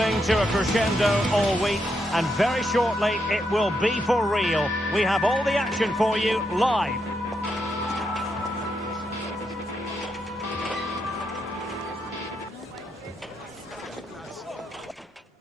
building to a crescendo all week, and very shortly it will be for real. We have all the action for you live.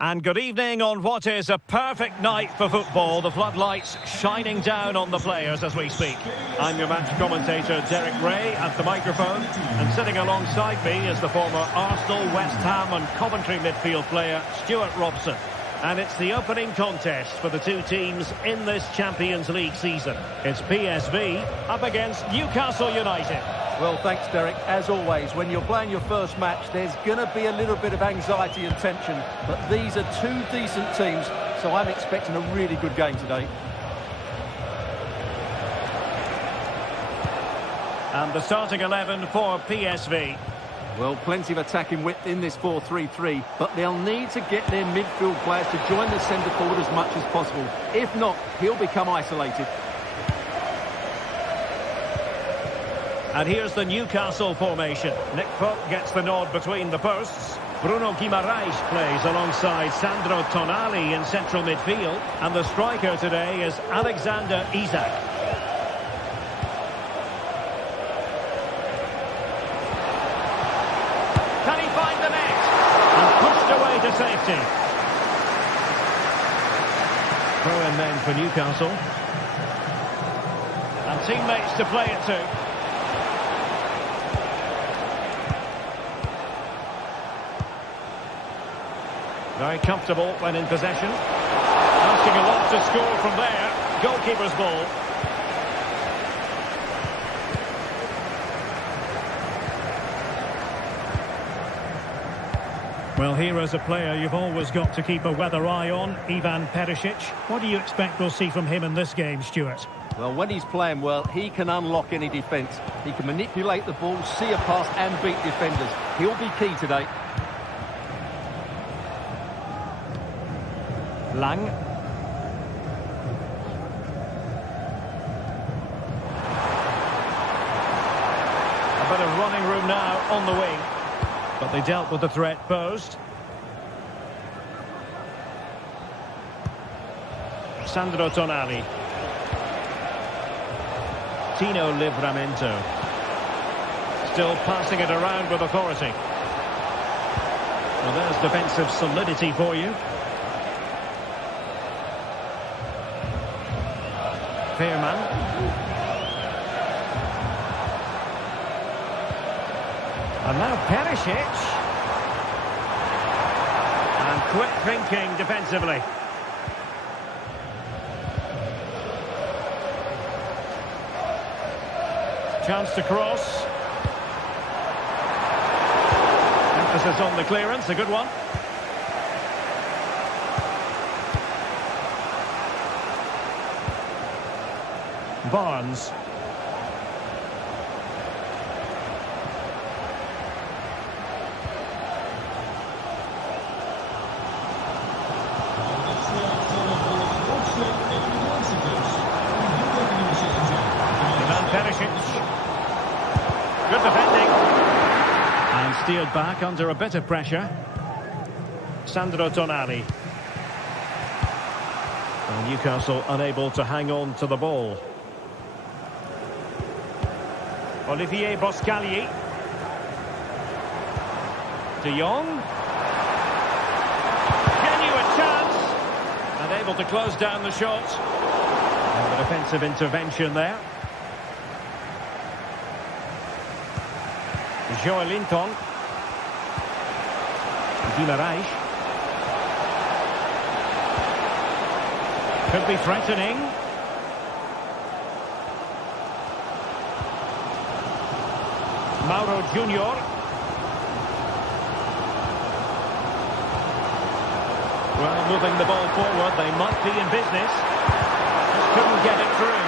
And good evening on what is a perfect night for football. The floodlights shining down on the players as we speak. I'm your match commentator, Derek Ray, at the microphone. And sitting alongside me is the former Arsenal, West Ham and Coventry midfield player, Stuart Robson. And it's the opening contest for the two teams in this Champions League season. It's PSV up against Newcastle United. Well, thanks, Derek. As always, when you're playing your first match, there's going to be a little bit of anxiety and tension. But these are two decent teams, so I'm expecting a really good game today. And the starting 11 for PSV. Well, plenty of attacking width in this 4-3-3, but they'll need to get their midfield players to join the centre forward as much as possible. If not, he'll become isolated. And here's the Newcastle formation. Nick Pope gets the nod between the posts. Bruno Guimaraes plays alongside Sandro Tonali in central midfield. And the striker today is Alexander Isak. Can he find the net? And pushed away to safety. Throw in then for Newcastle. And teammates to play it to. Very comfortable when in possession. Asking a lot to score from there. Goalkeeper's ball. Well, here as a player, you've always got to keep a weather eye on. Ivan Perisic. What do you expect we'll see from him in this game, Stuart? Well, when he's playing well, he can unlock any defence. He can manipulate the ball, see a pass and beat defenders. He'll be key today. Lang. A bit of running room now on the wing. But they dealt with the threat posed. Sandro Tonali. Tino Livramento. Still passing it around with authority. Well, there's defensive solidity for you. Fairman. And now Perisic. And quick thinking defensively. Chance to cross. Emphasis on the clearance, a good one. Barnes. Perisic. Good defending. And steered back under a bit of pressure. Sandro Tonali. And Newcastle unable to hang on to the ball. Olivier Boscagli. De Jong. Genuine chance. And able to close down the shot. And the defensive intervention there. Joelinton. Guimaraes. Could be threatening. Mauro Junior. Well, moving the ball forward, they might be in business. Just couldn't get it through.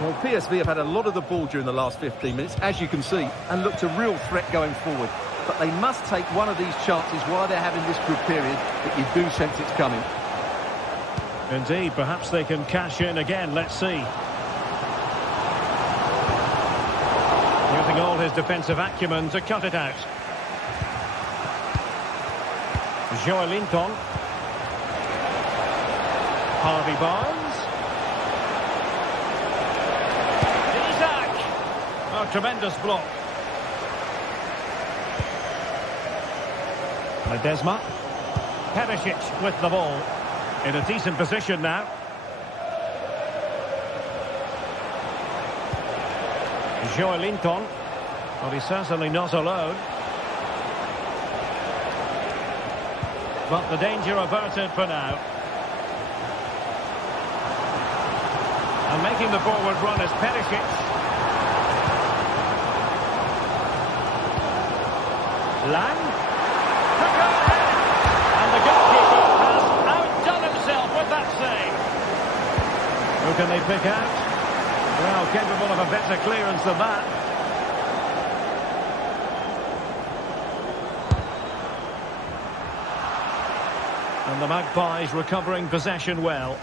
Well, PSV have had a lot of the ball during the last 15 minutes, as you can see, and looked a real threat going forward. But they must take one of these chances while they're having this good period that you do sense it's coming. Indeed, perhaps they can cash in again, let's see. Using all his defensive acumen to cut it out. Joelinton. Harvey Barnes. Isaac. Oh, tremendous block. Ledesma. Perisic with the ball. In a decent position now. Joelinton. Well, he's certainly not alone. But the danger averted for now. And making the forward run is Perisic. Lang. And the goalkeeper has outdone himself with that save. Who can they pick out? Well, capable of a better clearance than that. And the Magpies recovering possession well.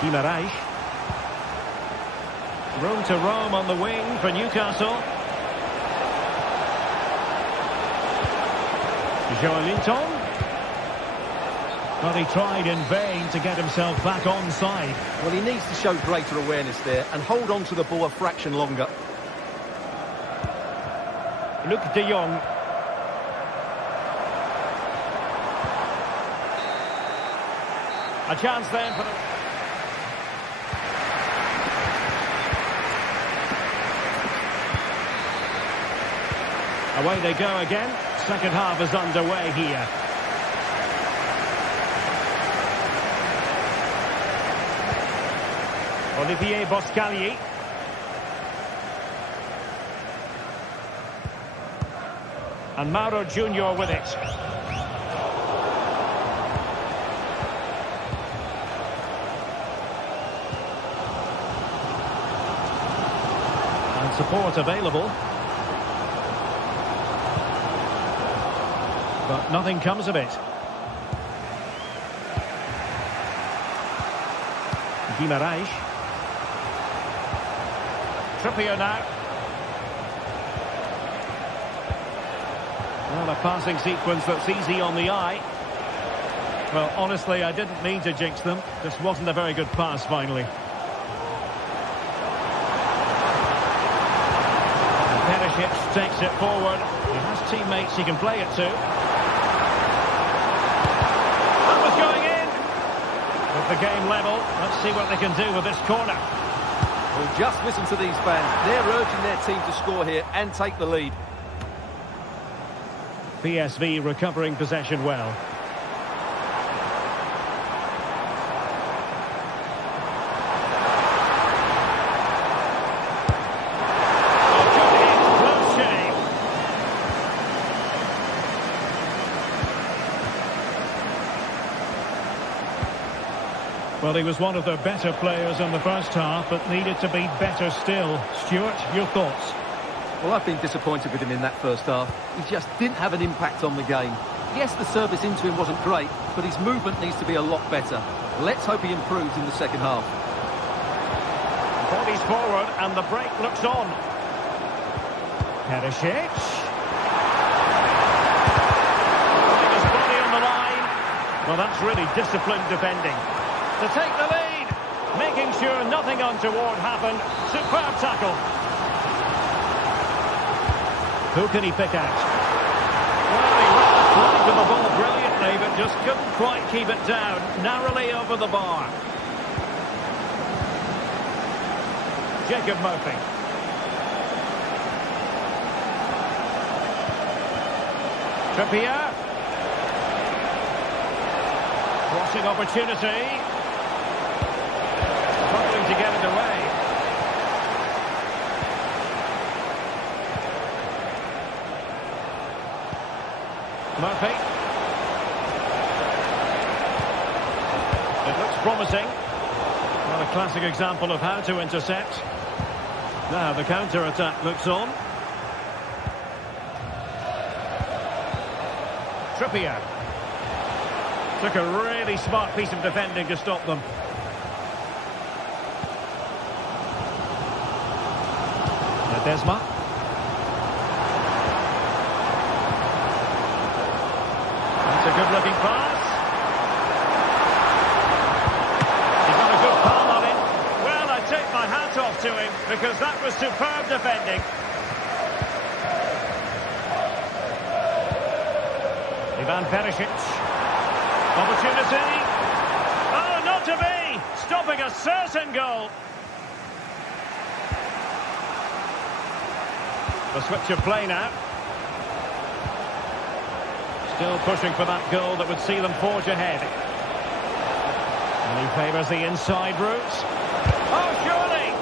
Guimaraes. Room to roam on the wing for Newcastle. Joelinton. But he tried in vain to get himself back onside. Well, he needs to show greater awareness there and hold on to the ball a fraction longer. Luc de Jong. A chance then for the... Away they go again. Second half is underway here. Olivier Boscagli. And Mauro Junior with it. And support available. But nothing comes of it. Guimaraes. Trippier now. Well, a passing sequence that's easy on the eye. Well, honestly, I didn't mean to jinx them. Just wasn't a very good pass, finally. And Perisic takes it forward. He has teammates he can play it to. That was going in. With the game level, let's see what they can do with this corner. Well, just listen to these fans. They're urging their team to score here and take the lead. PSV recovering possession well. Close shave. Well, he was one of their better players in the first half, but needed to be better still. Stuart, your thoughts? Well, I've been disappointed with him in that first half. He just didn't have an impact on the game. Yes, the service into him wasn't great, but his movement needs to be a lot better. Let's hope he improves in the second half. Bodies forward, and the break looks on. Perisic. Putting his body on the line. Well, that's really disciplined defending. To take the lead, making sure nothing untoward happened. Superb tackle. Who can he pick out? Well, he ran the flank of the ball brilliantly, but just couldn't quite keep it down. Narrowly over the bar. Jacob Murphy. Trippier. Crossing opportunity. Struggling to get it away. Murphy. It looks promising. Well, a classic example of how to intercept. Now the counter-attack looks on. Trippier. Took a really smart piece of defending to stop them. Ledesma. good-looking pass. He's got a good palm on it. Well, I take my hat off to him, because that was superb defending. Ivan Perisic. Opportunity. Oh, not to be! Stopping a certain goal. The switch of play now. Still pushing for that goal that would see them forge ahead. And he favours the inside route. Oh, surely!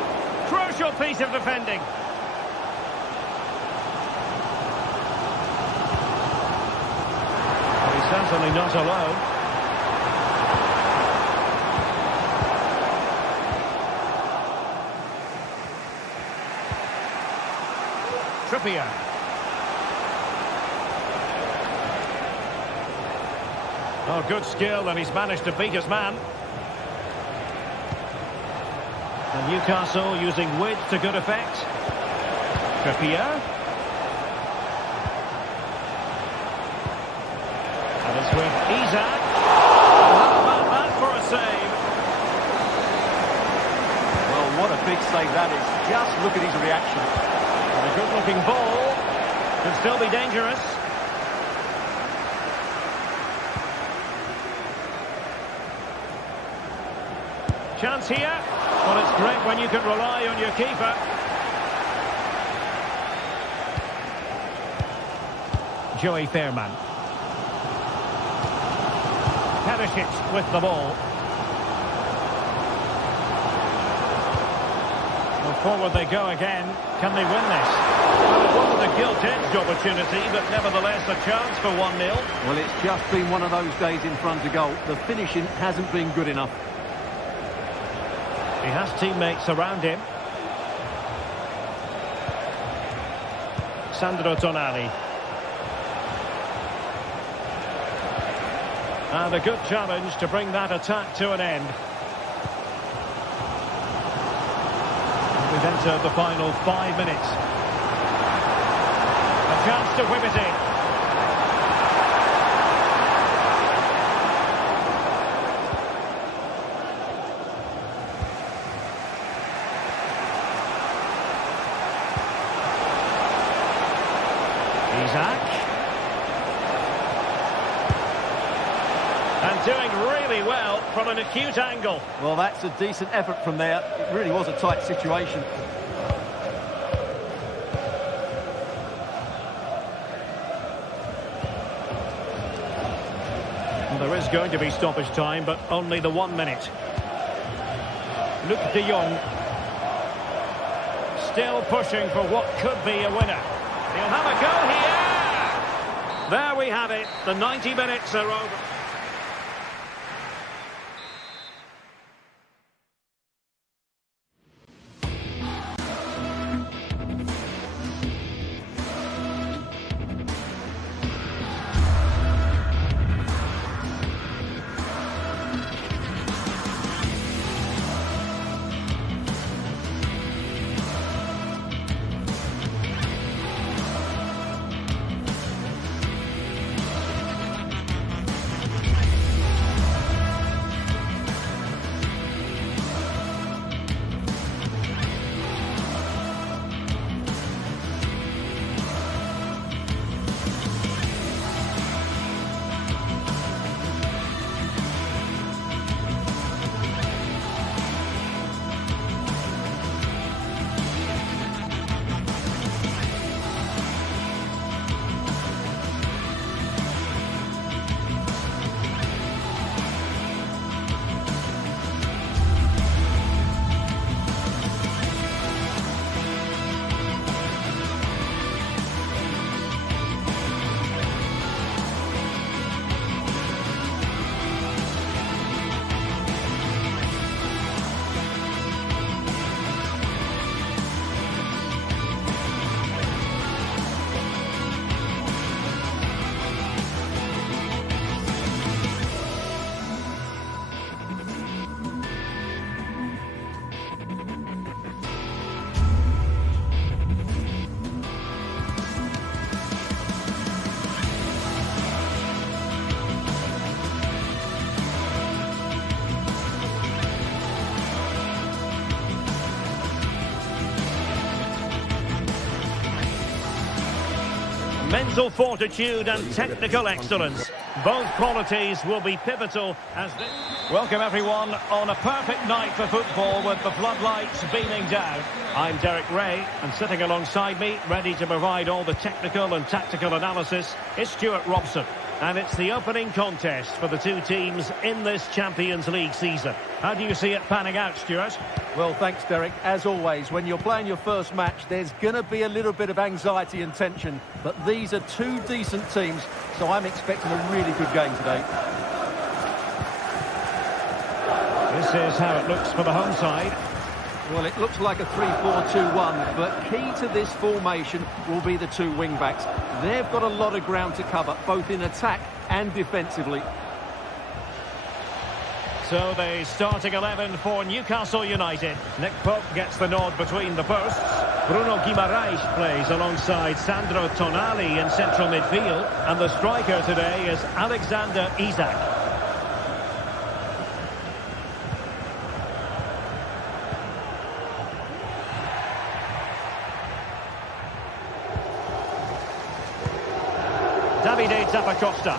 Crucial piece of defending. Well, he's certainly not alone. Trippier. Oh, good skill, and he's managed to beat his man. And Newcastle using width to good effect. Trippier. And it's with Isak. How about that for a save? Well, what a big save that is. Just look at his reaction. And a good-looking ball. Could still be dangerous. Chance here. Well, it's great when you can rely on your keeper. Joey Fairman. Perisic with the ball. Well, forward they go again. Can they win this? Well, it wasn't a gilt-edged opportunity, but nevertheless a chance for 1-0. Well, it's just been one of those days in front of goal. The finishing hasn't been good enough. He has teammates around him. Sandro Tonali. And a good challenge to bring that attack to an end. We've entered the final 5 minutes. A chance to whip it in. Isak. And doing really well from an acute angle. Well, that's a decent effort from there. It really was a tight situation. Well, there is going to be stoppage time, but only the 1 minute. Luc de Jong. Still pushing for what could be a winner. He'll have a go here. There we have it. The 90 minutes are over. Mental fortitude and technical excellence. Both qualities will be pivotal as this... Welcome everyone on a perfect night for football with the floodlights beaming down. I'm Derek Ray, and sitting alongside me, ready to provide all the technical and tactical analysis, is Stuart Robson. And it's the opening contest for the two teams in this Champions League season. How do you see it panning out, Stuart? Well, thanks, Derek. As always, when you're playing your first match, there's going to be a little bit of anxiety and tension. But these are two decent teams, so I'm expecting a really good game today. This is how it looks for the home side. Well, it looks like a 3-4-2-1, but key to this formation will be the two wing-backs. They've got a lot of ground to cover, both in attack and defensively. So the starting 11 for Newcastle United. Nick Pope gets the nod between the posts. Bruno Guimaraes plays alongside Sandro Tonali in central midfield. And the striker today is Alexander Isak. Davide Zappacosta.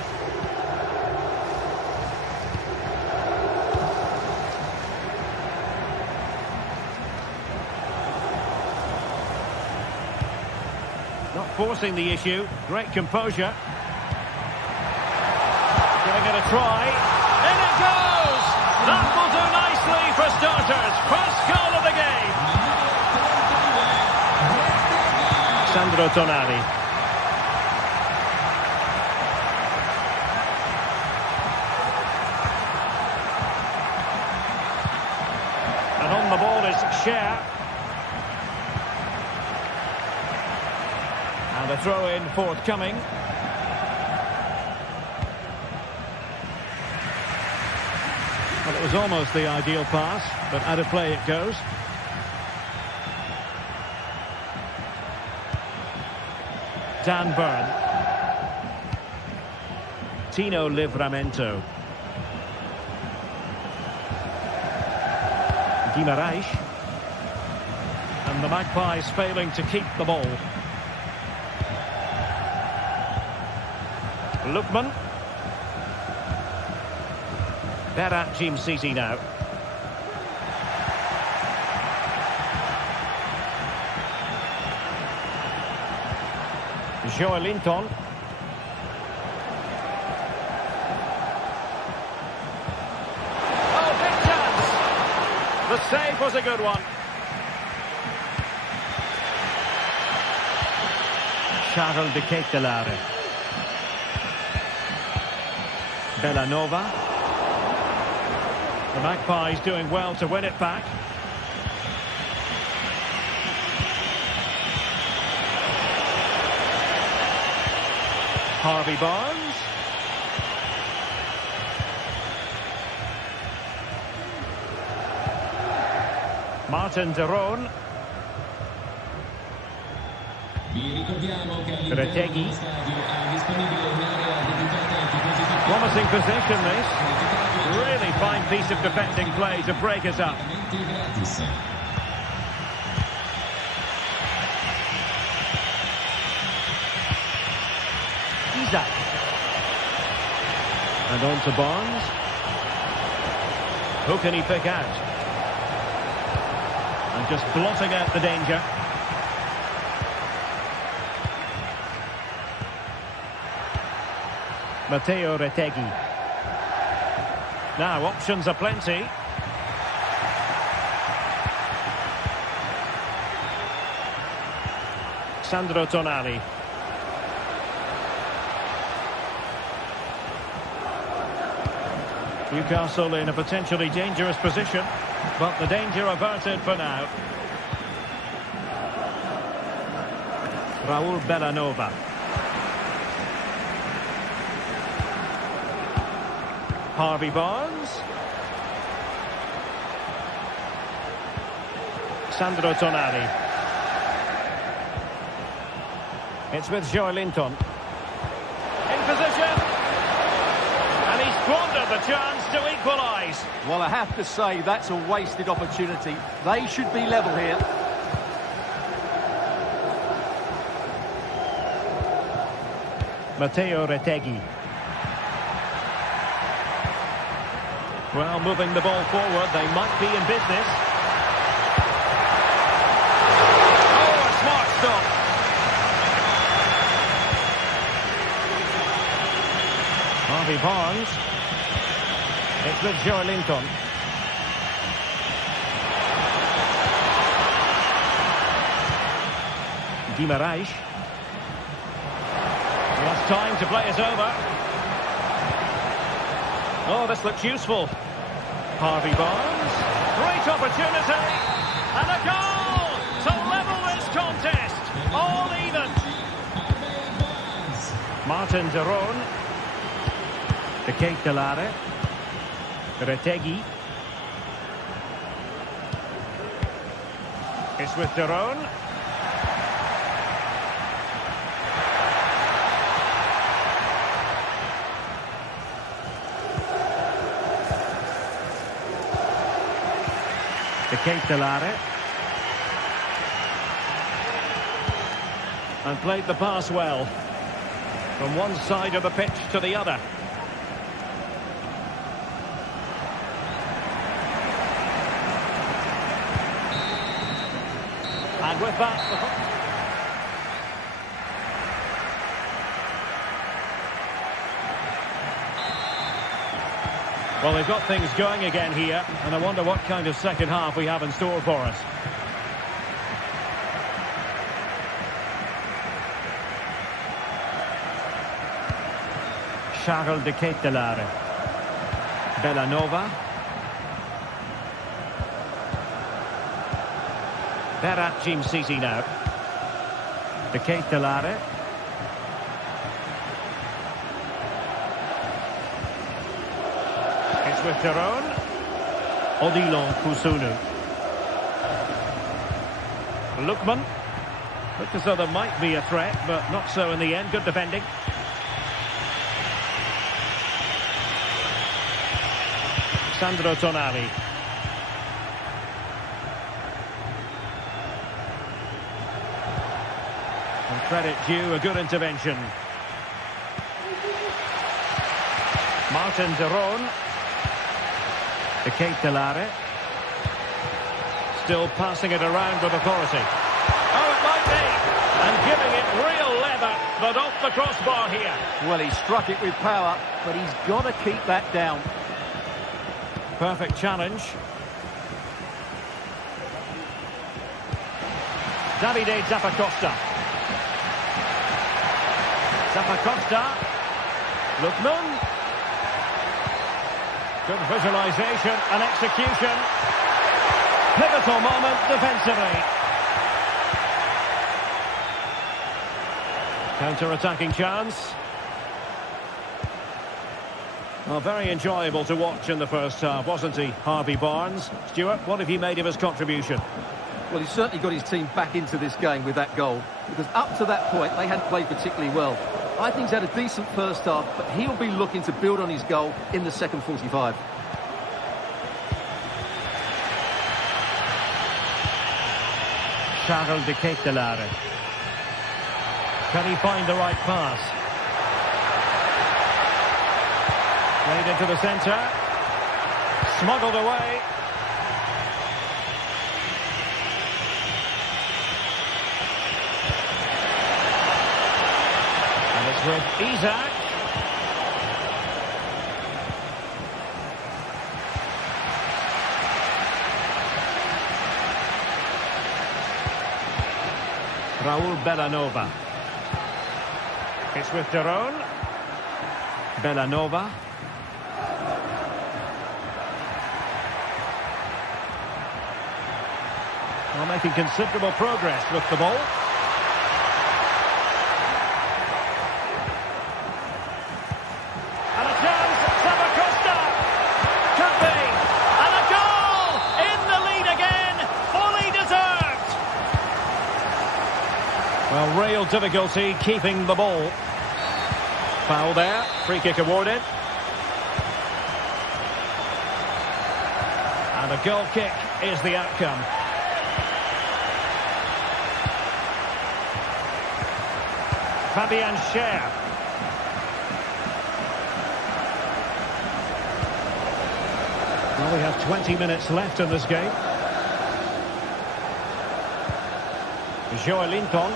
Not forcing the issue. Great composure. Giving it a try. In it goes! That will do nicely for starters. First goal of the game. Sandro Tonali. And on the ball is Cher. And a throw-in forthcoming. Well, it was almost the ideal pass, but out of play it goes. Dan Burn. Tino Livramento. Guimaraes. And the Magpies failing to keep the ball. Lookman. Berat Jim City now. Joelinton. Oh, big chance! The save was a good one. Charles de Ketelare. Bellanova. The Magpies doing well to win it back. Harvey Barnes. Martin de Roon. Retegui. Promising possession this. Really fine piece of defending play to break us up. Isak. And on to Barnes. Who can he pick out? And just blotting out the danger. Matteo Retegui. Now, options are plenty. Sandro Tonali. Newcastle in a potentially dangerous position, but the danger averted for now. Raul Bellanova. Harvey Barnes. Sandro Tonali. It's with Joelinton. In position. And he squandered the chance to equalise. Well, I have to say, that's a wasted opportunity. They should be level here. Matteo Retegui. Well, moving the ball forward, they might be in business. Oh, a smart stop. Harvey Barnes. It's with Joe Linton. Guimaraes. He has time to play it over. Oh, this looks useful. Harvey Barnes. Great opportunity. And a goal to level this contest. All even. Martin de Roon. De Ketelare. Retegui. It's with de Roon. De Ketelare. And played the pass well. From one side of the pitch to the other. And with that... Well, they've got things going again here, and I wonder what kind of second half we have in store for us. Charles de Ketelare. Bellanova. Berat Jim City now. De Ketelare. It's with de Roon. Odilon Kusunu. Lookman. Looked as though there might be a threat, but not so in the end. Good defending. Sandro Tonali. And credit due, a good intervention. Martin de Roon. De Ketelare. Still passing it around with authority. Oh, it might be. And giving it real leather, but off the crossbar here. Well, he struck it with power, but he's got to keep that down. Perfect challenge. Davide Zappacosta. Zappacosta. Lookman. Good visualisation and execution. Pivotal moment defensively. Counter-attacking chance. Well, very enjoyable to watch in the first half, wasn't he, Harvey Barnes? Stuart, what have you made of his contribution? Well, he's certainly got his team back into this game with that goal, because up to that point, they hadn't played particularly well. I think he's had a decent first half, but he'll be looking to build on his goal in the second 45. Charles de Ketelare. Can he find the right pass? Played into the centre. Smuggled away. And it's with Isaac. Raul Bellanova. It's with de Roon. Bellanova. Well, making considerable progress with the ball. And a chance, Zappacosta! Could be! And a goal! In the lead again! Fully deserved! Well, real difficulty keeping the ball. Foul there, free kick awarded. And a goal kick is the outcome. Fabian Schär. Well, we have 20 minutes left in this game. Joelinton.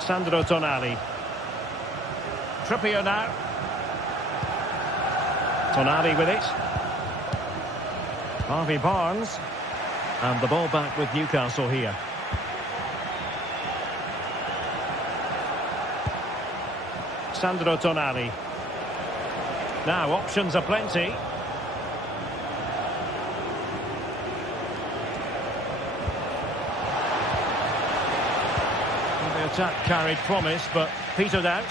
Sandro Tonali. Trippier now. Tonali with it. Harvey Barnes. And the ball back with Newcastle here. Sandro Tonali. Now options are plenty. The attack carried promise, but petered out.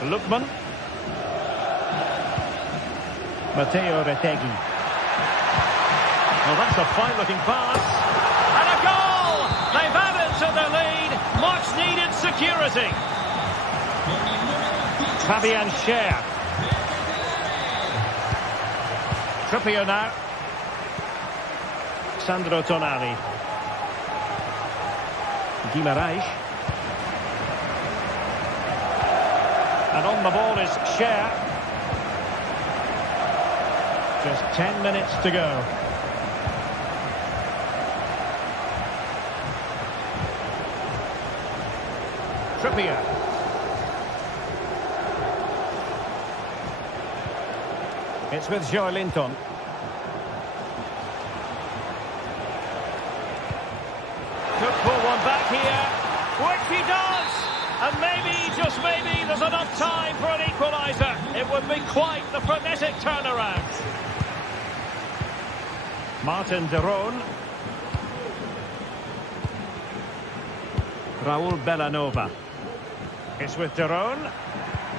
Lookman. Matteo Retegui. Well, that's a fine-looking pass. And a goal! They've added to the lead. Much-needed security. Fabian Schär. Trippier now. Sandro Tonali. Guimaraes. And on the ball is Schär. Just 10 minutes to go. Trippier. It's with Joelinton. Could pull one back here, which he does! And maybe, just maybe, there's enough time for an equaliser. It would be quite the frenetic turnaround. Martin de Roon. Raul Bellanova. It's with de Roon.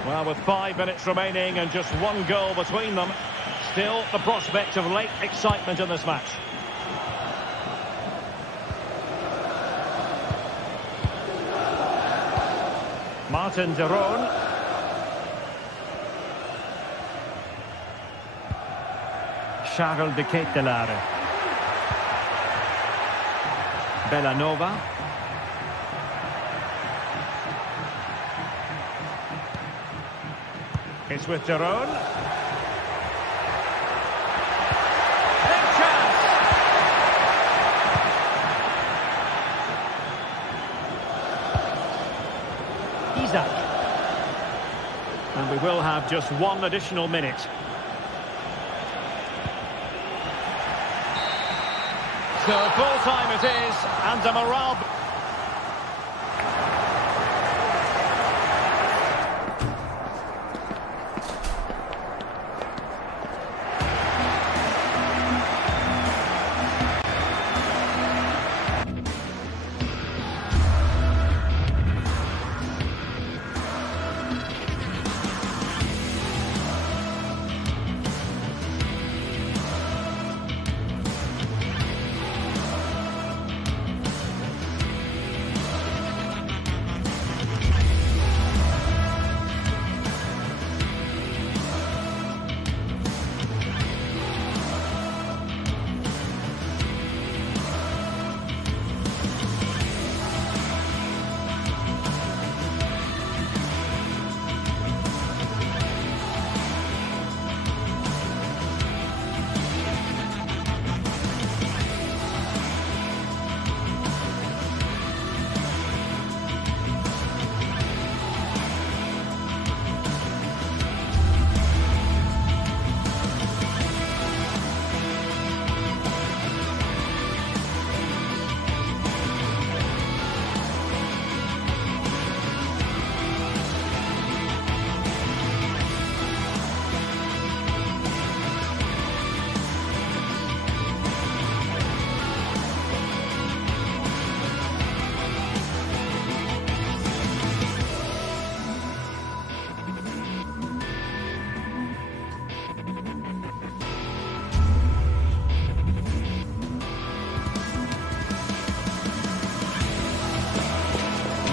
Well, with 5 minutes remaining and just one goal between them, still the prospect of late excitement in this match. Martin de Roon. Charles de Ketelaere. Bellanova. It's with de Roon. Big chance. Isaac. And we will have just one additional minute. So full time it is, and the morale.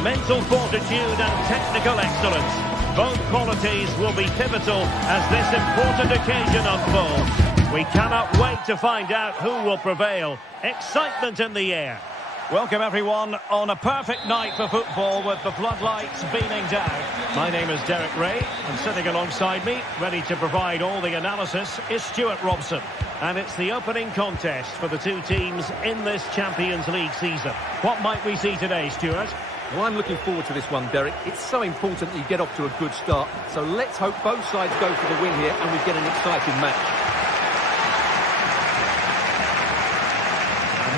Mental fortitude and technical excellence. Both qualities will be pivotal as this important occasion unfolds. We cannot wait to find out who will prevail. Excitement in the air. Welcome everyone on a perfect night for football with the floodlights beaming down. My name is Derek Ray, and sitting alongside me, ready to provide all the analysis, is Stuart Robson. And it's the opening contest for the two teams in this Champions League season. What might we see today, Stuart? Well, I'm looking forward to this one, Derek. It's so important that you get off to a good start. So let's hope both sides go for the win here and we get an exciting match.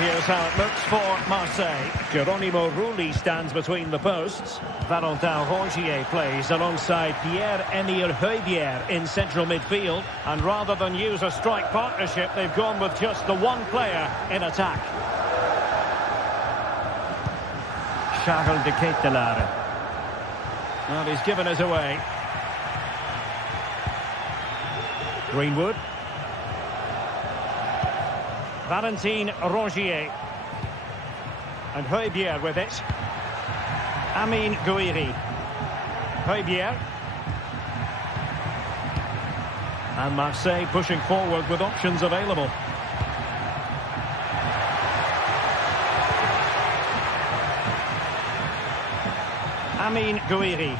Here's how it looks for Marseille. Geronimo Rulli stands between the posts. Valentin Rongier plays alongside Pierre-Emile Højbjerg in central midfield. And rather than use a strike partnership, they've gone with just the one player in attack. Charles de Ketelaere. Well, he's given us away. Greenwood. Valentin Rongier. And Højbjerg with it. Amine Gouiri. Højbjerg. And Marseille pushing forward with options available. Amine Gouiri.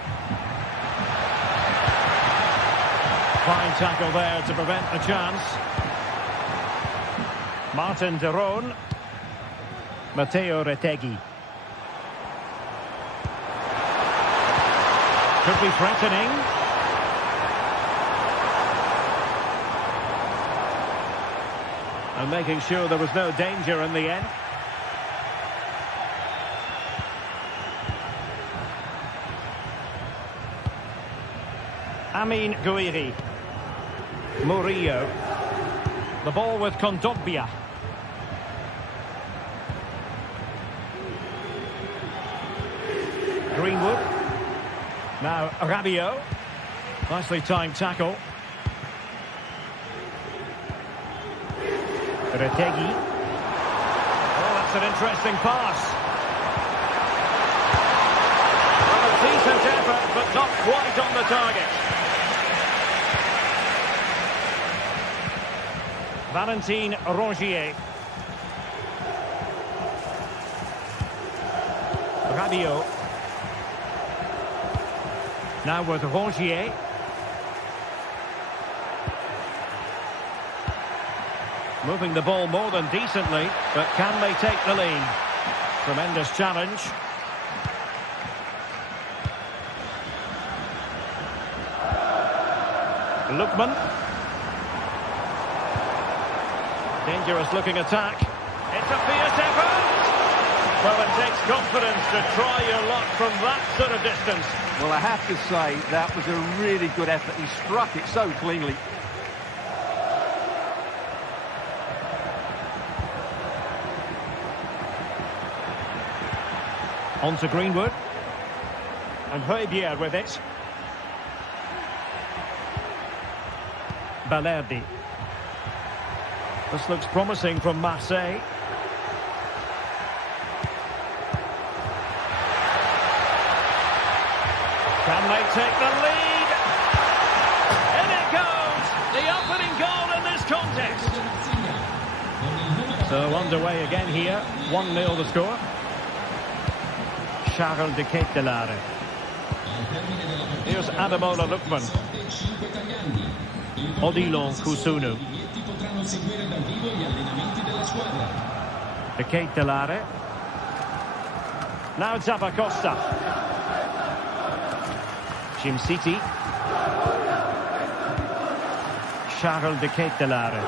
Fine tackle there to prevent a chance. Martin de Roon. Matteo Retegui. Could be threatening. And making sure there was no danger in the end. Amine Gouiri. Murillo. The ball with Kondogbia. Greenwood. Now Rayo. Nicely timed tackle. Retegui. Oh, that's an interesting pass. Well, a decent effort, but not quite on the target. Valentin Rongier. Rayo. Now with Rongier. Moving the ball more than decently, but can they take the lead? Tremendous challenge. Lookman. Dangerous looking attack. It's a fierce effort. Well, it takes confidence to try your luck from that sort of distance. Well, I have to say, that was a really good effort. He struck it so cleanly. On to Greenwood. And Højbjerg with it. Balerdi. This looks promising from Marseille. Can they take the lead? In it goes! The opening goal in this contest. So underway again here. 1-0 the score. Charles de Ketelaere. Here's Ademola Lookman. Odilon Kusunu. De Ketelaere. Now Zappacosta. Jim City. Charles de Ketelaere.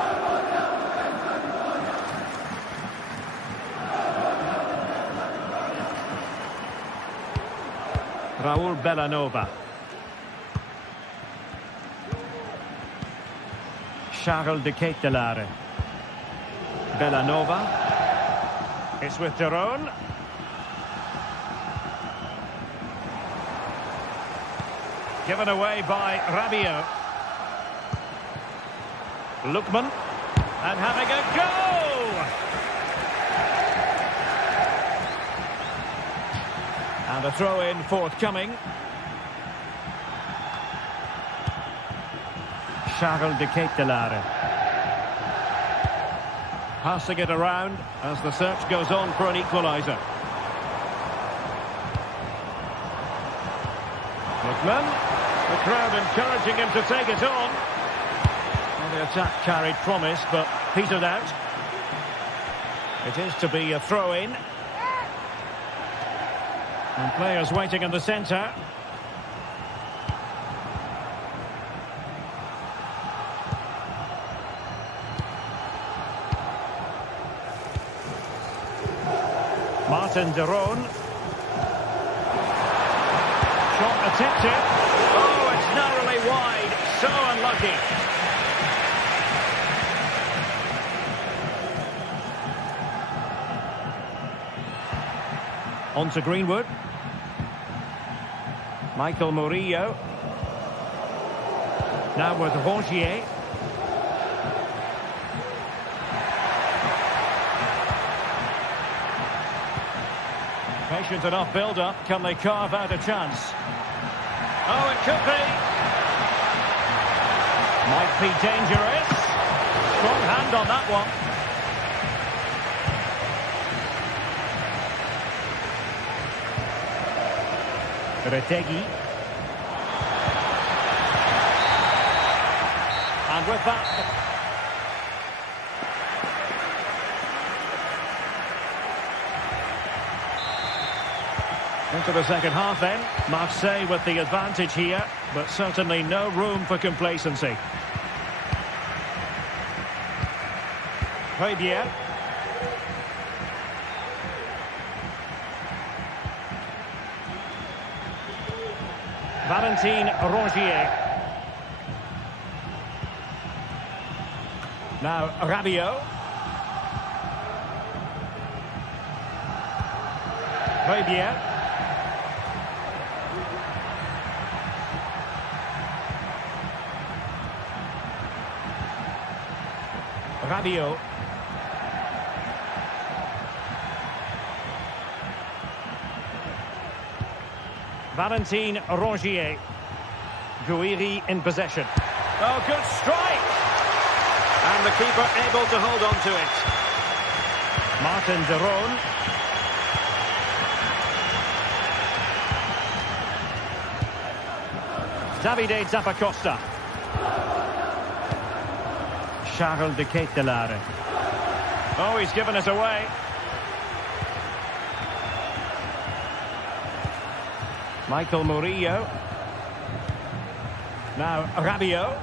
Raul Bellanova. Charles de Ketelaere. Bellanova. It's with de Roon. Given away by Rayo. Lookman. And having a go! And a throw-in forthcoming. Charles de Ketelaere. Passing it around as the search goes on for an equaliser. Lookman. The crowd encouraging him to take it on. Well, the attack carried promise, but petered out. It is to be a throw-in. And players waiting in the centre. Martin de Roon. Shot attempted. Oh, it's narrowly wide. So unlucky. On to Greenwood. Michael Murillo. Now with Rongier. Patient enough build-up. Can they carve out a chance? Oh, it could be. Might be dangerous. Strong hand on that one. Retegi. And with that... Into the second half then. Marseille with the advantage here, but certainly no room for complacency. Bayern. Valentin Rongier. Now Rayo. Bayern. Rayo. Valentin Rongier. Guiri in possession. Oh, good strike! And the keeper able to hold on to it. Martin de Roon. Davide Zappacosta. Charles de Ketelaere. Oh, he's given us away. Michael Murillo. Now Rayo.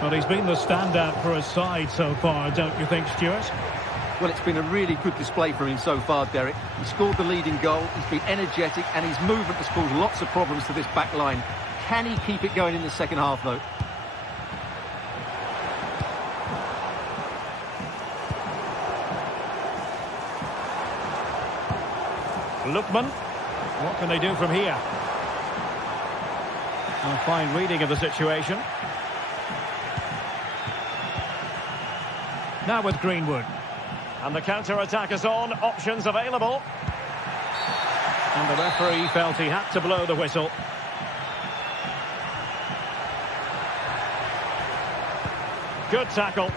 Well, he's been the standout for his side so far, don't you think, Stuart? Well, it's been a really good display from him so far, Derek. He scored the leading goal, he's been energetic, and his movement has caused lots of problems to this back line. Can he keep it going in the second half, though? Lookman. What can they do from here? A fine reading of the situation. Now with Greenwood. And the counter-attack is on. Options available. And the referee felt he had to blow the whistle. Good tackle.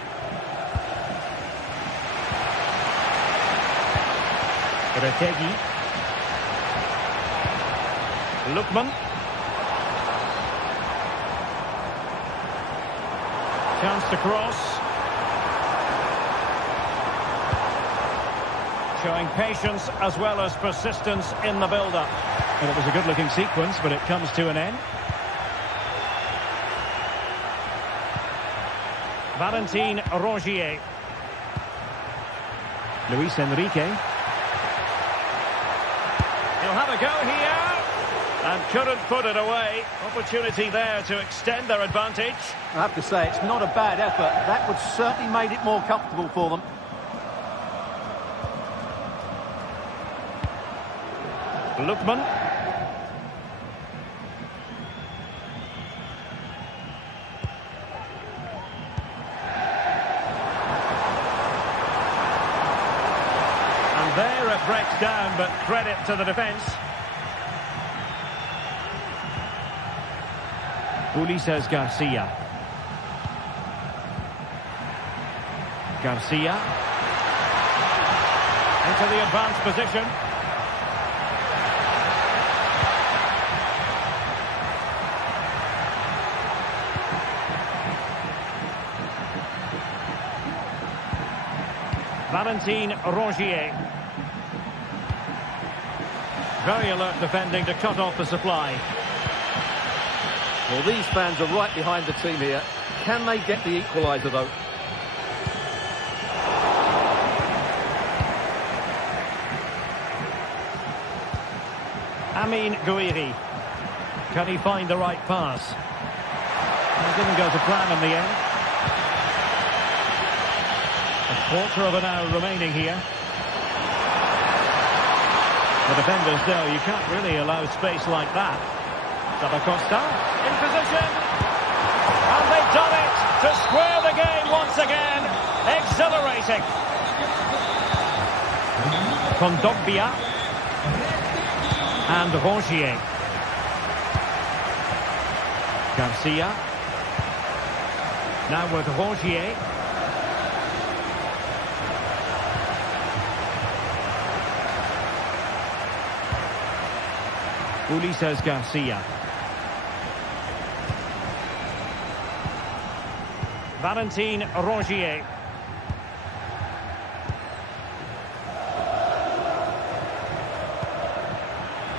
Retegi. Lookman. Chance to cross. Showing patience as well as persistence in the build-up. And it was a good-looking sequence, but it comes to an end. Valentin Rongier. Luis Enrique. He'll have a go here. And couldn't put it away. Opportunity there to extend their advantage. I have to say, it's not a bad effort. That would certainly made it more comfortable for them. Lookman. And there it breaks down, but credit to the defence. Ulises Garcia. Garcia. Into the advanced position. Valentin Rongier. Very alert defending to cut off the supply. Well, these fans are right behind the team here. Can they get the equaliser, though? Amin Gouiri. Can he find the right pass? It didn't go to plan in the end. A quarter of an hour remaining here. The defenders know you can't really allow space like that. Zappacosta in position. And they've done it to square the game once again. Exhilarating. Kondogbia. And Rongier. Garcia. Now with Rongier. Ulises Garcia. Valentin Rongier.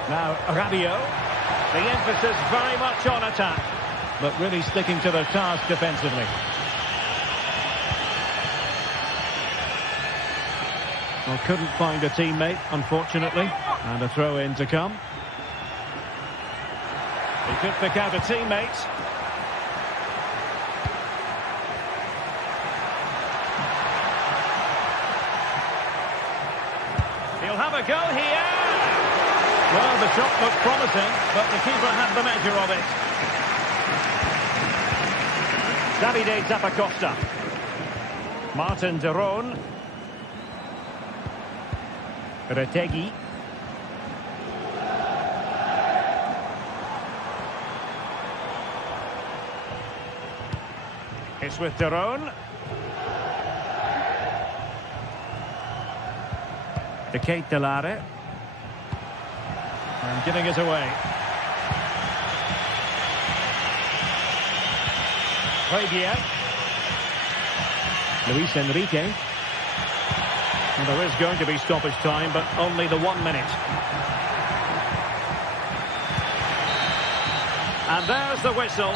Now Rayo. The emphasis very much on attack, but really sticking to their task defensively. Well, couldn't find a teammate, unfortunately, and a throw-in to come. He could pick out a teammate. He'll have a go here. Well, the shot looked promising, but the keeper had the measure of it. Davide Zappacosta. Martin de Roon. Retegui. It's with de Roon. De Ketelare. And giving it away. Fabian. Luis Enrique. And there is going to be stoppage time, but only the 1 minute. And there's the whistle.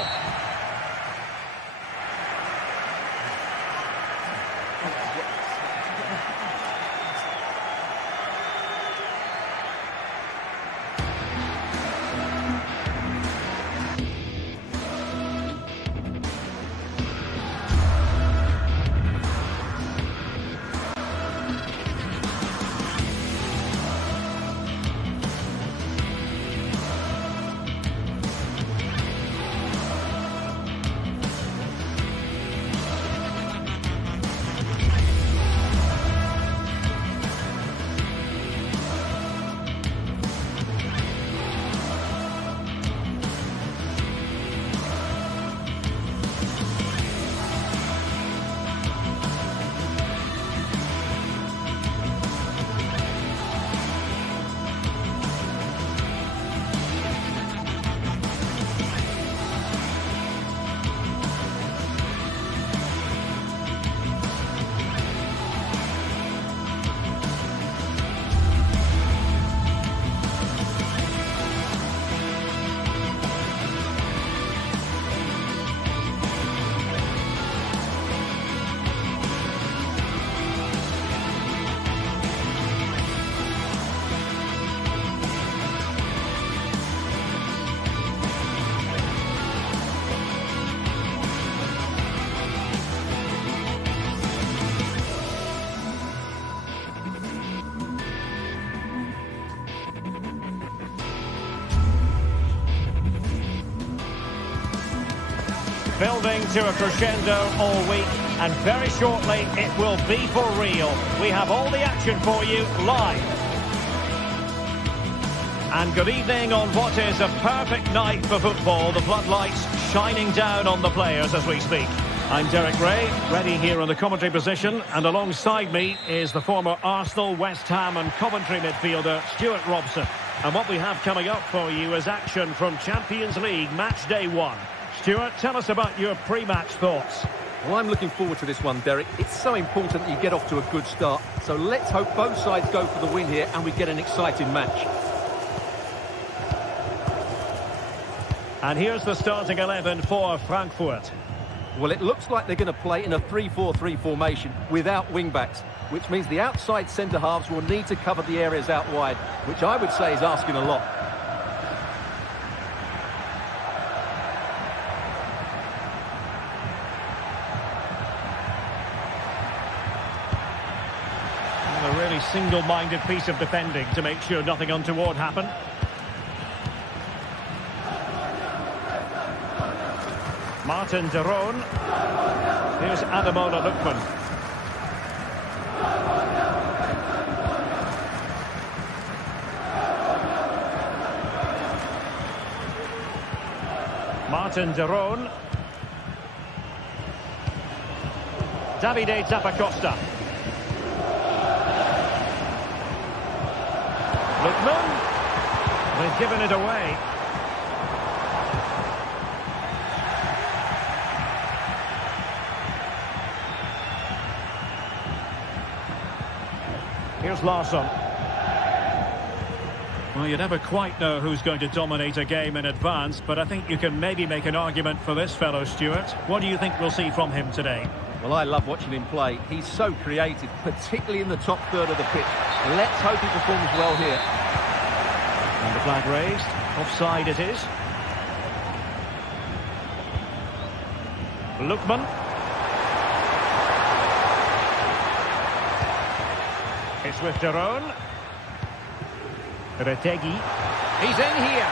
Building to a crescendo all week, and very shortly it will be for real. We have all the action for you live. And good evening on what is a perfect night for football. The floodlights shining down on the players as we speak. I'm Derek Ray, ready here on the commentary position, and alongside me is the former Arsenal, West Ham and Coventry midfielder Stuart Robson. And what we have coming up for you is action from Champions League match day 1. Stuart, tell us about your pre-match thoughts. Well, I'm looking forward to this one, Derek. It's so important that you get off to a good start. So let's hope both sides go for the win here and we get an exciting match. And here's the starting 11 for Frankfurt. Well, it looks like they're going to play in a 3-4-3 formation without wing-backs, which means the outside centre-halves will need to cover the areas out wide, which I would say is asking a lot. And a really single-minded piece of defending to make sure nothing untoward happened. Martin de Roon. Here's Ademola Lookman. Martin de Roon. Davide Zappacosta. Lookman. They've given it away. Here's Larsson. Well, you never quite know who's going to dominate a game in advance, but I think you can maybe make an argument for this fellow, Stuart. What do you think we'll see from him today? Well, I love watching him play. He's so creative, particularly in the top third of the pitch. Let's hope he performs well here. And the flag raised. Offside it is. Lookman. It's with de Roon. Retegui. He's in here.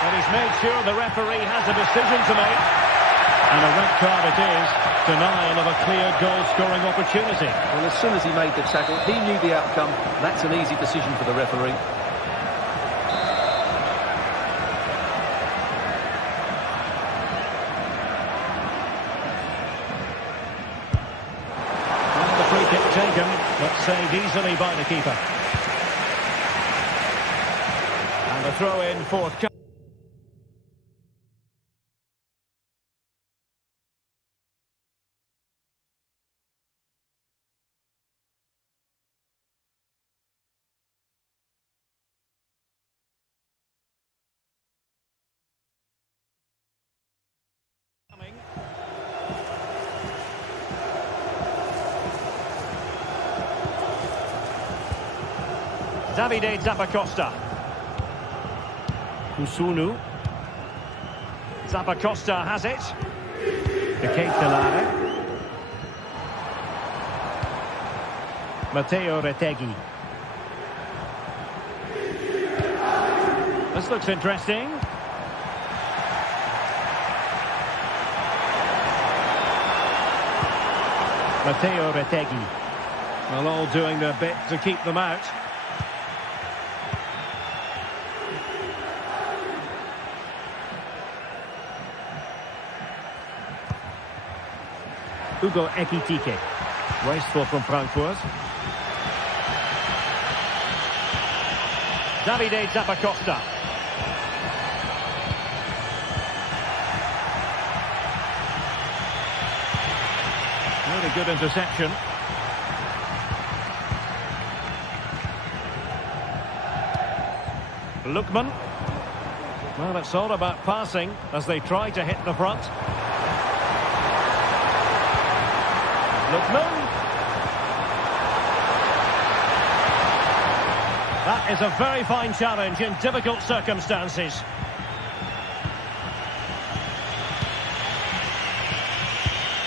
And he's made sure the referee has a decision to make. And a red card it is. Denial of a clear goal-scoring opportunity. Well, as soon as he made the tackle, he knew the outcome. That's an easy decision for the referee. Taken, but saved easily by the keeper. And the throw in forthcoming. Davide Zappacosta. Kusunu. Zappacosta has it. The Cape Delare. Matteo Retegui. This looks interesting. Matteo Retegui. Well, all doing their bit to keep them out. Hugo Ekitike. Wasteful from Frankfurt. Davide Zappacosta. Really good interception. Lookman. Well, it's all about passing as they try to hit the front. Lookman. That is a very fine challenge in difficult circumstances.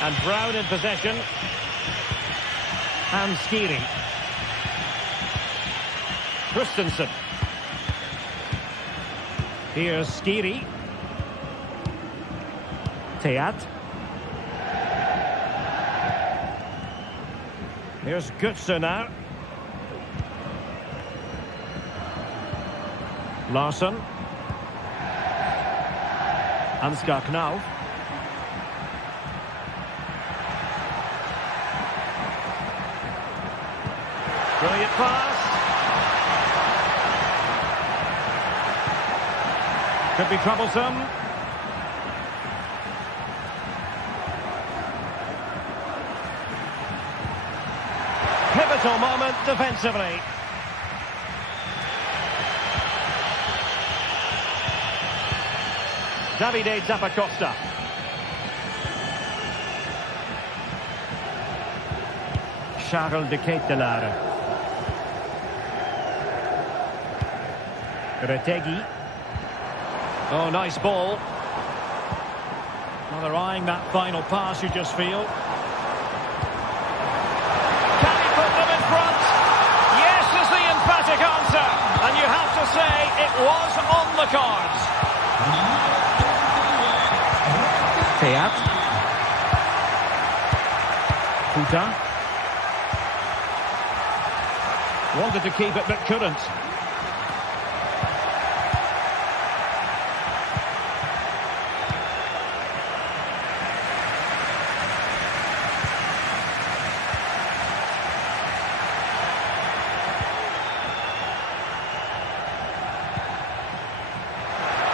And Brown in possession. And Skiri. Christensen. Here's Skiri. Teat. Here's Götze now. Larsson. Ansgar Knauf. Brilliant pass. Could be troublesome. Pivotal moment defensively. Davide Zappacosta. Charles de Ketelaere. Retegui. Oh, nice ball. Well, they're eyeing that final pass, you just feel. Can he put them in front? Yes is the emphatic answer. And you have to say it was on the cards. Teat. Puta. Wanted to keep it but couldn't.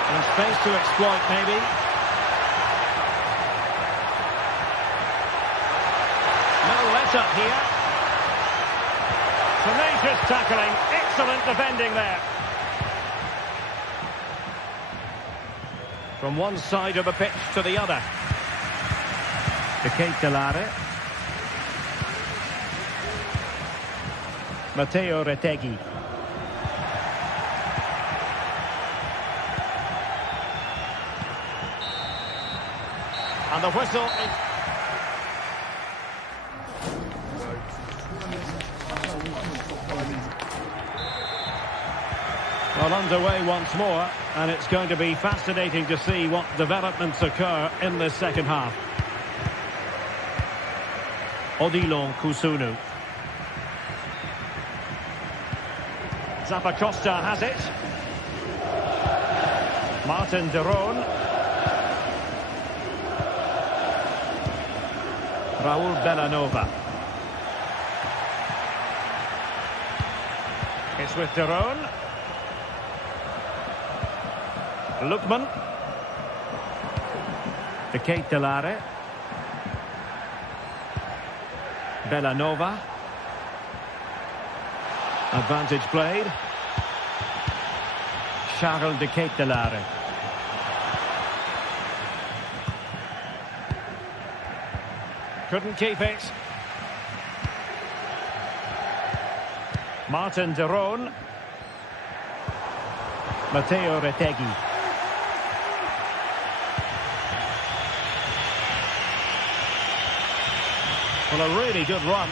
And space to exploit maybe. No let-up here. Tenacious tackling, excellent defending there. From one side of the pitch to the other. De Ketelaere. Matteo Retegui. And the whistle is... Well, underway once more, and it's going to be fascinating to see what developments occur in this second half. Odilon Kusunu. Zappacosta has it. Martin de Roon. Raul Bellanova. It's with de Roon. Lookman. De Ketelaere. Bellanova. Advantage played. Charles de Ketelaere. Couldn't keep it. Martin de Roon. Matteo Retegui. Well, a really good run.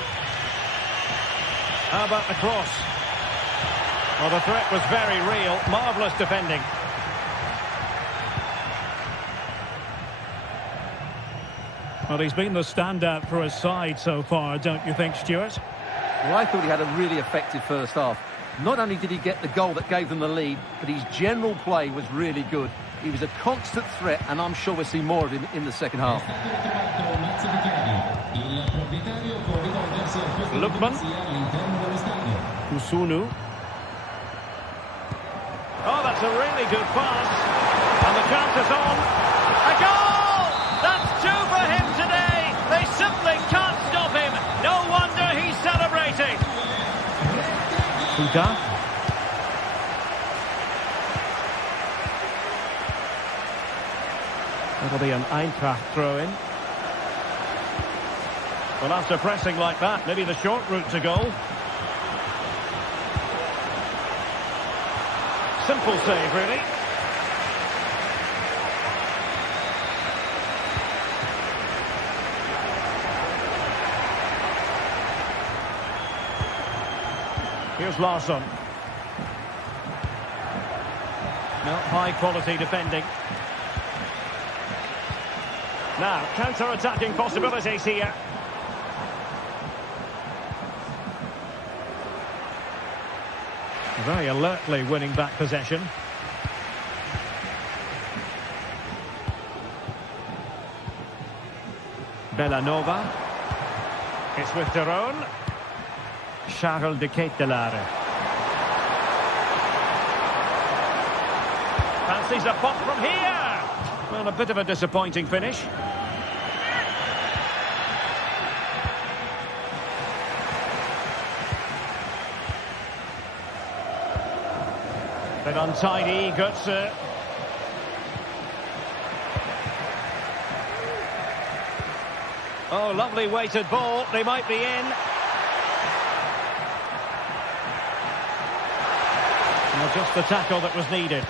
How about the cross? Well, the threat was very real. Marvellous defending. Well, he's been the standout for his side so far, don't you think, Stuart? Well, I thought he had a really effective first half. Not only did he get the goal that gave them the lead, but his general play was really good. He was a constant threat, and I'm sure we'll see more of him in the second half. Lookman. Kusunu. Oh, that's a really good pass. And the chance is on. A goal! That's two for him today. They simply can't stop him. No wonder he's celebrating. Puta. That'll be an Eintracht throw-in. Well, after pressing like that, maybe the short route to goal. Simple save, really. Here's Larsson. No, high-quality defending. Now, counter-attacking possibilities here. Very alertly winning back possession. Bellanova. It's with de Roon. Charles de Ketelaere. Fancies a pop from here. Well, a bit of a disappointing finish. Bit untidy, Götze. Oh, lovely weighted ball. They might be in. Well, just the tackle that was needed.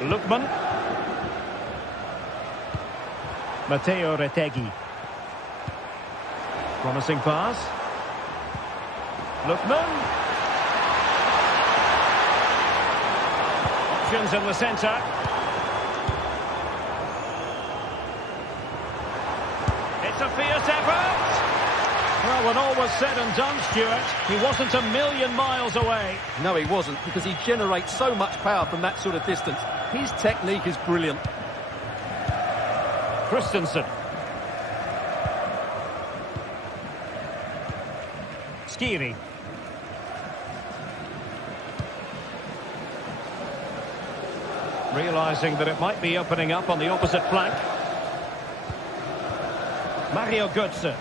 Lookman. Matteo Retegui. Promising pass. Lookman. Options in the centre. It's a fierce effort. Well, when all was said and done, Stuart, he wasn't a million miles away. No, he wasn't, because he generates so much power from that sort of distance. His technique is brilliant. Christensen. Skiri. Realising that it might be opening up on the opposite flank. Mario Götze.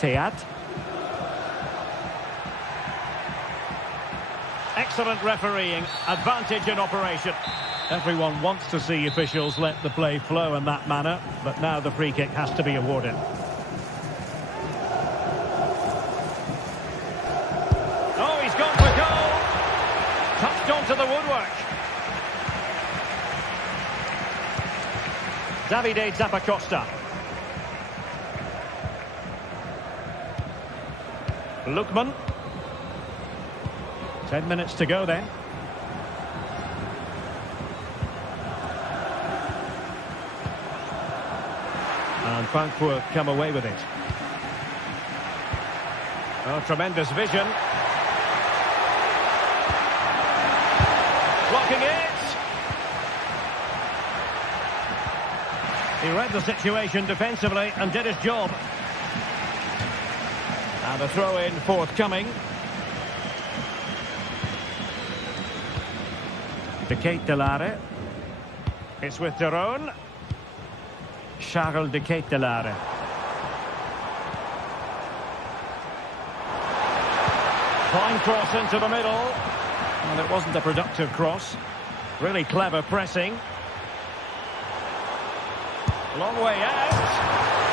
Teat. Excellent refereeing, advantage in operation. Everyone wants to see officials let the play flow in that manner, but now the free kick has to be awarded. Oh, he's gone for goal. Touched onto the woodwork. Davide Zappacosta. Lookman. 10 minutes to go then. And Frankfurt come away with it. Oh, tremendous vision. Blocking it. He read the situation defensively and did his job. And a throw-in forthcoming. De Ketelaere. It's with Deron. Charles de Ketelaere. Fine cross into the middle. And it wasn't a productive cross. Really clever pressing. Long way out.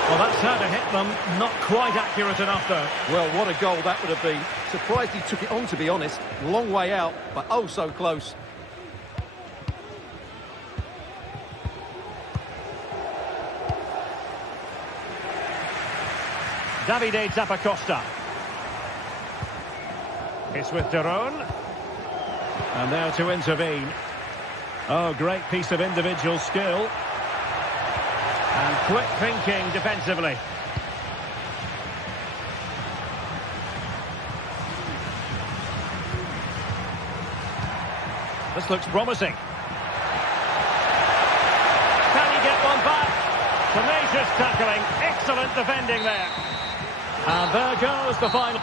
Well, that's how to hit them. Not quite accurate enough, though. Well, what a goal that would have been. Surprised he took it on, to be honest. Long way out, but oh so close. Davide Zappacosta. It's with Deron. And there to intervene. Oh, great piece of individual skill. And quick thinking defensively. This looks promising. Can he get one back? Tenacious tackling. Excellent defending there. And there goes the final.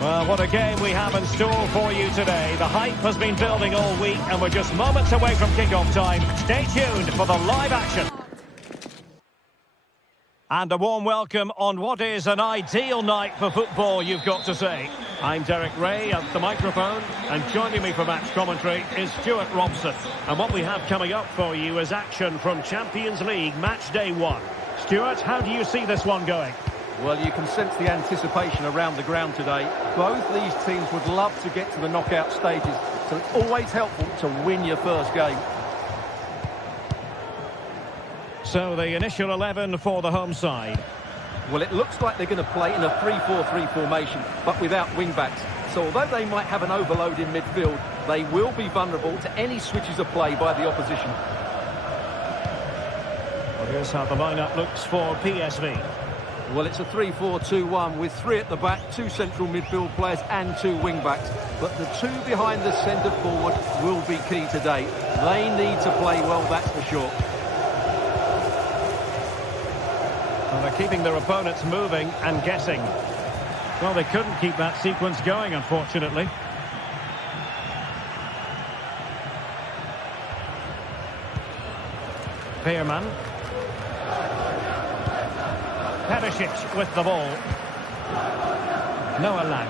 Well, what a game we have in store for you today. The hype has been building all week and we're just moments away from kick-off time. Stay tuned for the live action. And a warm welcome on what is an ideal night for football, you've got to say. I'm Derek Ray at the microphone, and joining me for match commentary is Stuart Robson. And what we have coming up for you is action from Champions League match day 1. Stuart, how do you see this one going? Well, you can sense the anticipation around the ground today. Both these teams would love to get to the knockout stages, so it's always helpful to win your first game. So the initial 11 for the home side. Well, it looks like they're going to play in a 3-4-3 formation, but without wing-backs. So although they might have an overload in midfield, they will be vulnerable to any switches of play by the opposition. Well, here's how the lineup looks for PSV. Well, it's a 3-4-2-1 with 3 at the back, 2 central midfield players and 2 wing-backs. But the 2 behind the centre forward will be key today. They need to play well, that's for sure. Well, they're keeping their opponents moving and guessing. Well, they couldn't keep that sequence going, unfortunately. Veerman. Perisic with the ball. Noah Lang.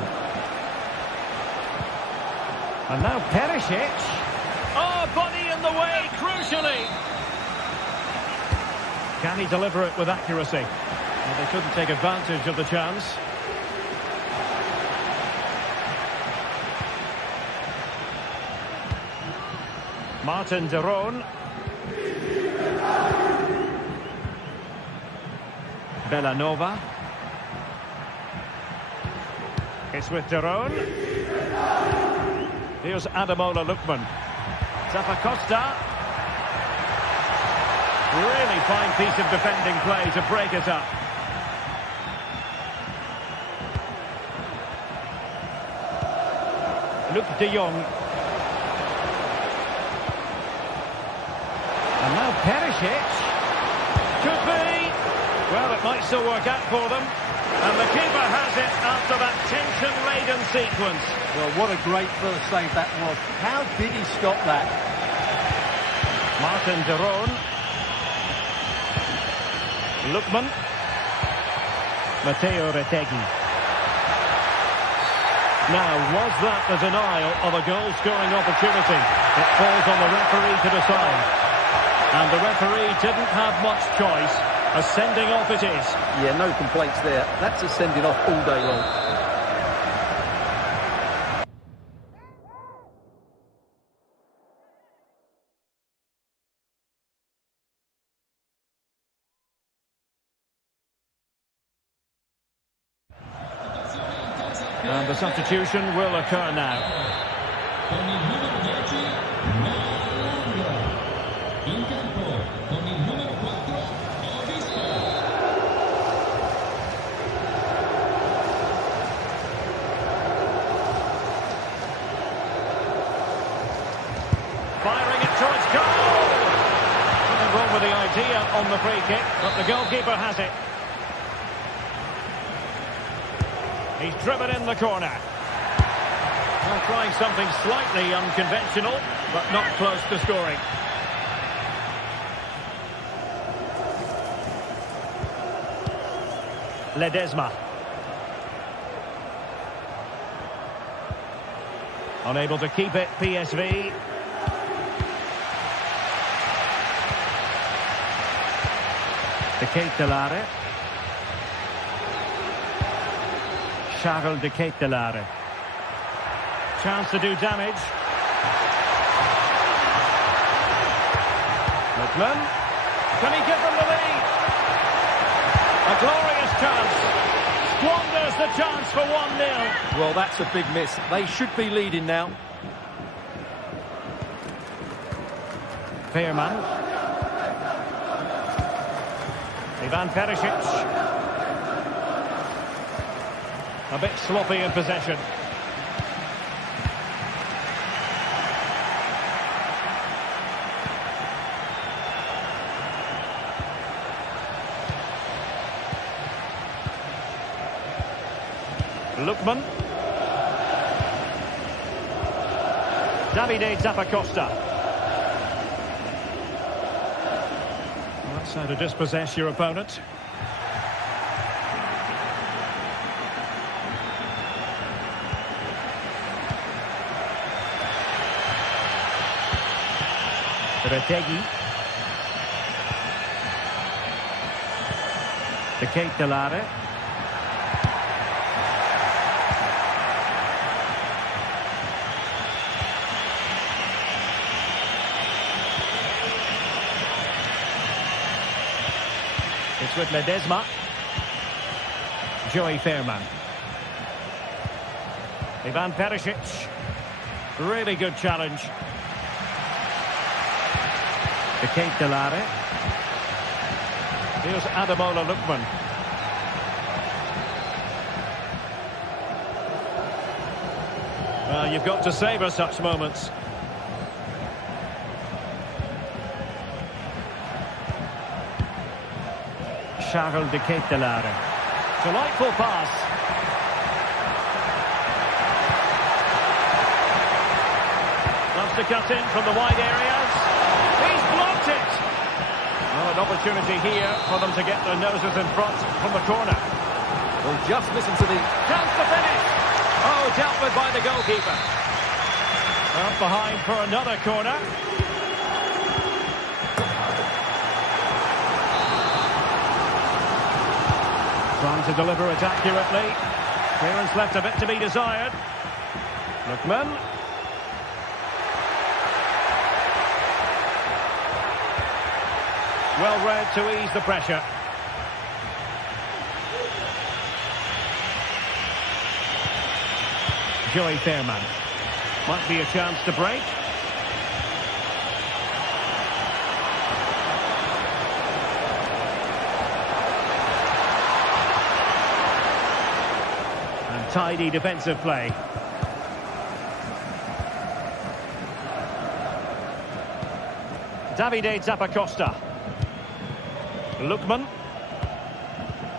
And now Perisic. Oh, body in the way, crucially. Can he deliver it with accuracy? Well, they couldn't take advantage of the chance. Martin de Roon. Bellanova. It's with de Roon. Here's Ademola Lookman. Zappacosta. Really fine piece of defending play to break it up. Luc de Jong. And now Perisic. Could be. Well, it might still work out for them. And the keeper has it after that tension-laden sequence. Well, what a great first save that was. How did he stop that? Martin de Roon. Lookman. Matteo Retegui. Now, was that the denial of a goal-scoring opportunity? It falls on the referee to decide. And the referee didn't have much choice. A sending off it is. Yeah, no complaints there. That's a sending off all day long. And the substitution will occur now. Firing it towards goal! Nothing wrong with the idea on the free kick, but the goalkeeper has it. He's driven in the corner. Well, trying something slightly unconventional, but not close to scoring. Ledesma. Unable to keep it, PSV. De Ketelaere. Charles de Ketelaere. Chance to do damage. Lookman. Can he give them the lead? A glorious chance. Squanders the chance for 1-0. Well, that's a big miss. They should be leading now. Veerman. Ivan Perisic. A bit sloppy in possession. Lookman. Davide Zappacosta. Well, that's how to dispossess your opponent. Retegi. De Ketelare. It's with Ledesma. Joey Fairman. Ivan Perisic. Really good challenge. De Ketelare. Here's Ademola Lookman. Well, you've got to savour such moments. Charles de Ketelare. Delightful pass. Loves to cut in from the wide areas. He's blocked it. Well, an opportunity here for them to get their noses in front from the corner. Well, just listen to the... Chance to finish. Oh, dealt with by the goalkeeper. Up behind for another corner. Trying to deliver it accurately. Clearance left a bit to be desired. Lookman. Well read to ease the pressure. Joey Fairman. Might be a chance to break. And tidy defensive play. Davide Zappacosta. Lookman.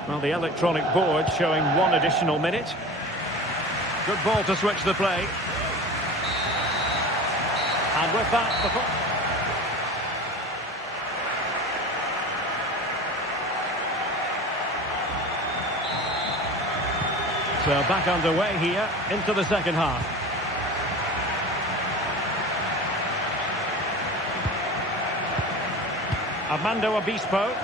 Well, the electronic board showing 1 additional minute. Good ball to switch the play. And with that, so back underway here into the second half. Armando Obispo.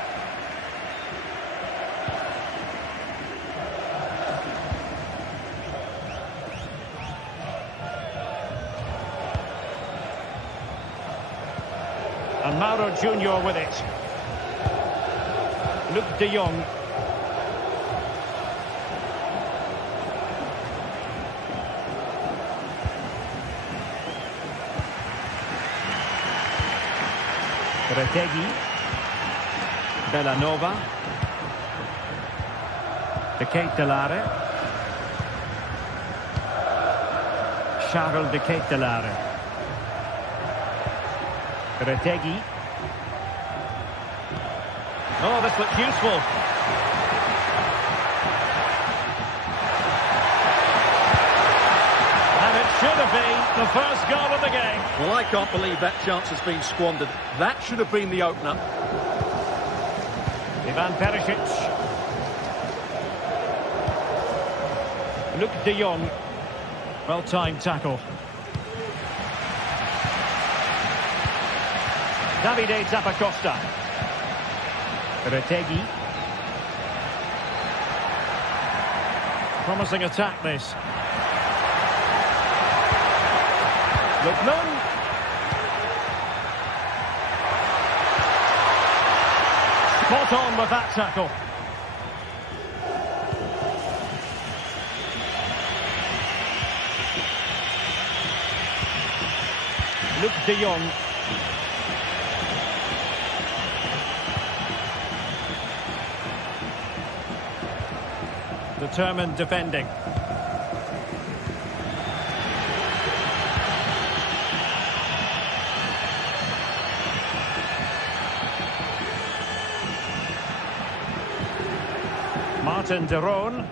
And Mauro Junior with it. Luke de Jong. Retegi. Bellanova. De Ketelare. Charles de Ketelare. Retegi. Oh, this looks useful. And it should have been the first goal of the game. Well, I can't believe that chance has been squandered. That should have been the opener. Ivan Perisic. Luke de Jong. Well-timed tackle. Davide Zappacosta. Retegi. Promising attack, this. Lookman. Spot on with that tackle. Luke de Jong. Determined defending. Martin de Roon.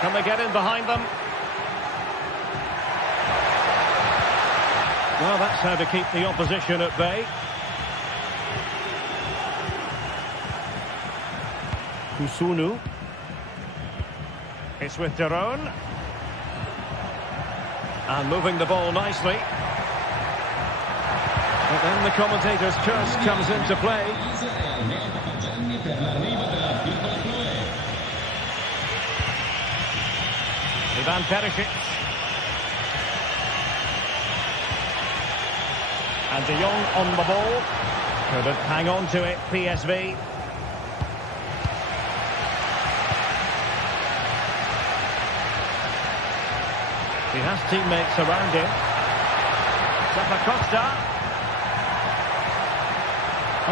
Can they get in behind them? Well, that's how to keep the opposition at bay. Kusunu. It's with de Roon. And moving the ball nicely. But then the commentator's curse comes into play. Ivan Perisic. And De Jong on the ball. Couldn't hang on to it, PSV. He has teammates around him. Zappacosta.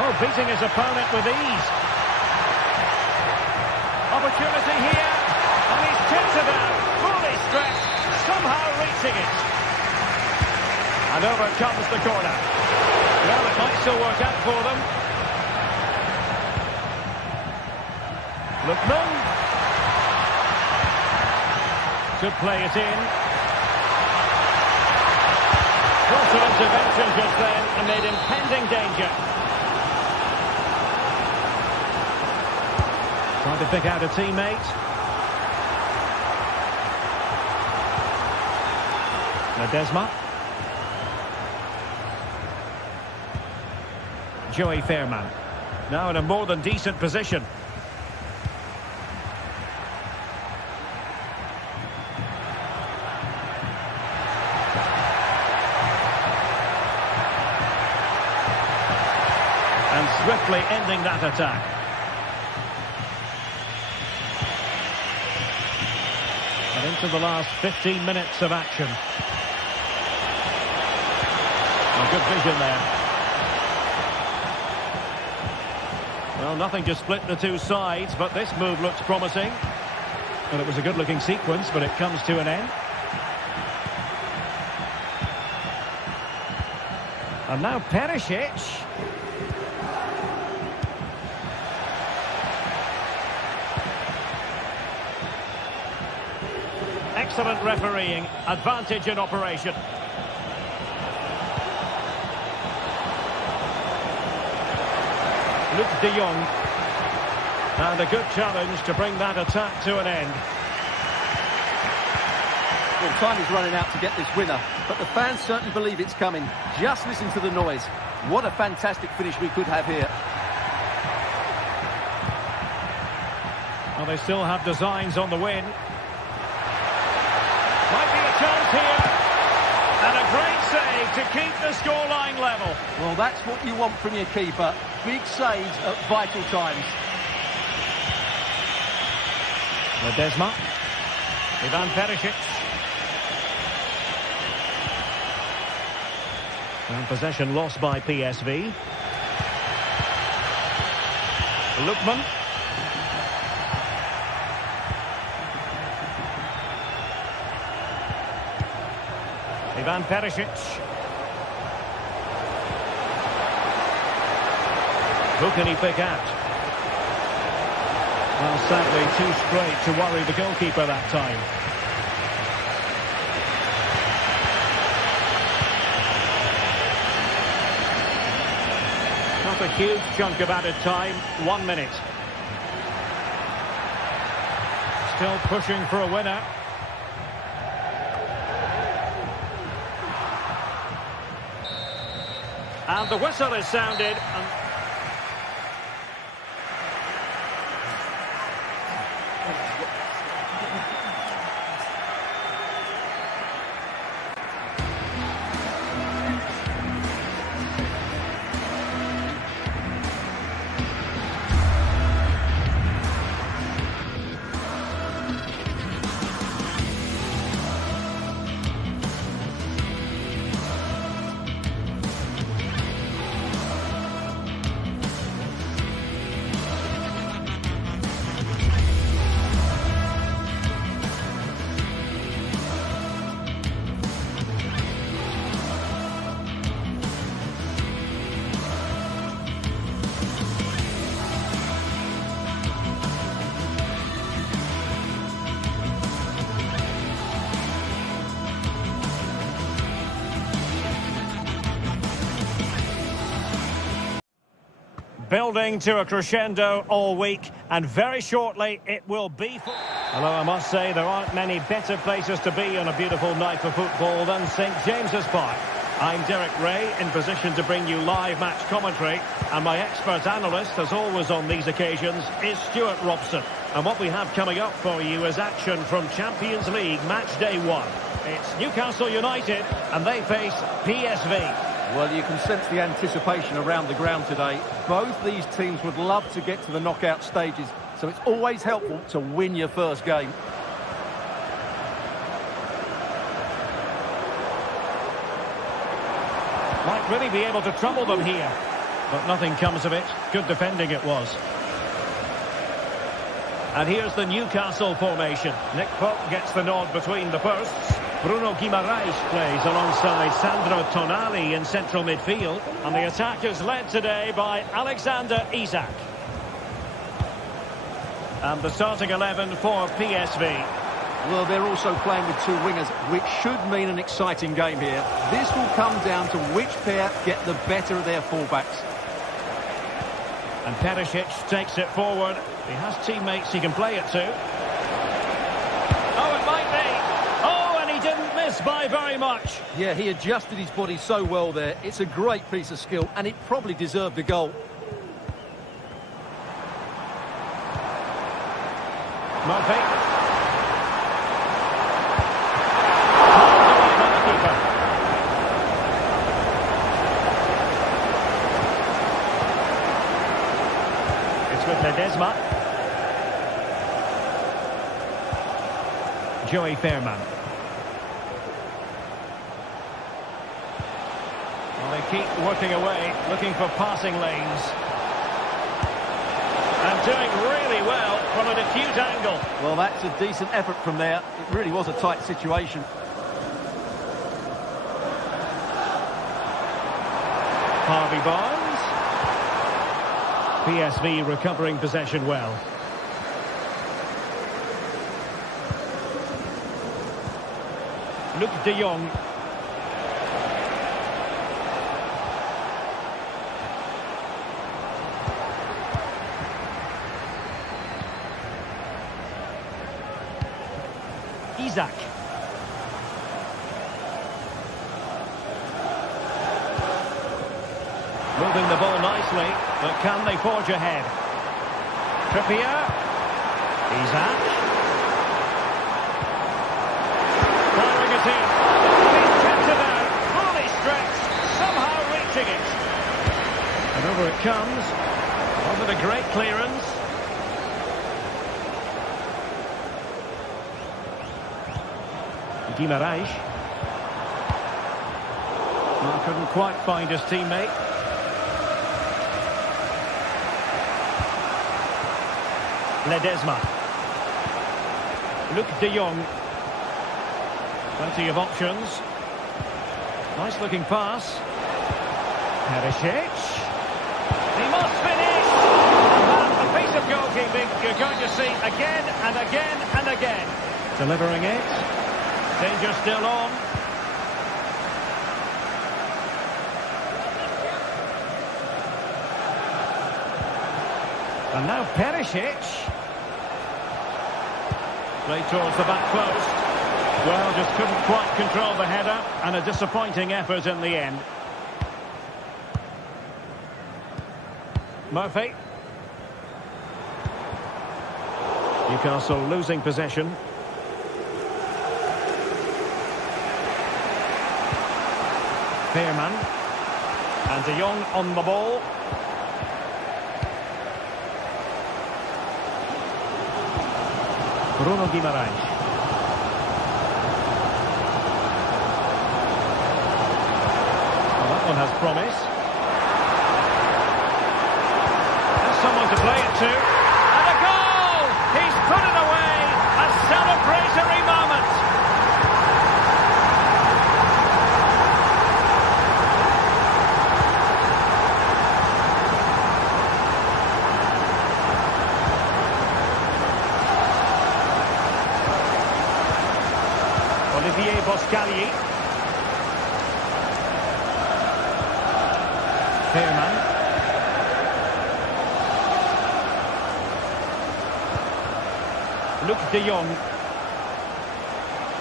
Oh, beating his opponent with ease. Opportunity here. And he's tipped it out. Fully stretched. Somehow reaching it. And over comes the corner. Well, it might still work out for them. Lookman. Could play it in. Lots of intervention just then amid impending danger. Trying to pick out a teammate. Ledesma. Joey Fairman. Now in a more than decent position. And swiftly ending that attack. And into the last 15 minutes of action. A good vision there. Well, nothing to split the two sides, but this move looks promising. And it was a good-looking sequence, but it comes to an end. And now Perisic. Excellent refereeing, advantage in operation. Luke de Jong. And a good challenge to bring that attack to an end. Well, time is running out to get this winner, but the fans certainly believe it's coming. Just listen to the noise. What a fantastic finish we could have here. Well, they still have designs on the win. Might be a chance here. And a great save to keep the scoreline level. Well, that's what you want from your keeper. Big saves at vital times. Ledesma. Ivan Perisic. And possession lost by PSV. Lookman. Ivan Perisic. Who can he pick out? Well, sadly, too straight to worry the goalkeeper that time. Not a huge chunk of added time. 1 minute. Still pushing for a winner. And the whistle is sounded. Building to a crescendo all week, and very shortly it will be for... Although I must say there aren't many better places to be on a beautiful night for football than St James's Park. I'm Derek Ray, in position to bring you live match commentary, and my expert analyst, as always on these occasions, is Stuart Robson. And what we have coming up for you is action from Champions League match day 1. It's Newcastle United, and they face PSV. Well, you can sense the anticipation around the ground today. Both these teams would love to get to the knockout stages, so it's always helpful to win your first game. Might really be able to trouble them here, but nothing comes of it. Good defending it was. And here's the Newcastle formation. Nick Pope gets the nod between the posts. Bruno Guimaraes plays alongside Sandro Tonali in central midfield. And the attack is led today by Alexander Isak. And the starting 11 for PSV. Well, they're also playing with two wingers, which should mean an exciting game here. This will come down to which pair get the better of their fullbacks. And Perisic takes it forward. He has teammates he can play it to. Oh, it might be. Oh, and he didn't miss by very much. Yeah, he adjusted his body so well there. It's a great piece of skill, and it probably deserved a goal. Murphy. Ledesma. Joey Fairman. Well, they keep working away, looking for passing lanes. And doing really well from a diffuse angle. Well, that's a decent effort from there. It really was a tight situation. Harvey Barnes. PSV recovering possession well. Luc de Jong. Isak. Moving the ball nicely, but can they forge ahead? Trippier. Isak. Firing it in. He's kept it out. Fully stretched. Somehow reaching it. And over it comes. Wasn't a great clearance. Guimaraes. Well, couldn't quite find his teammate. Ledesma. Luc de Jong. Plenty of options. Nice looking pass. Perisic. He must finish! And a piece of goalkeeping you're going to see again and again and again. Delivering it. Danger still on. And now Perisic. Play towards the back post. Well, just couldn't quite control the header, and a disappointing effort in the end. Murphy. Newcastle losing possession. Fairman. And De Jong on the ball. Bruno Guimaraes. Well, that one has promise. There's someone to play it to. And a goal! He's put it away! A celebratory moment! Olivier Boscagli. Fairman. Luc de Jong.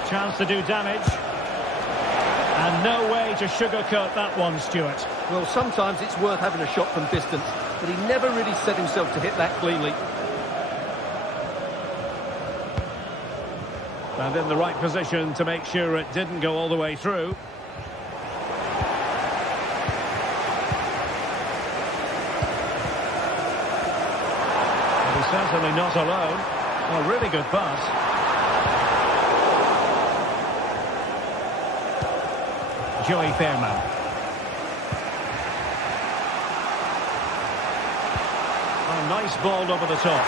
Chance to do damage. And no way to sugarcoat that one, Stuart. Well, sometimes it's worth having a shot from distance, but he never really set himself to hit that cleanly. And in the right position to make sure it didn't go all the way through. And he's certainly not alone. A really good pass. Joey Fairman. A nice ball over the top.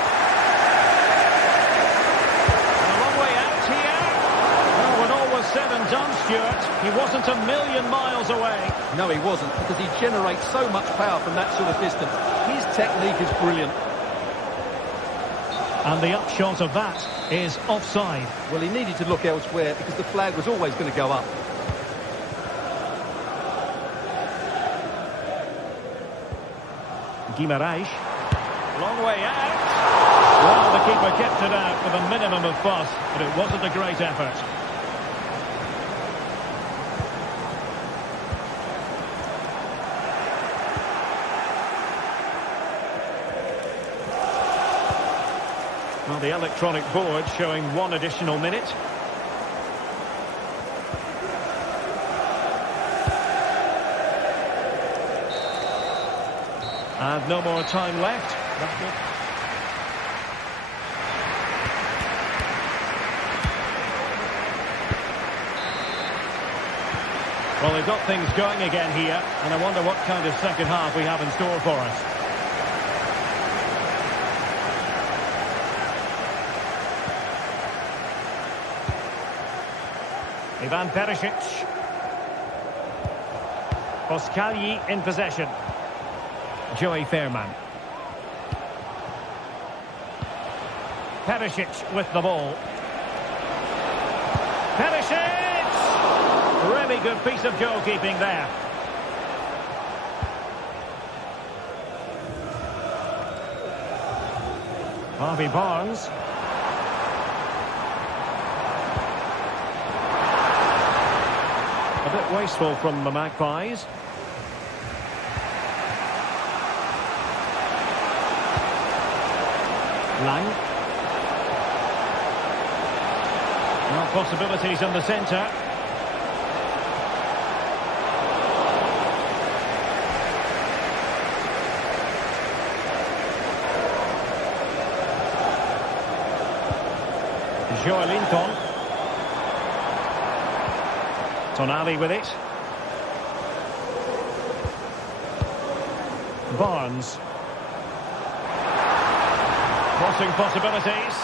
Said and done, Stuart. He wasn't a million miles away. No, he wasn't, because he generates so much power from that sort of distance. His technique is brilliant. And the upshot of that is offside. Well, he needed to look elsewhere because the flag was always going to go up. Guimaraes. Long way out. Well, the keeper kept it out with a minimum of fuss, but it wasn't a great effort. Well, the electronic board showing 1 additional minute. And no more time left. Well, they've got things going again here, and I wonder what kind of second half we have in store for us. Ivan Perisic. Boskali in possession. Joey Fairman. Perisic with the ball. Perisic! Really good piece of goalkeeping there. Harvey Barnes. A bit wasteful from the Magpies. Lang. Now possibilities in the centre. Joelinton. Tonali with it. Barnes. Crossing possibilities.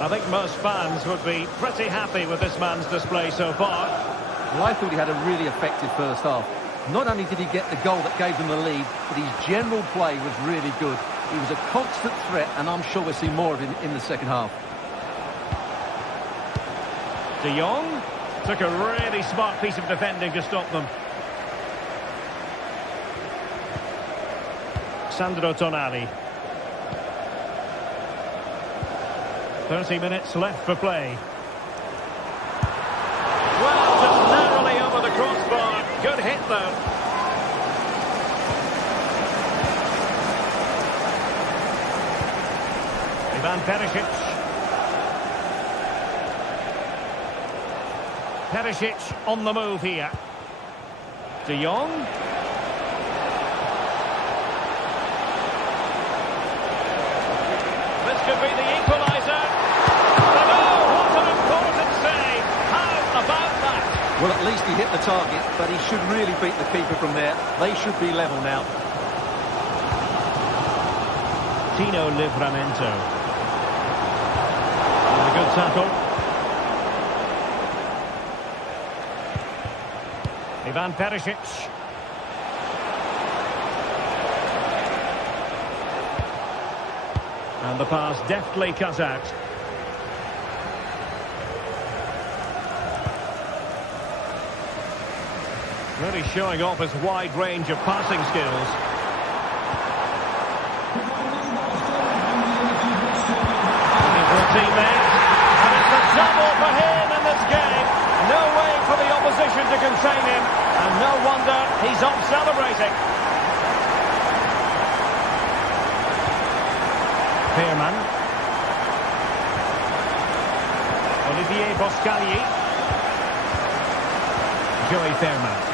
I think most fans would be pretty happy with this man's display so far. Well, I thought he had a really effective first half. Not only did he get the goal that gave them the lead, but his general play was really good. He was a constant threat, and I'm sure we'll see more of him in the second half. De Jong took a really smart piece of defending to stop them. Sandro Tonali. 30 minutes left for play. Well, just narrowly over the crossbar. Good hit, though. Ivan Perisic. Perisic on the move here. De Jong. This could be the equaliser. And oh, what an important save. How about that? Well, at least he hit the target, but he should really beat the keeper from there. They should be level now. Tino Livramento. And a good tackle. Ivan Perisic. And the pass deftly cut out. Really showing off his wide range of passing skills. Looking for a teammate. And it's a double for him in this game. No way for the opposition to contain him. And no wonder he's off celebrating. Fairman. Olivier Boscagli. Joey Fairman.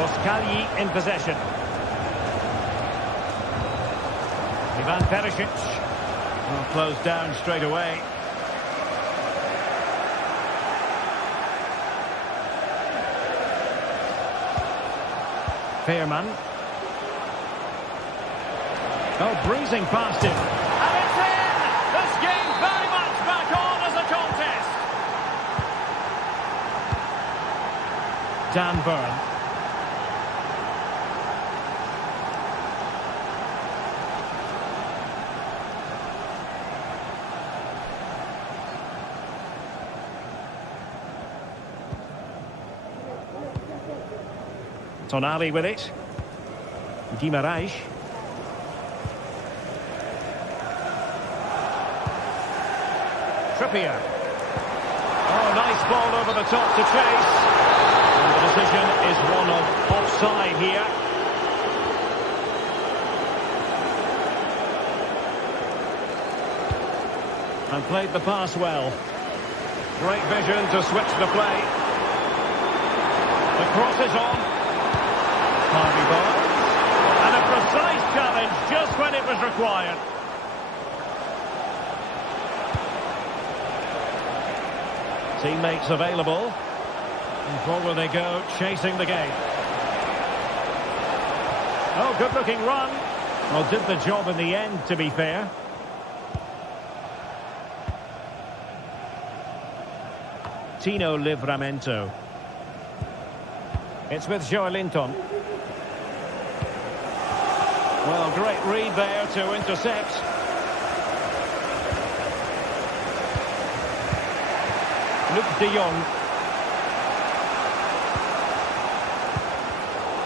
Boscagli in possession. Ivan Perisic. Well, closed down straight away. Fairman. Oh, breezing past him. And it's in! This game very much back on as a contest. Dan Burn. Tonali with it. Guimaraes. Trippier. Oh, nice ball over the top to chase. And the decision is one of offside here. And played the pass well. Great vision to switch the play. The cross is on. Harvey Barnes. And a precise challenge just when it was required. Teammates available. And forward they go, chasing the game. Oh, good-looking run. Well, did the job in the end, to be fair. Tino Livramento. It's with Joelinton. Well, great read there to intercept. Luc de Jong.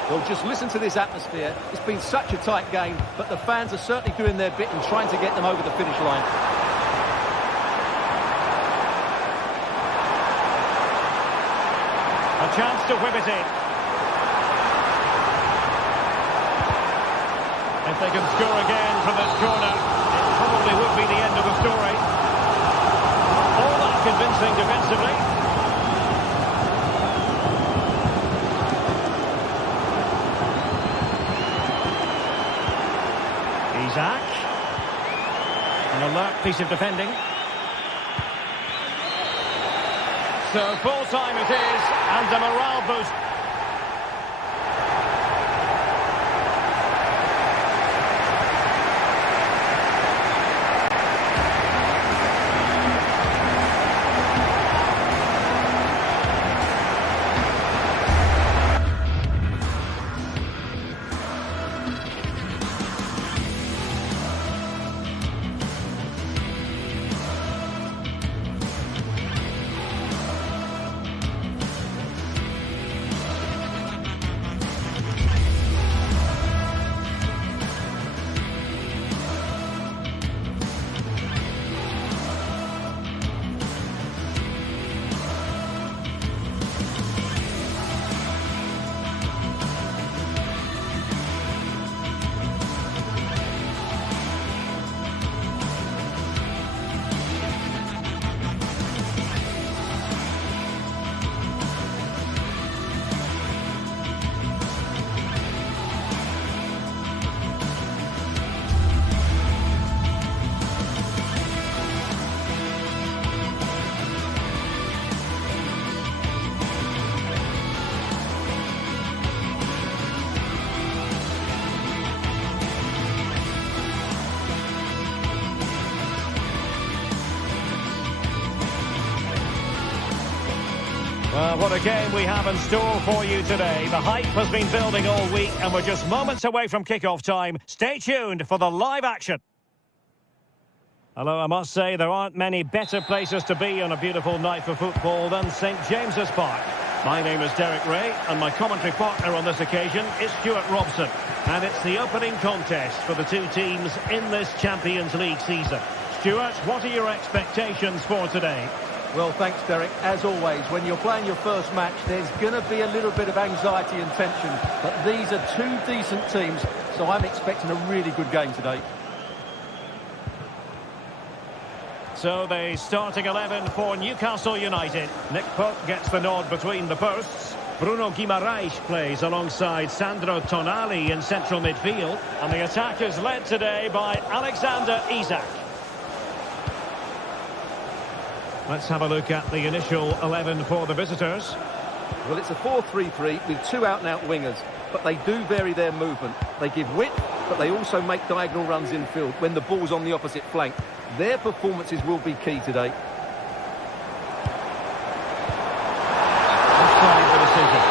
Well, just listen to this atmosphere. It's been such a tight game, but the fans are certainly doing their bit and trying to get them over the finish line. A chance to whip it in. If they can score again from this corner, it probably would be the end of the story. All that convincing defensively. Isaac. An alert piece of defending. So full time it is, and a morale boost. Well, what a game we have in store for you today. The hype has been building all week and we're just moments away from kickoff time. Stay tuned for the live action. Although I must say there aren't many better places to be on a beautiful night for football than St James's Park. My name is Derek Ray, and my commentary partner on this occasion is Stuart Robson. And it's the opening contest for the two teams in this Champions League season. Stuart, what are your expectations for today? Well, thanks, Derek. As always, when you're playing your first match, there's going to be a little bit of anxiety and tension. But these are two decent teams, so I'm expecting a really good game today. So the starting 11 for Newcastle United. Nick Pope gets the nod between the posts. Bruno Guimaraes plays alongside Sandro Tonali in central midfield. And the attack is led today by Alexander Isak. Let's have a look at the initial 11 for the visitors. Well, it's a 4-3-3 with two out-and-out wingers, but they do vary their movement. They give width, but they also make diagonal runs infield when the ball's on the opposite flank. Their performances will be key today. Offside the decision.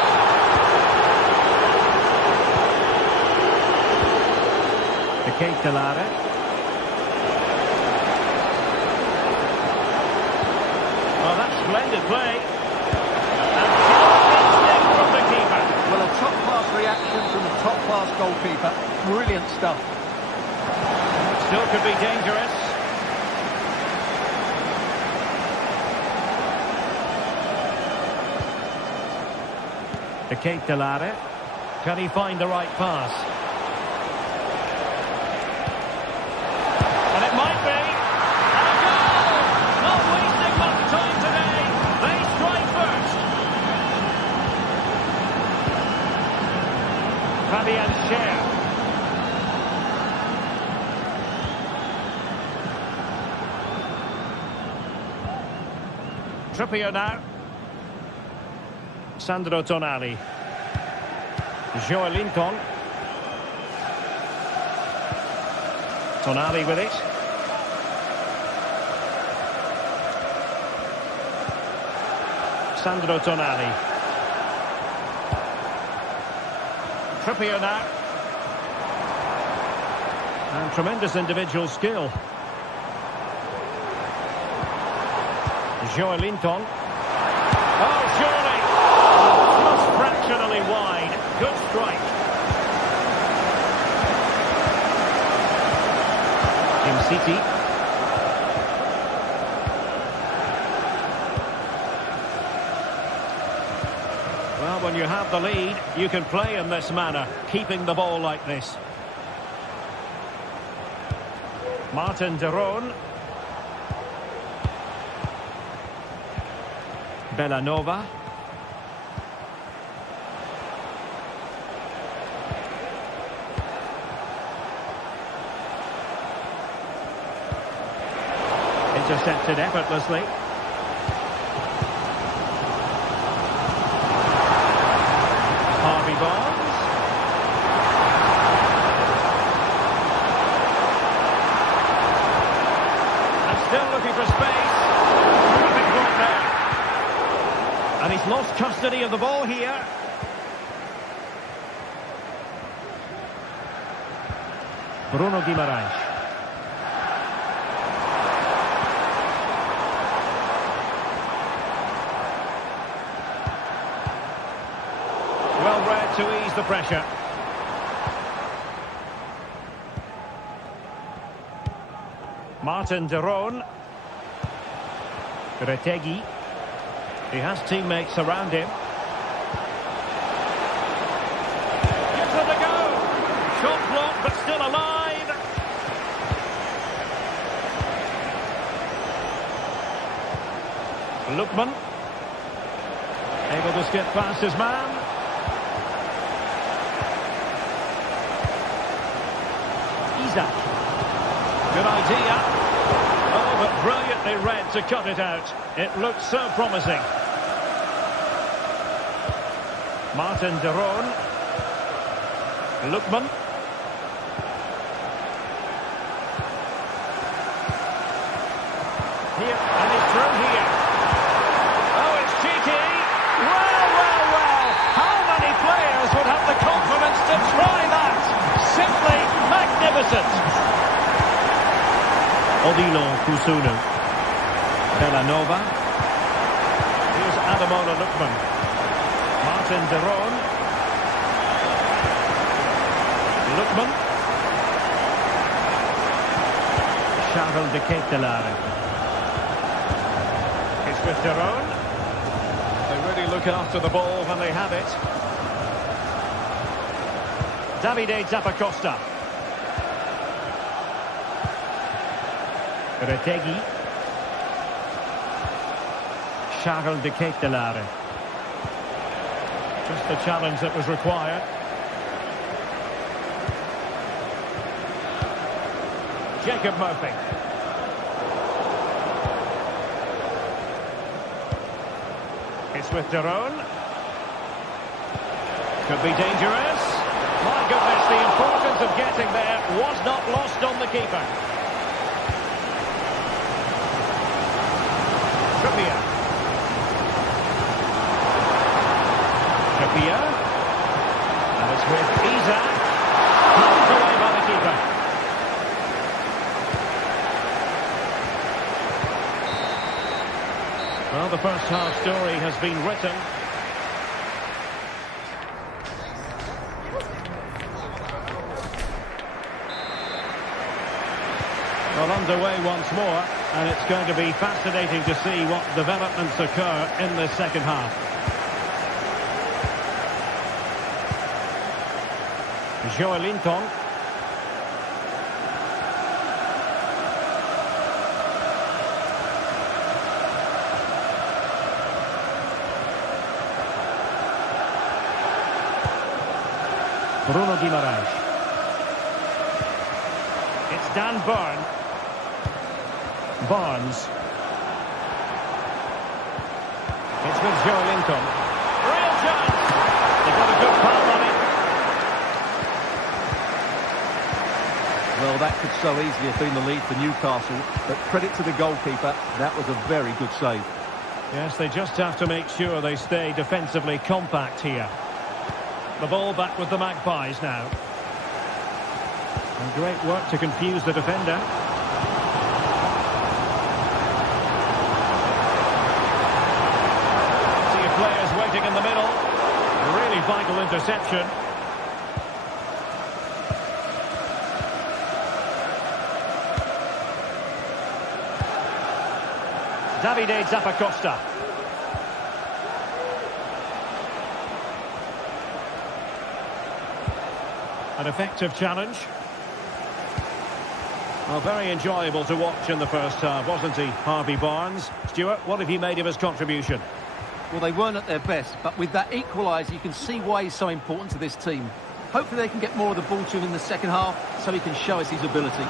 The Keita. Oh, that's splendid play. And instinct from the keeper. Well, a top-class reaction from a top-class goalkeeper. Brilliant stuff. Still could be dangerous. The Keita. Can he find the right pass? And it might be. And a goal! Not wasting much time today. They strike first. Fabian Schär. Trippier now. Sandro Tonali. Joelinton. Tonali with it. Sandro Tonali. Trippier now. And tremendous individual skill. Joelinton. Oh, surely! Just fractionally wide. Good strike. Team City. Well, when you have the lead, you can play in this manner, keeping the ball like this. Martin de Roon. Bellanova. Intercepted effortlessly. Harvey Barnes. And still looking for space. Perfect block there. And he's lost custody of the ball here. Bruno Guimaraes. Well read to ease the pressure. Martin de Roon. Retegui. He has teammates around him. Gives it a go. Shot blocked, but still alive. Lookman. Able to skip past his man. Isak. Good idea. Oh, but brilliantly read to cut it out. It looked so promising. Martin de Roon. Lookman. Here, and he's through here. Oh, it's cheeky. Well, well, well. How many players would have the confidence to try that? Simply magnificent. Odilo Kusunu. Bellanova. Here's Ademola Lookman. Martin de Roon. Lookman. Charles de Ketelaere. It's with de Roon. They really look after the ball when they have it. Davide Zappacosta. Retegui. Charles de Ketelaere. Just the challenge that was required. Jacob Murphy. It's with de Roon. Could be dangerous. My goodness, the importance of getting there was not lost on the keeper. Trippier. And it's with Isak. Knocked away by the keeper. Well, the first half story has been written. Well, underway once more, and it's going to be fascinating to see what developments occur in the second half. Joelinton. Bruno Guimaraes. It's Dan Burn. Barnes. It's with Joelinton. Real chance. They've got a good foul on it. Well, that could so easily have been the lead for Newcastle, but credit to the goalkeeper, that was a very good save. Yes, they just have to make sure they stay defensively compact here. The ball back with the Magpies now. And great work to confuse the defender. See players waiting in the middle. A really vital interception. Davide Zappacosta. An effective challenge. Well, very enjoyable to watch in the first half, wasn't he, Harvey Barnes? Stuart, what have you made of his contribution? Well, they weren't at their best, but with that equaliser, you can see why he's so important to this team. Hopefully they can get more of the ball to him in the second half so he can show us his ability.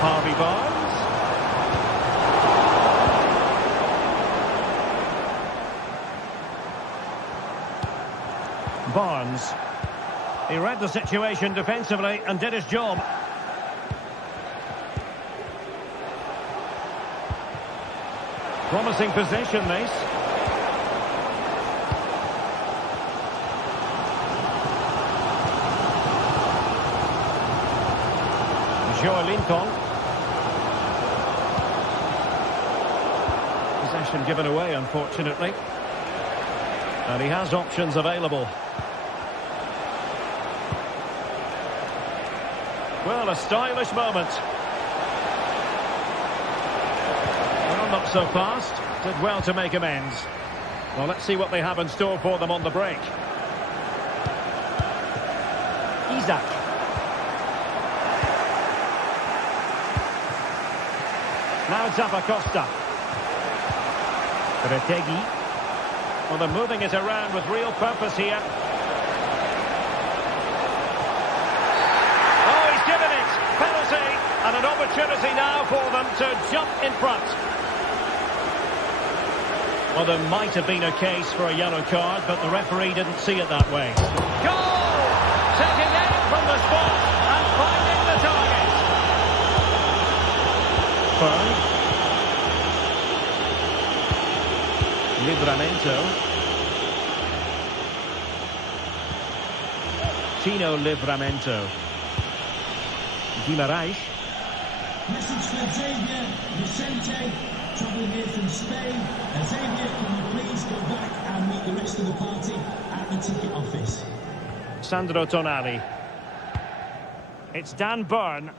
Harvey Barnes. Barnes. He read the situation defensively and did his job. Promising possession, this. Joelinton. Possession given away, unfortunately. And he has options available. Well, a stylish moment. Well, not so fast. Did well to make amends. Well, let's see what they have in store for them on the break. Isak. Now Zappacosta. Retegui. Well, they're moving it around with real purpose here. Oh, he's given it. Penalty. And an opportunity now for them to jump in front. Well, there might have been a case for a yellow card, but the referee didn't see it that way. Goal! Taking aim from the spot and finding the target. Burn. Livramento. Tino Livramento. Guimaraes. Message for Xavier Vicente, travelling here from Spain. Xavier, can you please go back and meet the rest of the party at the ticket office? Sandro Tonali. It's Dan Burn.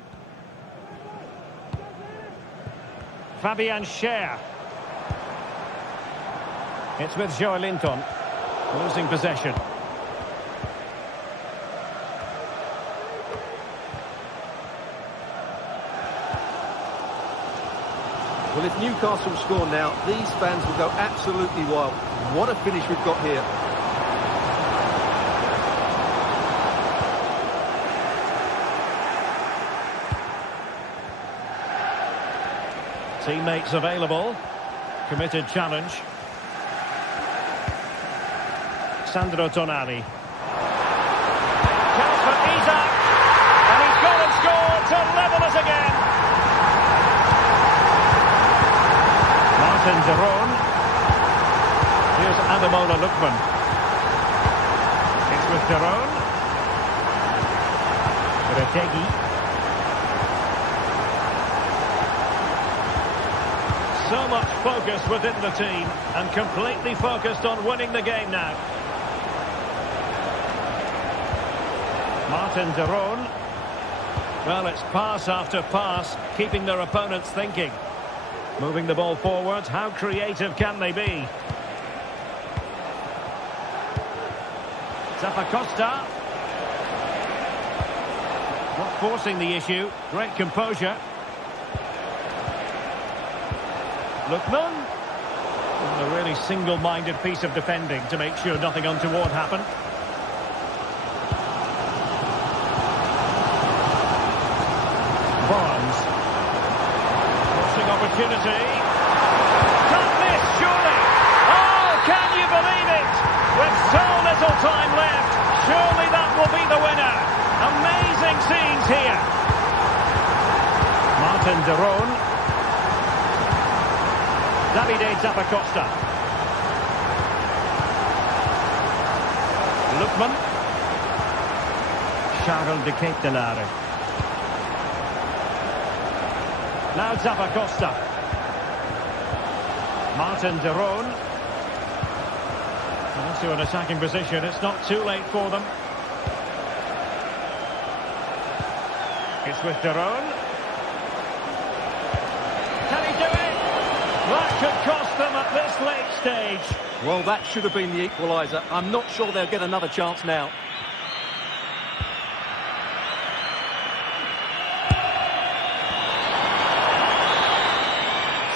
Fabian Schär. It's with Joelinton. Losing possession. Well, if Newcastle score now, these fans will go absolutely wild. What a finish we've got here. Teammates available. Committed challenge. Sandro Tonali. Chance for Isak. And he's gone and scored to level us again. Martin de Roon. Here's Ademola Lookman. It's with de Roon. Retegi. So much focus within the team and completely focused on winning the game now. Martin de Roon. Well, it's pass after pass, keeping their opponents thinking. Moving the ball forward, how creative can they be? Zappacosta. Not forcing the issue, great composure. Lookman. A really single-minded piece of defending to make sure nothing untoward happened. Barnes. Crossing opportunity. Can't miss, surely. Oh, can you believe it? With so little time left, surely that will be the winner. Amazing scenes here. Martin de Roon. Davide Zappacosta. Lookman. Charles de Ketelaere. Now Zappacosta. Martin de Roon. Into an attacking position. It's not too late for them. It's with de Roon. Can he do it? That could cost them at this late stage. Well, that should have been the equaliser. I'm not sure they'll get another chance now.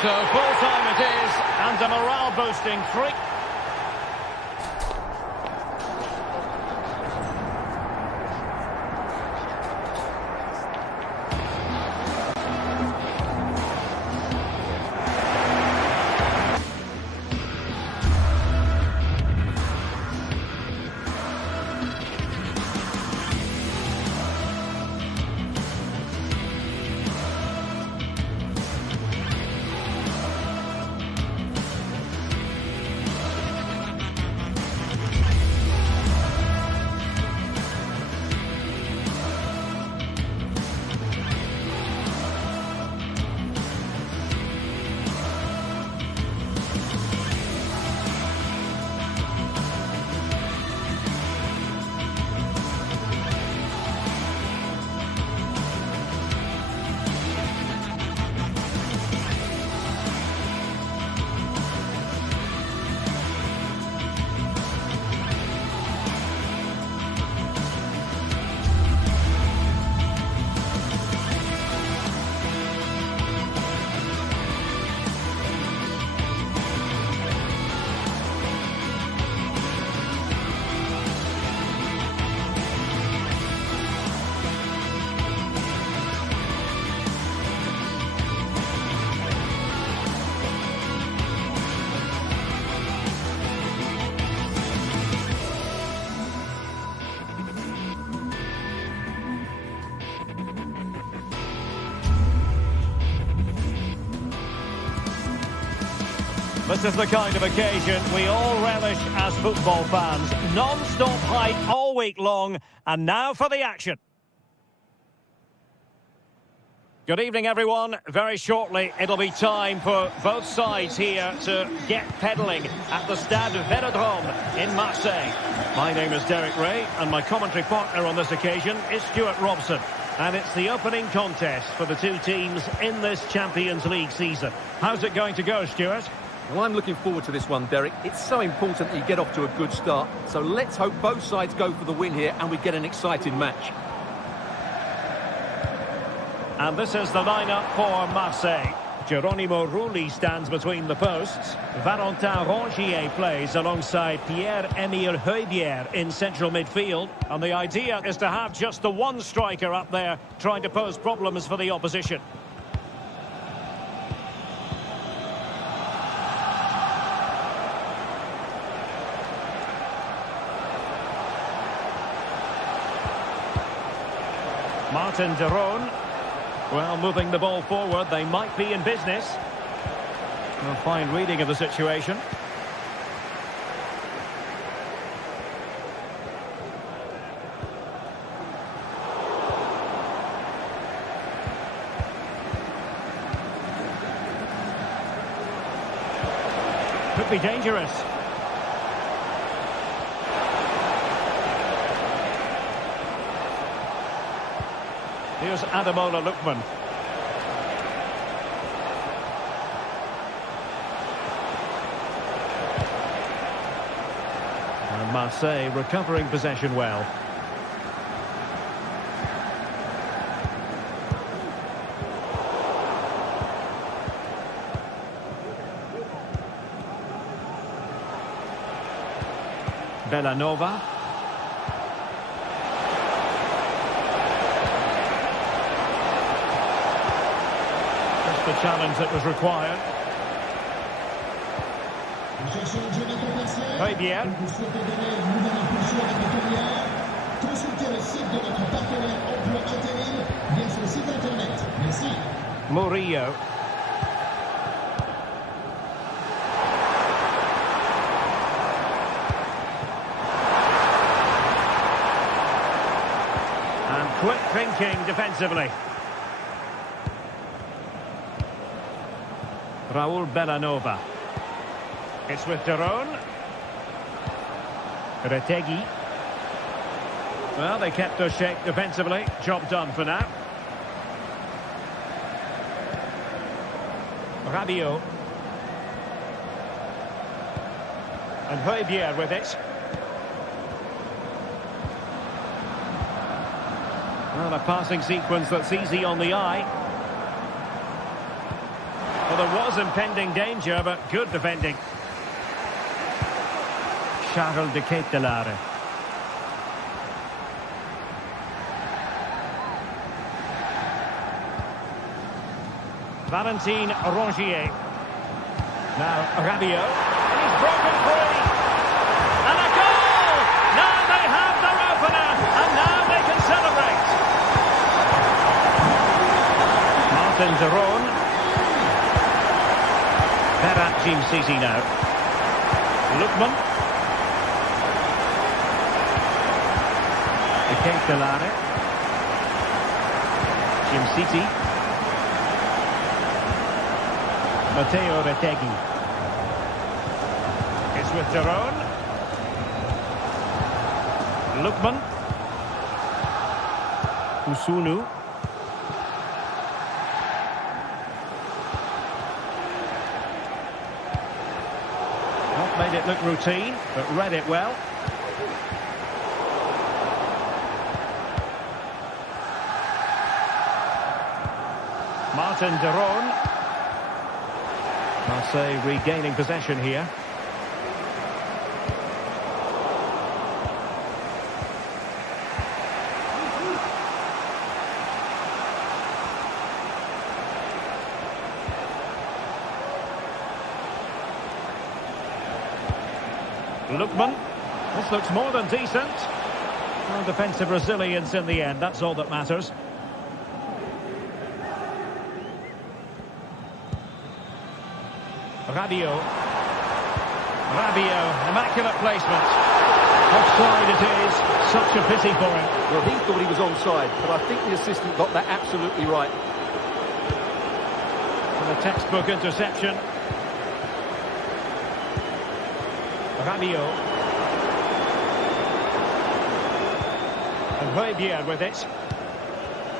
So full time it is, and a morale-boosting 3. This is the kind of occasion we all relish as football fans. Non-stop hype all week long, and now for the action. Good evening, everyone. Very shortly, it'll be time for both sides here to get pedalling at the Stade Vélodrome in Marseille. My name is Derek Ray, and my commentary partner on this occasion is Stuart Robson. And it's the opening contest for the two teams in this Champions League season. How's it going to go, Stuart? Well, I'm looking forward to this one, Derek. It's so important that you get off to a good start. So let's hope both sides go for the win here and we get an exciting match. And this is the lineup for Marseille. Geronimo Rulli stands between the posts. Valentin Rongier plays alongside Pierre-Emile Højbjerg in central midfield. And the idea is to have just the one striker up there trying to pose problems for the opposition. Martin de Roon. Well, moving the ball forward, they might be in business. A fine reading of the situation. Could be dangerous. Here's Ademola Lookman. And Marseille recovering possession well. Bellanova. The challenge that was required. Højbjerg. Murillo. And quick thinking defensively. Raul Bellanova. It's with de Roon. Retegui. Well, they kept their shape defensively. Job done for now. Rayo. And Højbjerg with it. Well, a passing sequence that's easy on the eye. Well, there was impending danger, but good defending. Charles de Ketelaere. Valentin Rongier. Now Rayo. And he's broken free. And a goal! Now they have their opener, and now they can celebrate. Martin de Roon. Ferhat Jimsiti now. Lookman. De Ketelaere. Jimsiti. Matteo Retegui. It's with de Roon. Lookman. Usunu. Not made it look routine, but read it well. Martin de Roon. Marseille regaining possession here. Lookman. This looks more than decent. Well, defensive resilience in the end, that's all that matters. Rayo. Immaculate placement. Offside it is. Such a pity for him. Well, he thought he was onside, but I think the assistant got that absolutely right. And a textbook interception. Rayo. And Bayern with it.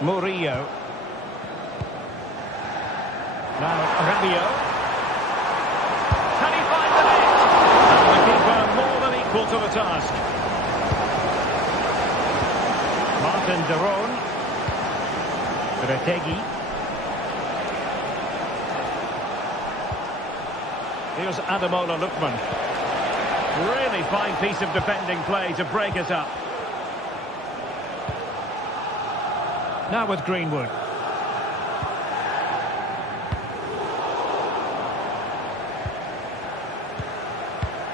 Murillo. Now Rayo. Can he find the net? And the keeper more than equal to the task. Martin de Roon. Retegi. Here's Ademola Lookman. Really fine piece of defending play to break it up. Now with Greenwood.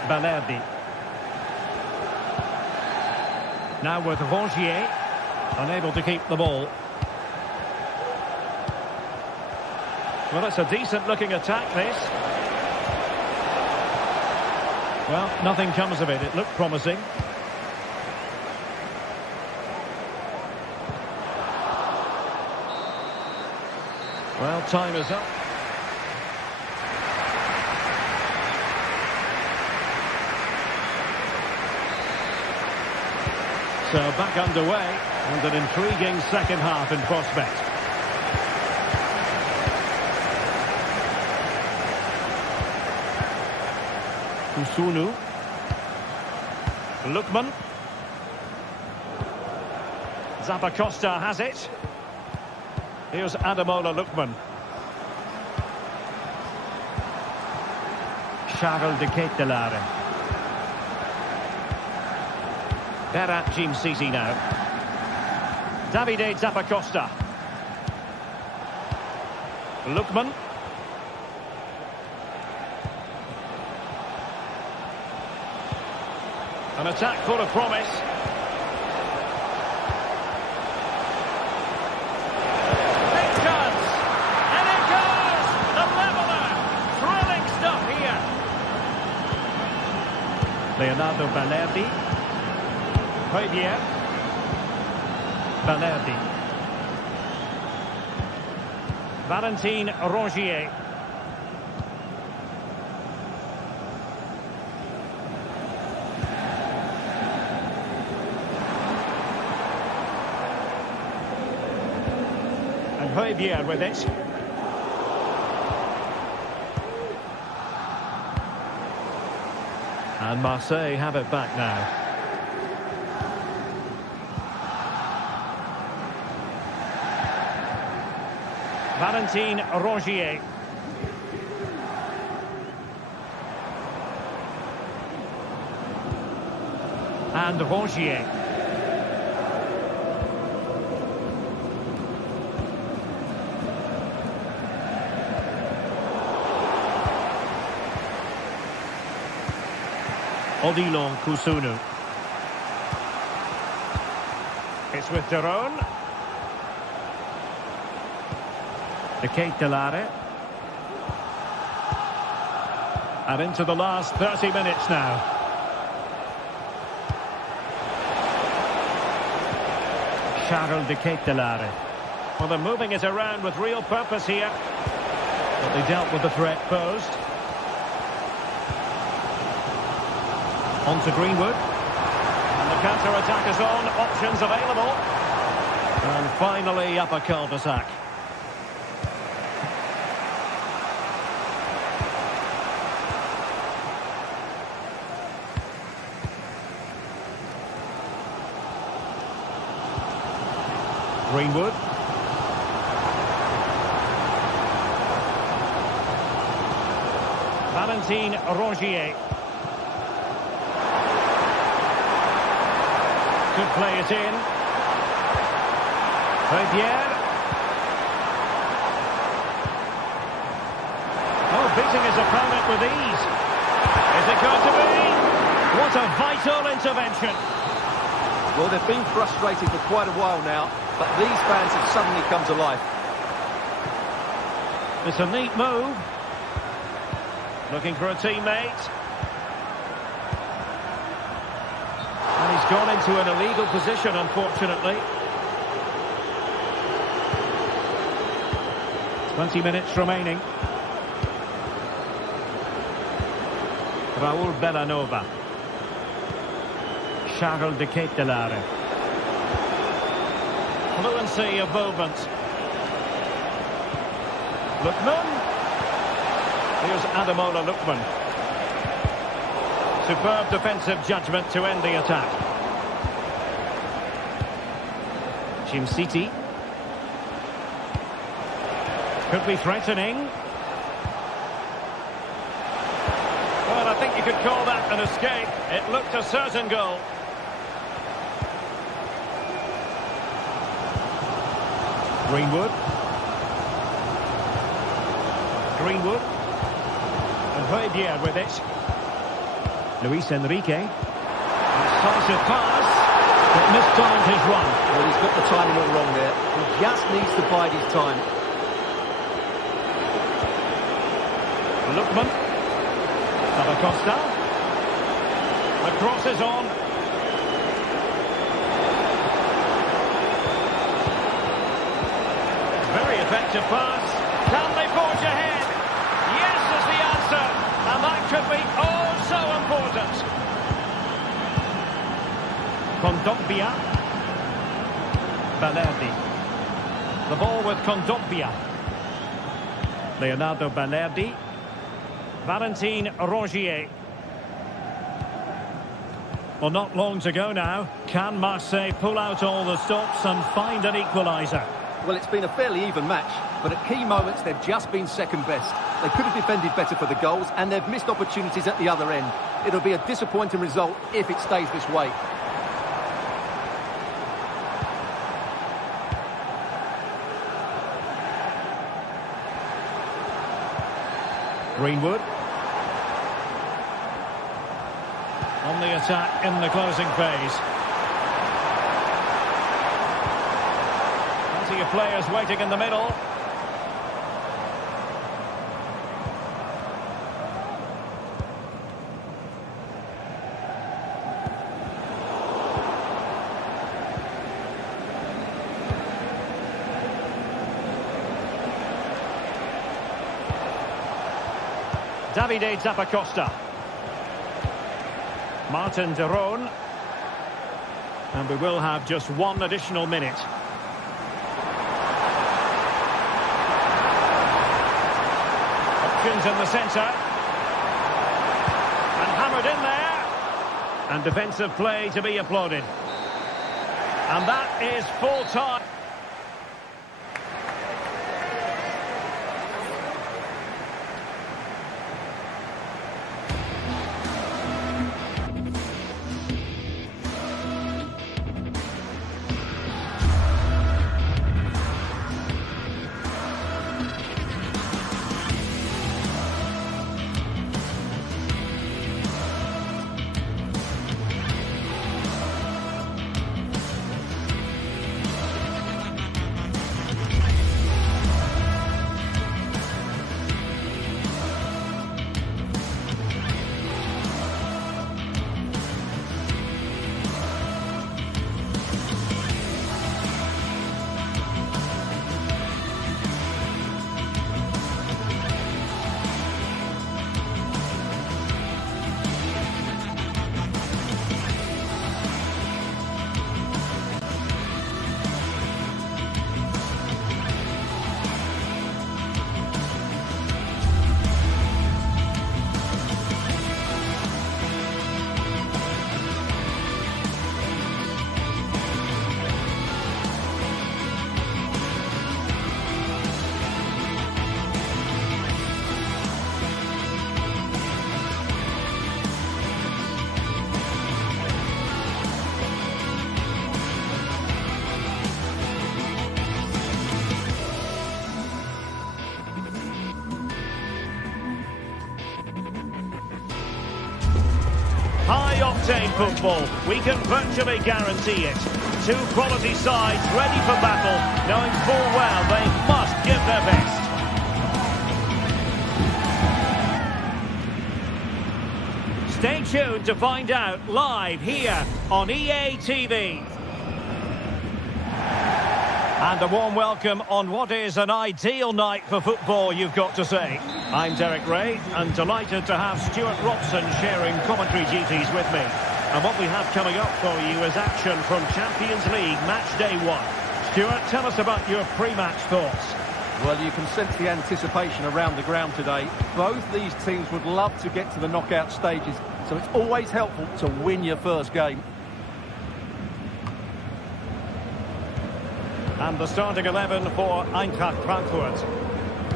Balerdi. Now with Rongier. Unable to keep the ball. Well, it's a decent looking attack, this. Well, nothing comes of it. It looked promising. Well, time is up. So back underway, and an intriguing second half in prospect. Kusunu. Lookman. Zappacosta has it. Here's Ademola Lookman. Charles de Ketelaere. Berat Jim Sisi now. Davide Zappacosta. Lookman. An attack full of promise. Big chance. And it goes! The leveller! Thrilling stuff here. Leonardo Balerdi. Bayern. Balerdi. Valentin Rongier. Bayern with it. And Marseille have it back now. Valentin Rongier. And Rongier. Odilon Kusunu. It's with de Roon. De Ketelaere. And into the last 30 minutes now. Charles de Ketelaere. Well, they're moving it around with real purpose here. But they dealt with the threat posed. On to Greenwood. And the counter-attack is on. Options available. And finally up a cul-de-sac. Greenwood. Valentin Rongier. Could play it in. Bayern. Oh, beating his opponent with ease. Is it going to be? What a vital intervention. Well, they've been frustrated for quite a while now, but these fans have suddenly come to life. It's a neat move. Looking for a teammate. And he's gone into an illegal position, unfortunately. 20 minutes remaining. Raul Bellanova. Charles de Ketelaere. Fluency of movement. Lookman. Here's Ademola Lookman. Superb defensive judgment to end the attack. City could be threatening. Well, I think you could call that an escape. It looked a certain goal. Greenwood. And Højbjerg with it. Luis Enrique. Decisive pass. But mistimed his run. Well, he's got the timing all wrong there. He just needs to bide his time. Lookman. Costa. The cross is on. Very effective pass. Can they forge ahead? Yes is the answer. And that could be oh so important. Kondogbia. Balerdi. The ball with Kondogbia. Leonardo Balerdi. Valentin Rongier. Well, not long to go now. Can Marseille pull out all the stops and find an equaliser? Well, it's been a fairly even match, but at key moments they've just been second best. They could have defended better for the goals, and they've missed opportunities at the other end. It'll be a disappointing result if it stays this way. Greenwood. On the attack in the closing phase. Plenty of players waiting in the middle. Davide Zappacosta. Martin de Roon. And we will have just one additional minute. Options in the centre. And hammered in there. And defensive play to be applauded. And that is full time. High-octane football, we can virtually guarantee it. Two quality sides ready for battle, knowing full well they must give their best. Stay tuned to find out live here on EA TV. And a warm welcome on what is an ideal night for football, you've got to say. I'm Derek Ray, and delighted to have Stuart Robson sharing commentary duties with me. And what we have coming up for you is action from Champions League Match Day 1. Stuart, tell us about your pre-match thoughts. Well, you can sense the anticipation around the ground today. Both these teams would love to get to the knockout stages, so it's always helpful to win your first game. And the starting 11 for Eintracht Frankfurt.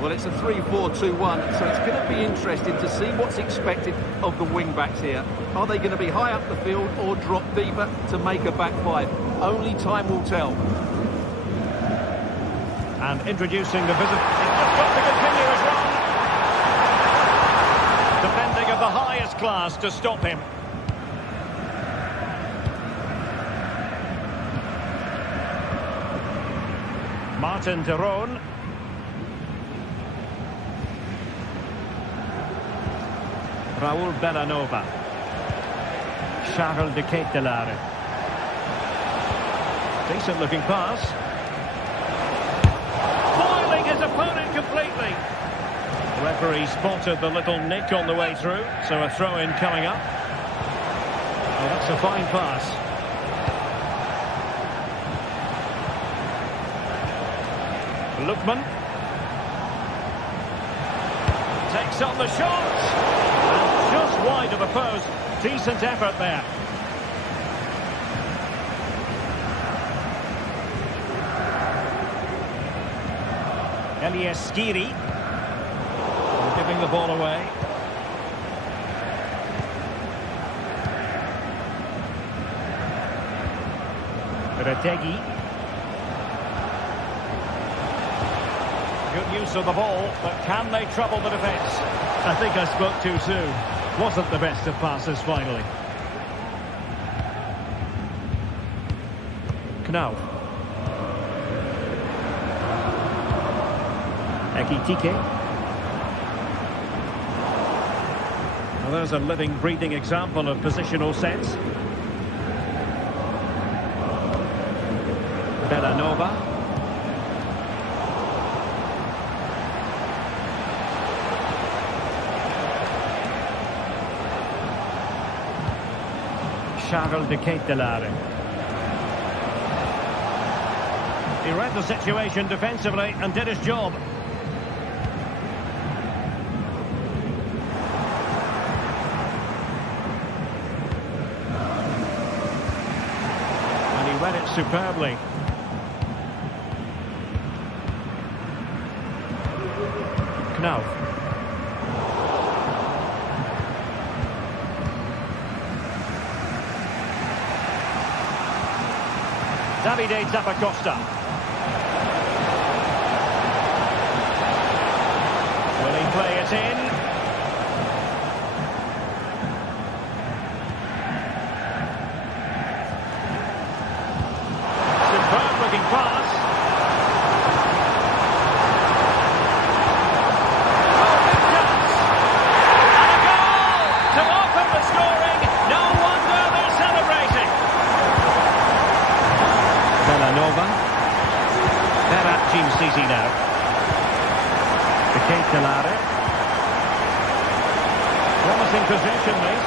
Well, it's a 3-4-2-1, so it's going to be interesting to see what's expected of the wing-backs here. Are they going to be high up the field or drop deeper to make a back five? Only time will tell. And introducing the visit. He's just got to continue his run. Defending of the highest class to stop him. Martin de Roon. Raul Bellanova. Charles de Ketelaere. Decent looking pass. Foiling his opponent completely. The referee spotted the little nick on the way through, so a throw-in coming up. Oh, that's a fine pass. Lookman takes on the shot, and just wide of the post. Decent effort there. Elias Skiri giving the ball away. Retegi. Good use of the ball, but can they trouble the defence? I think I spoke too soon. Wasn't the best of passes finally. Knauf. Ekitike. Well, there's a living, breathing example of positional sense. Bellanova. Charles de Ketelaere. He read the situation defensively and did his job. And he read it superbly. Knauf. Davide Zappacosta. Will he play it in? Superb looking pass. Oh, big chance! And a goal to open the scoring. No wonder they're celebrating. Bellanova. They're at Jim City now. The Ketelaere. Promising possession, this.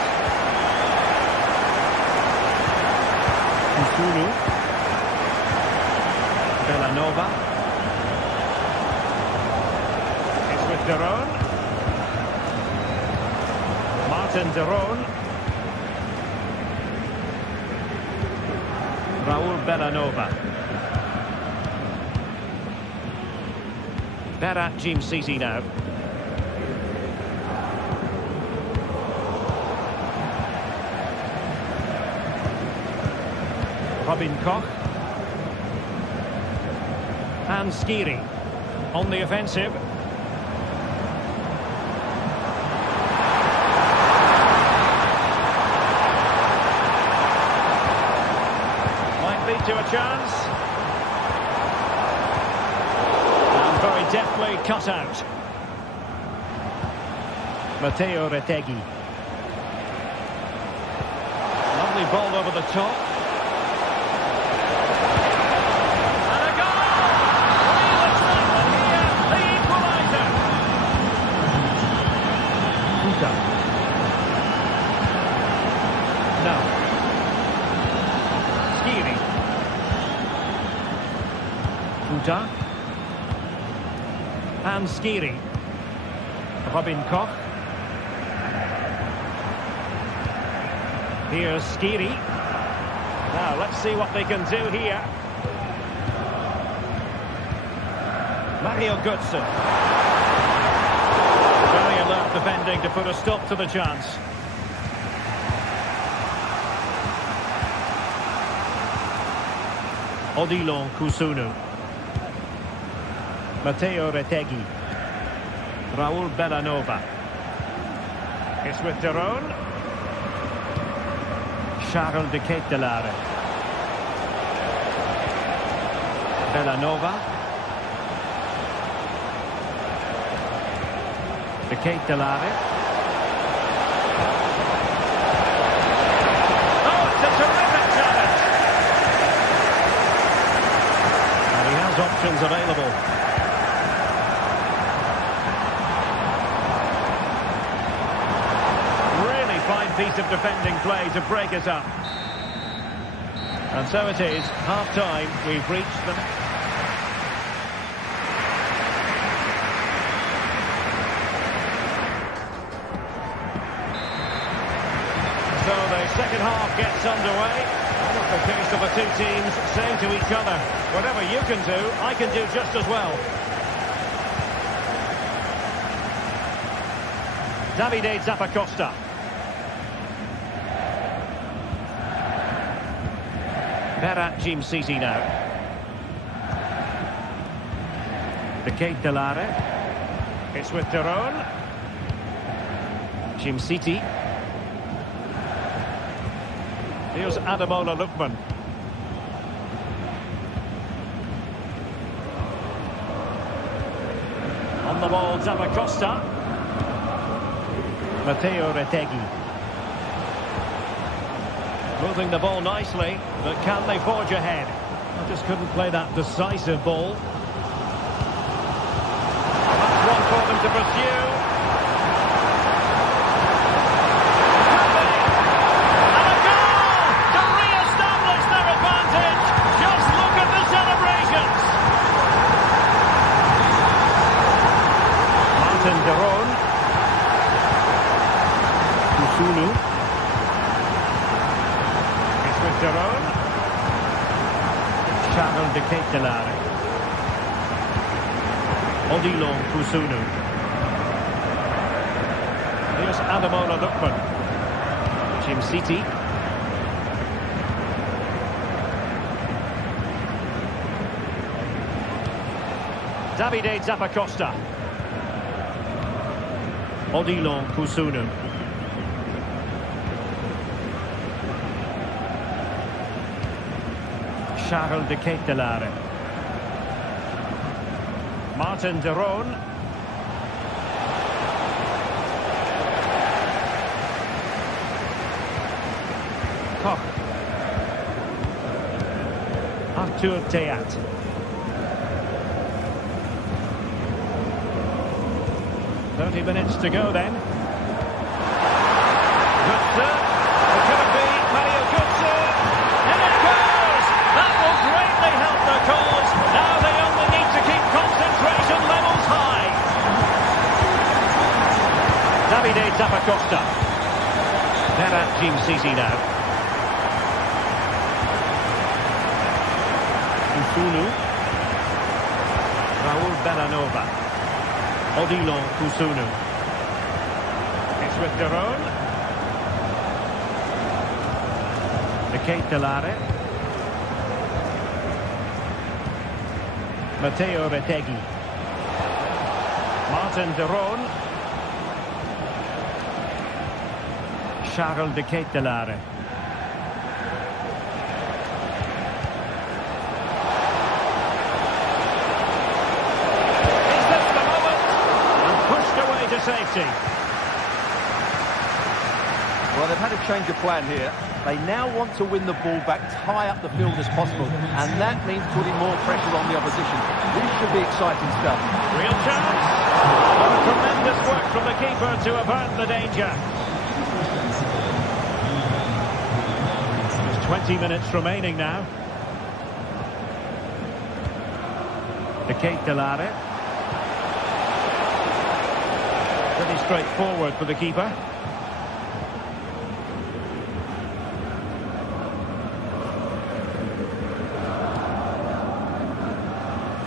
Kusunu. Bellanova. It's with de Roon. Martin de Roon. Raul Bellanova. Berat Jim City now. Robin Koch. And Skiri on the offensive. Might lead to a chance. And very deftly cut out. Matteo Retegi. Lovely ball over the top. And a goal! Guta. And Skiri. Robin Koch. Here's Skiri. Now, let's see what they can do here. Mario Götze. Very alert defending to put a stop to the chance. Odilon Kusunu. Matteo Retegui. Raul Bellanova. It's with Deron. Charles de Ketelare. Bellanova. De Ketelare. Oh, it's a terrific challenge. And he has options available. Fine piece of defending play to break us up. And so it is, half-time, we've reached them. So the second half gets underway. And it's the case of the two teams saying to each other, whatever you can do, I can do just as well. Davide Zappacosta. Berat Jim City now. De Ketelare. It's with Deron. Jim City. Here's Ademola Lookman. On the ball, Zappacosta. Matteo Retegui. Moving the ball nicely, but can they forge ahead? I just couldn't play that decisive ball. That's one for them to pursue. And a goal to re-establish their advantage. Just look at the celebrations. Martin Deron. Kusunu. Deron. Charles de Ketelare. Odilon Kusunu. Here's Ademola Lookman. Jim City. Davide Zappacosta. Odilon Kusunu. Charles de Ketelare. Martin Deron. Koch. Arthur Theat. "30 minutes to go then. Götze. Could it be Mario Götze? And it goes! That will greatly help their cause. Now they only need to keep concentration levels high. Davide Zappacosta. Berat Jim City now. Kusunu. Raul Bellanova. Odilon Kusunu. It's with Deron. De Ketelare. Matteo Retegui. Martin Deron. Charles de Ketelare. Is this the moment? And pushed away to safety. Well, they've had a change of plan here. They now want to win the ball back, tie up the field as possible, and that means putting more pressure on the opposition. This should be exciting stuff. Real chance. Oh, tremendous work from the keeper to avert the danger. There's 20 minutes remaining now. Ketelare. Pretty straightforward for the keeper.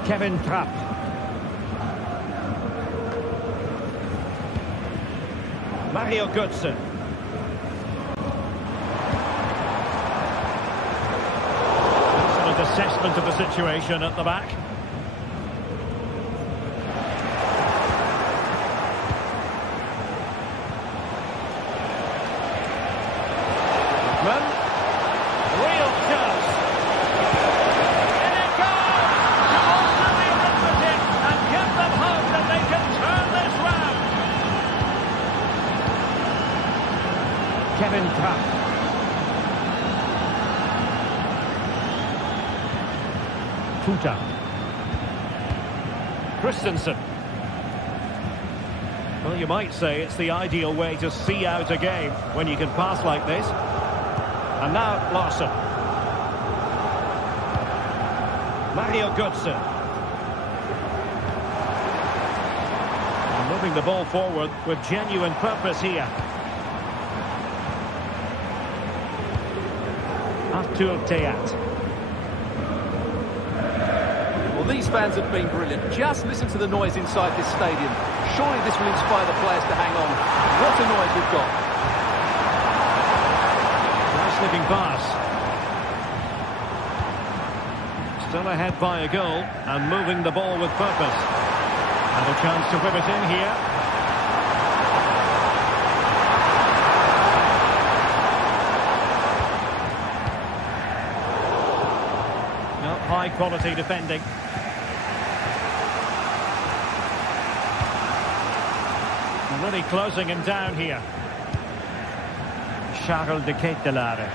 Kevin Trapp. Mario Götze. Excellent assessment of the situation at the back. Real chance. And it goes! To alter the arithmetic and give them hope that they can turn this round. Kevin Trapp. Tuta. Christensen. Well, you might say it's the ideal way to see out a game when you can pass like this. And now Larson. Mario Götze. And moving the ball forward with genuine purpose here. Artur Theat. Well, these fans have been brilliant. Just listen to the noise inside this stadium. Surely this will inspire the players to hang on. What a noise we've got. Nice looking pass. Still ahead by a goal and moving the ball with purpose. And a chance to whip it in here. Well, high quality defending. Really closing him down here. Charles de Ketelare.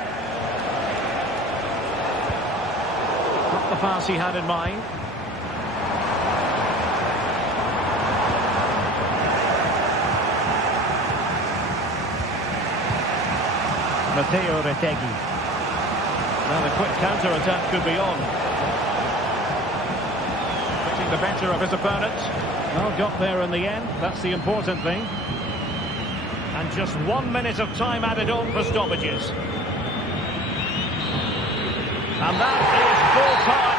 Not the pass he had in mind. Matteo Retegui. Now the quick counter-attack could be on. Getting the better of his opponents. Well, got there in the end. That's the important thing. And just 1 minute of time added on for stoppages. And that is full time.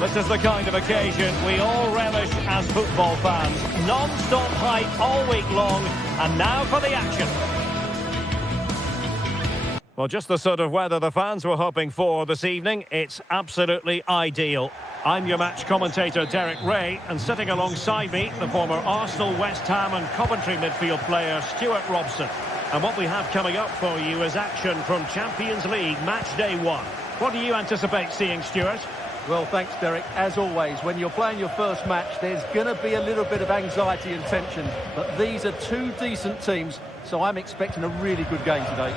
This is the kind of occasion we all relish as football fans. Non-stop hype all week long, and now for the action. Well, just the sort of weather the fans were hoping for this evening. It's absolutely ideal. I'm your match commentator, Derek Ray, and sitting alongside me, the former Arsenal, West Ham and Coventry midfield player, Stuart Robson. And what we have coming up for you is action from Champions League match day 1. What do you anticipate seeing, Stuart? Well, thanks, Derek. As always, when you're playing your first match, there's going to be a little bit of anxiety and tension. But these are two decent teams, so I'm expecting a really good game today.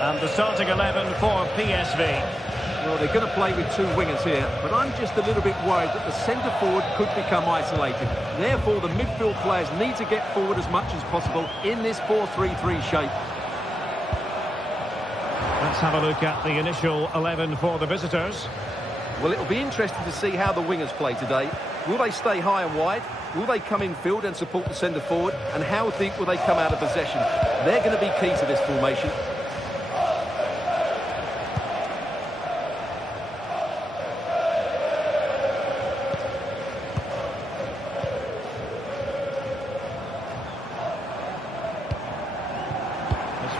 And the starting 11 for PSV. Well, they're going to play with two wingers here, but I'm just a little bit worried that the centre-forward could become isolated. Therefore, the midfield players need to get forward as much as possible in this 4-3-3 shape. Let's have a look at the initial 11 for the visitors. Well, it'll be interesting to see how the wingers play today. Will they stay high and wide? Will they come in field and support the centre-forward? And how deep will they come out of possession? They're going to be key to this formation.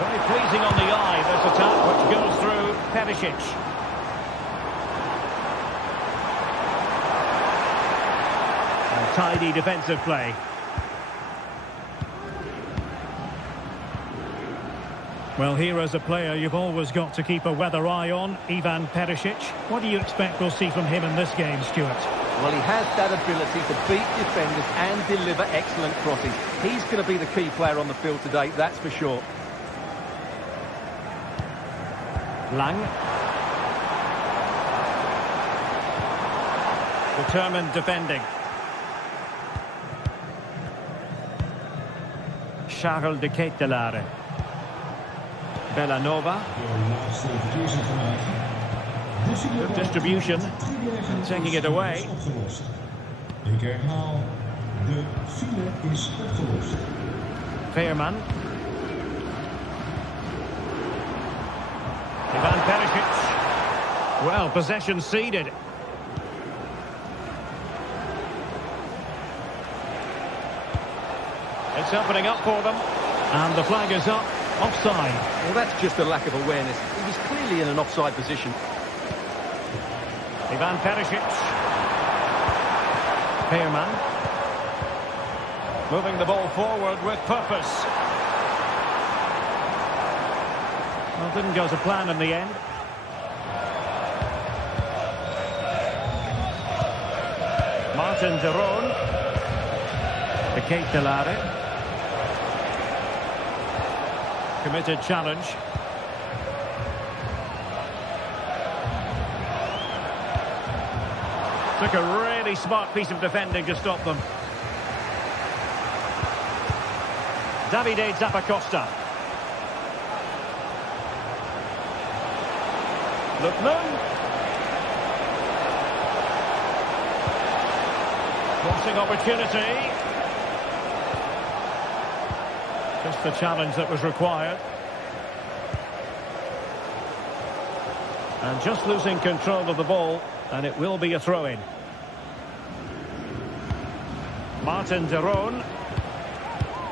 Very pleasing on the eye, this attack, which goes through PSG. And tidy defensive play. Well, here as a player, you've always got to keep a weather eye on Ivan Perisic. What do you expect we'll see from him in this game, Stuart? Well, he has that ability to beat defenders and deliver excellent crosses. He's going to be the key player on the field today, that's for sure. Lang. Determined defending. Charles de Ketelaere. Bellanova. Good distribution. And taking it away. Veerman. Ivan Perisic. Well, possession ceded. It's opening up for them. And the flag is up. Offside. Well, that's just a lack of awareness. He was clearly in an offside position. Ivan Perisic. Veerman. Moving the ball forward with purpose. Well, didn't go to plan in the end. Martin de Roon. De Ketelaere. Committed challenge. Took a really smart piece of defending to stop them. Davide Zappacosta. Lookman. Crossing opportunity. Just the challenge that was required. And just losing control of the ball, and it will be a throw-in. Martin de Roon.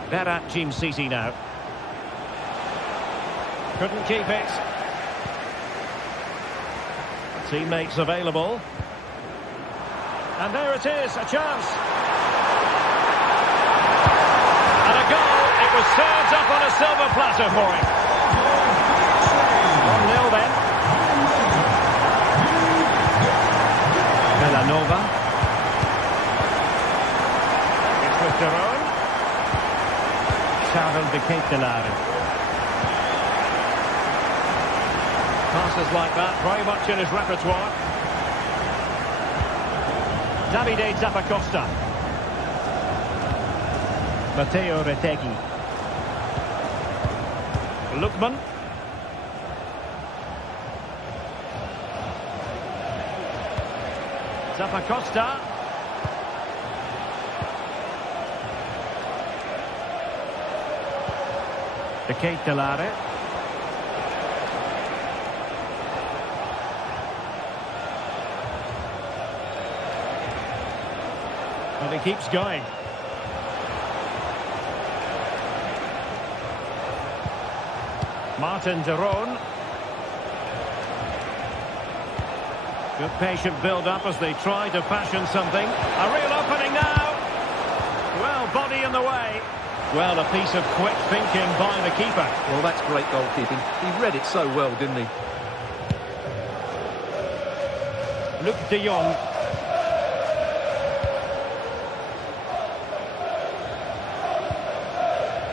Berat Jim City now. Couldn't keep it. Teammates available. And there it is, a chance. And a goal. It was served up on a silver platter for him. 1-0 then. Bellanova. It's with de Roon. Charles de Ketelaere. Passes like that, very much in his repertoire. Davide Zappacosta. Matteo Retegui. Lookman. Zappacosta. De Ketelaere. And he keeps going. Martin de Roon. Good patient build-up as they try to fashion something. A real opening now. Well, body in the way. Well, a piece of quick thinking by the keeper. Well, that's great goalkeeping. He read it so well, didn't he? Luc de Jong.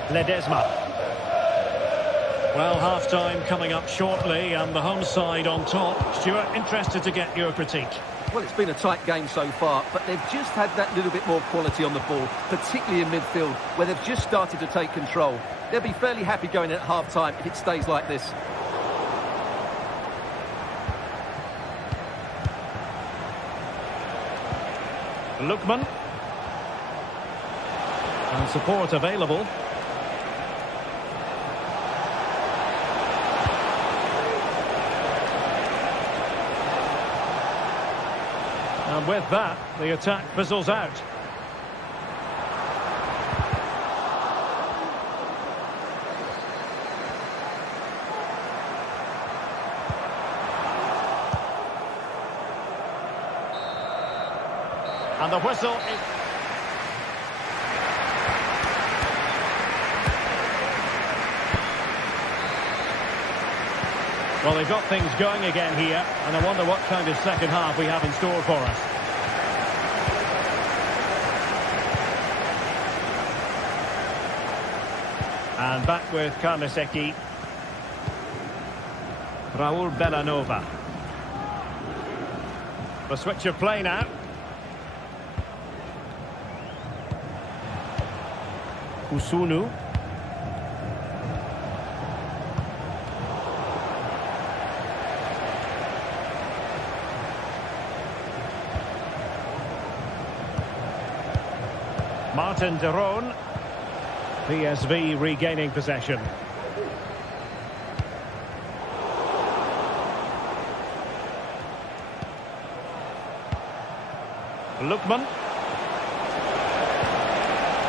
Ledesma. Well, half-time coming up shortly and the home side on top. Stuart, interested to get your critique. Well, it's been a tight game so far, but they've just had that little bit more quality on the ball, particularly in midfield, where they've just started to take control. They'll be fairly happy going in at half-time if it stays like this. Lookman. And support available. And with that, the attack fizzles out. And the whistle is... Well, they've got things going again here, and I wonder what kind of second half we have in store for us. And back with Carnesecchi. Raul Bellanova. The switch of play now. Usunu. Martin de Roon. PSV regaining possession. Lookman.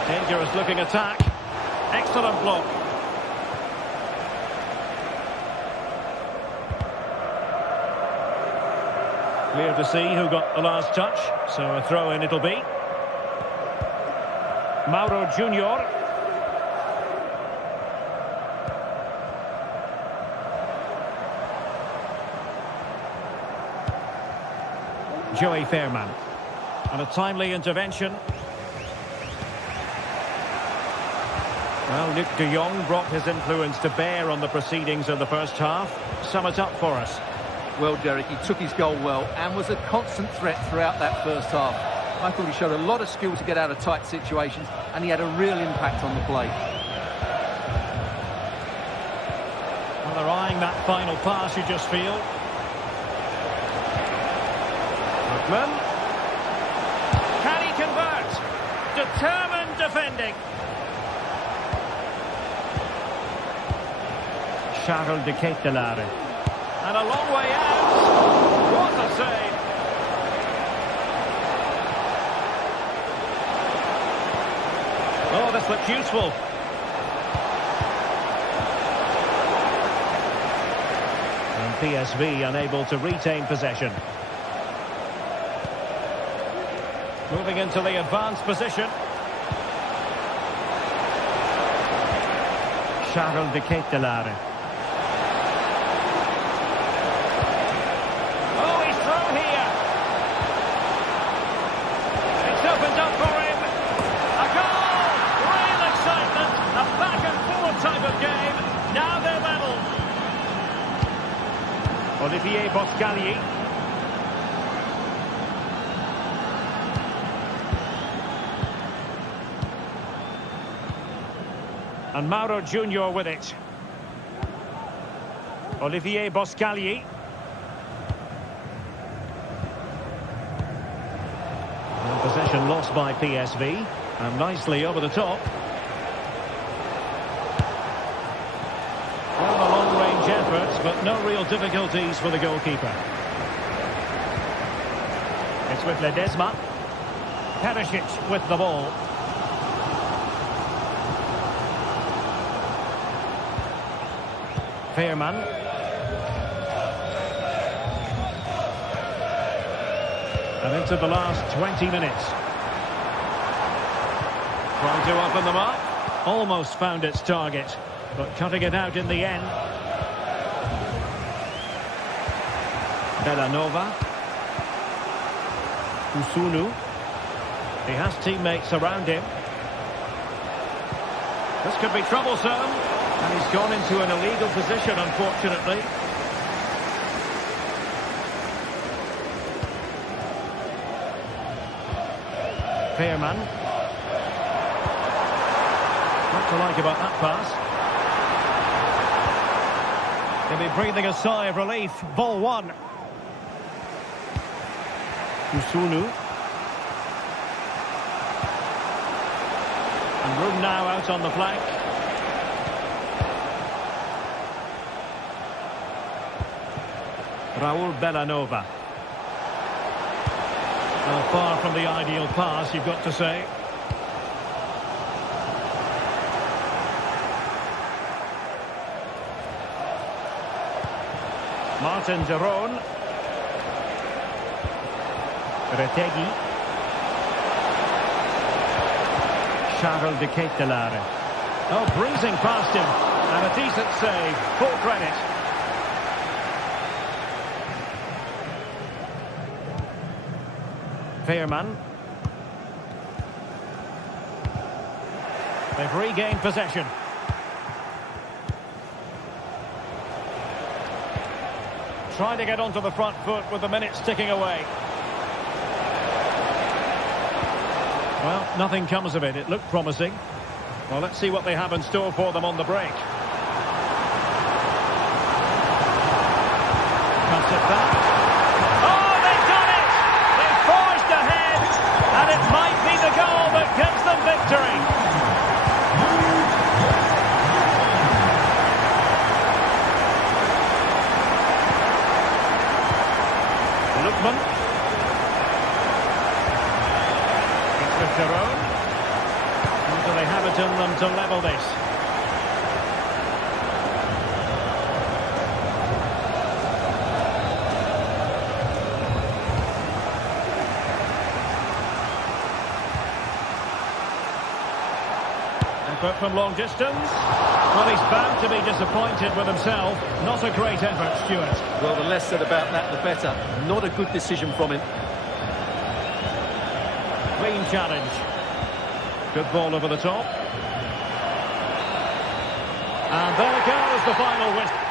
Dangerous looking attack. Excellent block. Clear to see who got the last touch, so a throw in it'll be. Mauro Junior. Joey Fairman. And a timely intervention. Well, Luc de Jong brought his influence to bear on the proceedings of the first half. Sum it up for us. Well, Derek, he took his goal well and was a constant threat throughout that first half. I thought he showed a lot of skill to get out of tight situations, and he had a real impact on the play. Well, they're eyeing that final pass, you just feel. Lookman. Can he convert? Determined defending. Charles de Ketelaere. And a long way out. What a save. Oh, this looks useful. And PSV unable to retain possession. Moving into the advanced position. Charles de Ketelaere. Oh, he's through here. It's opened up for him. A goal! Real excitement. A back and forward type of game. Now they're level. Olivier Boscagli. And Mauro Junior with it. Olivier Boscagli. And possession lost by PSV. And nicely over the top. Well, a long-range effort, but no real difficulties for the goalkeeper. It's with Ledesma. Perisic with the ball. Fairman. And into the last 20 minutes. Trying to open them up. Almost found its target, but cutting it out in the end. Bellanova. Usunu. He has teammates around him. This could be troublesome. And he's gone into an illegal position, unfortunately. Veerman. What to like about that pass? He'll be breathing a sigh of relief. Ball one. Usunu. And room now out on the flank. Raul Bellanova. Well, far from the ideal pass, you've got to say. Martin de Roon. Retegui. Charles de Ketelaere. Oh, breezing past him. And a decent save. Full credit. Veerman. They've regained possession. Trying to get onto the front foot with the minutes ticking away. Well, nothing comes of it. It looked promising. Well, let's see what they have in store for them on the break. Cuts it back. Oh, they've done it! They've forged ahead, and it might be the goal that gives them victory. Lookman. Their own. Or do they have it in them to level this? Effort from long distance. Well, he's bound to be disappointed with himself. Not a great effort, Stuart. Well, the less said about that, the better. Not a good decision from him. Clean challenge. Good ball over the top. And there goes the final whistle.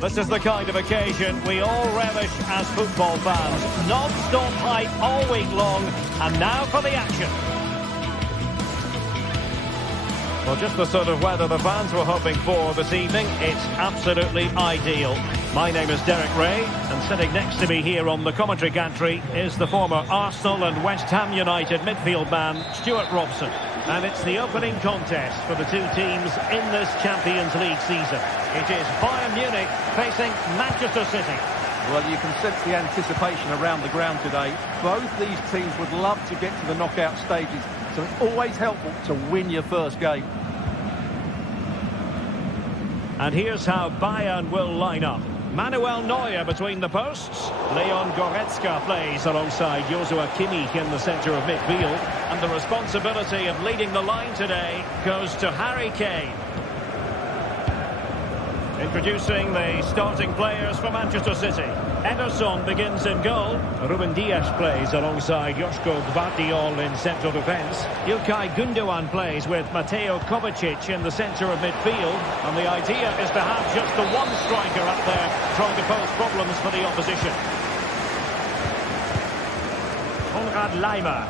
This is the kind of occasion we all relish as football fans. Non-stop hype all week long, and now for the action. Well, just the sort of weather the fans were hoping for this evening. It's absolutely ideal. My name is Derek Ray, and sitting next to me here on the commentary gantry is the former Arsenal and West Ham United midfield man, Stuart Robson. And it's the opening contest for the two teams in this Champions League season. It is Bayern Munich facing Manchester City. Well, you can sense the anticipation around the ground today. Both these teams would love to get to the knockout stages, so it's always helpful to win your first game. And here's how Bayern will line up. Manuel Neuer between the posts. Leon Goretzka plays alongside Joshua Kimmich in the centre of midfield. And the responsibility of leading the line today goes to Harry Kane. Introducing the starting players for Manchester City. Ederson begins in goal. Ruben Dias plays alongside Joško Gvardiol in central defence. Ilkay Gundogan plays with Mateo Kovacic in the centre of midfield. And the idea is to have just the one striker up there trying to pose problems for the opposition. Konrad Laimer.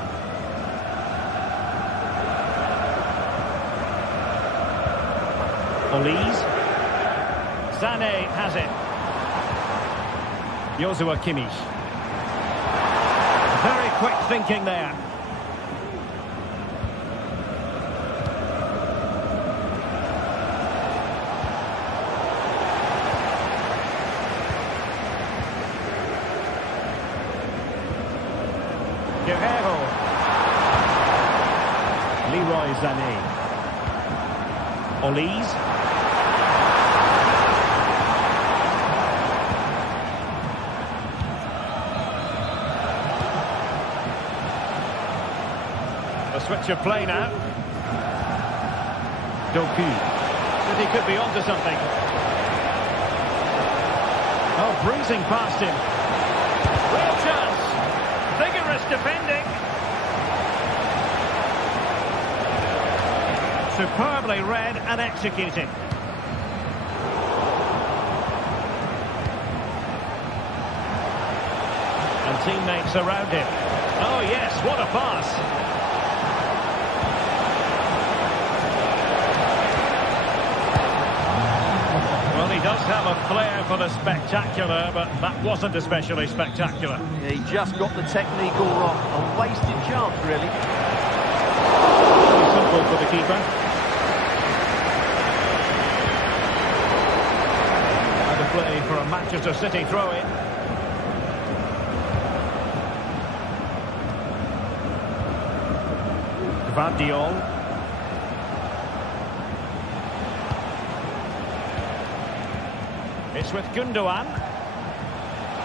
Olise. Sané has it. Joshua Kimmich. Very quick thinking there. Guerrero. Leroy Sané. Olise. Switch of play now. Doku. City could be onto something. Oh, breezing past him. Real chance. Vigorous defending. Superbly read and executed. And teammates around him. Oh yes, what a pass. He does have a flair for the spectacular, but that wasn't especially spectacular. He just got the technique all wrong. A wasted chance, really. Simple for the keeper. And a play for a Manchester City throw-in. Gvardiol. It's with Gundogan.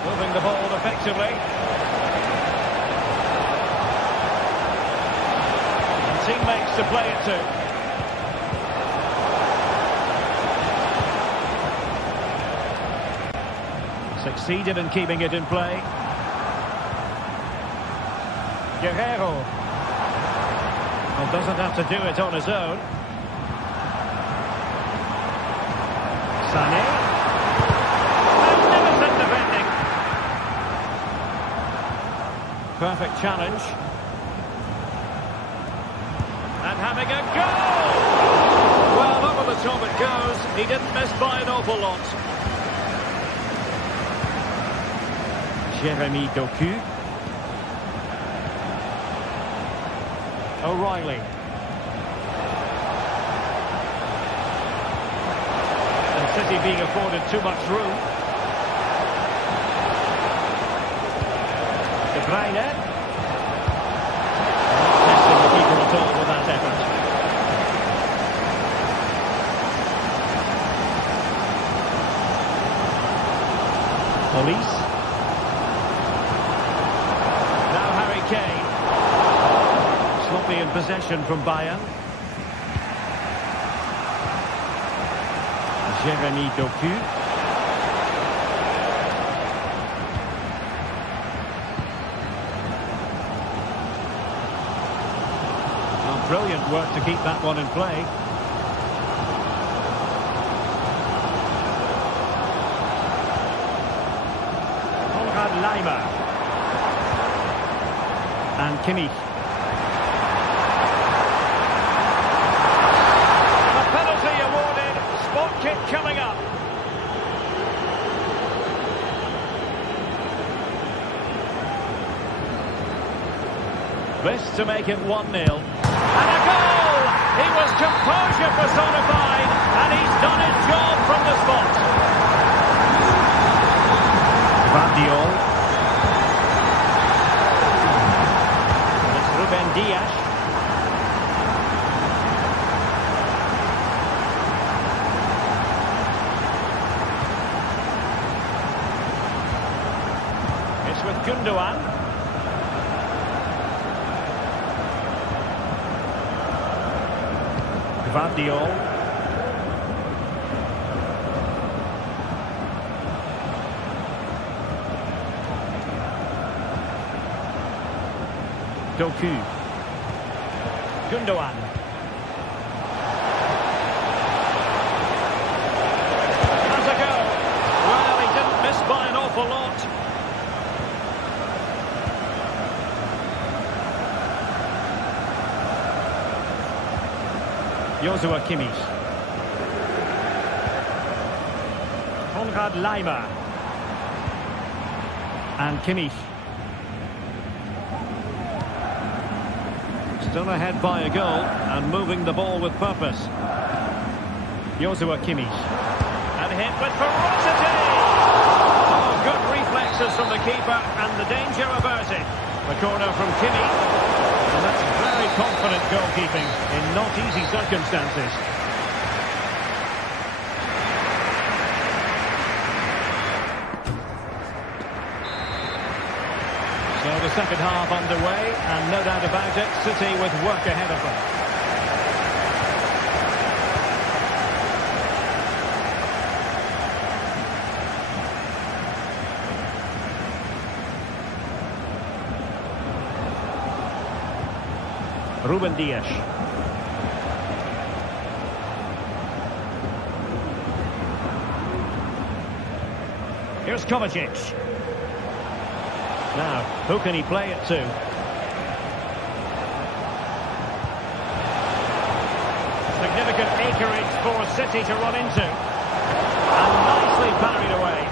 Moving the ball effectively. And teammates to play it to. Succeeded in keeping it in play. Guerrero. Well, doesn't have to do it on his own. Sané. Perfect challenge. And having a goal! Well, over the top it goes. He didn't miss by an awful lot. Jeremy Doku. O'Reilly. And City being afforded too much room. Bruyne. Not testing the keeper at all with that effort. Olise. Now Harry Kane. Sloppy in possession from Bayern. Jeremy Doku. Brilliant work to keep that one in play. Konrad Laimer. And Kimmich. A penalty awarded. Spot kick coming up. This to make it 1-0. And a goal! was composure personified, and he's done his job from the spot. Guardiola. It's Ruben Dias. It's with Gundogan. Guardiola. Doku. Gundogan. Has a go. Well, he didn't miss by an awful lot. Joshua Kimmich. Konrad Laimer. And Kimmich. Still ahead by a goal and moving the ball with purpose. Joshua Kimmich. And hit with ferocity! Oh, good reflexes from the keeper and the danger averted. The corner from Kimmich. And that's very confident goalkeeping in not easy circumstances. So the second half underway, and no doubt about it, City with work ahead of them. Ruben Dias. Here's Kovacic. Now, who can he play it to? Significant acreage for City to run into. And nicely parried away.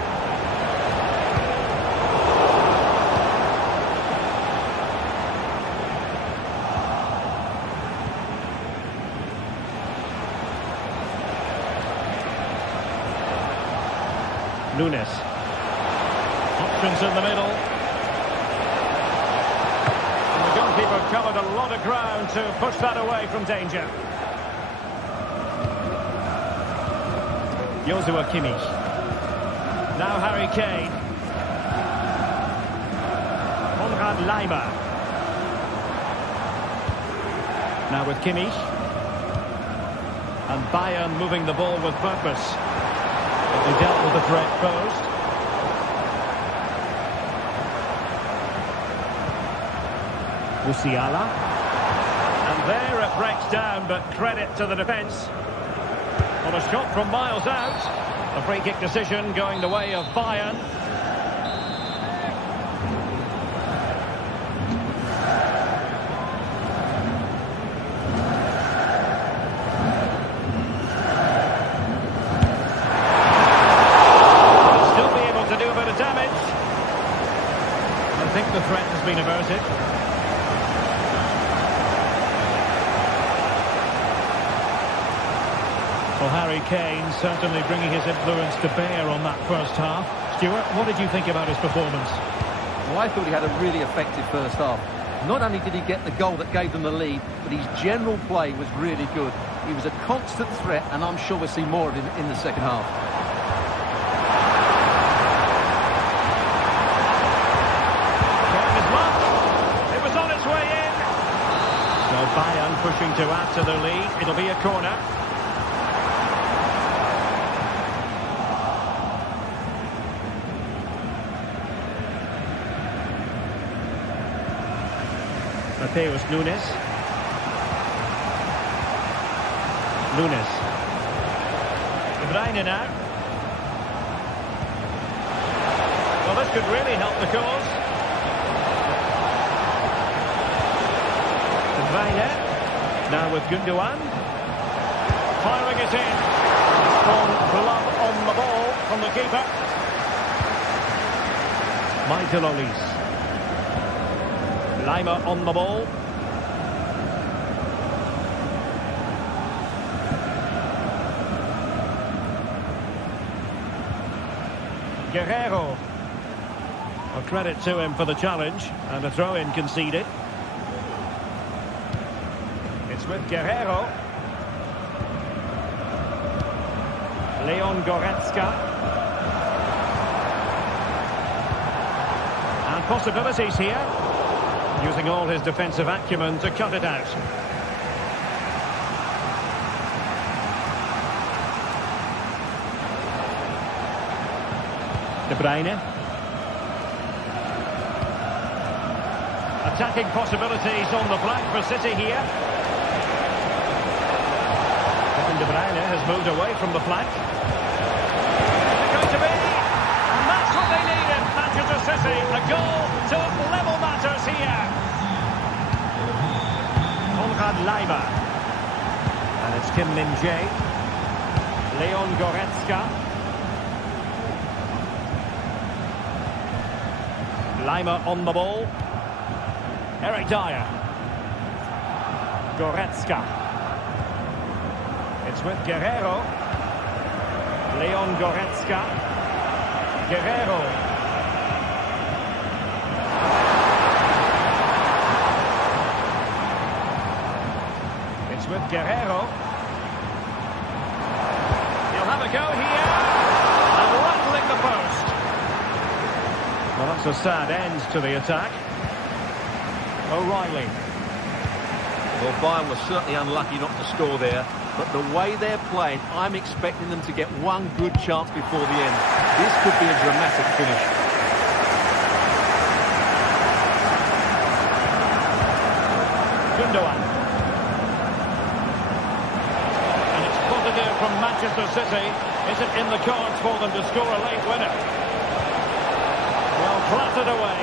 Nunes. Options in the middle. And the goalkeeper covered a lot of ground to push that away from danger. Joshua Kimmich. Now Harry Kane. Konrad Laimer. Now with Kimmich. And Bayern moving the ball with purpose. But they dealt with the threat posed. Musiala. And there it breaks down, but credit to the defence. On a shot from miles out. A free kick decision going the way of Bayern. Still be able to do a bit of damage. I think the threat has been averted. Well, Harry Kane certainly bringing his influence to bear on that first half. Stuart, what did you think about his performance? Well, I thought he had a really effective first half. Not only did he get the goal that gave them the lead, but his general play was really good. He was a constant threat, and I'm sure we'll see more of him in the second half. Trying his luck. It was on its way in. So Bayern pushing to add to their lead. It'll be a corner. Mateus Nunes. Nunes. De Bruyne now. Well, this could really help the cause. De Bruyne. Now with Gundogan. Firing it in. Strong glove on the ball from the keeper. Michael Olise. Laimer on the ball. Guerrero. Well, credit to him for the challenge, and a throw-in conceded. It's with Guerrero. Leon Goretzka. And possibilities here. Using all his defensive acumen to cut it out. De Bruyne. Attacking possibilities on the flank for City here. Kevin De Bruyne has moved away from the flank. Is it going to be? And that's what they needed, Manchester City. A goal to level matters here. Konrad Laimer. And it's Kim Min-jae. Leon Goretzka. Laimer on the ball. Eric Dyer. Goretzka. It's with Guerrero. Leon Goretzka. Guerrero. It's with Guerrero. He'll have a go here. And rattling the post. Well, that's a sad end to the attack. O'Reilly. Well, Bayern was certainly unlucky not to score there, but the way they're playing, I'm expecting them to get one good chance before the end. This could be a dramatic finish. Gundogan. And it's positive from Manchester City. Is it in the cards for them to score a late winner? Well, clattered away.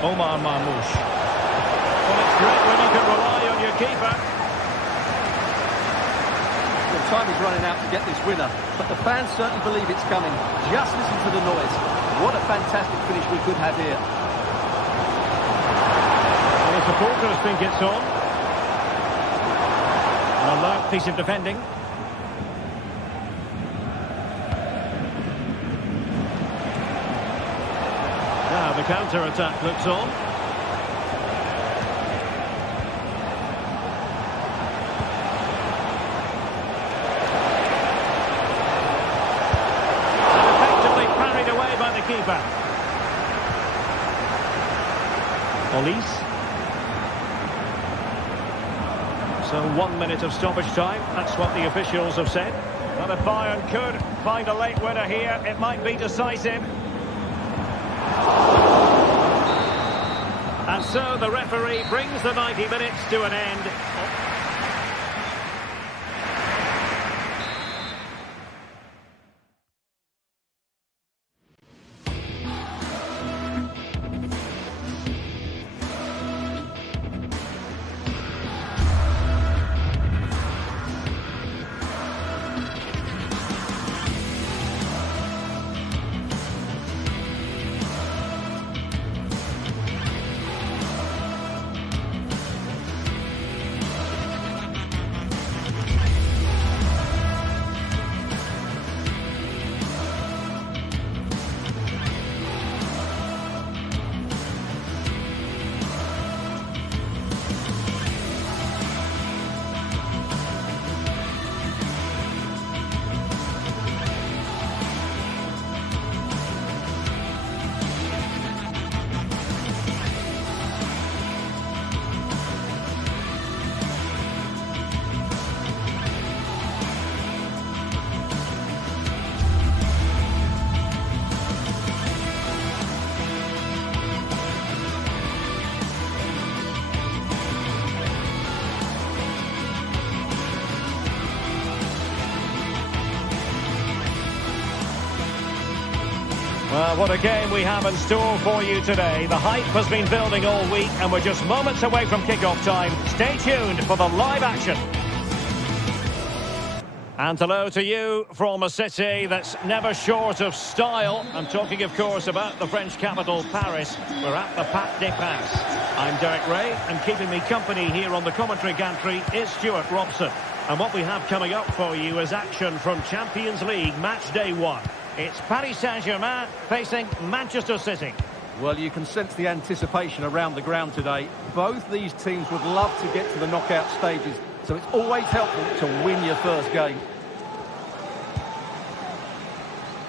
Omar Marmoush. Well, it's great when you can rely on your keeper. Well, time is running out to get this winner, but the fans certainly believe it's coming. Just listen to the noise. What a fantastic finish we could have here. Well, the supporters think it's on. An alert piece of defending. Now the counter-attack looks on. Effectively parried away by the keeper. Olise. So 1 minute of stoppage time. That's what the officials have said. Well, if Bayern could find a late winner here, it might be decisive. And so the referee brings the 90 minutes to an end. Well, what a game we have in store for you today. The hype has been building all week and we're just moments away from kick-off time. Stay tuned for the live action. And hello to you from a city that's never short of style. I'm talking, of course, about the French capital, Paris. We're at the Parc des Princes. I'm Derek Ray, and keeping me company here on the commentary gantry is Stuart Robson. And what we have coming up for you is action from Champions League match day 1. It's Paris Saint-Germain facing Manchester City. Well, you can sense the anticipation around the ground today. Both these teams would love to get to the knockout stages, so it's always helpful to win your first game.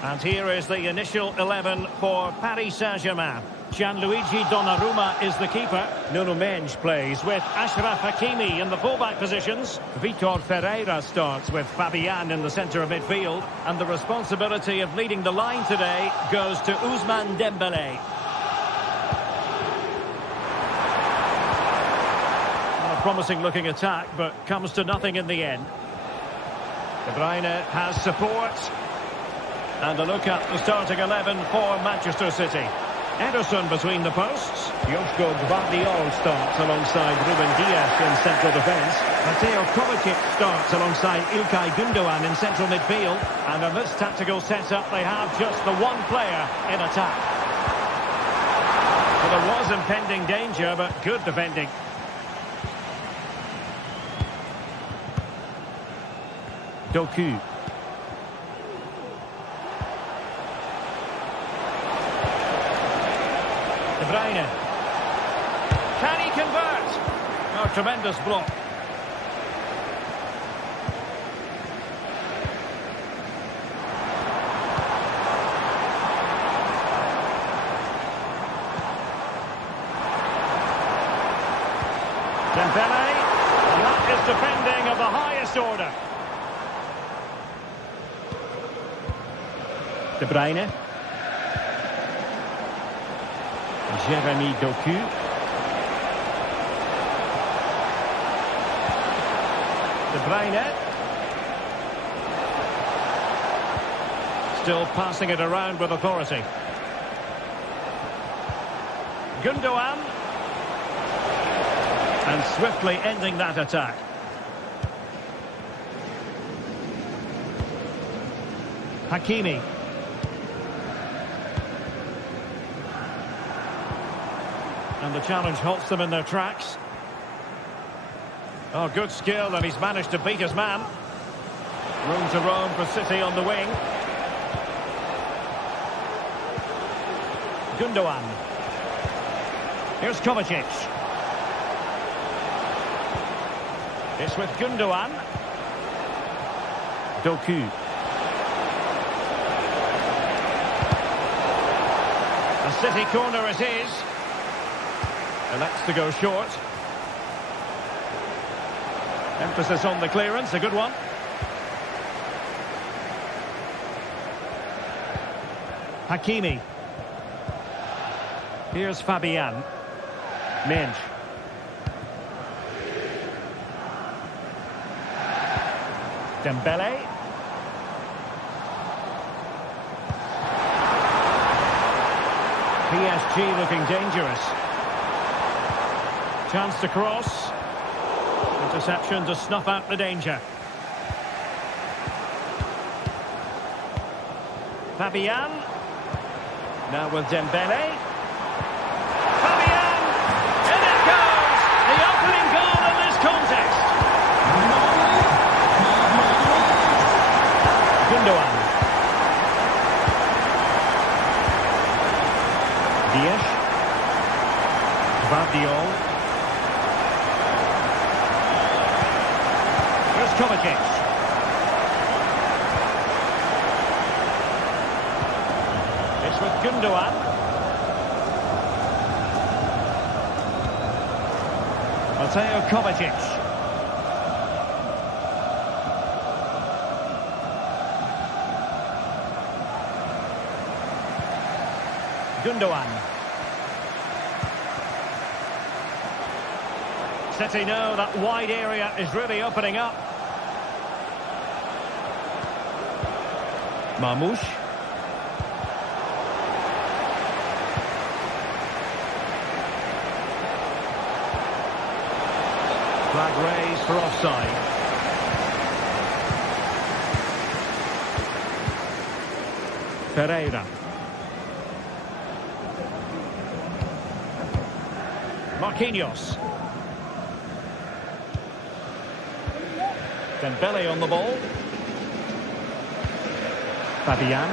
And here is the initial 11 for Paris Saint-Germain. Gianluigi Donnarumma is the keeper. Nuno Mendes plays with Achraf Hakimi in the fullback positions. Vitor Ferreira starts with Fabian in the centre of midfield. And the responsibility of leading the line today goes to Ousmane Dembélé. A promising looking attack, but comes to nothing in the end. De Bruyne has support. And a look at the starting 11 for Manchester City. Ederson between the posts. Joško Gvardiol starts alongside Ruben Dias in central defence. Mateo Kovacic starts alongside İlkay Gündoğan in central midfield. And in this tactical setup, they have just the one player in attack. Well, there was impending danger, but good defending. Doku. De Bruyne. Can he convert? Oh, tremendous block. Dembélé. And that is defending of the highest order. De Bruyne. Jeremy Doku. De Bruyne. Still passing it around with authority. Gündoğan. And swiftly ending that attack. Hakimi. And the challenge halts them in their tracks. Oh, good skill, and he's managed to beat his man. Room to roam for City on the wing. Gündoğan. Here's Kovacic. It's with Gündoğan. Doku. A City corner it is. Elects to go short. Emphasis on the clearance, a good one. Hakimi. Here's Fabian. Mendes. Dembélé. PSG looking dangerous. Chance to cross. Interception to snuff out the danger. Fabian. Now with Dembélé. Fabian! In it goes! The opening goal in this contest. Gündoğan. Dias. Gvardiol. Here's Kovacic. It's with Gündoğan. Mateo Kovacic. Gündoğan. City know that wide area is really opening up. Marmoush. Flag raised for offside. Ferreira. Marquinhos. Dembele on the ball. Fabian.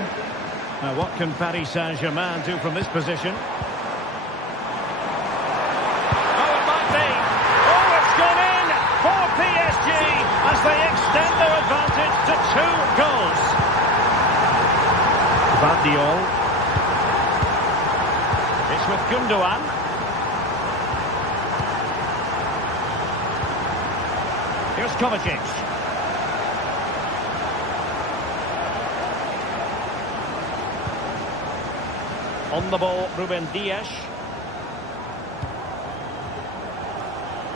Now what can Paris Saint-Germain do from this position? Oh, it might be. Oh, it's gone in for PSG as they extend their advantage to 2 goals. Gvardiol. It's with Gundogan. Here's Kovacic. On the ball, Ruben Dias.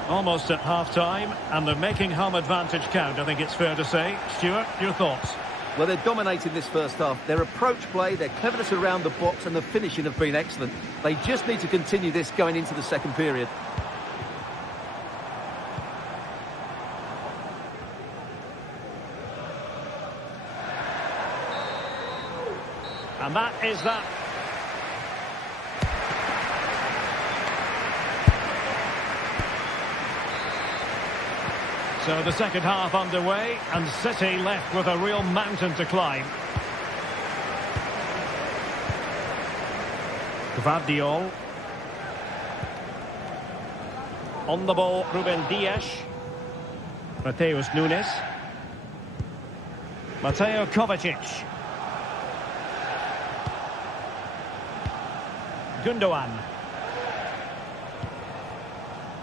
Almost at half-time, and they're making home advantage count, I think it's fair to say. Stuart, your thoughts? Well, they're dominating this first half. Their approach play, their cleverness around the box and the finishing have been excellent. They just need to continue this going into the second period. And that is that. So the second half underway, and City left with a real mountain to climb. Gvardiol. On the ball, Ruben Dias. Mateus Nunes. Mateo Kovacic. Gundogan.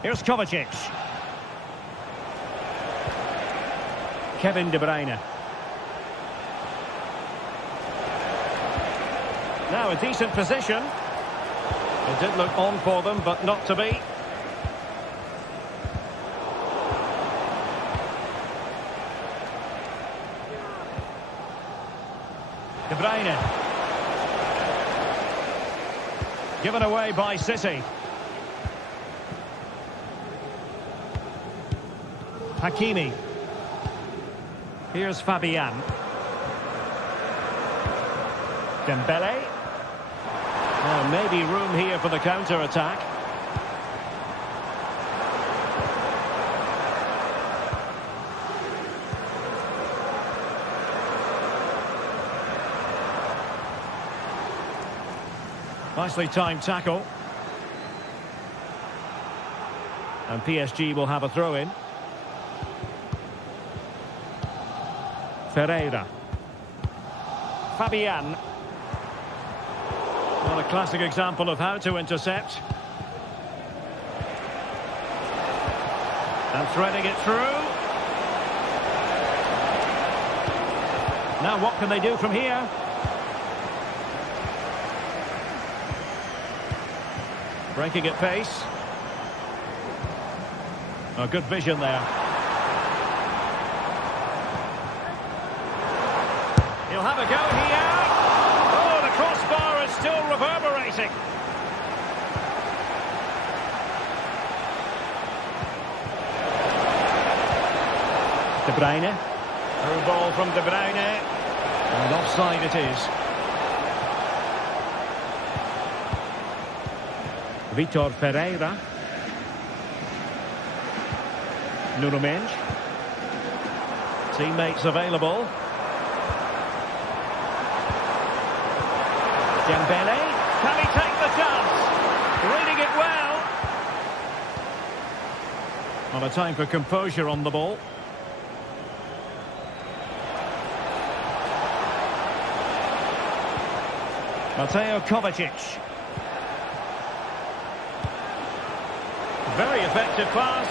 Here's Kovacic. Kevin De Bruyne. Now a decent position. It did look on for them, but not to be. De Bruyne. Given away by City. Hakimi. Here's Fabian. Dembele. Oh, maybe room here for the counter-attack. Nicely timed tackle. And PSG will have a throw-in. Ferreira. Fabian. Well, a classic example of how to intercept. And threading it through. Now what can they do from here? Breaking at pace. Oh, good vision there. He'll have a go here. Oh, the crossbar is still reverberating. De Bruyne. Through ball from De Bruyne. And offside it is. Vitor Ferreira. Nuno Mendes. Teammates available. Dembele. Can he take the chance? Reading it well. Not a time for composure on the ball. Mateo Kovacic. Very effective pass.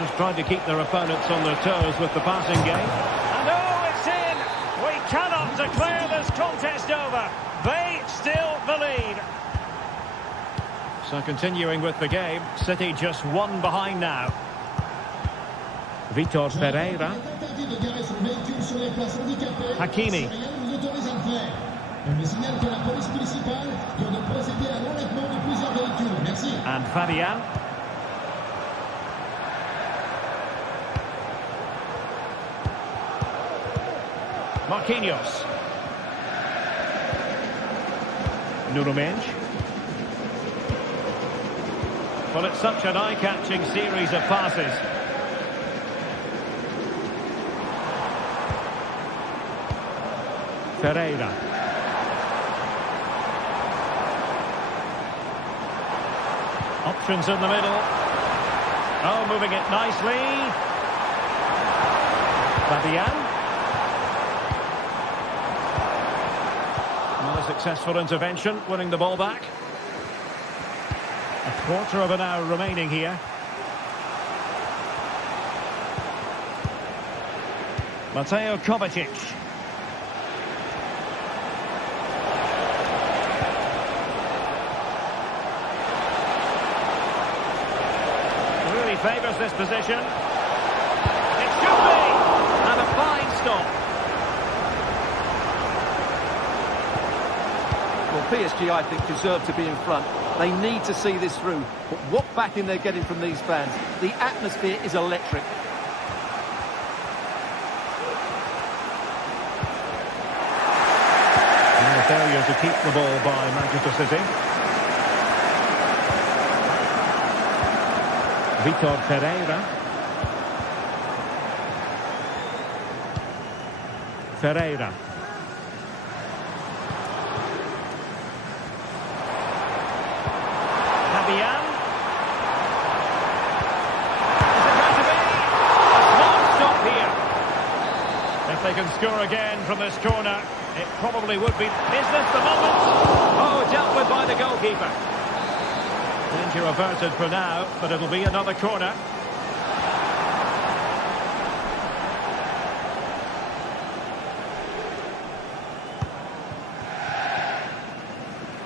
Just trying to keep their opponents on their toes with the passing game. And oh, it's in! We cannot declare this contest over. They still the lead. So continuing with the game, City just one behind now. Vitor Ferreira. Hakimi. And Fabian. Marquinhos. Nuno Mendes. Well, it's such an eye-catching series of passes. Pereira. Options in the middle. Oh, moving it nicely. Fabian. Not a successful intervention, winning the ball back. A quarter of an hour remaining here. Mateo Kovacic. Really favours this position. It should be! And a fine stop. Well, PSG, I think, deserve to be in front. They need to see this through. But what backing they're getting from these fans. The atmosphere is electric. And a failure to keep the ball by Manchester City. Vitor Pereira. Pereira. Fabian. Is it going to be? A smart stop here. If they can score again from this corner, it probably would be. Is this the moment? Oh, dealt with by the goalkeeper. Danger averted for now, but it'll be another corner.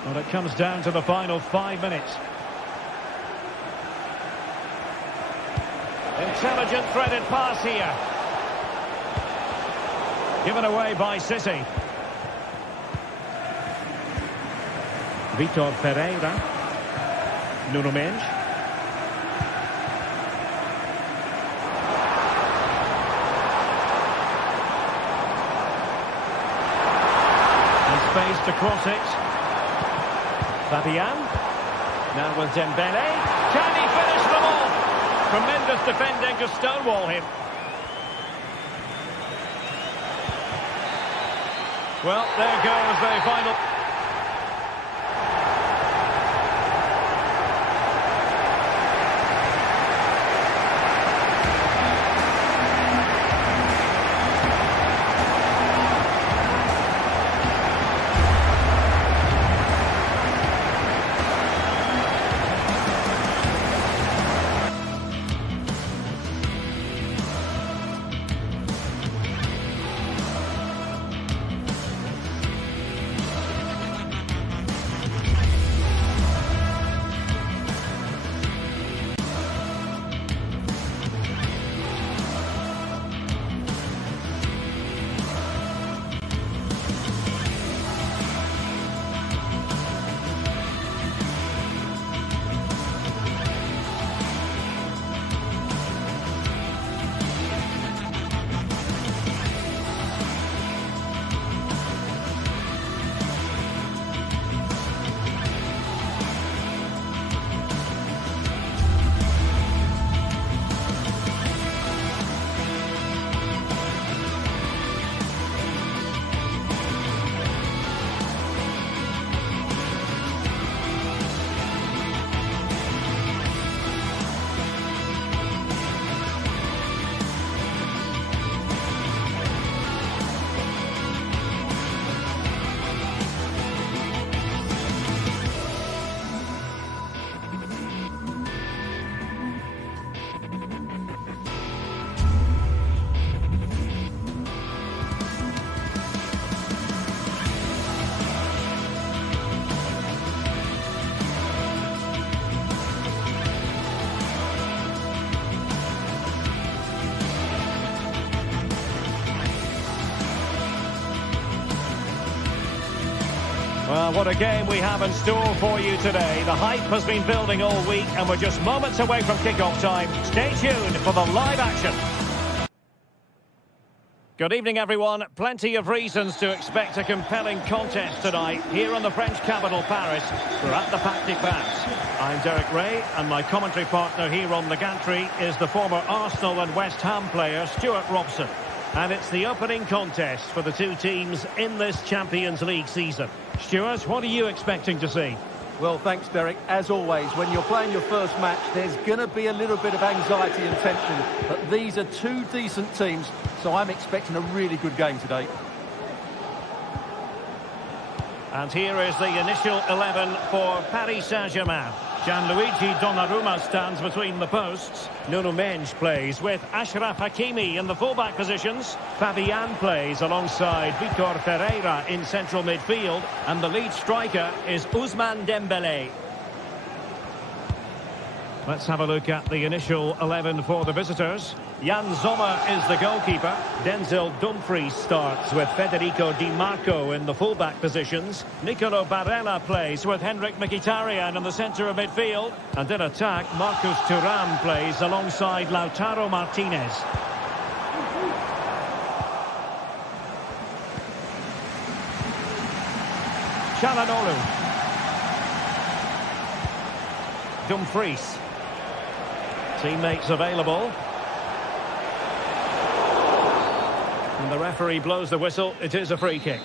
Well, it comes down to the final 5 minutes. Intelligent threaded pass here. Given away by City. Vitor Pereira. Nuno Mendes. And space to cross it. Fabian. Now with Dembele. Can he finish them off? Tremendous defending to stonewall him. Well, there goes the final. Well, what a game we have in store for you today. The hype has been building all week and we're just moments away from kick-off time. Stay tuned for the live action. Good evening, everyone. Plenty of reasons to expect a compelling contest tonight here in the French capital, Paris. We're at the Parc des Princes. I'm Derek Ray, and my commentary partner here on the gantry is the former Arsenal and West Ham player, Stuart Robson. And it's the opening contest for the two teams in this Champions League season. Stuart, what are you expecting to see? Well, thanks, Derek. As always, when you're playing your first match, there's going to be a little bit of anxiety and tension. But these are two decent teams, so I'm expecting a really good game today. And here is the initial 11 for Paris Saint-Germain. Gianluigi Donnarumma stands between the posts. Nuno Mendes plays with Achraf Hakimi in the fullback positions. Fabian plays alongside Vitor Ferreira in central midfield. And the lead striker is Ousmane Dembélé. Let's have a look at the initial 11 for the visitors. Jan Sommer is the goalkeeper. Denzel Dumfries starts with Federico Di Marco in the fullback positions. Nicolo Barella plays with Henrik Mkhitaryan in the centre of midfield. And in attack, Marcus Thuram plays alongside Lautaro Martinez. Çalhanoğlu. Dumfries. Teammates available. And the referee blows the whistle. It is a free kick.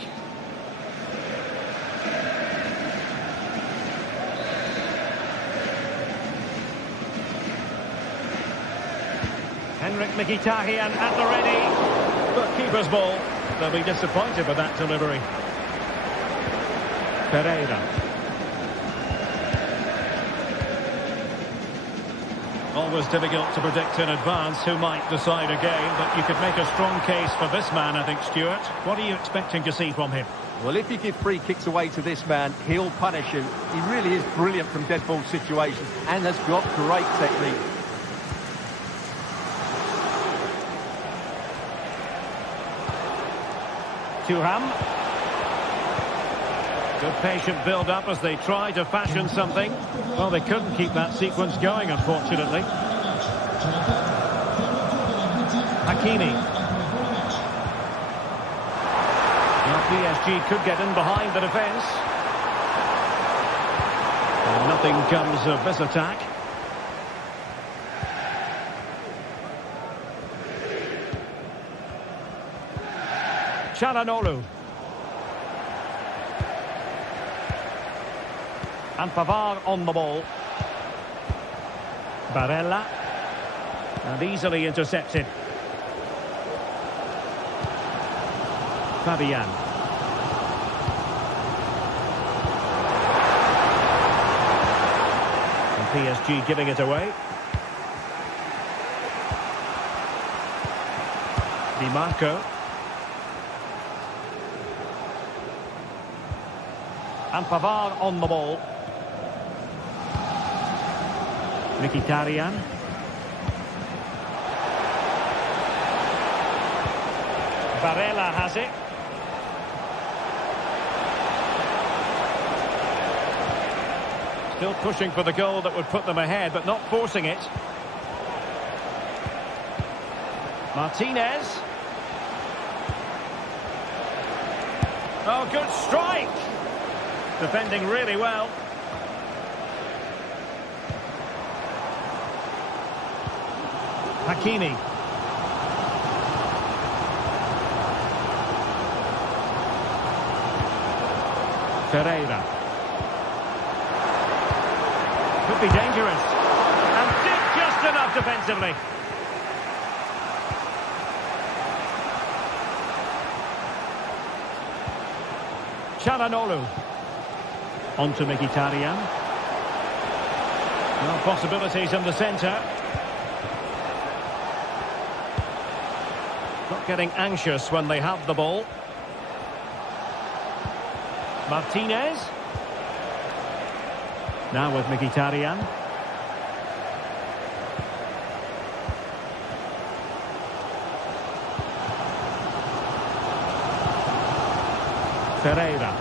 Henrik Mkhitaryan at the ready. But keeper's ball. They'll be disappointed with that delivery. Pereira. Always difficult to predict in advance who might decide a game, but you could make a strong case for this man, I think, Stuart. What are you expecting to see from him? Well, if you give free kicks away to this man, he'll punish you. He really is brilliant from dead ball situations and has got great technique. Thuram. Good patient build-up as they try to fashion something. Well, they couldn't keep that sequence going, unfortunately. Hakimi. Now PSG could get in behind the defence. And nothing comes of this attack. Çalhanoğlu. And Pavard on the ball. Barella. And easily intercepted. Fabian. And PSG giving it away. Di Marco. And Pavard on the ball. Mkhitaryan. Barella has it. Still pushing for the goal that would put them ahead, but not forcing it. Martinez. Oh, good strike. Defending really well. Hakimi. Ferreira. Could be dangerous. And did just enough defensively. Çalhanoğlu. On to Mkhitaryan. No possibilities in the centre. Not getting anxious when they have the ball. Martinez. Now with Mkhitaryan. Ferreira.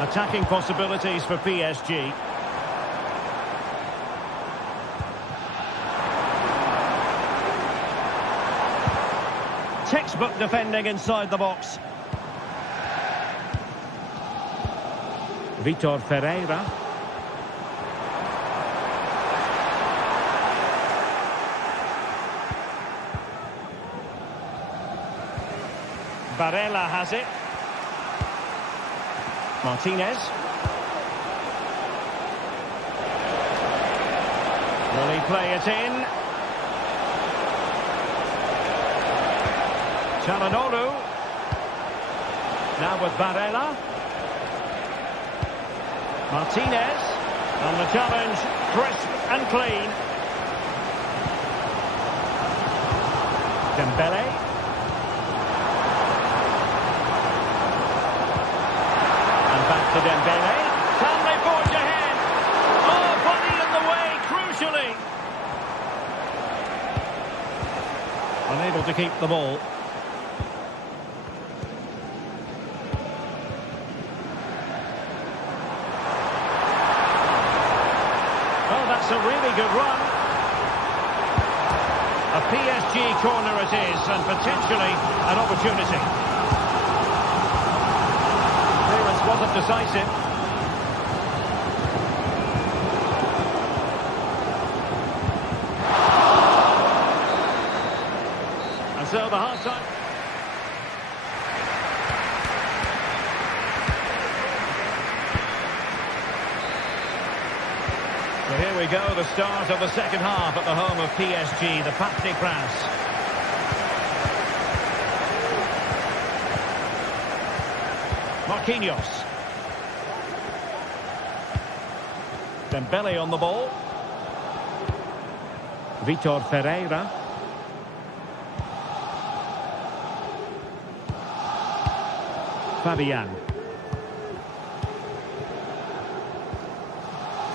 Attacking possibilities for PSG. Textbook defending inside the box. Vitor Ferreira. Barella has it. Martinez. Will he play it in? Çalhanoğlu. Now with Barella. Martinez. And the challenge, crisp and clean. Dembele. And back to Dembele. Can they forge ahead? Oh, body in the way, crucially. Unable to keep the ball. That's a really good run. A PSG corner it is, and potentially an opportunity. Clearance wasn't decisive. And so the half-time. So here we go, the start of the second half at the home of PSG, the Parc des Princes. Marquinhos. Dembele on the ball. Vitor Ferreira. Fabian.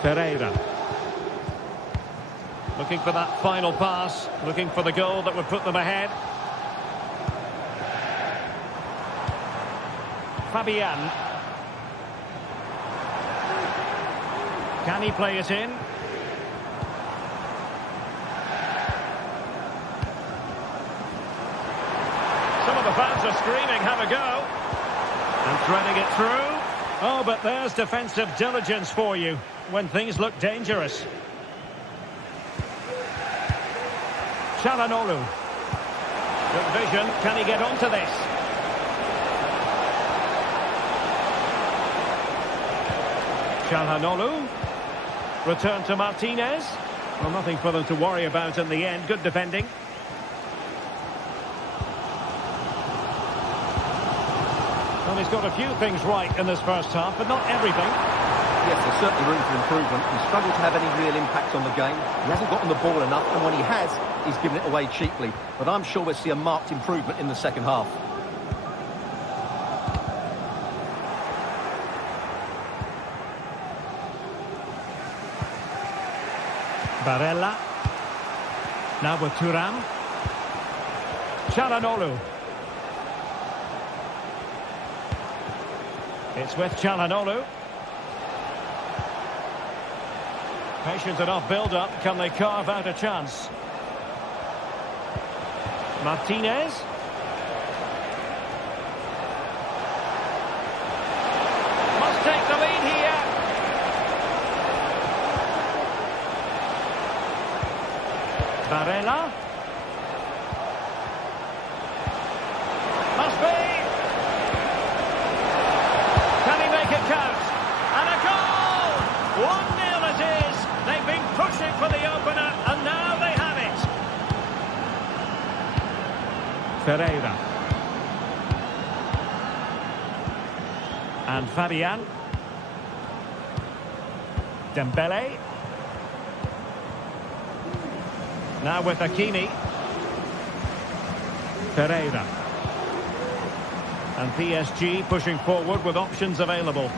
Ferreira. Looking for that final pass, looking for the goal that would put them ahead. Fabian. Can he play it in? Some of the fans are screaming, have a go. And threading it through. Oh, but there's defensive diligence for you when things look dangerous. Çalhanoğlu. Good vision. Can he get onto this? Çalhanoğlu. Return to Martinez. Well, nothing for them to worry about in the end. Good defending. Well, he's got a few things right in this first half, but not everything. Yes, there's certainly room for improvement. He's struggled to have any real impact on the game. He hasn't gotten the ball enough, and when he has, he's given it away cheaply. But I'm sure we'll see a marked improvement in the second half. Barella. Now with Thuram. Çalhanoğlu. It's with Çalhanoğlu. Patient enough build-up. Can they carve out a chance? Martinez. Must take the lead here. Barella. Must be. Can he make it count? And a goal! 1-0 it is. They've been pushing for the opener, and now they have it. Ferreira. And Fabian. Dembele. Now with Hakimi. Ferreira. And PSG pushing forward with options available.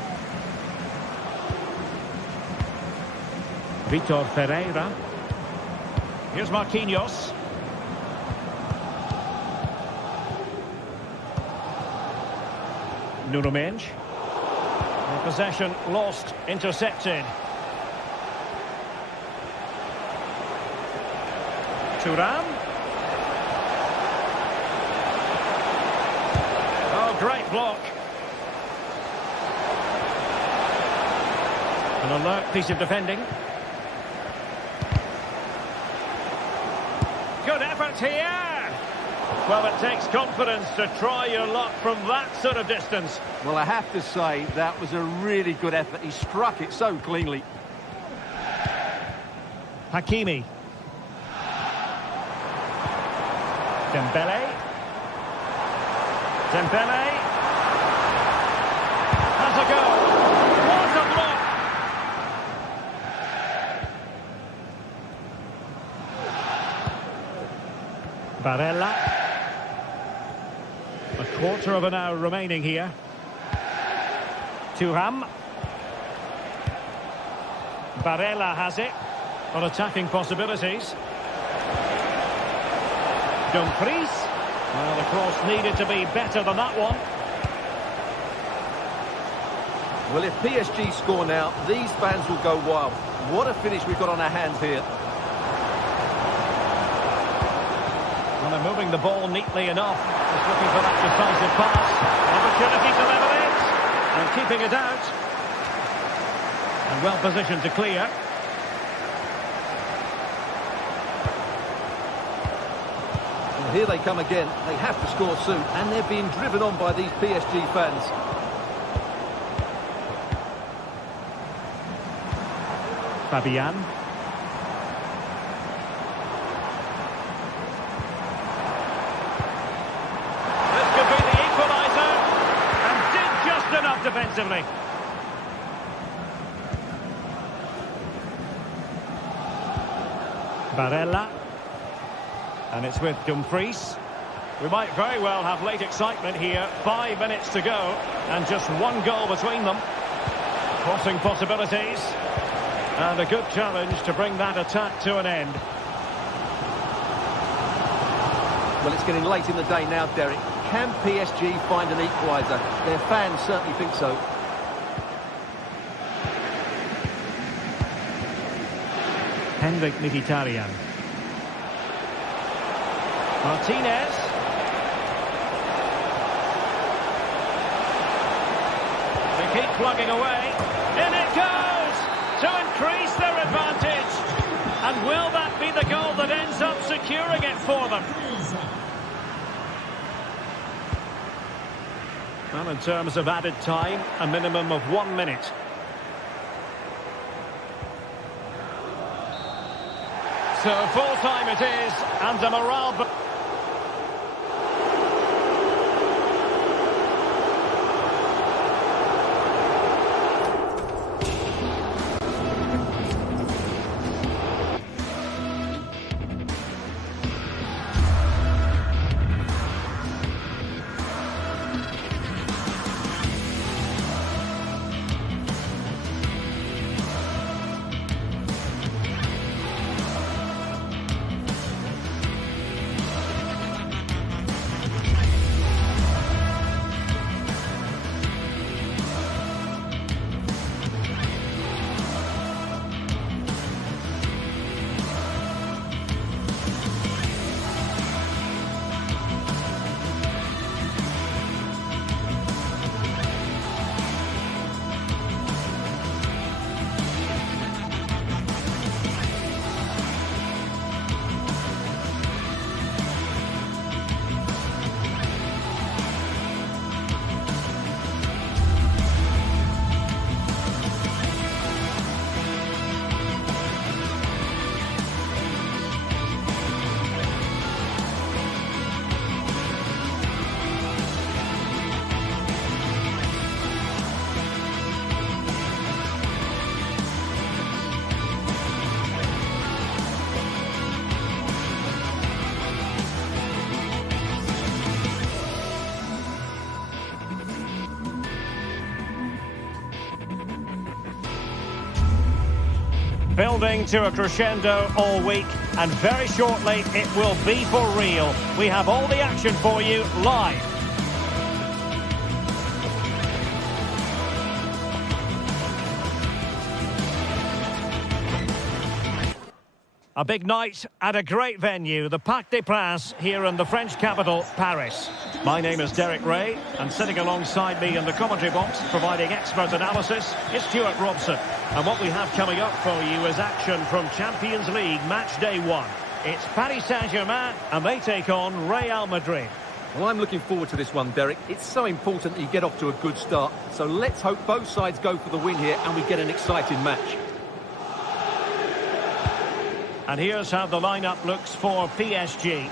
Vitor Ferreira. Here's Marquinhos. Nuno Mendes. Possession lost, intercepted. Thuram. Great block. An alert piece of defending. Good effort here. Well, it takes confidence to try your luck from that sort of distance. Well, I have to say, that was a really good effort. He struck it so cleanly. Hakimi. Dembele. Dembele. Has a go. What a block. Barella. A quarter of an hour remaining here. Thuram. Barella has it. On attacking possibilities. Dumfries. Well, the cross needed to be better than that one. Well, if PSG score now, these fans will go wild. What a finish we've got on our hands here. Well, they're moving the ball neatly enough. Just looking for that decisive pass. Opportunity to level it. And keeping it out. And well positioned to clear. And here they come again. They have to score soon. And they're being driven on by these PSG fans. Fabian. This could be the equaliser. And did just enough defensively. Barella. And it's with Dumfries. We might very well have late excitement here. 5 minutes to go. And just one goal between them. Crossing possibilities. And a good challenge to bring that attack to an end. Well, it's getting late in the day now, Derek. Can PSG find an equaliser? Their fans certainly think so. Henrik Mkhitaryan. Martinez. They keep plugging away. In it goes! To increase their advantage. And will that be the goal that ends up securing it for them? Well, in terms of added time, a minimum of 1 minute. So full time it is, and the morale... Building to a crescendo all week, and very shortly it will be for real. We have all the action for you live. A big night at a great venue, the Parc des Princes here in the French capital, Paris. My name is Derek Ray, and sitting alongside me in the commentary box, providing expert analysis, is Stuart Robson. And what we have coming up for you is action from Champions League match day 1. It's Paris Saint-Germain, and they take on Real Madrid. Well, I'm looking forward to this one, Derek. It's so important that you get off to a good start. So let's hope both sides go for the win here and we get an exciting match. And here's how the lineup looks for PSG.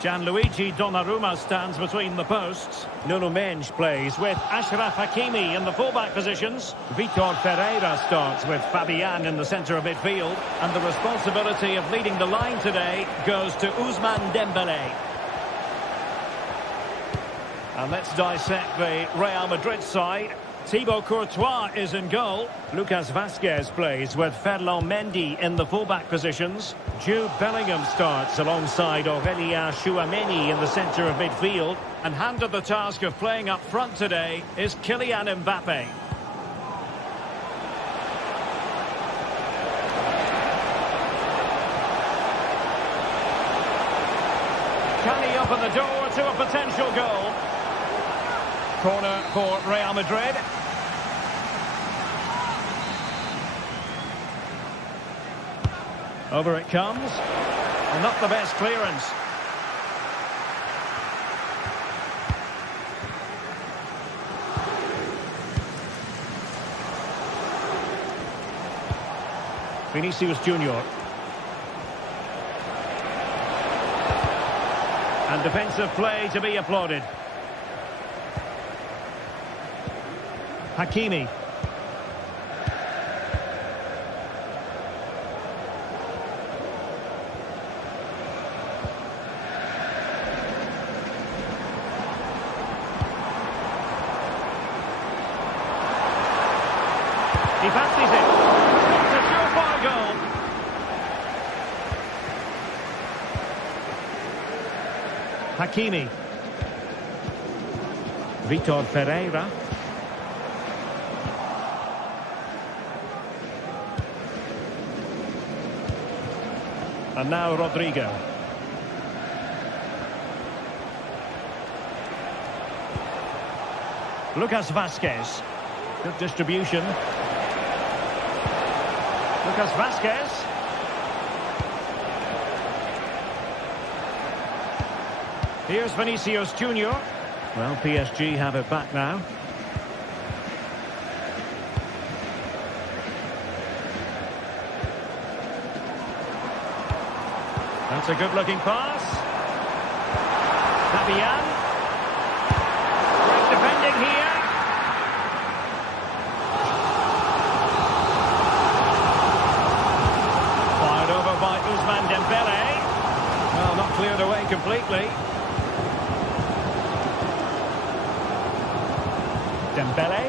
Gianluigi Donnarumma stands between the posts. Nuno Mendes plays with Achraf Hakimi in the fullback positions. Vitor Ferreira starts with Fabian in the centre of midfield. And the responsibility of leading the line today goes to Ousmane Dembélé. And let's dissect the Real Madrid side. Thibaut Courtois is in goal. Lucas Vazquez plays with Ferland Mendy in the fullback positions. Jude Bellingham starts alongside Aurélien Tchouameni in the centre of midfield. And handed the task of playing up front today is Kylian Mbappe. Can he open the door to a potential goal? Corner for Real Madrid. Over it comes. And not the best clearance. Vinicius Junior. And defensive play to be applauded. Hakimi. He fancies it. It's a surefire goal. Hakimi. Vitor Ferreira. And now Rodrigo. Lucas Vazquez. Good distribution. Lucas Vazquez. Here's Vinicius Junior. Well, PSG have it back now. That's a good-looking pass. Fabian. Great defending here. Fired over by Ousmane Dembélé. Well, not cleared away completely. Dembélé.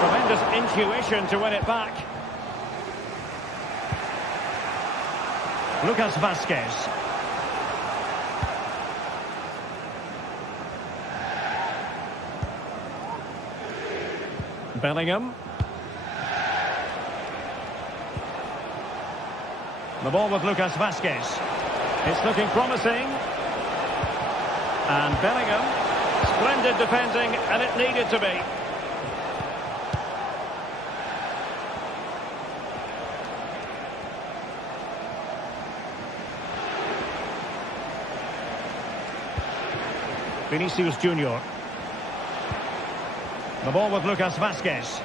Tremendous intuition to win it back. Lucas Vazquez. Bellingham. The ball with Lucas Vazquez. It's looking promising. And Bellingham. Splendid defending, and it needed to be. Vinicius Junior. The ball with Lucas Vazquez.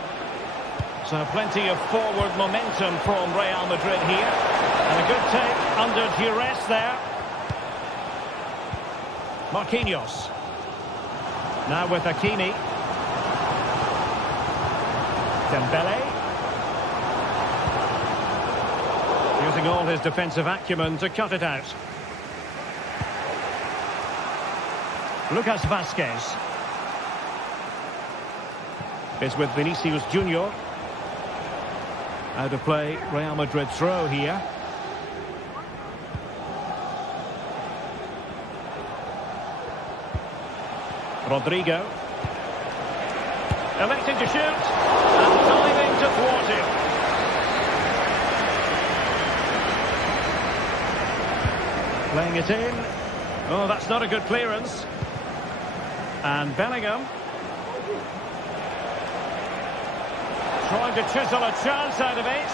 So plenty of forward momentum from Real Madrid here. And a good take under duress there. Marquinhos. Now with Hakimi. Dembélé. Using all his defensive acumen to cut it out. Lucas Vazquez. Is with Vinicius Junior. Out of play, Real Madrid throw here. Rodrigo. Electing to shoot. And diving to thwart him. Playing it in. Oh, that's not a good clearance. And Bellingham. Trying to chisel a chance out of it.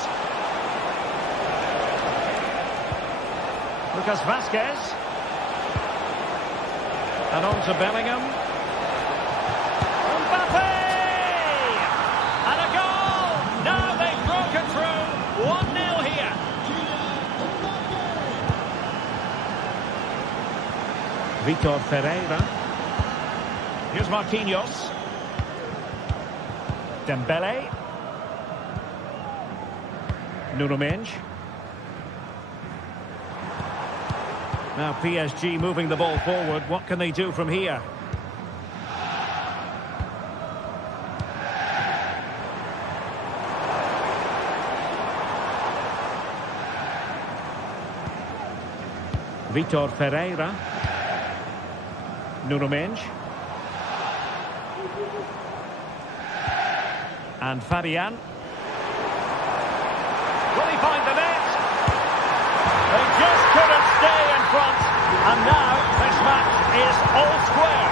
Lucas Vazquez. And on to Bellingham. Mbappe! And a goal! Now they've broken through. 1-0 here. Vitor Ferreira. Here's Marquinhos. Dembele. Nuno Mendes. Now PSG moving the ball forward. What can they do from here? Vitor Ferreira. Nuno Mendes. And Fabian. Will he find the net? They just couldn't stay in front. And now this match is all square.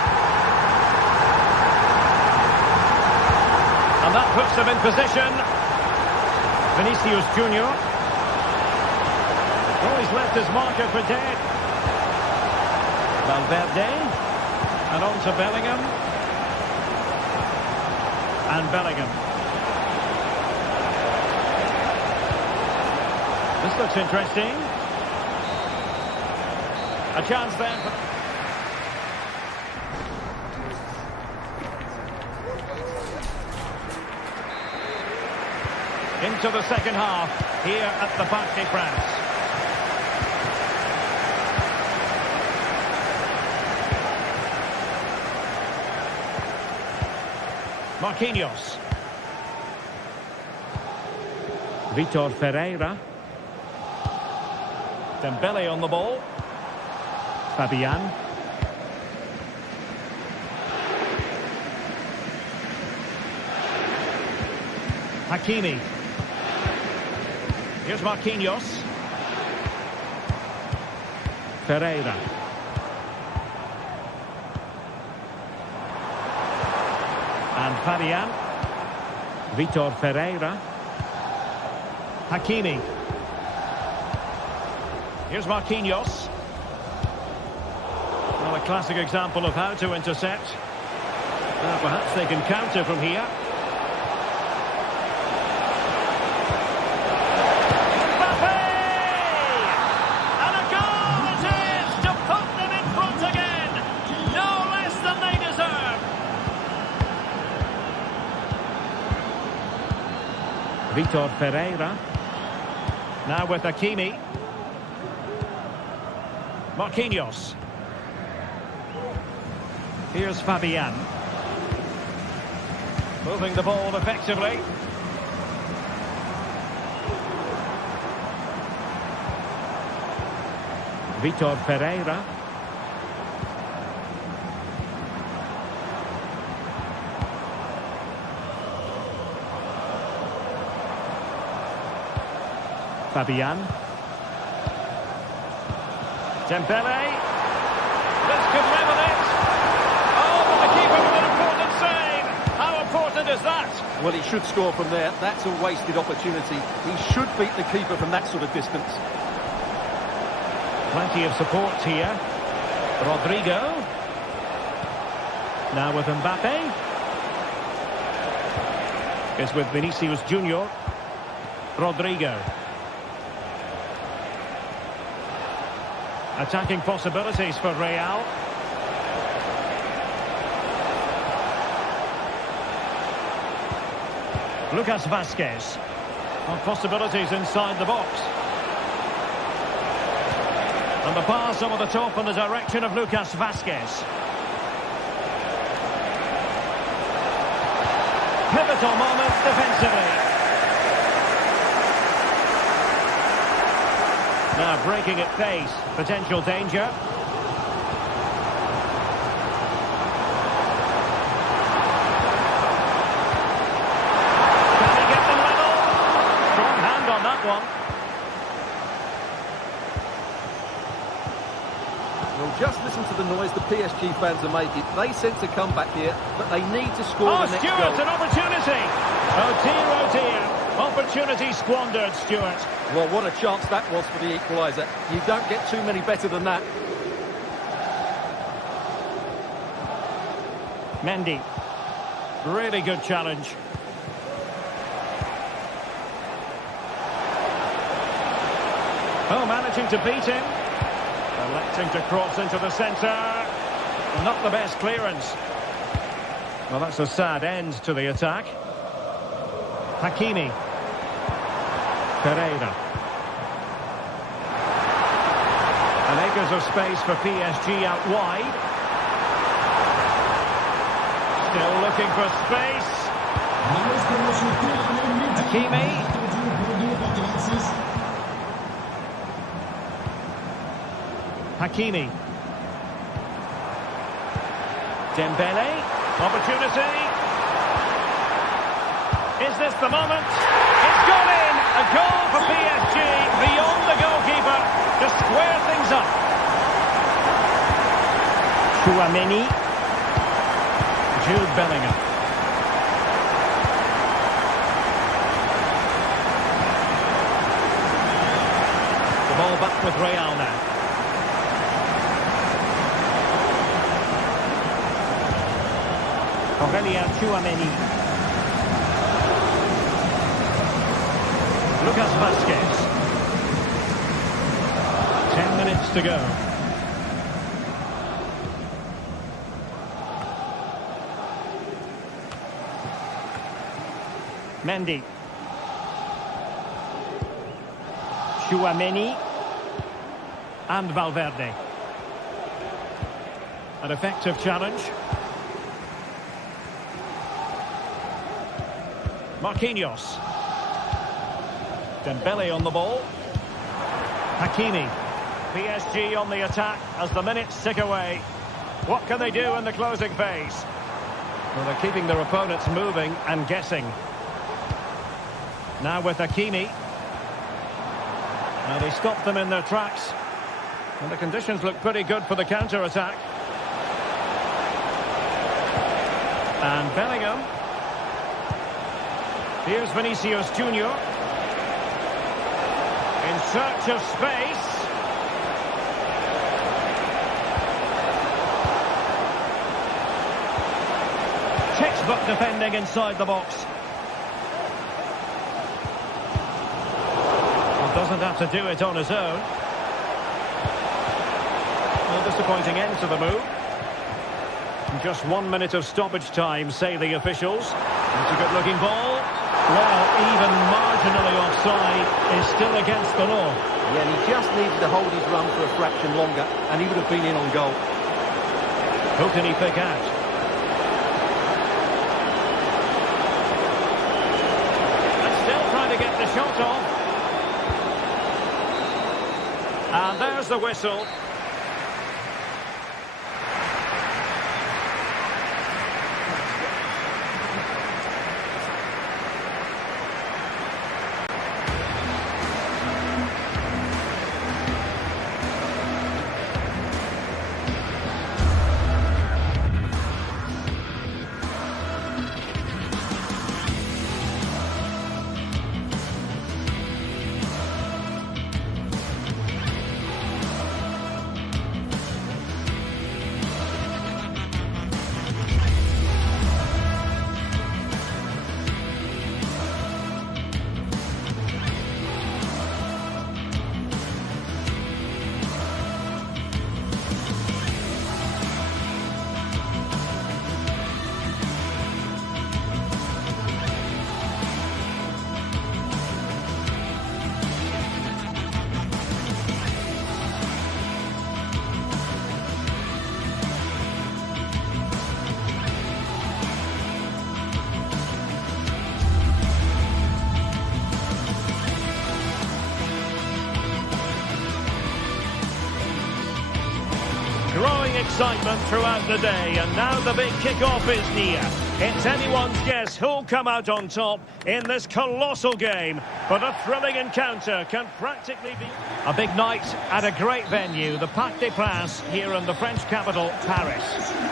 And that puts them in position. Vinicius Junior. Oh, he's left his marker for dead. Valverde. And on to Bellingham. And Bellingham. This looks interesting. A chance then. Into the second half here at the Parc des Princes. Marquinhos. Vitor Ferreira. Dembele on the ball. Fabian. Hakimi. Here's Marquinhos. Ferreira. And Fabian. Vitor Ferreira. Hakimi. Here's Marquinhos. Well, a classic example of how to intercept. Now, perhaps they can counter from here. Mbappe! And a goal it is to put them in front again. No less than they deserve. Vitor Ferreira. Now with Hakimi. Marquinhos. Here's Fabian. Moving the ball effectively. Vitor Ferreira. Fabian. Dembele. This could level it. Oh, but the keeper with an important save. How important is that? Well, he should score from there. That's a wasted opportunity. He should beat the keeper from that sort of distance. Plenty of support here. Rodrigo. Now with Mbappe. Is with Vinicius Junior. Rodrigo. Attacking possibilities for Real. Lucas Vazquez. Well, possibilities inside the box. And the pass over the top in the direction of Lucas Vazquez. Pivotal moment defensively. Now breaking at pace, potential danger. Can he get them level? Strong hand on that one. noise the PSG fans are making. They sense a comeback here, but they need to score the next Stewart, goal. an opportunity! Oh dear, oh dear. Opportunity squandered, Stewart. Well, what a chance that was for the equaliser. You don't get too many better than that. Mendy. Really good challenge. Oh, managing to beat him. Electing to cross into the centre. Not the best clearance. Well, that's a sad end to the attack. Hakimi. Pereira. And acres of space for PSG out wide. Still looking for space. Hakimi. Hakimi. Dembele. Opportunity. Is this the moment? It's gone in! A goal for PSG beyond the goalkeeper to square things up. Chouameni. Jude Bellingham. The ball back with Rayo now. Chouameni. Lucas Vazquez. 10 minutes to go. Mendy. Chouameni. And Valverde. An effective challenge. Marquinhos. Dembele on the ball. Hakimi. PSG on the attack as the minutes tick away. What can they do in the closing phase? Well, they're keeping their opponents moving and guessing. Now with Hakimi. Now they stop them in their tracks. And the conditions look pretty good for the counter-attack. And Bellingham. Here's Vinicius Junior. In search of space. Textbook defending inside the box. Well, doesn't have to do it on his own. Well, disappointing end to the move. Just 1 minute of stoppage time, say the officials. It's a good-looking ball. Well, even marginally offside is still against the law. Yeah, and he just needed to hold his run for a fraction longer, and he would have been in on goal. Who can he pick out? And still trying to get the shot off. And there's the whistle. excitement throughout the day, and now the big kick-off is near. It's anyone's guess who'll come out on top in this colossal game, but a thrilling encounter can practically be... A big night at a great venue, the Parc des Princes, here in the French capital, Paris.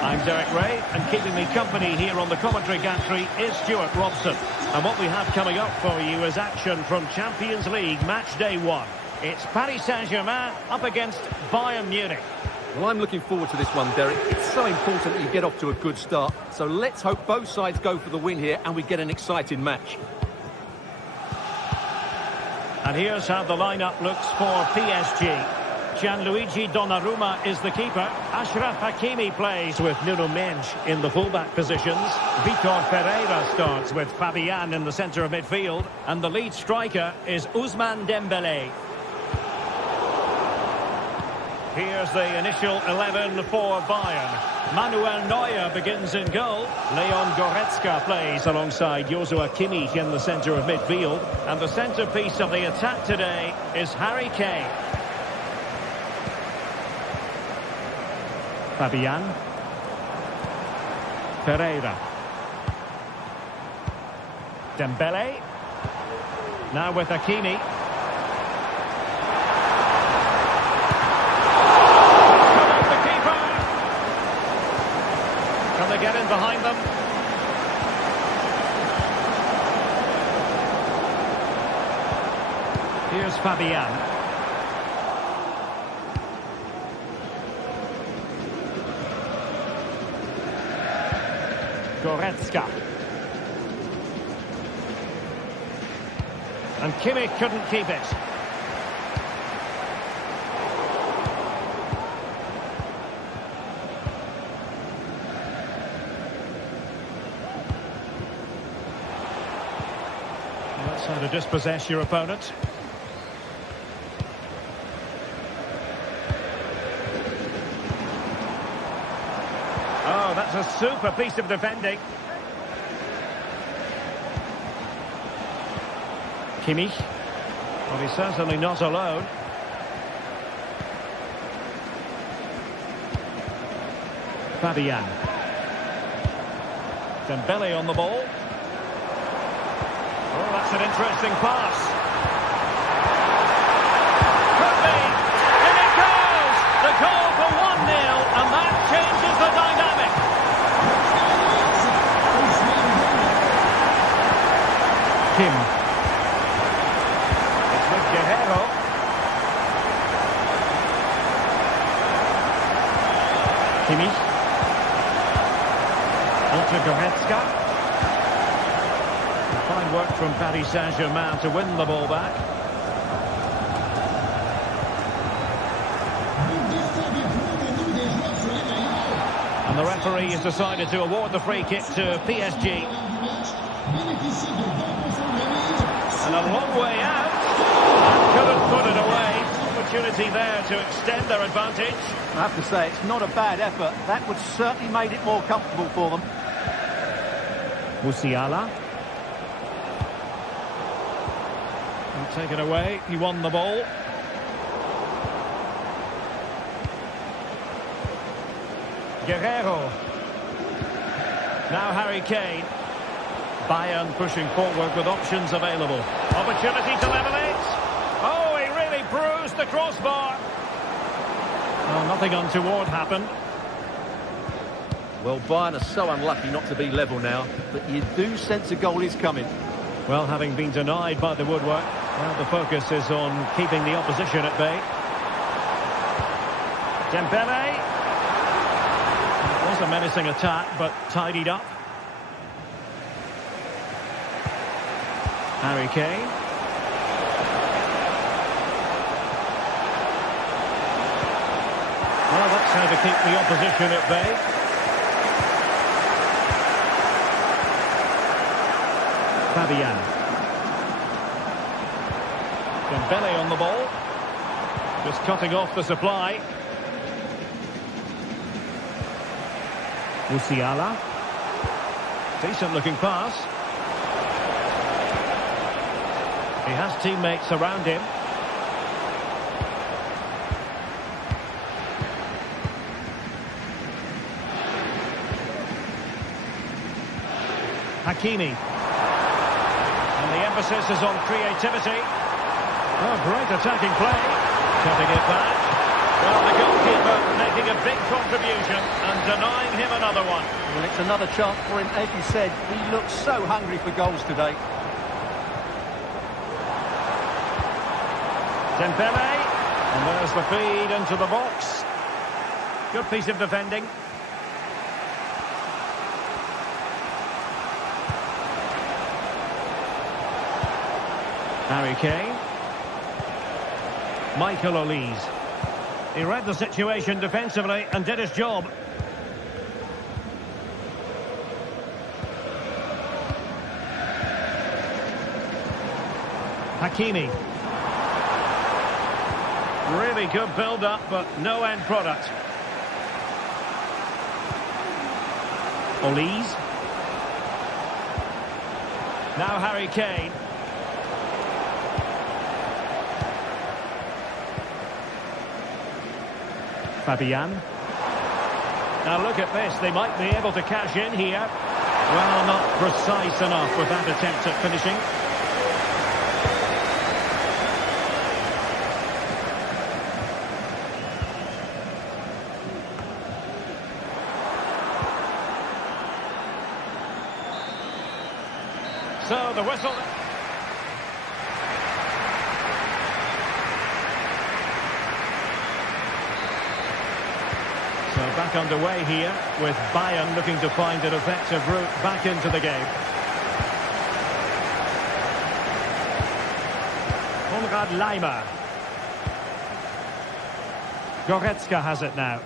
I'm Derek Ray, and keeping me company here on the commentary gantry is Stuart Robson. And what we have coming up for you is action from Champions League match day 1. It's Paris Saint-Germain up against Bayern Munich. Well, I'm looking forward to this one, Derek. It's so important that you get off to a good start. So let's hope both sides go for the win here and we get an exciting match. And here's how the lineup looks for PSG. Gianluigi Donnarumma is the keeper. Achraf Hakimi plays with Nuno Mendes in the fullback positions. Vitor Ferreira starts with Fabian in the centre of midfield. And the lead striker is Ousmane Dembélé. Here's the initial 11 for Bayern. Manuel Neuer begins in goal. Leon Goretzka plays alongside Joshua Kimmich in the centre of midfield. And the centrepiece of the attack today is Harry Kane. Fabian. Pereira. Dembele. Now with Hakimi. Can they get in behind them? Here's Fabian. Goretzka. And Kimmich couldn't keep it. That's how to dispossess your opponent. Oh, that's a super piece of defending. Kimmich. Well, he's certainly not alone. Fabian. Dembele on the ball. Oh, that's an interesting pass. Could be. And it goes! The goal for 1-0, and that changes the dynamic. Kim. It's with Guerrero. Kimmich. Onto Goretzka. Fine work from Paris Saint-Germain to win the ball back. And the referee has decided to award the free kick to PSG. And a long way out. And couldn't put it away. Opportunity there to extend their advantage. I have to say, it's not a bad effort. That would certainly made it more comfortable for them. Musiala. Take it away. He won the ball. Guerrero. Now Harry Kane. Bayern pushing forward with options available. Opportunity to level it. Oh, he really bruised the crossbar. Well, nothing untoward happened. Well, Bayern are so unlucky not to be level now, but you do sense a goal is coming. Well, having been denied by the woodwork, now the focus is on keeping the opposition at bay. Dembele. It was a menacing attack, but tidied up. Harry Kane. Well, that's how to keep the opposition at bay. Fabian. Dembele on the ball. Just cutting off the supply. Musiala. Decent looking pass. He has teammates around him. Hakimi. And the emphasis is on creativity. Oh, great attacking play. Cutting it back. Well, the goalkeeper making a big contribution and denying him another one. Well, it's another chance for him. As you said, he looks so hungry for goals today. Dembele. And there's the feed into the box. Good piece of defending. Harry Kane. Michael Olise. He read the situation defensively and did his job. Hakimi. Really good build-up, but no end product. Olise. Now Harry Kane. Fabian. Now look at this, they might be able to cash in here. Well, not precise enough with that attempt at finishing. So the whistle. So back underway here with Bayern looking to find an effective route back into the game. Konrad Laimer. Goretzka has it now.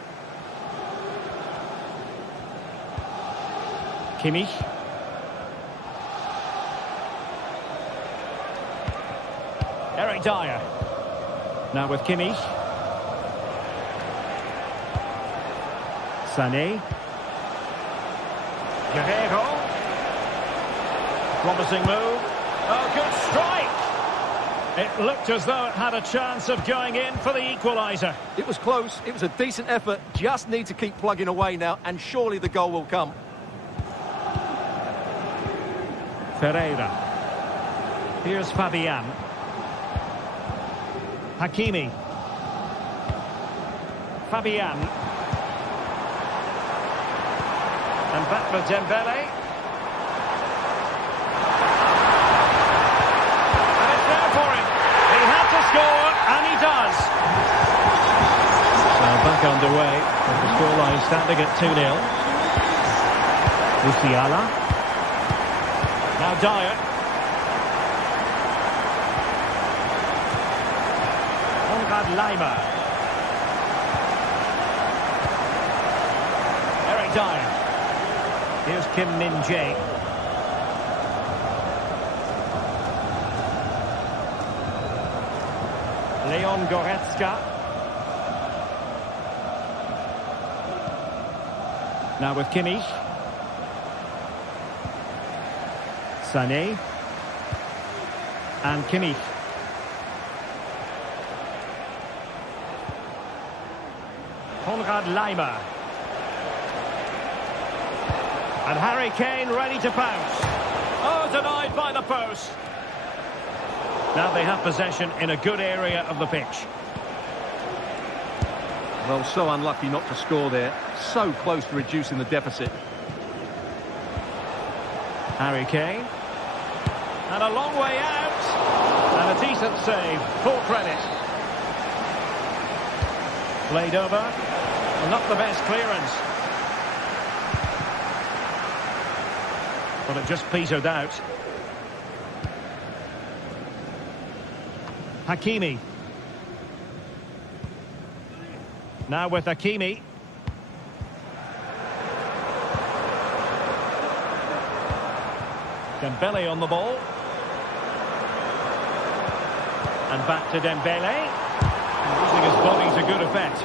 Kimmich. Eric Dyer. Now with Kimmich. Sané. Guerrero. Promising move. Oh, good strike! It looked as though it had a chance of going in for the equaliser. It was close. It was a decent effort. Just need to keep plugging away now, and surely the goal will come. Ferreira. Here's Fabian. Hakimi. Fabian. And back for Dembele. And it's there for him. He had to score, and he does. So back underway, with the scoreline standing at 2-0. Musiala. Now Dyer. Konrad Laimer. Eric Dyer. Here's Kim Min-jae. Leon Goretzka. Now with Kimmich. Sané. And Kimmich. Konrad Laimer. And Harry Kane ready to pounce. Oh, denied by the post. Now they have possession in a good area of the pitch. Well, so unlucky not to score there. So close to reducing the deficit. Harry Kane. And a long way out. And a decent save. Full credit. Played over. Well, not the best clearance. But it just petered out. Hakimi. Now with Hakimi. Dembele on the ball. And back to Dembele. Using his body to good effect.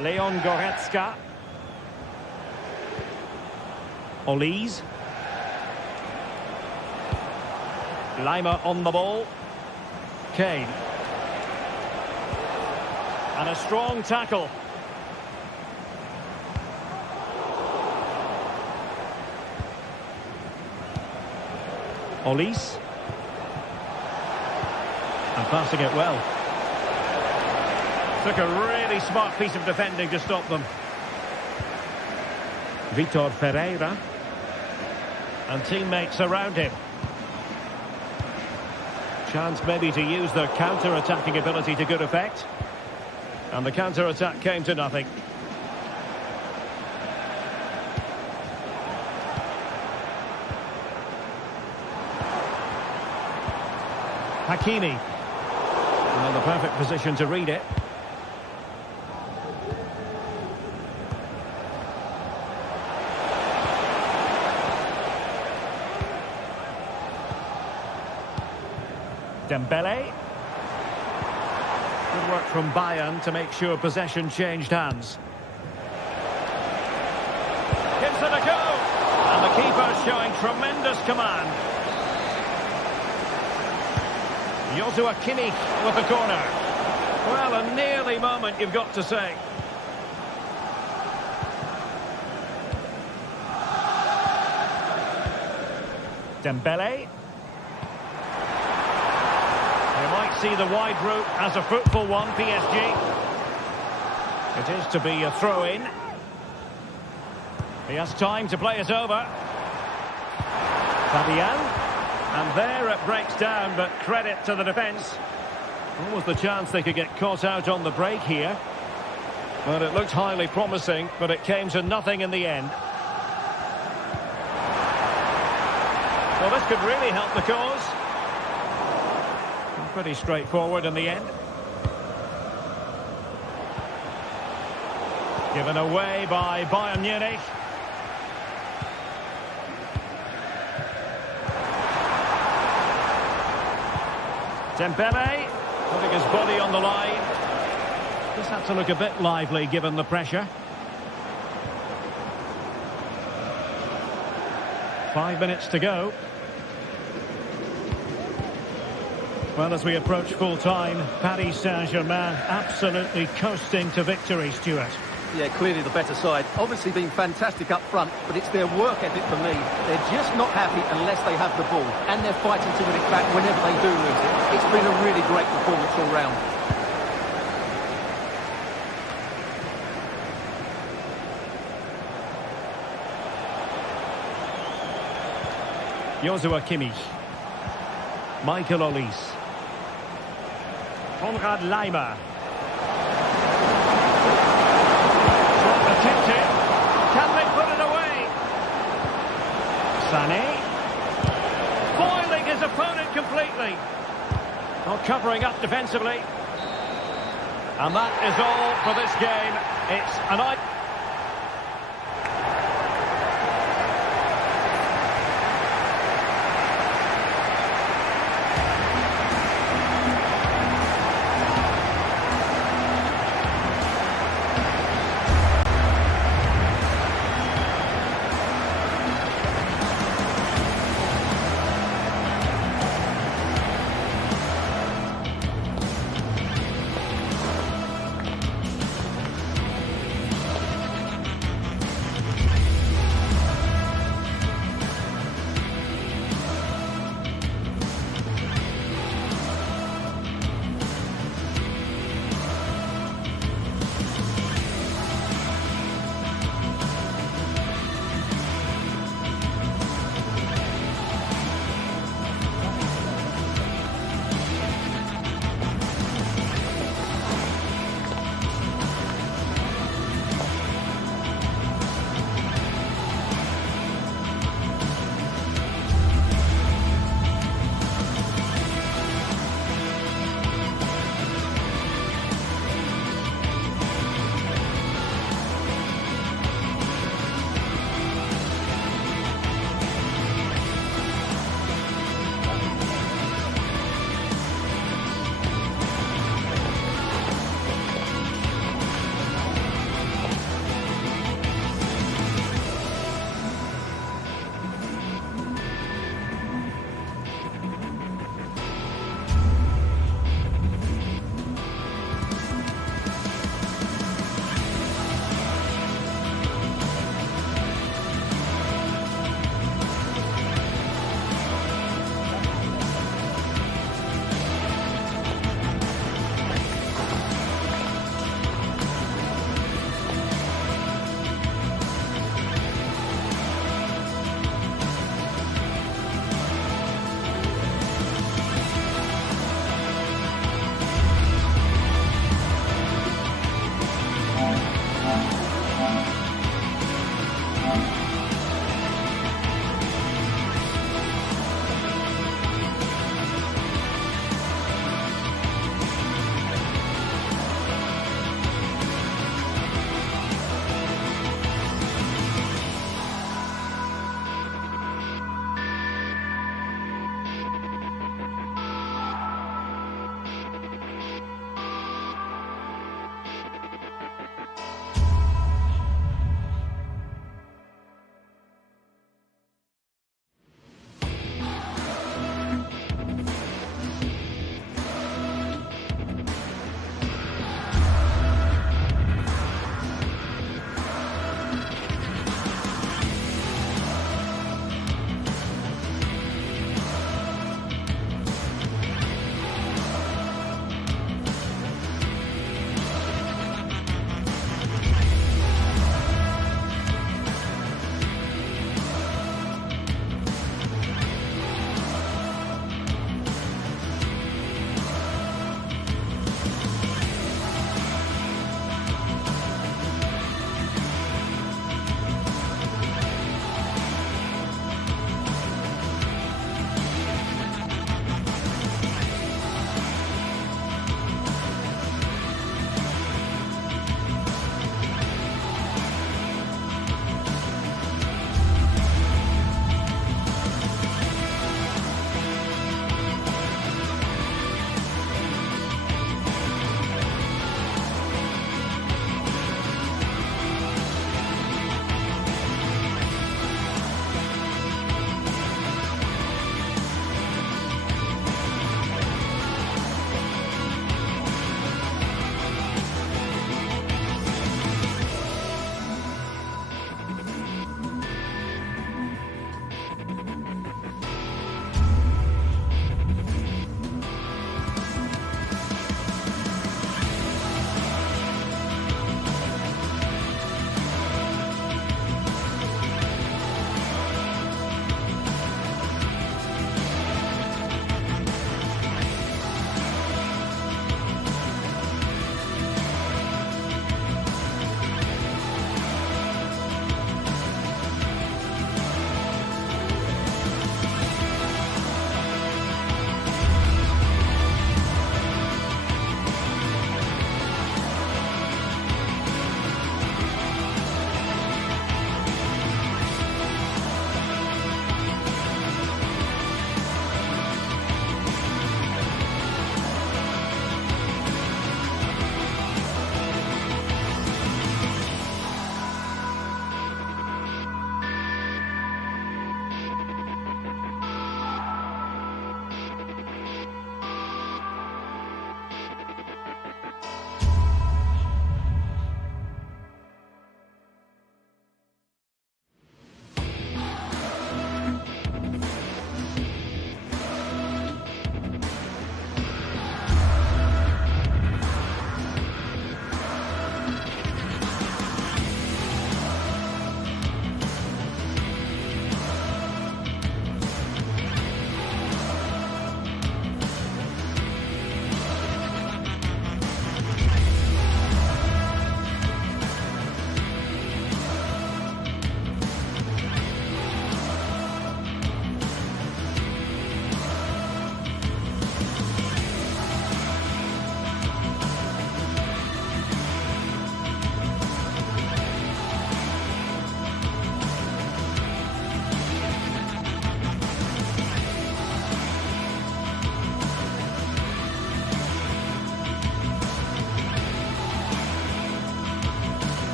Leon Goretzka. Olise. Laimer on the ball. Kane. And a strong tackle. Olise. And passing it well. Took a really smart piece of defending to stop them. Vitor Pereira. And teammates around him. Chance maybe to use their counter-attacking ability to good effect. And the counter-attack came to nothing. Hakimi. And the perfect position to read it. Dembele. Good work from Bayern to make sure possession changed hands. Gives it a go. And the keeper showing tremendous command. Joshua Kimmich with the corner. Well, a nearly moment, you've got to say. Dembele. They might see the wide route as a fruitful one, PSG. It is to be a throw-in. He has time to play it over. Fabian. And there it breaks down, but credit to the defence. Almost the chance they could get caught out on the break here. But it looked highly promising, but it came to nothing in the end. Well, this could really help the cause. Pretty straightforward in the end. Given away by Bayern Munich. Dembele putting his body on the line. Just had to look a bit lively given the pressure. 5 minutes to go. Well, as we approach full time, Paris Saint-Germain absolutely coasting to victory, Stuart. Yeah, clearly the better side. Obviously been fantastic up front, but it's their work ethic for me. They're just not happy unless they have the ball, and they're fighting to win it back whenever they do lose it. It's been a really great performance all round. Joshua Kimmich. Michael Olise. Konrad Laimer. Attempted. Can they put it away? Sané. Foiling his opponent completely. Not covering up defensively. And that is all for this game. It's an...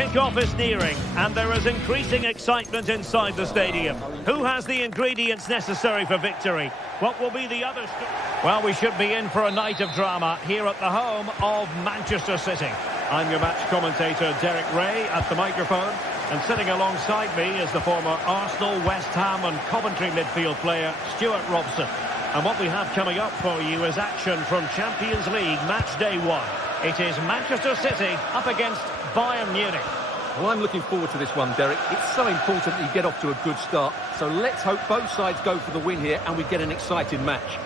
Kick-off is nearing, and there is increasing excitement inside the stadium. Who has the ingredients necessary for victory? What will be the others? Well, we should be in for a night of drama here at the home of Manchester City. I'm your match commentator, Derek Ray, at the microphone. And sitting alongside me is the former Arsenal, West Ham and Coventry midfield player, Stuart Robson. And what we have coming up for you is action from Champions League match day 1. It is Manchester City up against Bayern Munich. Well, I'm looking forward to this one, Derek. It's so important that you get off to a good start. So let's hope both sides go for the win here and we get an exciting match.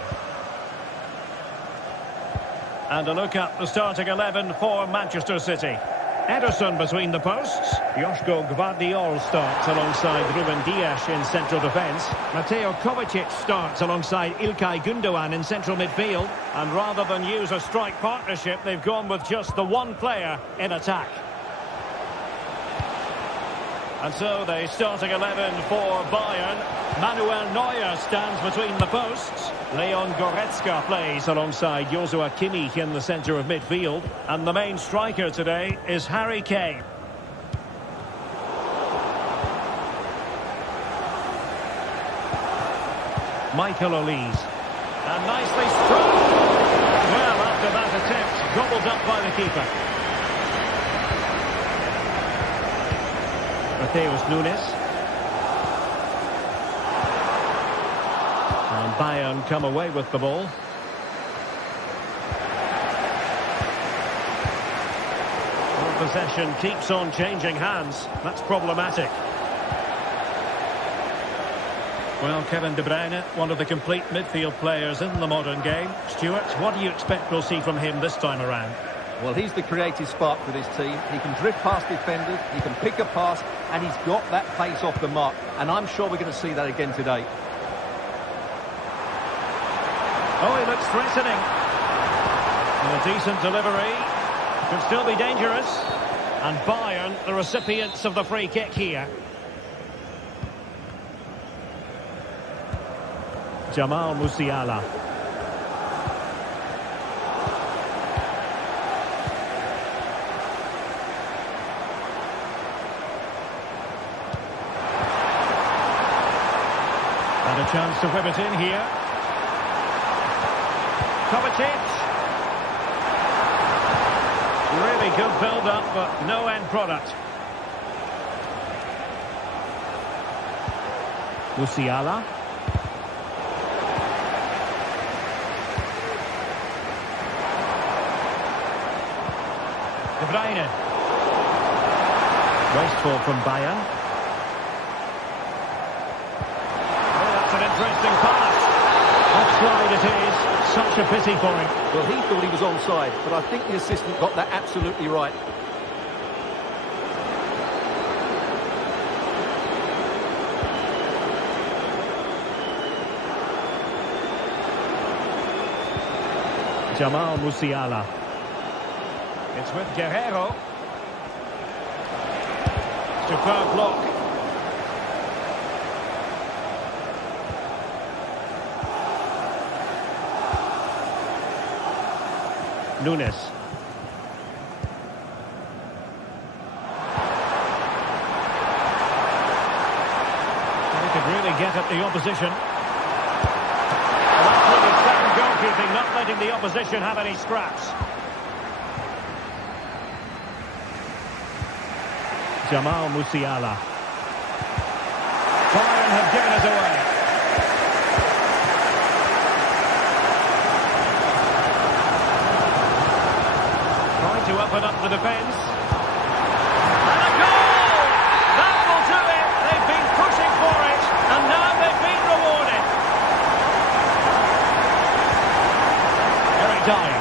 And a look at the starting 11 for Manchester City. Ederson between the posts. Joško Gvardiol starts alongside Ruben Dias in central defence. Mateo Kovacic starts alongside İlkay Gündoğan in central midfield. And rather than use a strike partnership, they've gone with just the one player in attack. And so the starting 11 for Bayern. Manuel Neuer stands between the posts. Leon Goretzka plays alongside Joshua Kimmich in the centre of midfield. And the main striker today is Harry Kane. Michael Olise. And nicely struck. Well, after that attempt, gobbled up by the keeper. Mateus Nunes. And Bayern come away with the ball. Well, possession keeps on changing hands. That's problematic. Well, Kevin De Bruyne, one of the complete midfield players in the modern game. Stuart, what do you expect we'll see from him this time around? Well, he's the creative spark for this team. He can drift past defenders, he can pick a pass, and he's got that pace off the mark. And I'm sure we're going to see that again today. Oh, he looks threatening. And a decent delivery. Could still be dangerous. And Bayern, the recipients of the free kick here. Jamal Musiala. And a chance to whip it in here. Kovacic. Really good build-up, but no end product. Musiala. De Bruyne. Wasteful from Bayern. Oh, that's an interesting pass. Offside it is. Such a pity for him. Well, he thought he was onside, but I think the assistant got that absolutely right. Jamal Musiala. It's with Guerrero. Superb block. Nunes. They could really get at the opposition. Well, that's really sound goalkeeping, not letting the opposition have any scraps. Jamal Musiala. Bayern have given it away. Trying to open up the defence. And a goal! That will do it. They've been pushing for it, and now they've been rewarded. Eric Dyer.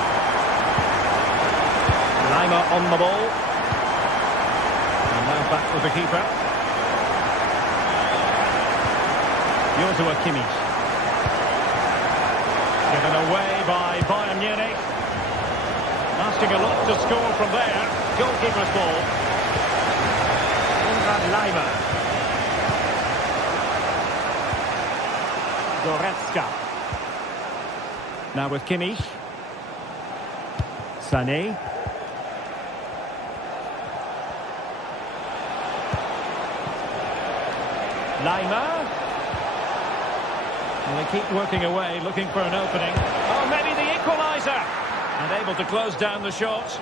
Lima on the ball. Back with the keeper. Joshua Kimmich. Given away by Bayern Munich. Asking a lot to score from there. Goalkeeper's ball. Konrad Laimer. Goretzka. Now with Kimmich. Sané. Lima. And they keep working away, looking for an opening. Oh, maybe the equaliser. And able to close down the shot.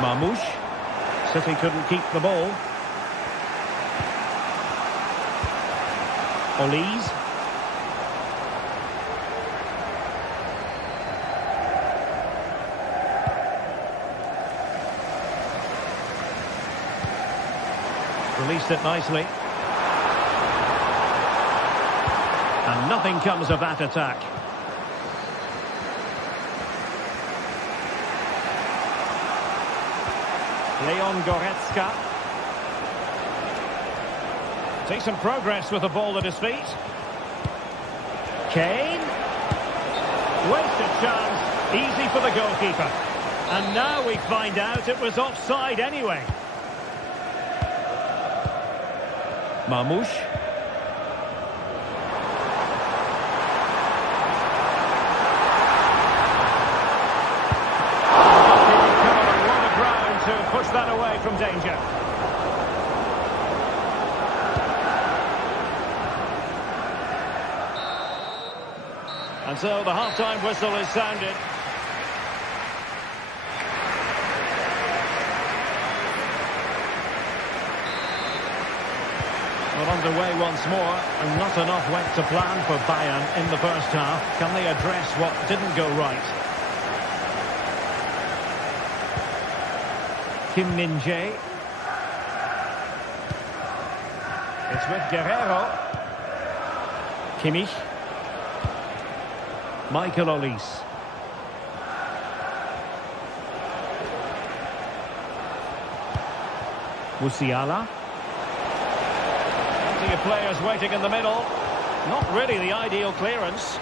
Marmouche. City couldn't keep the ball. Olise. Released it nicely. And nothing comes of that attack. Leon Goretzka. Takes some progress with the ball at his feet. Kane. Wasted chance. Easy for the goalkeeper. And now we find out it was offside anyway. Marmouche. Covered a lot of ground to push that away from danger. And so the half-time whistle is sounded. Well, underway once more, and not enough went to plan for Bayern in the first half. Can they address what didn't go right? Kim Min-jae. It's with Guerrero. Kimmich. Michael Olise. Musiala. Plenty of players waiting in the middle. Not really the ideal clearance.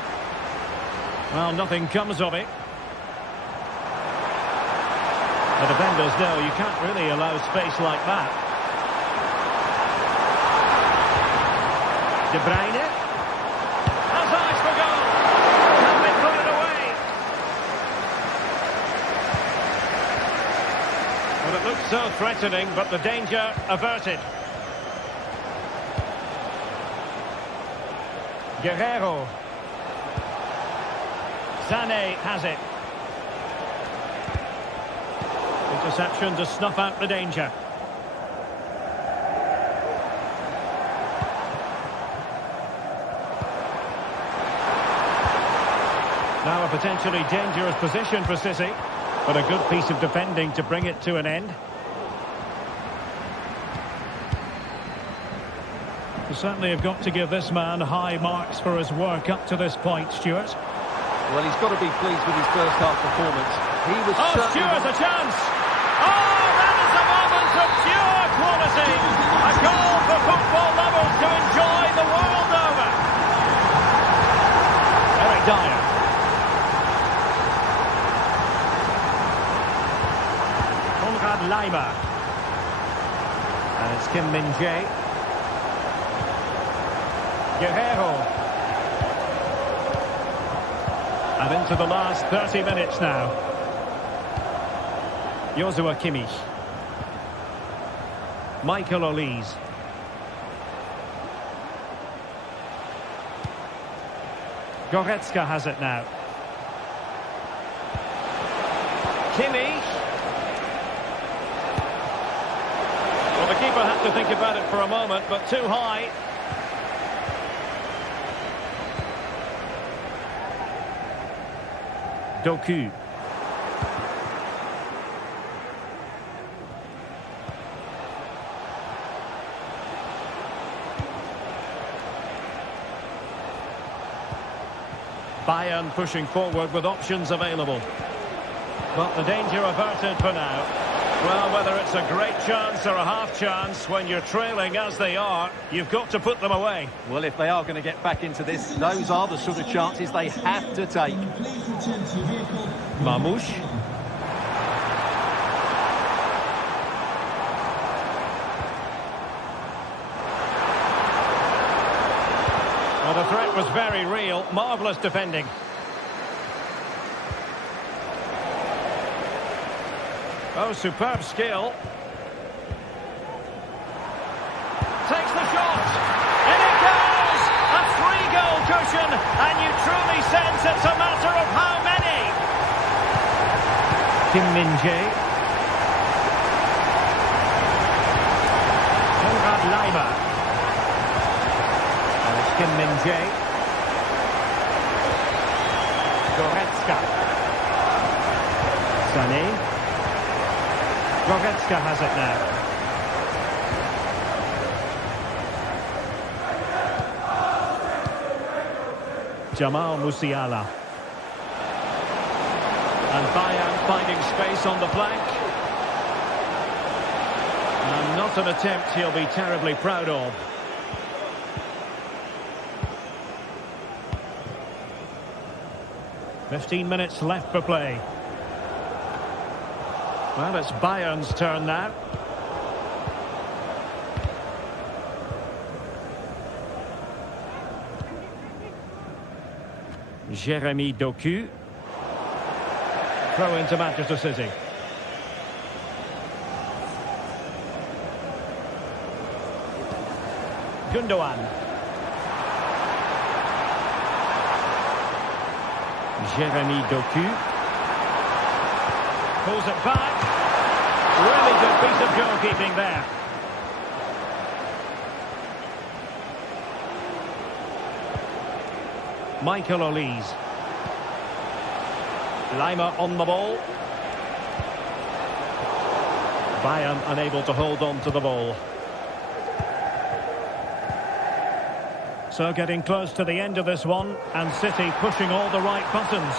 Well, nothing comes of it. The defenders know you can't really allow space like that. De Bruyne. Has eyes for goal. Can they put it away? Well, it looked so threatening, but the danger averted. Guerrero. Sané has it. Interception to snuff out the danger. Now a potentially dangerous position for City, but a good piece of defending to bring it to an end. You certainly have got to give this man high marks for his work up to this point, Stuart. Well, he's got to be pleased with his first half performance. He was Stuart, a chance! Oh, that is a moment of pure quality! A goal for football lovers to enjoy the world over! Eric Dyer. Konrad Lima. And it's Kim Min-jae. Guerrero. And into the last 30 minutes now. Joshua Kimmich. Michael Olise. Goretzka has it now. Kimmich. Well, the keeper had to think about it for a moment, but too high. Doku. Bayern pushing forward with options available. But the danger averted for now. Well, whether it's a great chance or a half chance, when you're trailing as they are, you've got to put them away. Well, if they are going to get back into this, those are the sort of chances they have to take. Marmouche. Well, the threat was very real. Marvellous defending. Oh, superb skill. Takes the shot. And it goes! A 3-goal cushion. And you truly sense it's a matter of how many. Kim Min-jae. Konrad Laimer. And it's Kim Min-jae. Goretzka. Sané. Goretzka has it now. Jamal Musiala. And Bayern finding space on the flank. And not an attempt he'll be terribly proud of. "15 minutes left for play. Well, it's Bayern's turn now. Jeremy Doku. Throw into Manchester City. Gundogan. Jeremy Doku. Pulls it back. Really good piece of goalkeeping there. Michael Olise. Laimer on the ball. Bayern unable to hold on to the ball. So getting close to the end of this one, and City pushing all the right buttons.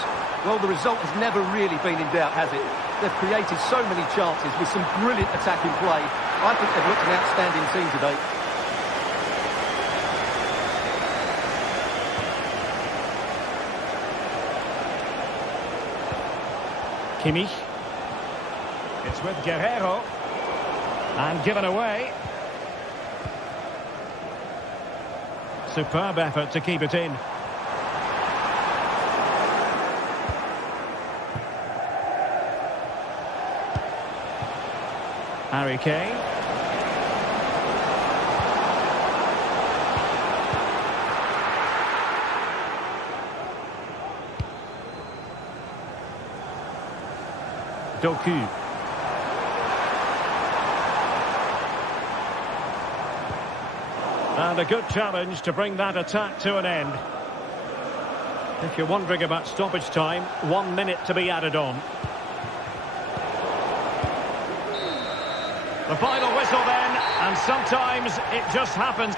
Well, the result has never really been in doubt, has it? They've created so many chances with some brilliant attacking play. I think they've looked an outstanding team today. Kimmich. It's with Guerrero. And given away. Superb effort to keep it in. Harry Kane. Doku. And a good challenge to bring that attack to an end. If you're wondering about stoppage time, 1 minute to be added on. The final whistle then, and sometimes it just happens.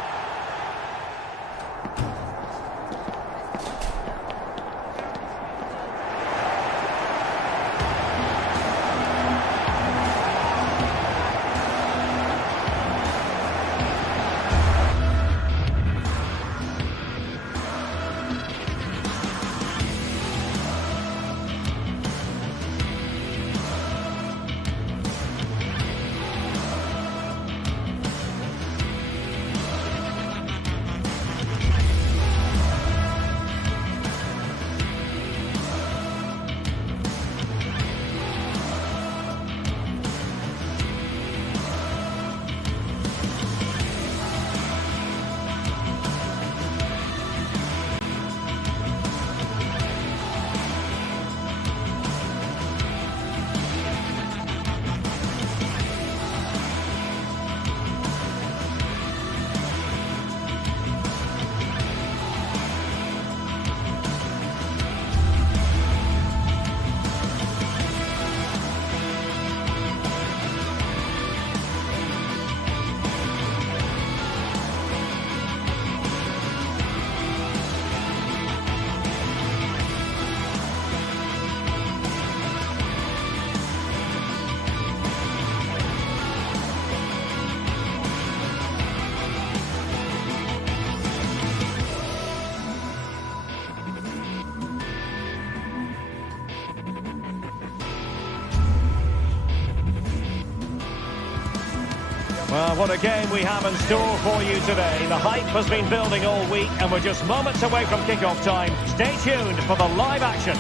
Well, what a game we have in store for you today. The hype has been building all week, and we're just moments away from kick-off time. Stay tuned for the live action.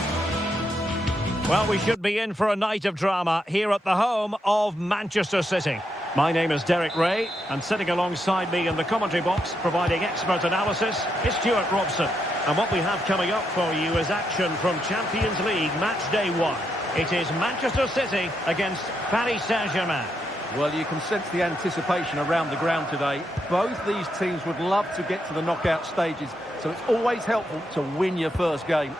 Well, we should be in for a night of drama here at the home of Manchester City. My name is Derek Ray, and sitting alongside me in the commentary box, providing expert analysis, is Stuart Robson. And what we have coming up for you is action from Champions League match day 1. It is Manchester City against Paris Saint-Germain. Well, you can sense the anticipation around the ground today. Both these teams would love to get to the knockout stages, so it's always helpful to win your first game.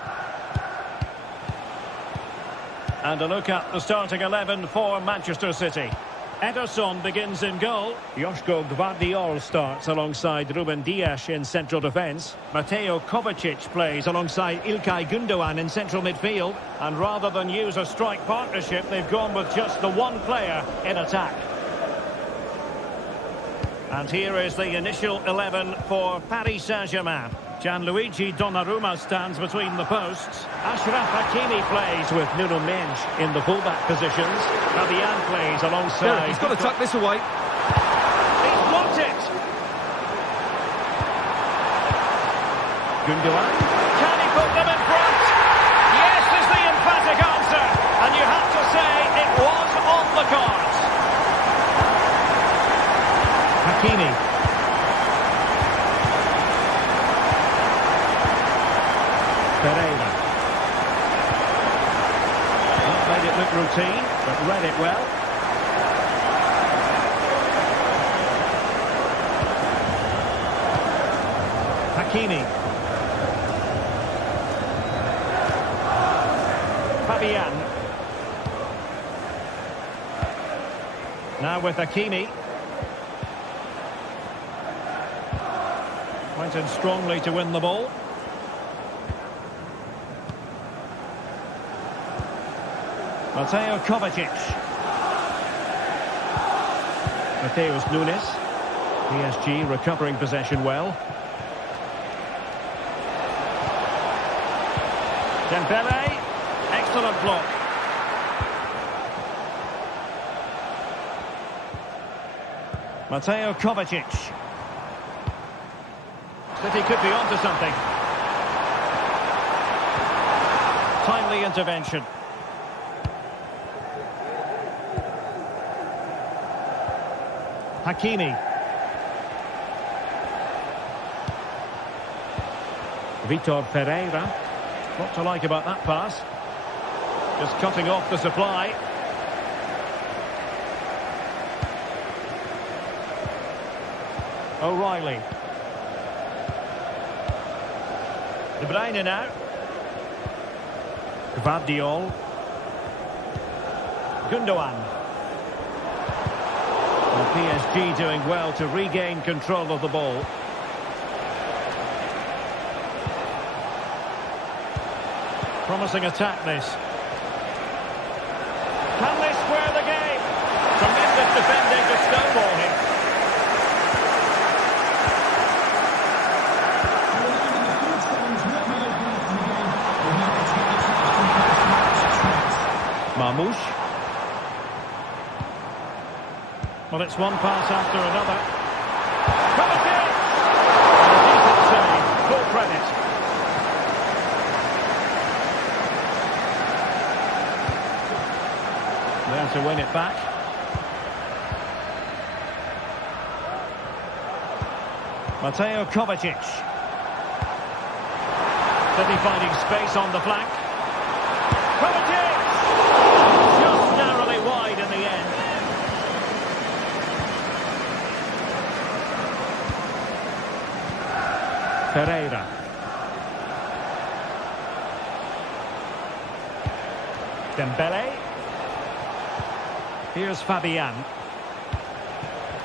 And a look at the starting 11 for Manchester City. Ederson begins in goal. Joško Gvardiol starts alongside Ruben Dias in central defence. Mateo Kovacic plays alongside İlkay Gündoğan in central midfield. And rather than use a strike partnership, they've gone with just the one player in attack. And here is the initial 11 for Paris Saint-Germain. Gianluigi Donnarumma stands between the posts. Achraf Hakimi plays with Nuno Mendes in the fullback positions. Fabian plays alongside... Derek, he's got to tuck this away. He's blocked it! Gündoğan. Can he put them in front? Yes is the emphatic answer. And you have to say it was on the cards. Hakimi. Pereira. Not made it look routine, but read it well. Hakimi. Fabian. Now with Hakimi. Went in strongly to win the ball. Mateo Kovacic. Mateus Nunes. PSG recovering possession well. Dembele. Excellent block. Mateo Kovacic. City could be onto something. Timely intervention. Hakimi. Vitor Pereira. What to like about that pass? Just cutting off the supply. O'Reilly. De Bruyne now. Gvardiol. Gündoğan. Well, PSG doing well to regain control of the ball. Promising attack this. Can they square the game? Tremendous defending to stonewall him. Marmoush. Well, it's one pass after another. Kovacic! A decent save, full credit. There to win it back. Mateo Kovacic. City finding space on the flank. Kovacic! Just narrowly wide in the end. Pereira. Dembele. Here's Fabian.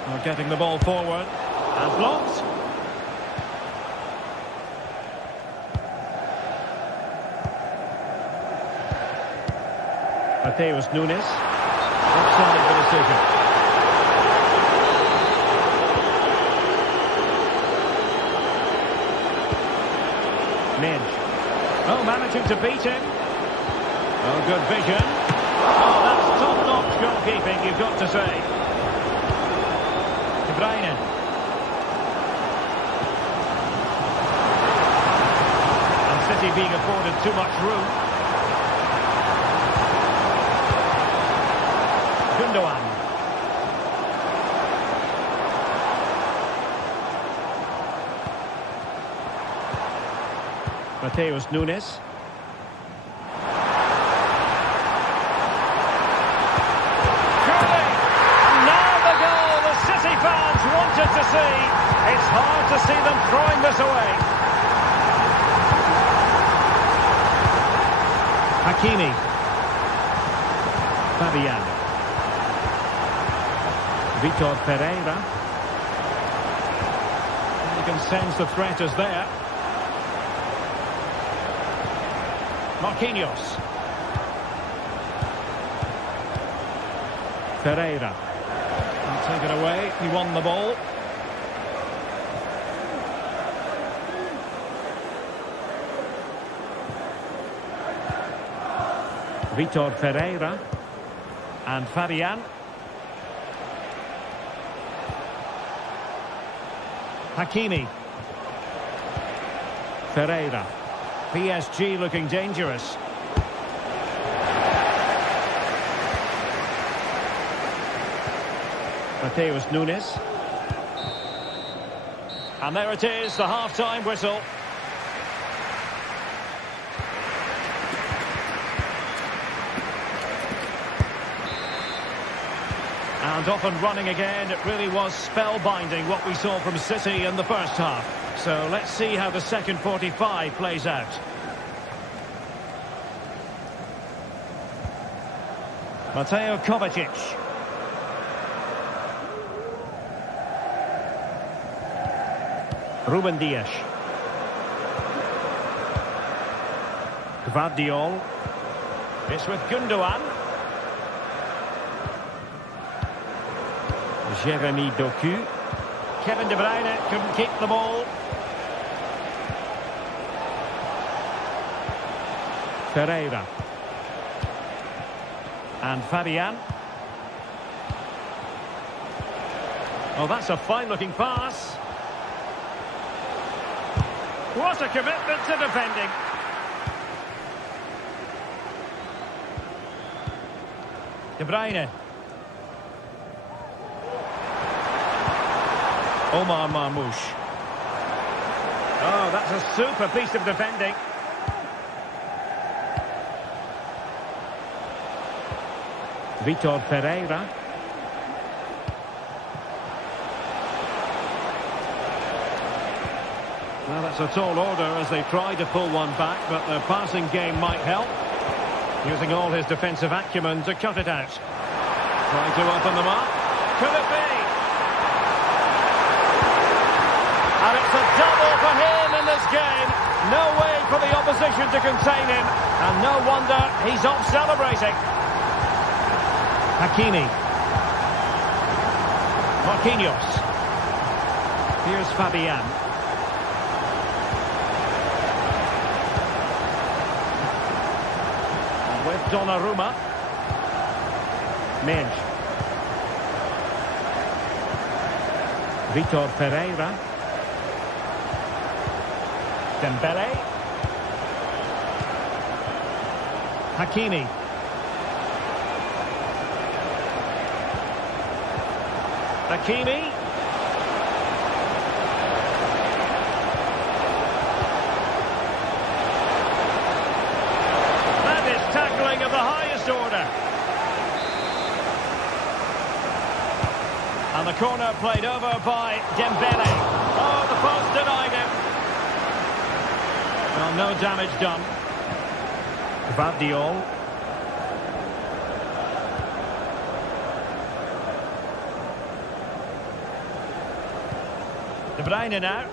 We're getting the ball forward. And blocked. Mateus Nunes. Offside the decision. Mendes. Oh, managing to beat him. Oh, good vision. Oh, that's top-notch goalkeeping, you've got to say. De Bruyne. And City being afforded too much room. Gundogan. Mateus Nunes. Fans wanted to see. It's hard to see them throwing this away. Hakimi. Fabian. Vitor Pereira. You can sense the threat is there. Marquinhos. Pereira. Taken away, he won the ball. Vitor Pereira and Fabian. Hakimi. Pereira. PSG looking dangerous. Mateus Nunes. And there it is, the half-time whistle. And off and running again. It really was spellbinding what we saw from City in the first half. So let's see how the second 45 plays out. Mateo Kovacic. Ruben Dias. Gvardiol. It's with Gundogan. Jeremy Doku. Kevin De Bruyne couldn't keep the ball. Pereira. And Fabian. Oh, that's a fine-looking pass. What a commitment to defending. De Bruyne. Omar Marmoush. Oh, that's a super piece of defending. Vitor Pereira. Well, that's a tall order as they try to pull one back, but the passing game might help. Using all his defensive acumen to cut it out. Trying to open them up. Could it be? And it's a double for him in this game. No way for the opposition to contain him. And no wonder he's off celebrating. Hakimi. Marquinhos. Here's Fabian. With Donnarumma. Menj. Vitor Pereira. Dembele. Hakimi. Hakimi. That is tackling of the highest order. And the corner played over by Dembele. Oh, the post denied him. Well, no damage done. Gvardiol. De Bruyne now.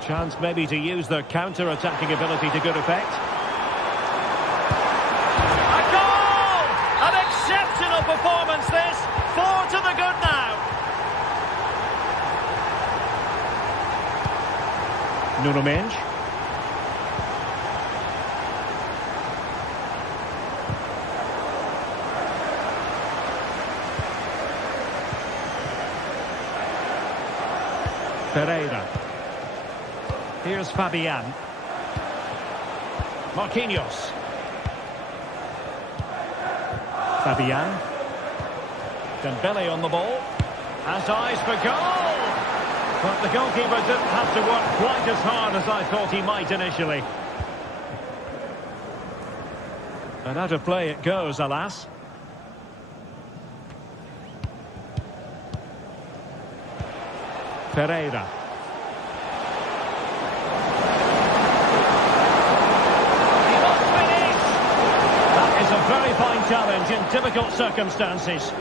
Chance maybe to use their counter-attacking ability to good effect. A goal! An exceptional performance this. 4 to the good now. Nuno Mendes. Pereira. Here's Fabian. Marquinhos. Fabian. Dembele on the ball. Has eyes for goal! But the goalkeeper didn't have to work quite as hard as I thought he might initially. And out of play it goes, alas. Pereira. He must finish! That is a very fine challenge in difficult circumstances.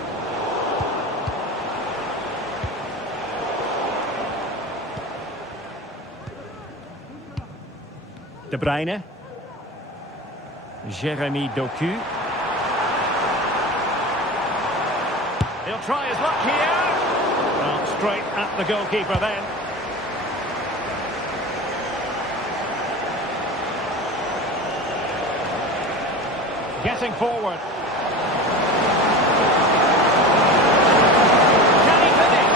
De Bruyne. Jeremy Doku. He'll try his luck here. Well, straight at the goalkeeper then. Getting forward. Can he finish?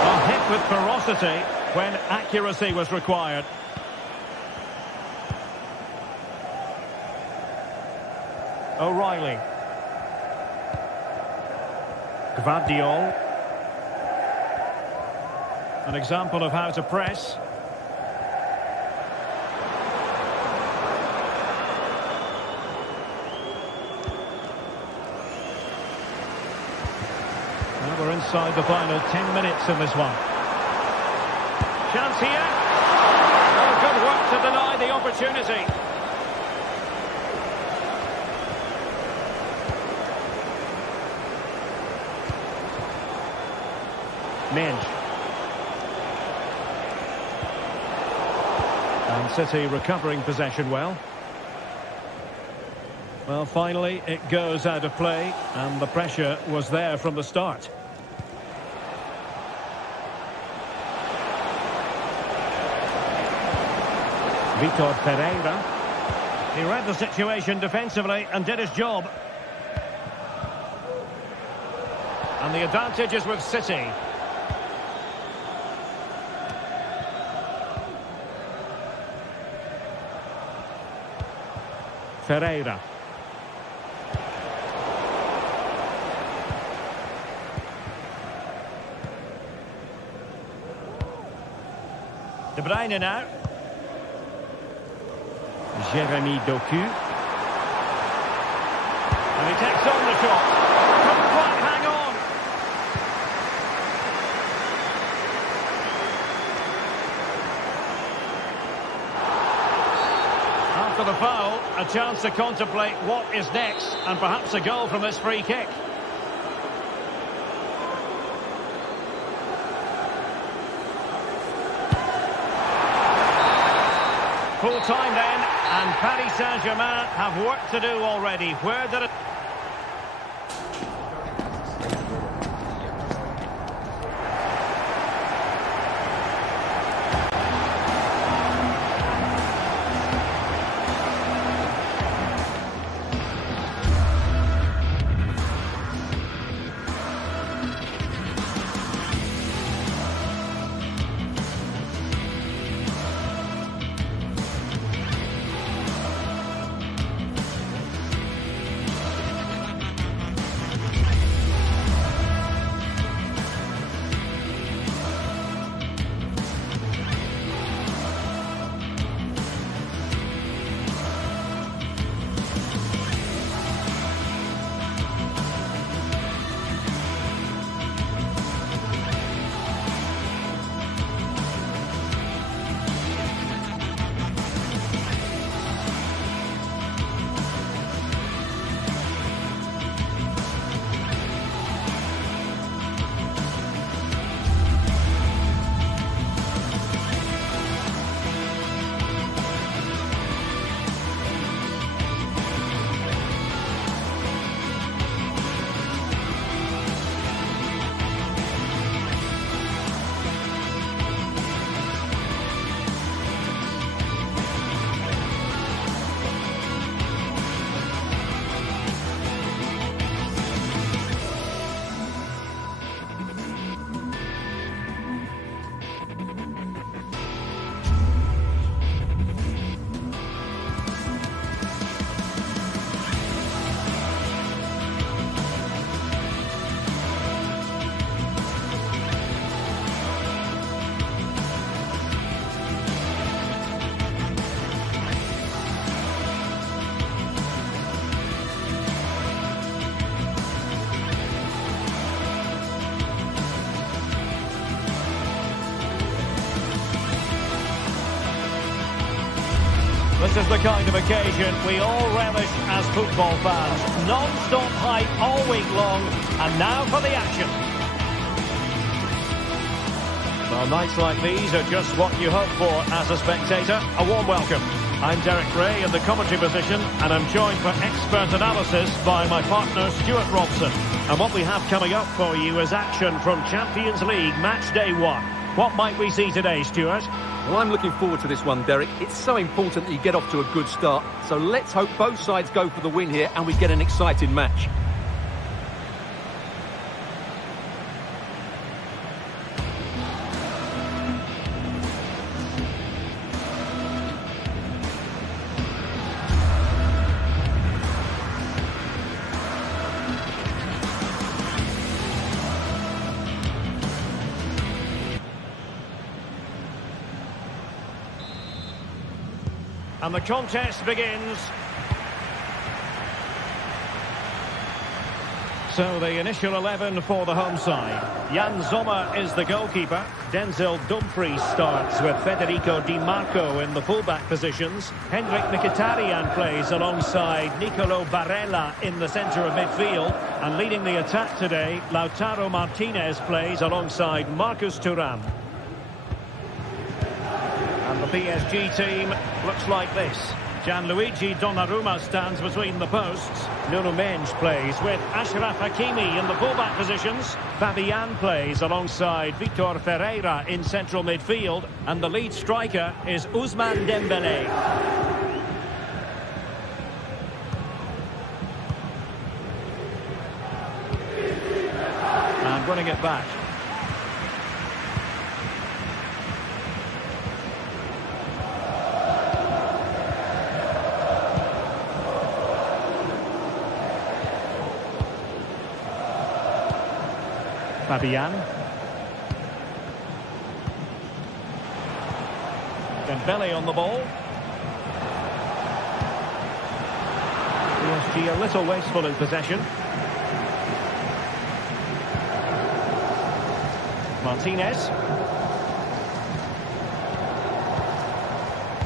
A hit with ferocity when accuracy was required. O'Reilly. Gvardiol. An example of how to press. Now we're inside the final 10 minutes in this one. Chance here. Oh, good work to deny the opportunity. Minge. And City recovering possession well. Well, finally, it goes out of play, and the pressure was there from the start. Vitor Pereira. He read the situation defensively and did his job. And the advantage is with City. Ferreira. De Bruyne now. Jeremy Doku. And he takes on the shot. Couldn't quite hang on. After the foul, a chance to contemplate what is next, and perhaps a goal from this free kick. Full time then, and Paris Saint-Germain have work to do already. Where did it... This is the kind of occasion we all relish as football fans. Non-stop hype all week long, and now for the action. Well, nights like these are just what you hope for as a spectator. A warm welcome. I'm Derek Ray in the commentary position, and I'm joined for expert analysis by my partner Stuart Robson. And what we have coming up for you is action from Champions League match day 1. What might we see today, Stuart? Well, I'm looking forward to this one, Derek. It's so important that you get off to a good start. So let's hope both sides go for the win here and we get an exciting match. And the contest begins. So the initial 11 for the home side. Jan Sommer is the goalkeeper. Denzel Dumfries starts with Federico Di Marco in the fullback positions. Hendrik Mkhitaryan plays alongside Nicolo Barella in the centre of midfield. And leading the attack today, Lautaro Martinez plays alongside Marcus Thuram. And the PSG team looks like this. Gianluigi Donnarumma stands between the posts. Nuno Mendes plays with Achraf Hakimi in the fullback positions. Fabian plays alongside Vitor Ferreira in central midfield. And the lead striker is Ousmane Dembélé. And winning it back. Fabian. Dembélé on the ball. PSG a little wasteful in possession. Martinez.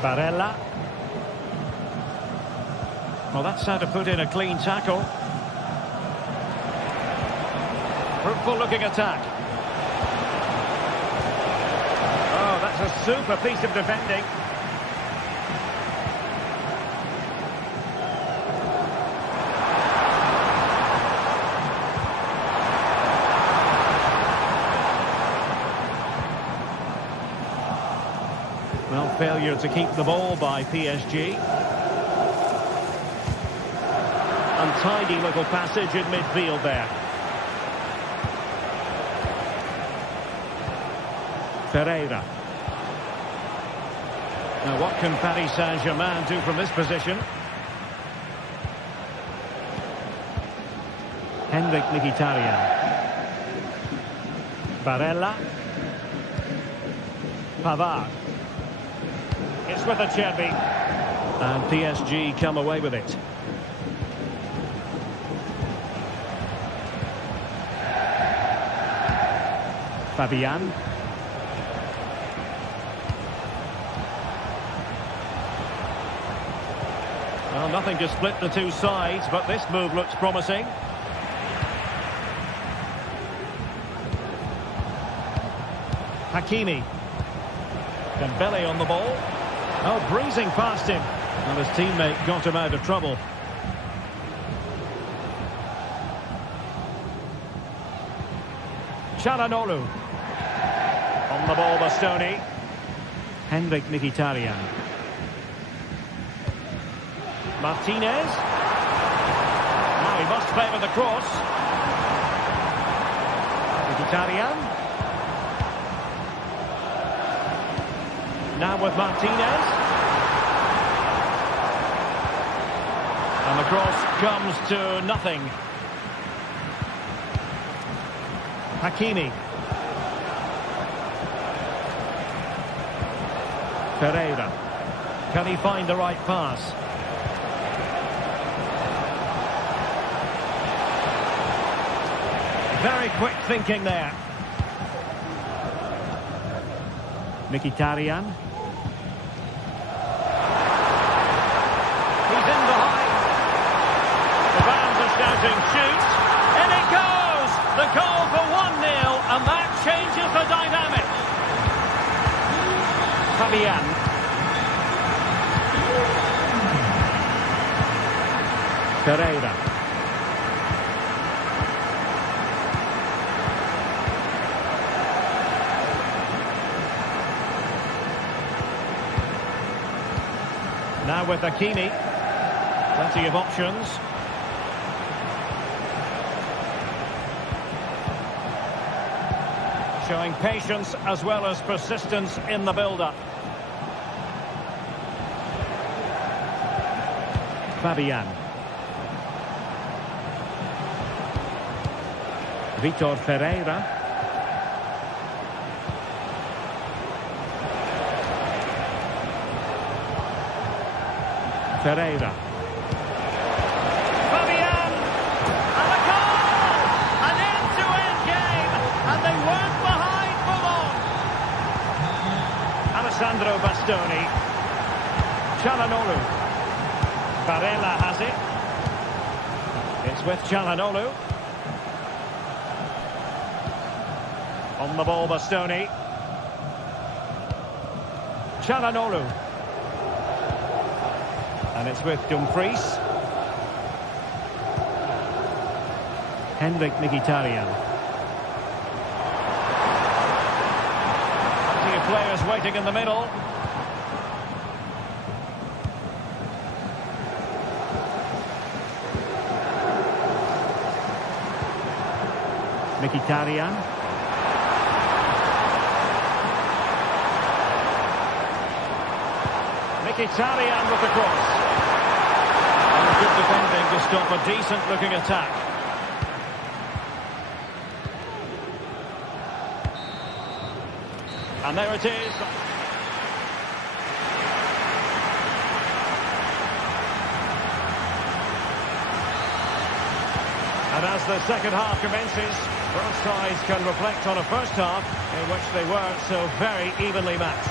Barella. Well, that's how to put in a clean tackle. Fruitful looking attack. Oh, that's a super piece of defending. Well, failure to keep the ball by PSG. Untidy little passage in midfield there. Ferreira. Now what can Paris Saint-Germain do from this position? Hendrik Mkhitaryan. Barella. Pavard. It's with Acerbi. And PSG come away with it. Fabian. Well, nothing to split the two sides, but this move looks promising. Hakimi. Dembélé on the ball. Oh, breezing past him. And his teammate got him out of trouble. Çalhanoğlu. On the ball, Bastoni. Hendrik Mkhitaryan. Martinez. Now he must favour the cross. Mkhitaryan. Now with Martinez. And the cross comes to nothing. Hakimi. Ferreira. Can he find the right pass? Very quick thinking there. Mkhitaryan. shoot. In it goes. The goal for 1-0, and that changes the dynamic. Fabian. Pereira. Now with Hakimi. Plenty of options. Showing patience as well as persistence in the build-up. Fabian. Vitor Ferreira. Ferreira. Fabian! And a goal! An end-to-end game, and they weren't behind for long. Alessandro Bastoni. Çalhanoğlu. Barella has it. It's with Çalhanoğlu. On the ball, Bastoni. Çalhanoğlu. And it's with Dumfries. Henrik Mkhitaryan. Plenty of players waiting in the middle. Mkhitaryan. Mkhitaryan with the cross. And good defending to stop a decent-looking attack. And there it is. And as the second half commences, both sides can reflect on a first half in which they weren't so very evenly matched.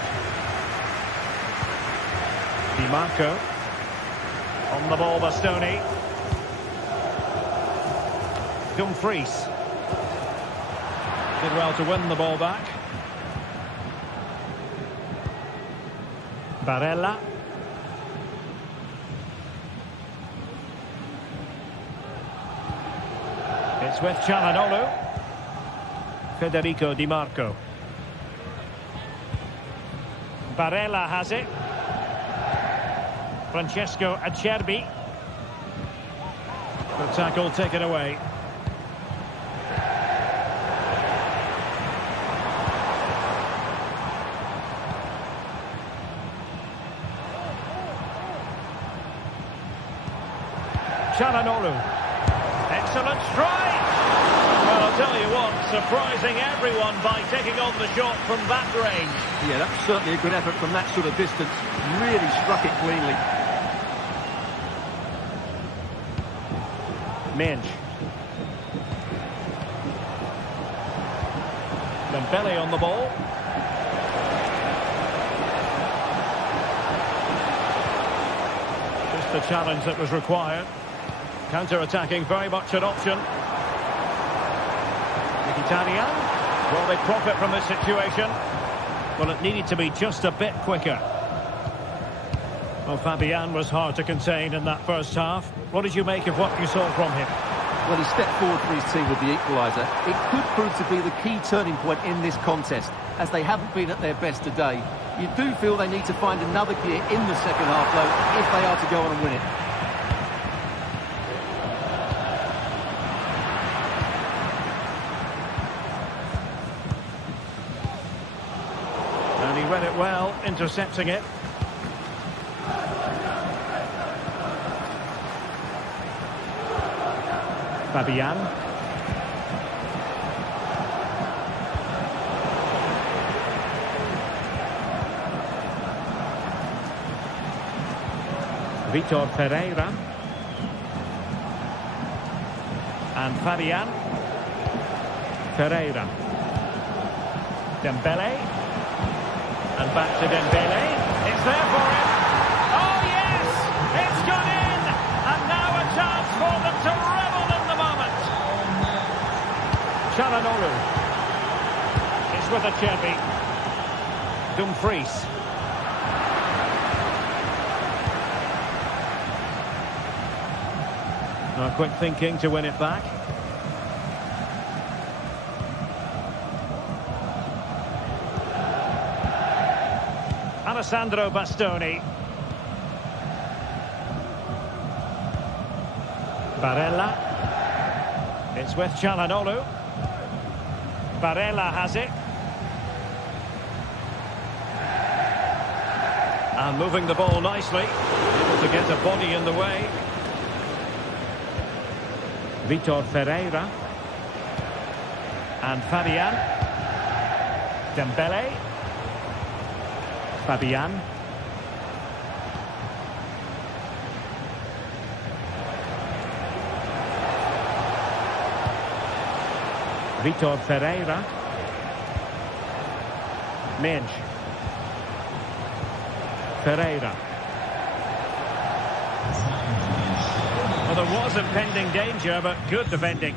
Di Marco. On the ball, Bastoni. Dumfries. Did well to win the ball back. Barella. It's with Çalhanoğlu. Federico Di Marco. Barella has it. Francesco Acerbi. The tackle taken away. Çalhanoğlu. Excellent strike! Well, I'll tell you what, surprising everyone by taking on the shot from that range. Yeah, that's certainly a good effort from that sort of distance. Really struck it cleanly. Minge. Dembele on the ball. Just the challenge that was required. Counter-attacking, very much an option. Mkhitaryan. Will they profit from this situation? Well, it needed to be just a bit quicker. Well, Fabian was hard to contain in that first half. What did you make of what you saw from him? Well, he stepped forward for his team with the equaliser. It could prove to be the key turning point in this contest, as they haven't been at their best today. You do feel they need to find another gear in the second half, though, if they are to go on and win it. And he read it well, intercepting it. Fabian. Vitor Ferreira. And Fabian. Ferreira. Dembele. And back to Dembele. It's there for him. Oh, yes! It's gone in! And now a chance for them to revel in the moment. Çalhanoğlu. It's with Acerbi. Dumfries. Now quick thinking to win it back. Alessandro Bastoni. Barella. It's with Çalhanoğlu. Barella has it. And moving the ball nicely. Able to get a body in the way. Vitor Ferreira. And Fabian. Dembele. Fabian. Vitor Ferreira. Menj. Ferreira. Well, there was impending danger, but good defending.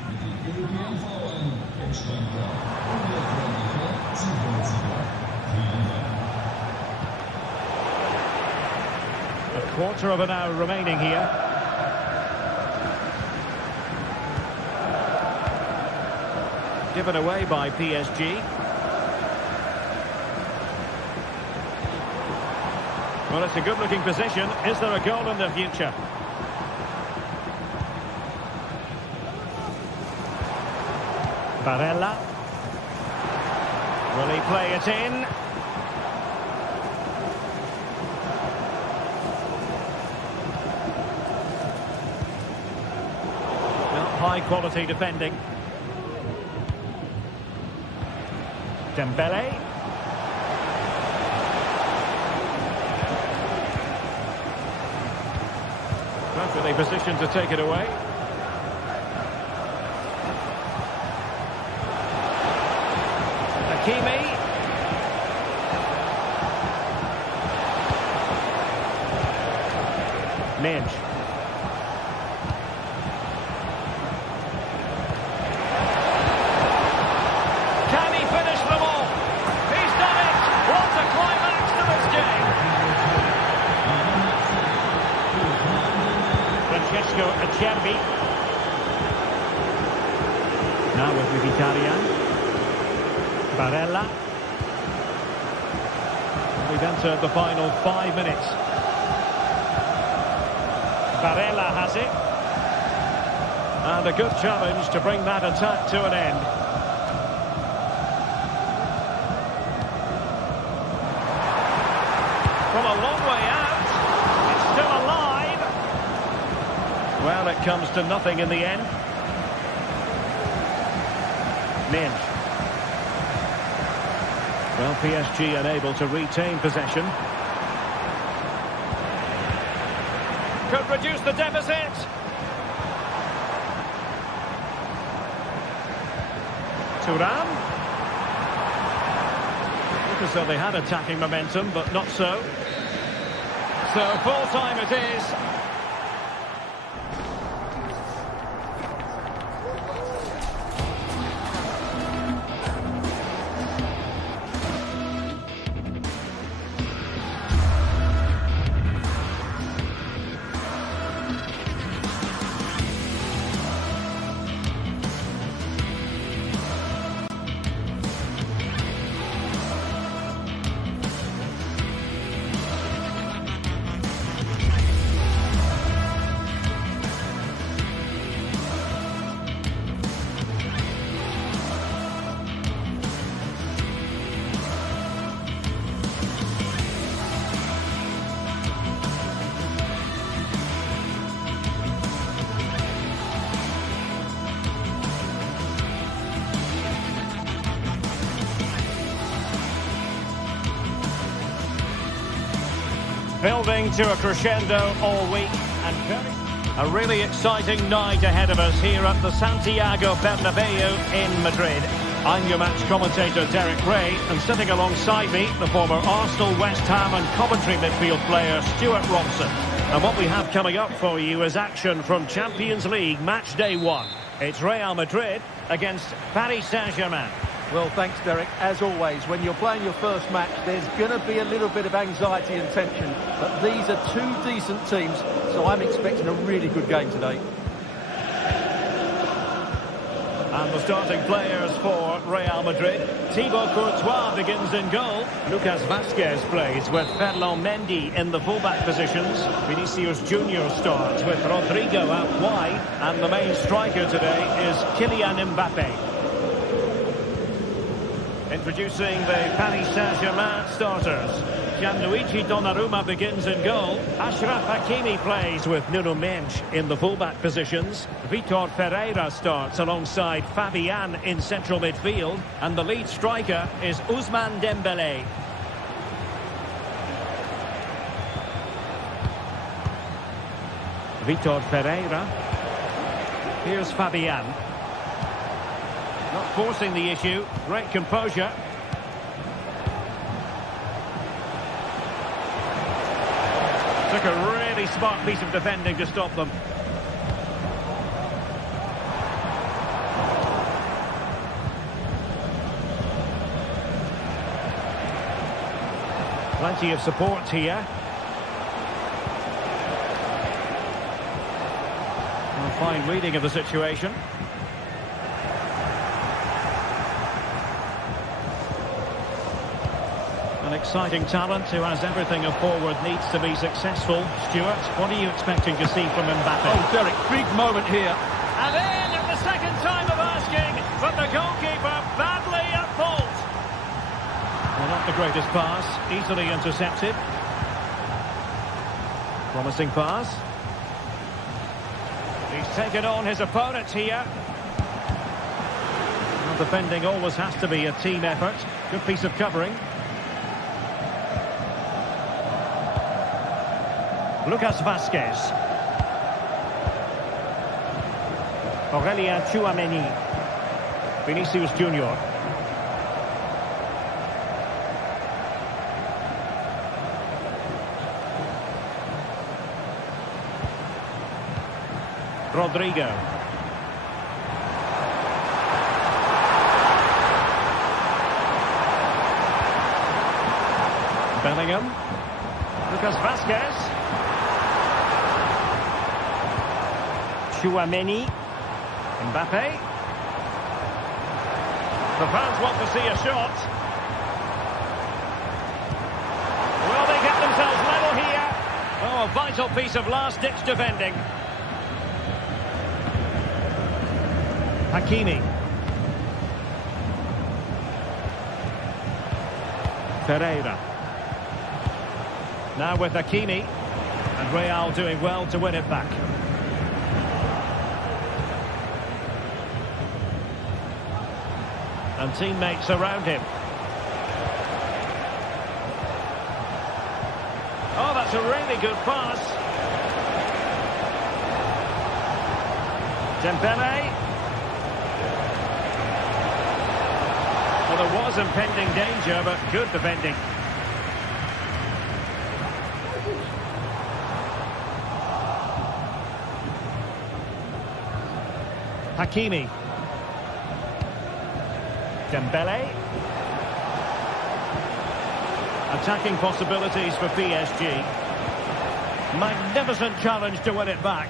A quarter of an hour remaining here. Given away by PSG. Well, it's a good-looking position. Is there a goal in the future? Barella. Will he play it in? High-quality defending. Dembele. Perfectly positioned to take it away. Hakimi. Menj. Acerbi. Now with Mkhitaryan. Barella. We've entered the final 5 minutes. Barella has it. And a good challenge to bring that attack to an end. From a long way out. It's still alive. Well, it comes to nothing in the end. Menj. Well, PSG unable to retain possession. Could reduce the deficit. Thuram. Look as though they had attacking momentum, but not so. So full time it is. Building to a crescendo all week, and a really exciting night ahead of us here at the Santiago Bernabeu in Madrid. I'm your match commentator Derek Ray, and sitting alongside me, the former Arsenal, West Ham and Coventry midfield player Stuart Robson. And what we have coming up for you is action from Champions League match day 1. It's Real Madrid against Paris Saint-Germain. Well, thanks, Derek. As always, when you're playing your first match, there's going to be a little bit of anxiety and tension. But these are two decent teams, so I'm expecting a really good game today. And the starting players for Real Madrid. Thibaut Courtois begins in goal. Lucas Vazquez plays with Ferland Mendy in the fullback positions. Vinicius Junior starts with Rodrigo out wide. And the main striker today is Kylian Mbappe. Introducing the Paris Saint-Germain starters. Gianluigi Donnarumma begins in goal. Achraf Hakimi plays with Nuno Mendes in the fullback positions. Vitor Ferreira starts alongside Fabian in central midfield. And the lead striker is Ousmane Dembélé. Vitor Ferreira. Here's Fabian. Not forcing the issue. Great composure. Took a really smart piece of defending to stop them. Plenty of support here. A fine reading of the situation. An exciting talent who has everything a forward needs to be successful. Stuart, what are you expecting to see from Mbappe? Oh, Derek, big moment here. And in at the second time of asking, but the goalkeeper badly at fault. Well, not the greatest pass, easily intercepted. Promising pass. He's taken on his opponent here. Well, defending always has to be a team effort. Good piece of covering. Lucas Vazquez. Aurélien Tchouameni. Vinicius Junior. Rodrigo. Bellingham. Lucas Vazquez. Tchouameni. Mbappe. The fans want to see a shot. Will they get themselves level here? Oh, a vital piece of last-ditch defending. Hakimi. Ferreira. Now with Hakimi. And Real doing well to win it back. And teammates around him. Oh, that's a really good pass. Dembélé. Well, there was impending danger, but good defending. Hakimi. Dembélé. Attacking possibilities for PSG. Magnificent challenge to win it back.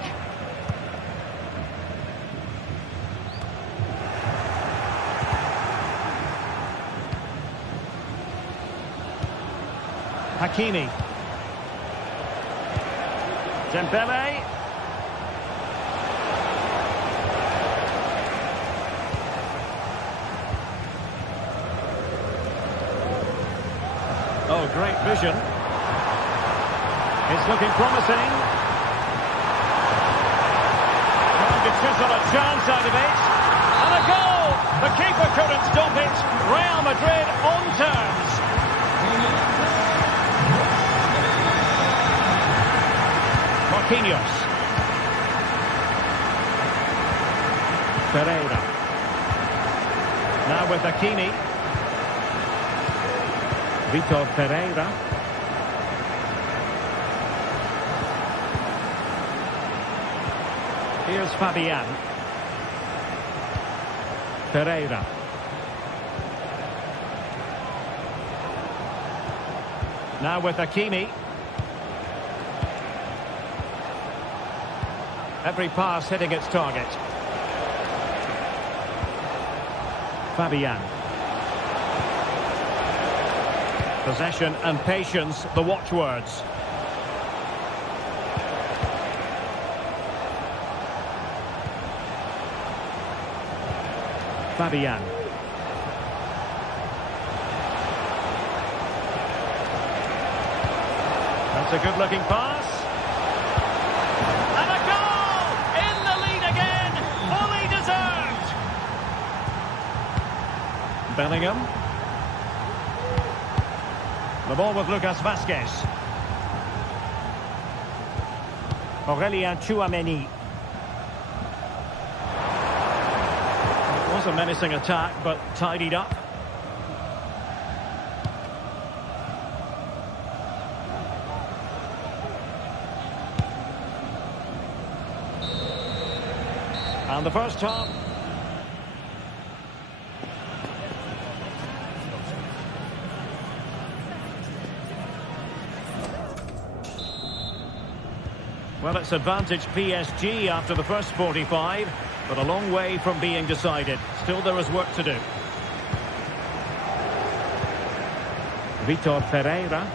Hakimi. Dembélé. Oh, great vision. It's looking promising. Trying to chisel a chance out of it. And a goal! The keeper couldn't stop it. Real Madrid on terms. Marquinhos. Ferreira. Now with Hakimi. Vitor Ferreira. Here's Fabian. Pereira. Now with Hakimi. Every pass hitting its target. Fabian. Possession and patience, the watchwords. Fabian. That's a good-looking pass. And a goal! In the lead again! Fully deserved! Bellingham. The ball with Lucas Vazquez. Aurélien Tchouaméni. It was a menacing attack, but tidied up. And the first half. Well, it's advantage PSG after the first 45, but a long way from being decided. Still there is work to do. Vitor Pereira.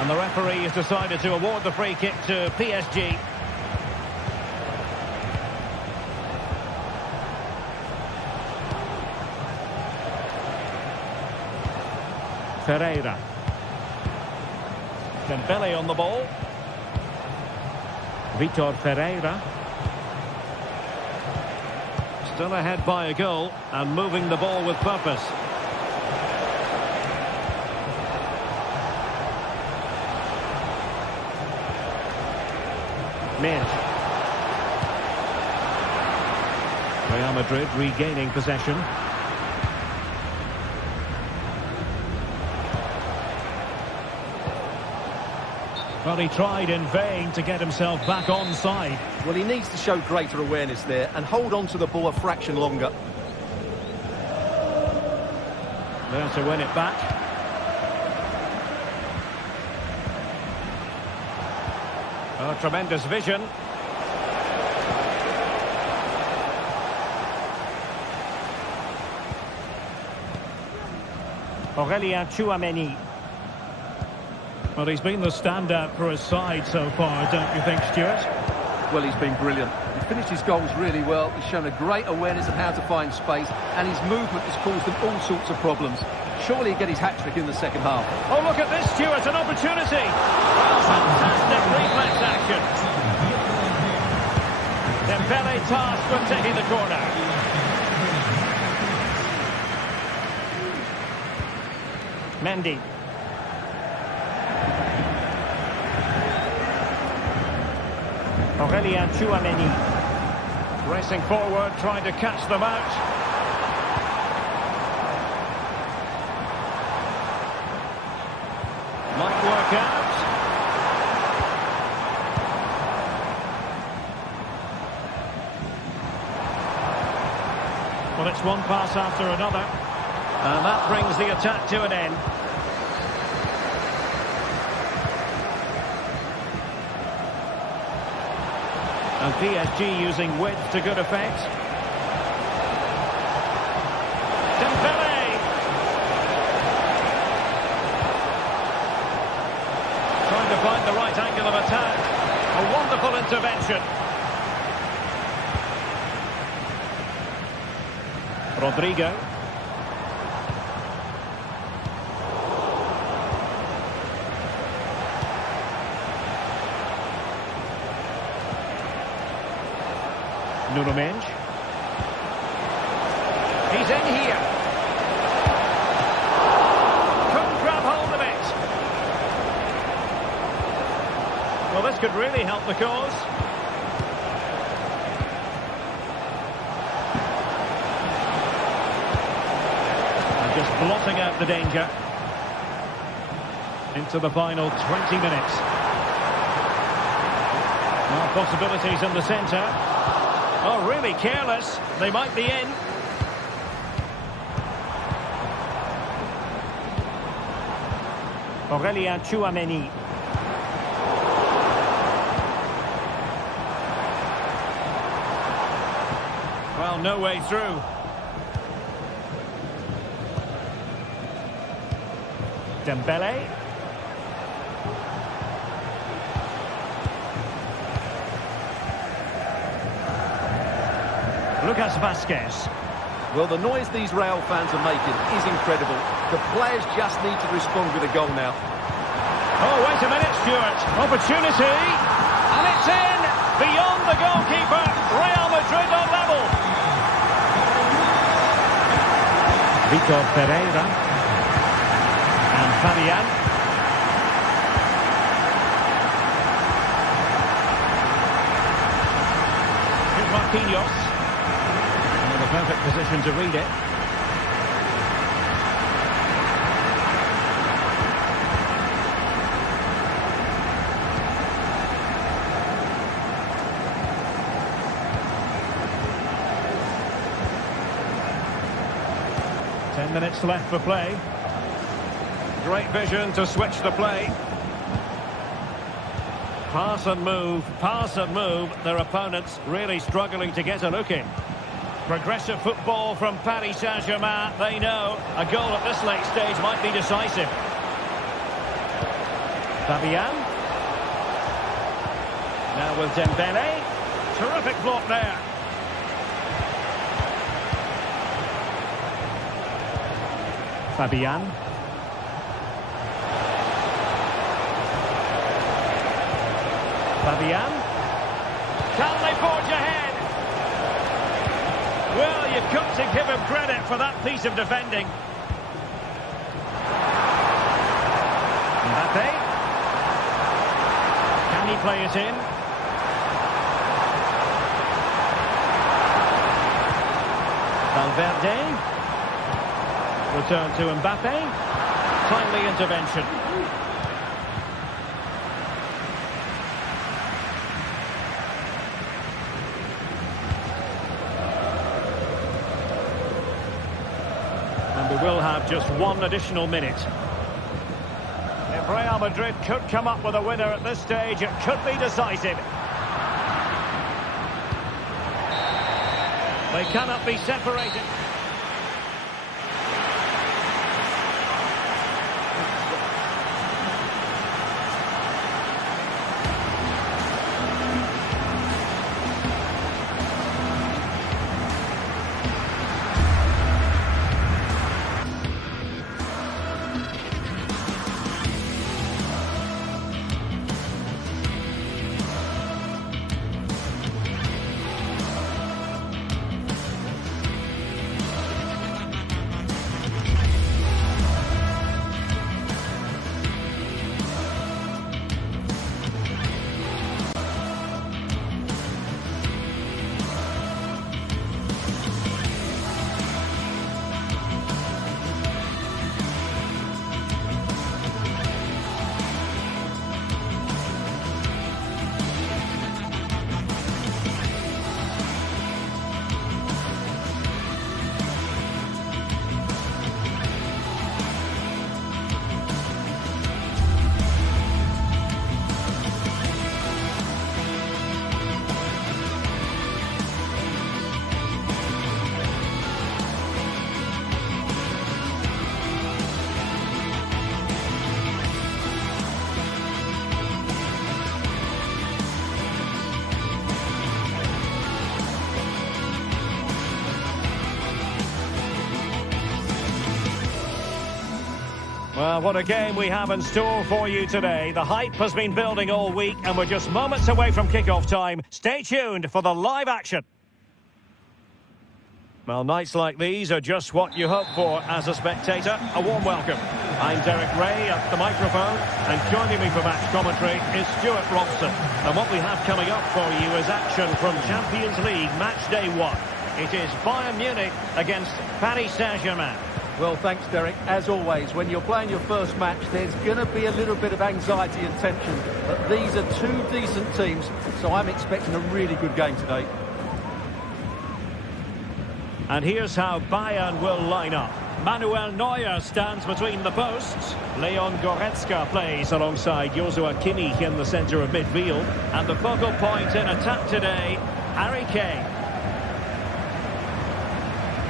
And the referee has decided to award the free kick to PSG. Pereira. Dembele on the ball. Vitor Pereira. Still ahead by a goal and moving the ball with purpose. Real Madrid regaining possession. Well, he tried in vain to get himself back onside. Well, he needs to show greater awareness there and hold on to the ball a fraction longer. There to win it back. Oh, tremendous vision. Aurélien Tchouaméni. Well, he's been the standout for his side so far, don't you think, Stuart? Well, he's been brilliant. He finished his goals really well. He's shown a great awareness of how to find space, and his movement has caused them all sorts of problems. Surely he'll get his hat-trick in the second half. Oh, look at this, Stuart, an opportunity! Well, fantastic reflex action. Dembele tasked with taking the corner. Mendy. Aurélien Tchouaméni. Racing forward, trying to catch them out. Might work out. Well, it's one pass after another. And that brings the attack to an end. And PSG using width to good effect. Dembele! Trying to find the right angle of attack. A wonderful intervention. Rodrigo. Nuno Mendes. He's in here. Couldn't grab hold of it. Well, this could really help the cause. And just blotting out the danger. Into the final 20 minutes. Well, possibilities in the centre. Oh, really careless. They might be in. Aurélien Tchouameni. Well, no way through. Dembele. Lucas Vazquez. Well, the noise these Rayo fans are making is incredible. The players just need to respond with a goal now. Oh, wait a minute, Stuart. Opportunity. And it's in. Beyond the goalkeeper. Real Madrid on level. Vitor Pereira. And Fabian. Here's Marquinhos. Perfect position to read it. Ten minutes left for play. Great vision to switch the play. Pass and move, their opponents really struggling to get a look in. Progressive football from Paris Saint-Germain. They know a goal at this late stage might be decisive. Fabian. Now with Dembele. Terrific block there. Fabian. Fabian. Can they forge ahead? Well, you've got to give him credit for that piece of defending. Mbappe. Can he play it in? Valverde. Return to Mbappe. Timely intervention. We will have just one additional minute. If Real Madrid could come up with a winner at this stage, it could be decisive. They cannot be separated. Well, what a game we have in store for you today. The hype has been building all week and we're just moments away from kick-off time. Stay tuned for the live action. Well, nights like these are just what you hope for as a spectator. A warm welcome. I'm Derek Ray at the microphone, and joining me for match commentary is Stuart Robson. And what we have coming up for you is action from Champions League match day 1. It is Bayern Munich against Paris Saint-Germain. Well, thanks, Derek. As always, when you're playing your first match, there's going to be a little bit of anxiety and tension. But these are two decent teams, so I'm expecting a really good game today. And here's how Bayern will line up. Manuel Neuer stands between the posts. Leon Goretzka plays alongside Joshua Kimmich in the centre of midfield. And the focal point in attack today, Harry Kane.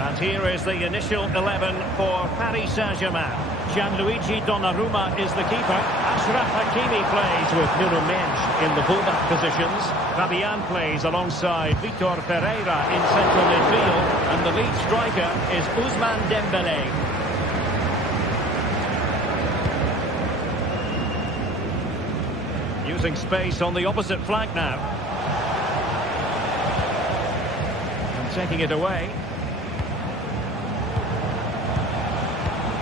And here is the initial 11 for Paris Saint-Germain. Gianluigi Donnarumma is the keeper. Achraf Hakimi plays with Nuno Mendes in the fullback positions. Fabian plays alongside Vitor Pereira in central midfield. And the lead striker is Ousmane Dembélé. Using space on the opposite flank now. And taking it away.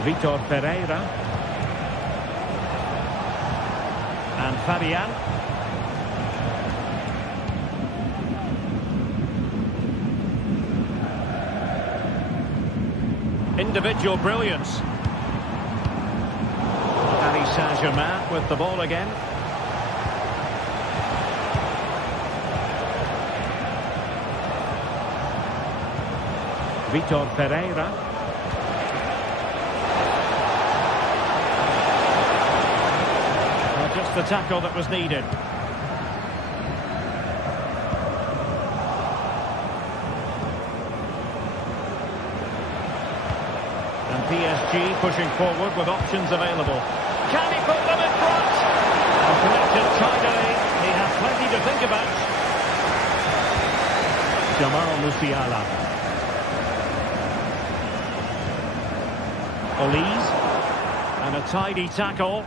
Vitor Pereira. And Fabian. Individual brilliance. Paris Saint-Germain with the ball again. Vitor Pereira. Just the tackle that was needed. And PSG pushing forward with options available. Can he put them in front? And connected tidily. He has plenty to think about. Jamal Musiala. Olise. And a tidy tackle.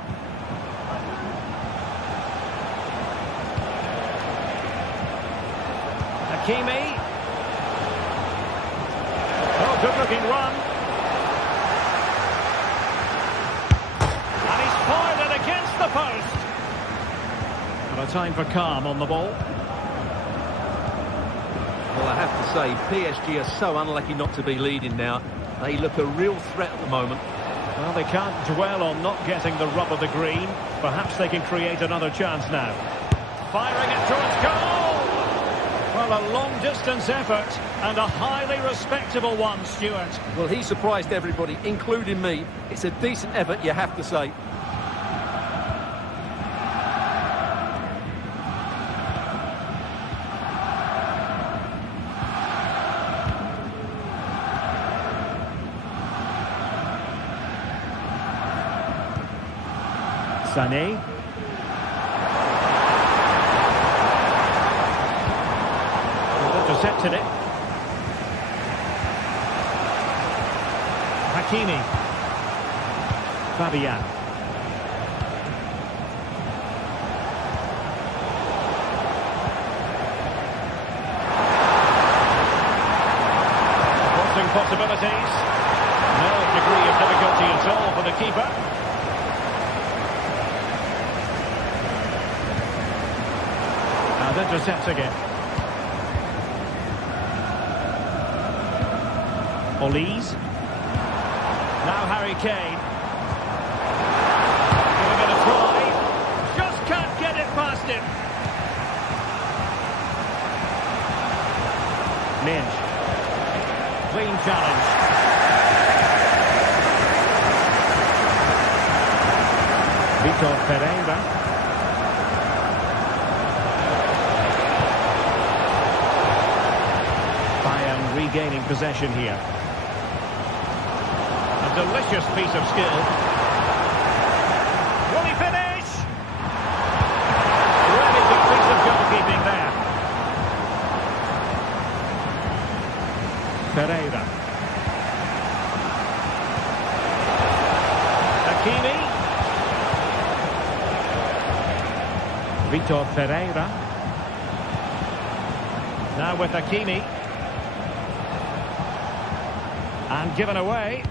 Hakimi. Oh, good-looking run. And he's fired it against the post. And a time for calm on the ball. Well, I have to say, PSG are so unlucky not to be leading now. They look a real threat at the moment. Well, they can't dwell on not getting the rub of the green. Perhaps they can create another chance now. Firing it towards goal. Well, a long-distance effort and a highly respectable one, Stuart. Well, he surprised everybody, including me. It's a decent effort, you have to say. Sané. Intercepted it. Hakimi. Fabian. Crossing possibilities. No degree of difficulty at all for the keeper. And intercepting it. Olise. Now Harry Kane. Giving it a try. Just can't get it past him. Minge. Clean challenge. Vitor Pereira. Bayern regaining possession here. Delicious piece of skill. Will he finish? Really good piece of goalkeeping there. Pereira. Hakimi. Vitor Pereira. Now with Hakimi. And given away.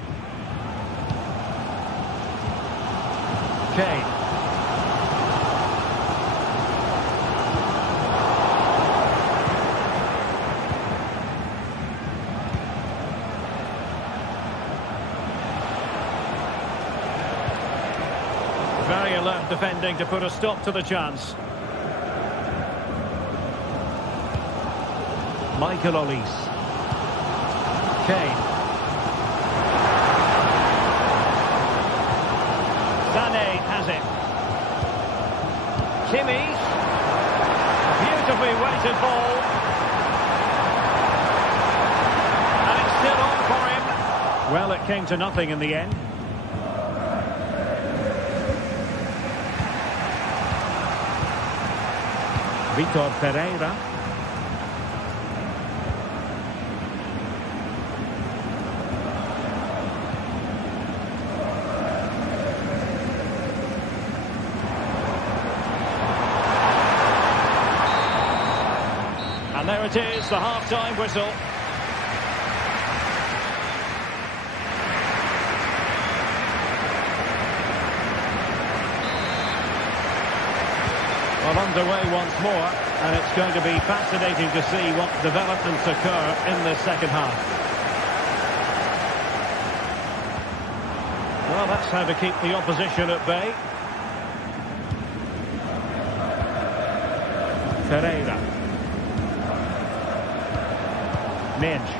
Kane. defending to put a stop to the chance. Michael Olise. Kane. Sané has it. Kimmich. Beautifully weighted ball. And it's still on for him. Well, it came to nothing in the end. Vitor Pereira. And there it is, the half-time whistle. Well, underway once more, and it's going to be fascinating to see what developments occur in the second half. Well, that's how to keep the opposition at bay. Pereira. Minge.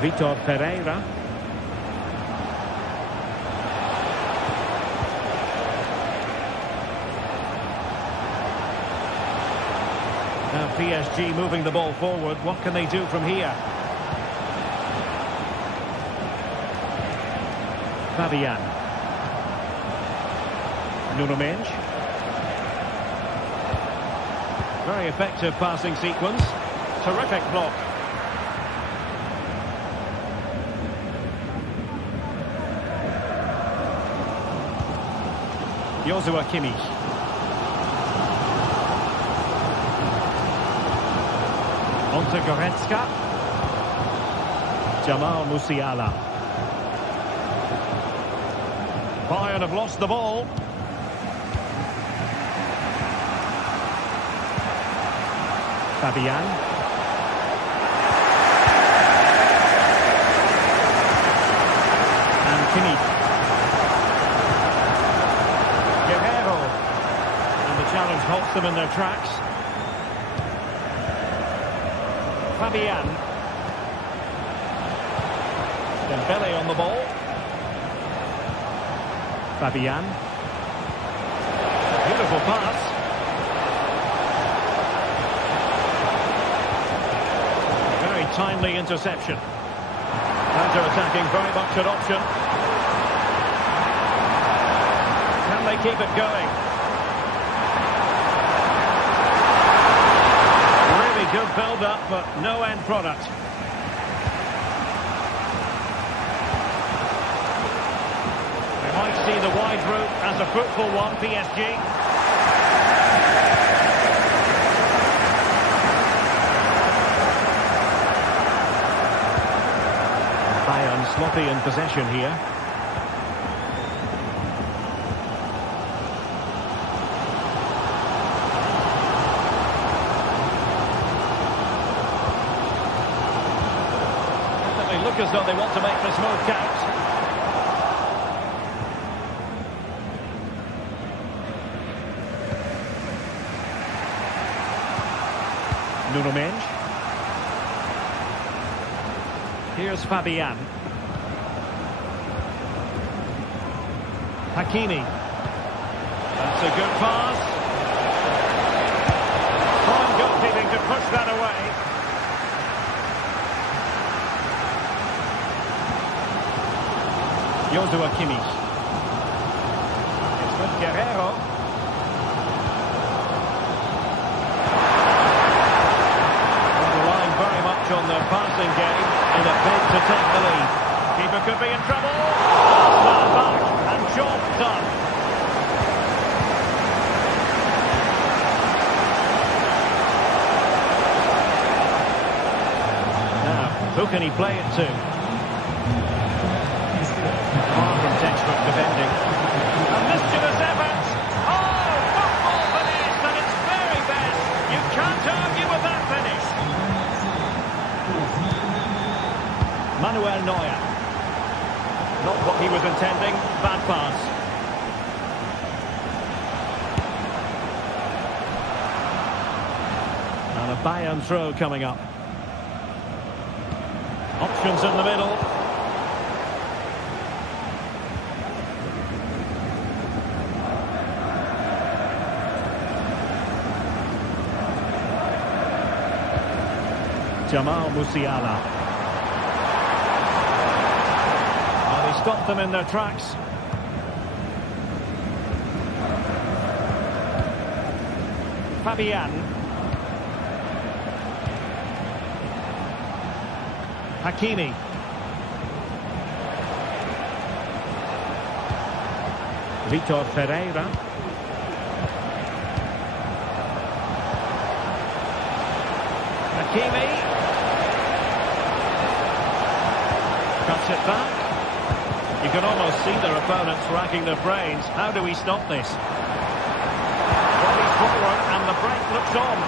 Vitor Pereira. Now PSG moving the ball forward. What can they do from here? Fabian. Nuno Mendes. Very effective passing sequence. Terrific block. Joshua Kimmich. On to Goretzka. Jamal Musiala. Bayern have lost the ball. Fabian. And Kimmich. Guerrero. And the challenge halts them in their tracks. Fabian. Dembele on the ball. Fabian. Beautiful pass. Very timely interception. Counter-attacking, very much an option. Can they keep it going? Really good build-up, but no end product. We might see the wide route as a fruitful one, PSG. Bayern sloppy in possession here. They look as though they want to make this move count. Nuno Mendes. Here's Fabian. Hakimi. That's a good pass. Fine goalkeeping to push that away. Joshua Kimmich. It's with Guerrero. Relying very much on their passing game in a bid to take the lead. Keeper could be in trouble. Last man back and job done. Now, who can he play it to? Far from textbook defending. A mischievous effort. Oh, football finish, and it's very best. You can't argue with that finish. Manuel Neuer. Not what he was intending. Bad pass. Bayern throw coming up. Options in the middle. Jamal Musiala. Well, he stopped them in their tracks. Fabian. Hakimi. Vitor Ferreira. Hakimi. Cuts it back. You can almost see their opponents racking their brains. How do we stop this? Body forward and the break looks on.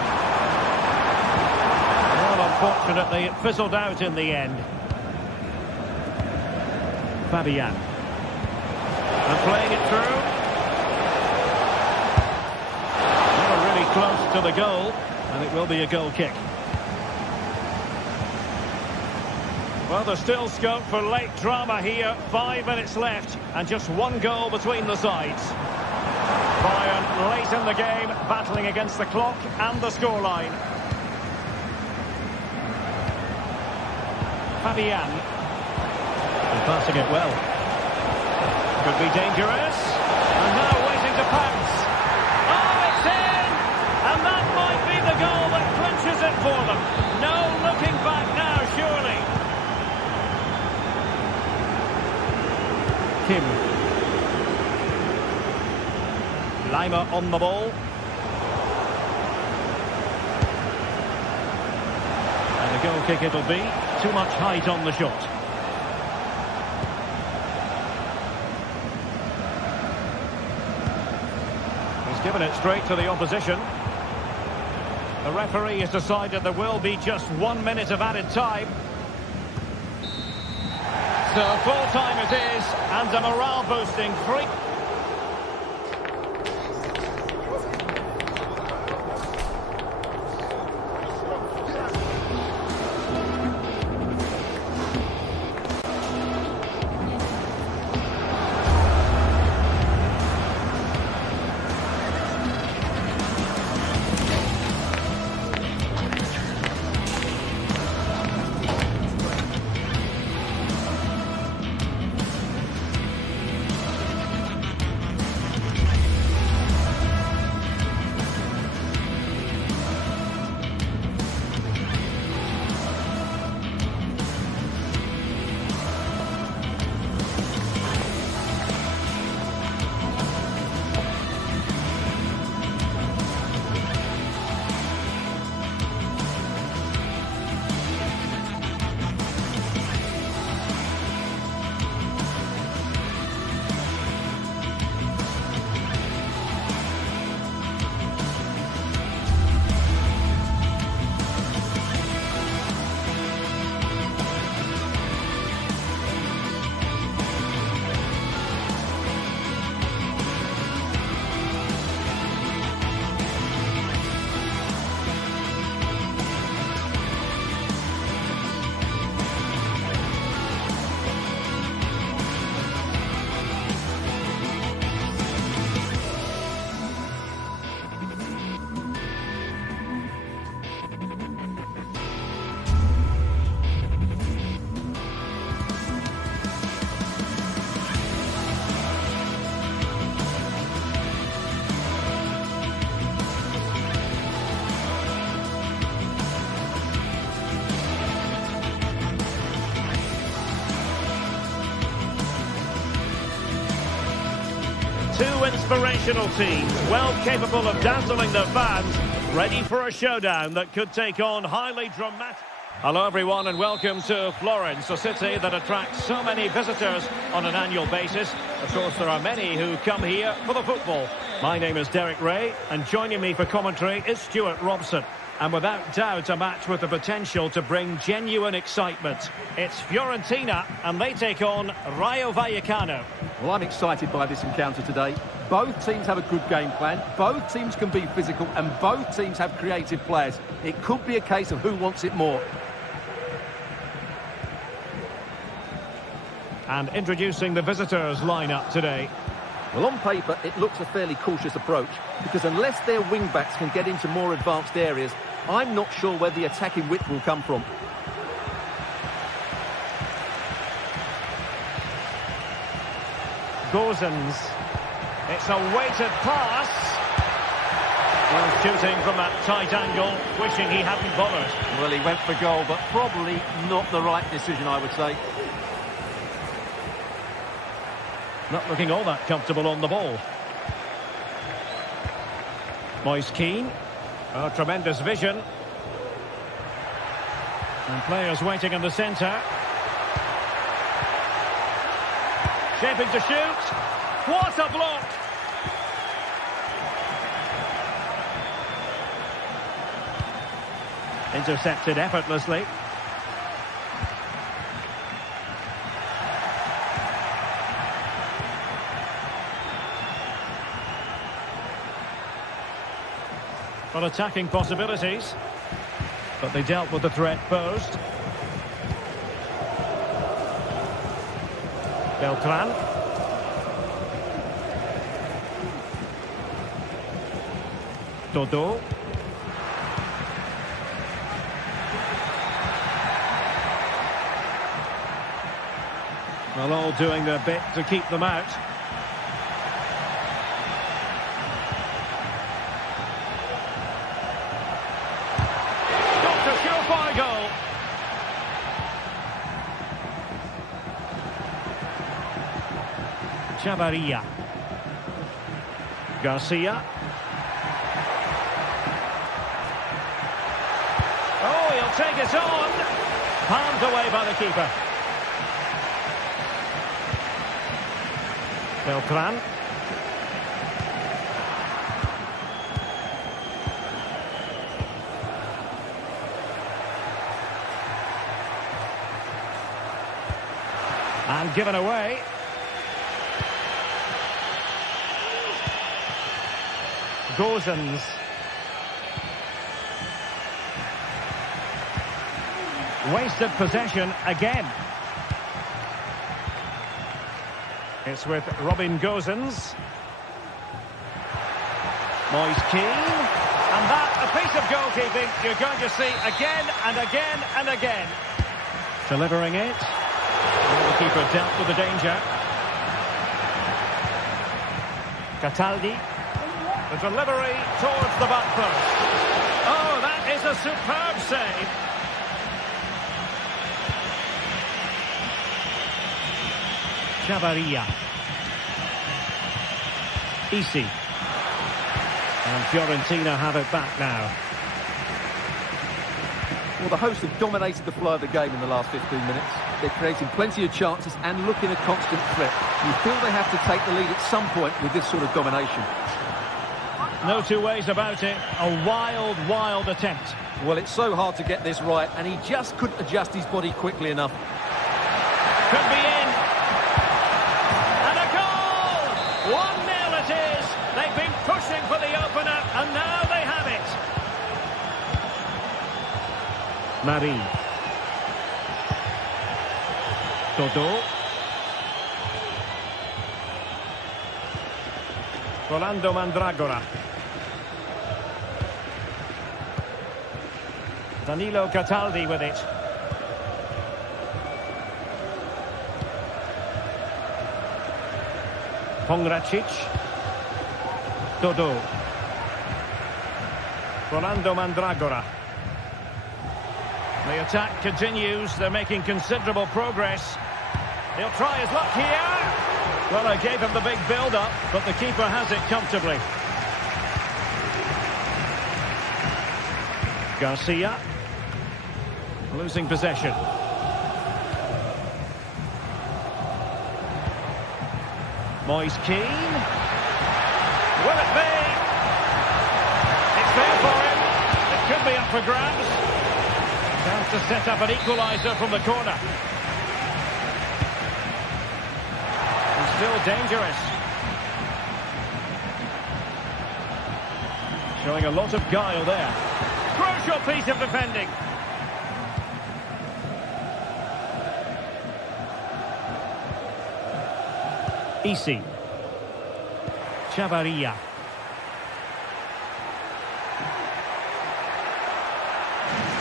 Well, unfortunately, it fizzled out in the end. Fabian. And playing it through. Never really close to the goal, and it will be a goal kick. Well, there's still scope for late drama here. 5 minutes left, and just one goal between the sides. Bayern late in the game, battling against the clock and the scoreline. Fabian. And passing it well. Could be dangerous. And now waiting to pounce. Oh, it's in! And that might be the goal that clinches it for them. No looking back now, surely. Kim. Lima on the ball. And the goal kick it'll be. Too much height on the shot. He's given it straight to the opposition. The referee has decided there will be just 1 minute of added time. So full time it is, and a morale boosting free. Two inspirational teams, well capable of dazzling their fans, ready for a showdown that could take on highly dramatic... Hello everyone and welcome to Florence, a city that attracts so many visitors on an annual basis. Of course, there are many who come here for the football. My name is Derek Ray, and joining me for commentary is Stuart Robson. And without doubt, a match with the potential to bring genuine excitement. It's Fiorentina, and they take on Rayo Vallecano. Well, I'm excited by this encounter today. Both teams have a good game plan, both teams can be physical, and both teams have creative players. It could be a case of who wants it more. And introducing the visitors' lineup today. Well, on paper, it looks a fairly cautious approach, because unless their wing-backs can get into more advanced areas, I'm not sure where the attacking width will come from. Gozens. It's a weighted pass. Well, shooting from that tight angle, wishing he hadn't bothered. Well, he went for goal, but probably not the right decision, I would say. Not looking all that comfortable on the ball. Moise Keane. Oh, tremendous vision. And players waiting in the centre. Shaping to shoot. What a block! Intercepted effortlessly. Well, attacking possibilities, but they dealt with the threat posed. Beltran. Dodo. Well, all doing their bit to keep them out. Chavarria. Garcia. Oh, he'll take it on. Palmed away by the keeper. Beltran. And given away. Gozens. Wasted possession again. It's with Robin Gozens. Moise Keane. And that, a piece of goalkeeping you're going to see again and again and again. Delivering it. The keeper dealt with the danger. Cataldi. The delivery towards the back post. Oh, that is a superb save. Chavarria. Isi. And Fiorentina have it back now. Well, the hosts have dominated the flow of the game in the last 15 minutes. They're creating plenty of chances and looking a constant threat. You feel they have to take the lead at some point with this sort of domination. No two ways about it. A wild, wild attempt. Well, it's so hard to get this right, and he just couldn't adjust his body quickly enough. Could be in. And a goal! 1-0 it is. They've been pushing for the opener, and now they have it. Marie. Dodo. Rolando Mandragora. Danilo Cataldi with it. Pongracic. Dodo. Rolando Mandragora. The attack continues. They're making considerable progress. He'll try his luck here. Well, I gave him the big build-up, but the keeper has it comfortably. Garcia. Losing possession. Moise Keane. Will it be? It's there for him. It could be a for grabs. Chance to set up an equaliser from the corner. And still dangerous. Showing a lot of guile there. Crucial piece of defending. Isi. Chavarria.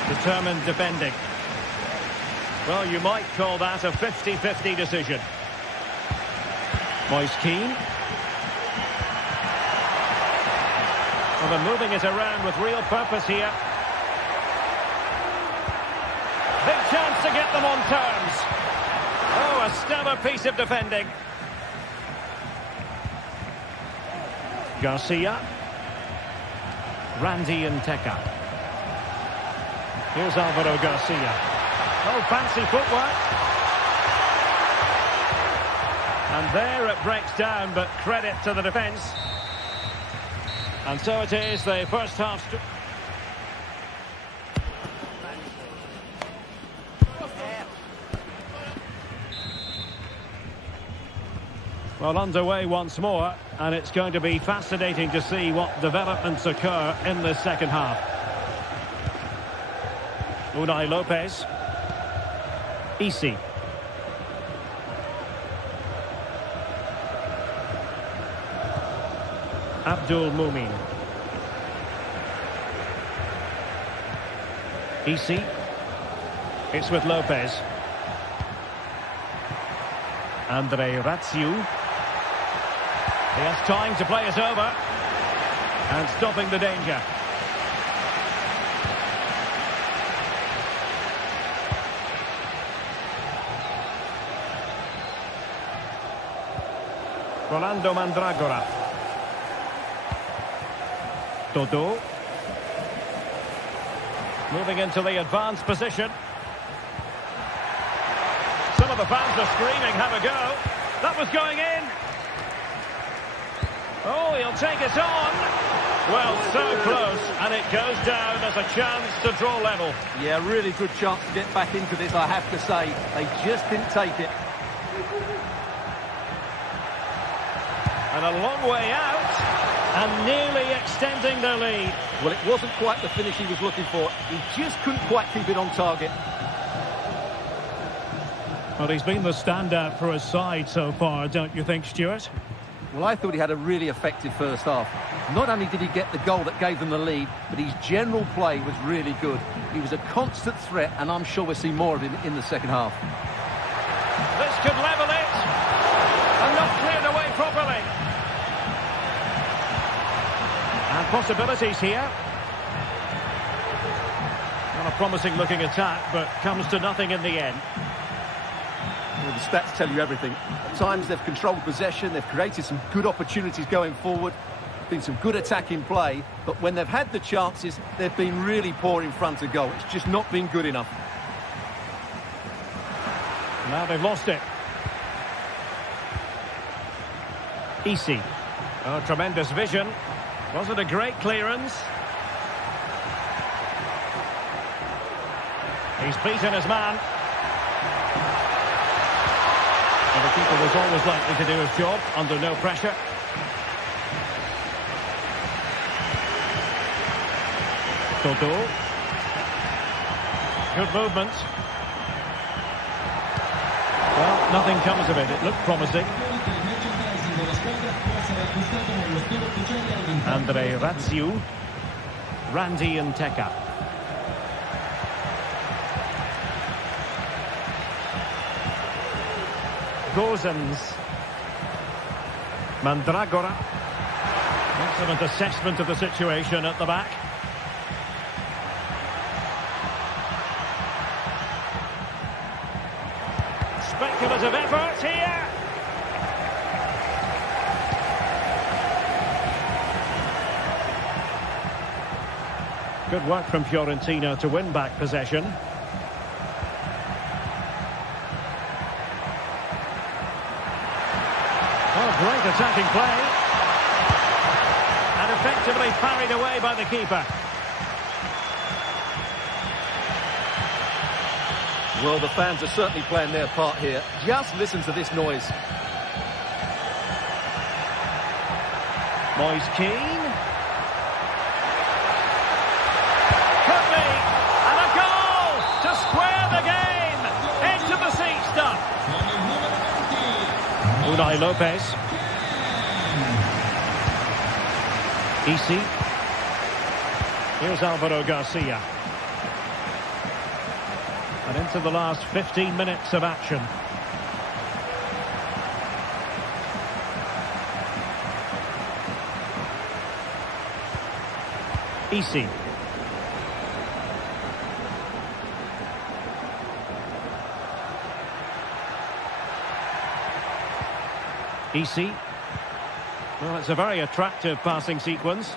Determined defending. Well, you might call that a 50-50 decision. Moise Keane. Well, they're moving it around with real purpose here. Big chance to get them on terms. Oh, a stellar piece of defending. Garcia. Randy and Teka. Here's Alvaro Garcia. Oh, fancy footwork. And there it breaks down, but credit to the defence. And so it is, the first half. Well, underway once more, and it's going to be fascinating to see what developments occur in the second half. Unai Lopez. Isi. Abdul Mumin. Isi. It's with Lopez. Andre Ratsiu. He has time to play it over. And stopping the danger. Rolando Mandragora. Dodo. Moving into the advanced position. Some of the fans are screaming, have a go. That was going in. Oh, he'll take it on. Well, so close, and it goes down as a chance to draw level. Yeah, really good chance to get back into this, I have to say. They just didn't take it. And a long way out, and nearly extending their lead. Well, it wasn't quite the finish he was looking for. He just couldn't quite keep it on target. Well, he's been the standout for his side so far, don't you think, Stuart? Well, I thought he had a really effective first half. Not only did he get the goal that gave them the lead, but his general play was really good. He was a constant threat, and I'm sure we'll see more of him in the second half. This could level it, and not cleared away properly. And possibilities here. Not a promising looking attack, but comes to nothing in the end. Well, the stats tell you everything. At times they've controlled possession, they've created some good opportunities going forward, been some good attacking play, but when they've had the chances, they've been really poor in front of goal. It's just not been good enough. Now they've lost it. Isi. Oh, tremendous vision. Was it a great clearance? He's beaten his man. And the keeper was always likely to do his job under no pressure. Dodo. Good movement. Well, nothing comes of it. It looked promising. Andre Ratsiu. Randy and Teka. Gozens. Mandragora. Excellent assessment of the situation at the back. Speculative effort here. Good work from Fiorentina to win back possession. Oh, great attacking play. And effectively parried away by the keeper. Well, the fans are certainly playing their part here. Just listen to this noise. Moise Keane. Could be. And a goal to square the game. Into the seat stuff. Unai Lopez. Isi. Here's Alvaro Garcia. And into the last 15 minutes of action. Isi. Isi. Well, it's a very attractive passing sequence.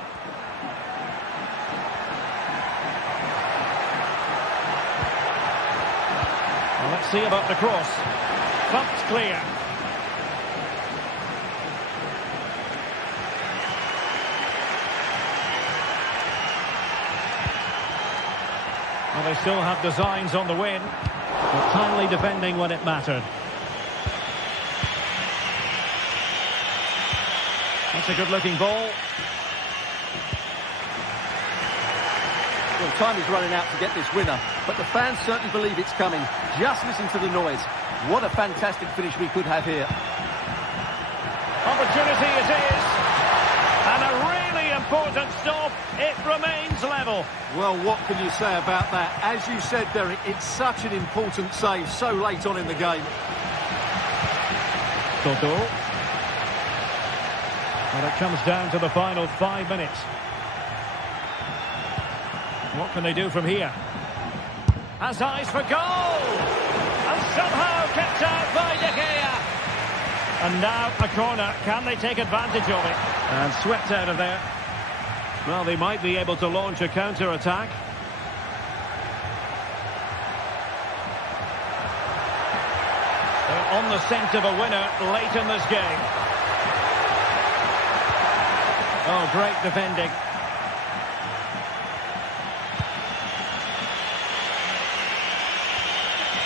Well, let's see about the cross. Thumped clear. Well, they still have designs on the win, but timely defending when it mattered. That's a good-looking ball. Well, time is running out to get this winner, but the fans certainly believe it's coming. Just listen to the noise. What a fantastic finish we could have here. Opportunity it is. And a really important stop. It remains level. Well, what can you say about that? As you said, Derek, it's such an important save so late on in the game. Toto. Well, it comes down to the final 5 minutes. What can they do from here? Has eyes for goal! And somehow kept out by De Gea. And now a corner. Can they take advantage of it? And swept out of there. Well, they might be able to launch a counter-attack. They're on the scent of a winner late in this game. Oh, great defending.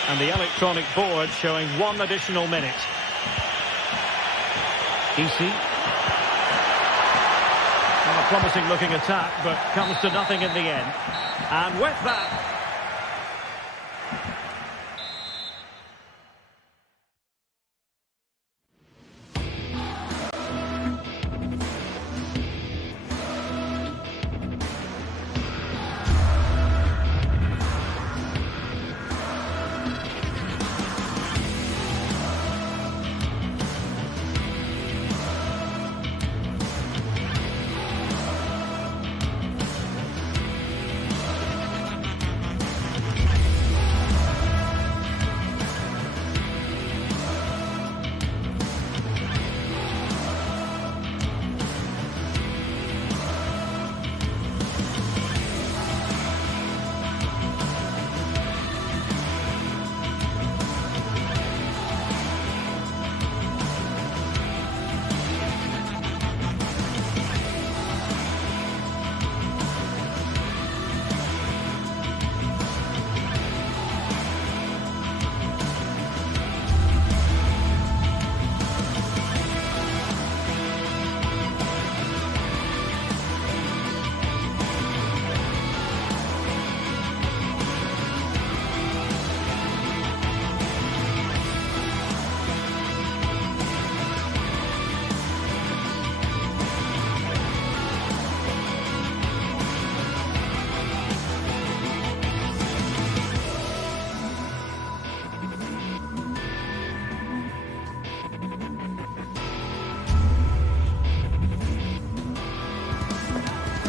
And the electronic board showing 1 additional minute. Isi. Well, a promising looking attack, but comes to nothing in the end. And with that...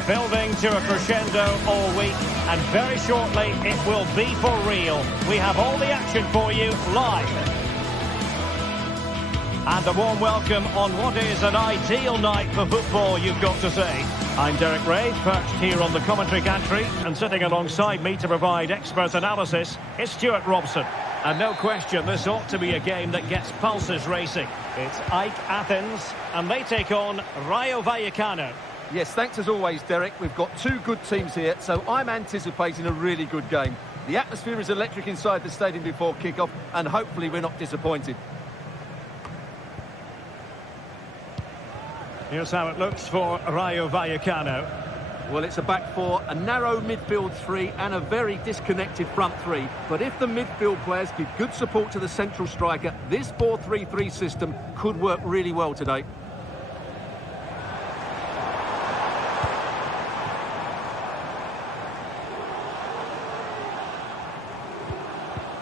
Building to a crescendo all week, and very shortly it will be for real. We have all the action for you live. And a warm welcome on what is an ideal night for football, you've got to say. I'm Derek Ray, perched here on the commentary gantry, and sitting alongside me to provide expert analysis is Stuart Robson. And no question, this ought to be a game that gets pulses racing. It's AEK Athens, and they take on Rayo Vallecano. Yes, thanks as always, Derek. We've got two good teams here, so I'm anticipating a really good game. The atmosphere is electric inside the stadium before kick-off, and hopefully we're not disappointed. Here's how it looks for Rayo Vallecano. Well, it's a back four, a narrow midfield three, and a very disconnected front three. But if the midfield players give good support to the central striker, this 4-3-3 system could work really well today.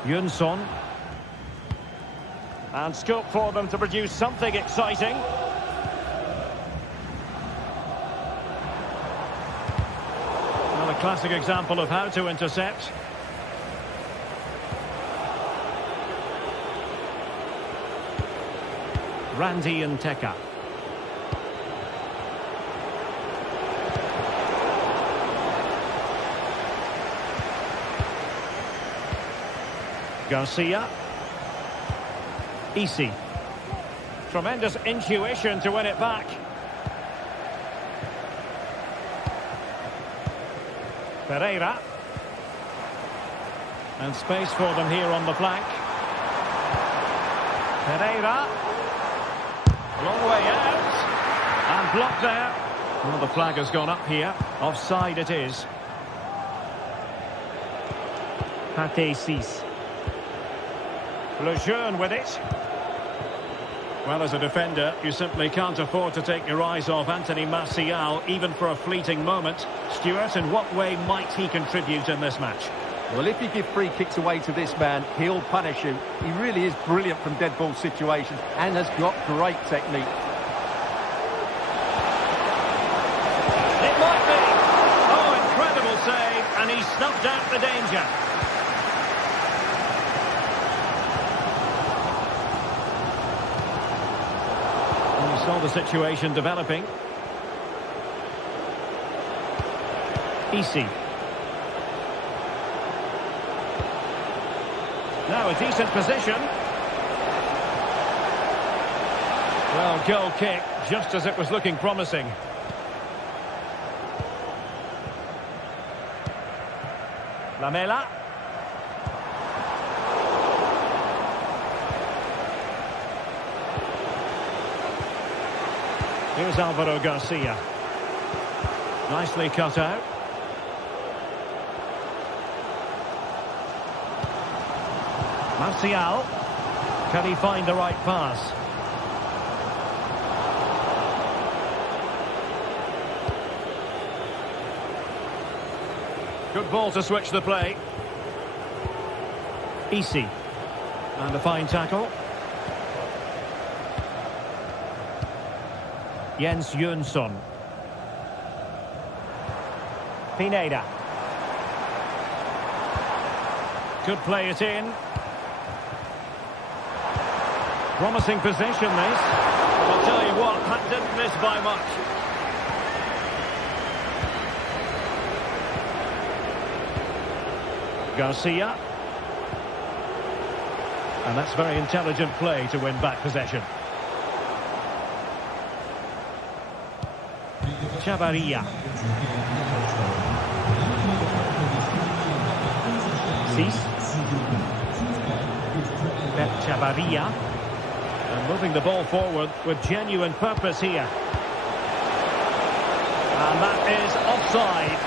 Jönsson. And scope for them to produce something exciting. Well, a classic example of how to intercept. Randy and Teka. Garcia. Easy. Tremendous intuition to win it back. Pereira. And space for them here on the flank. Pereira. Long way out. And blocked there. Well, the flag has gone up here. Offside it is. Pate Cis. Lejeune with it. Well, as a defender, you simply can't afford to take your eyes off Anthony Marseilles, even for a fleeting moment. Stuart, in what way might he contribute in this match? Well, if you give free kicks away to this man, he'll punish you. He really is brilliant from dead ball situations and has got great technique. It might be. Oh, incredible save, and he snuffed out the danger. Saw the situation developing. Easy. Now a decent position. Well, goal kick, just as it was looking promising. Lamela. Here's Alvaro Garcia. Nicely cut out. Martial. Can he find the right pass? Good ball to switch the play. Easy. And a fine tackle. Jens Jönsson. Pineda. Could play it in. Promising position, this. I'll tell you what, that didn't miss by much. Garcia. And that's very intelligent play to win back possession. Chavarria. Cis. Pep Chavarria. And moving the ball forward with genuine purpose here. And that is offside.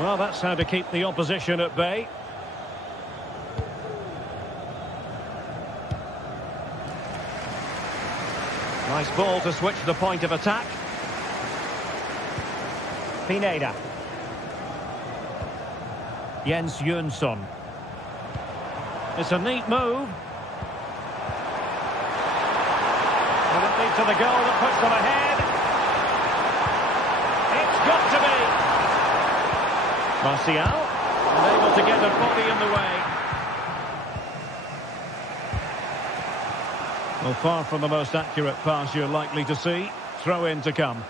Well, that's how to keep the opposition at bay. Nice ball to switch the point of attack. Pineda. Jens Jönsson. It's a neat move. Will it lead to the goal that puts them ahead? It's got to be. Martial, unable to get a body in the way. Well, far from the most accurate pass you're likely to see. Throw in to come.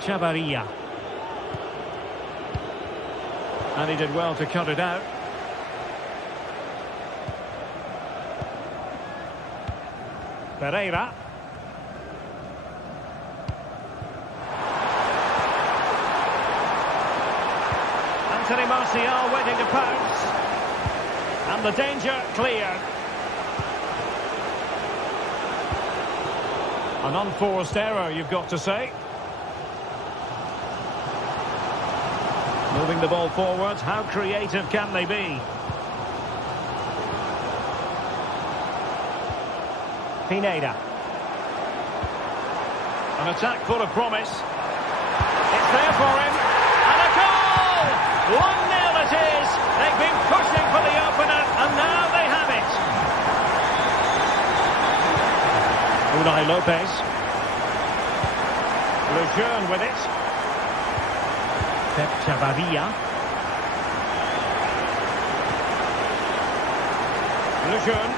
Chavarria. And he did well to cut it out. Pereira. Anthony Marseilles waiting to pounce. And the danger cleared. An unforced error, you've got to say. Moving the ball forward, how creative can they be? Pineda. An attack full of promise. It's there for him. And a goal! 1-0 it is. They've been pushing for the opener, and now they have it. Unai Lopez. Lejeune with it. Pep Chavaria. Lejeune.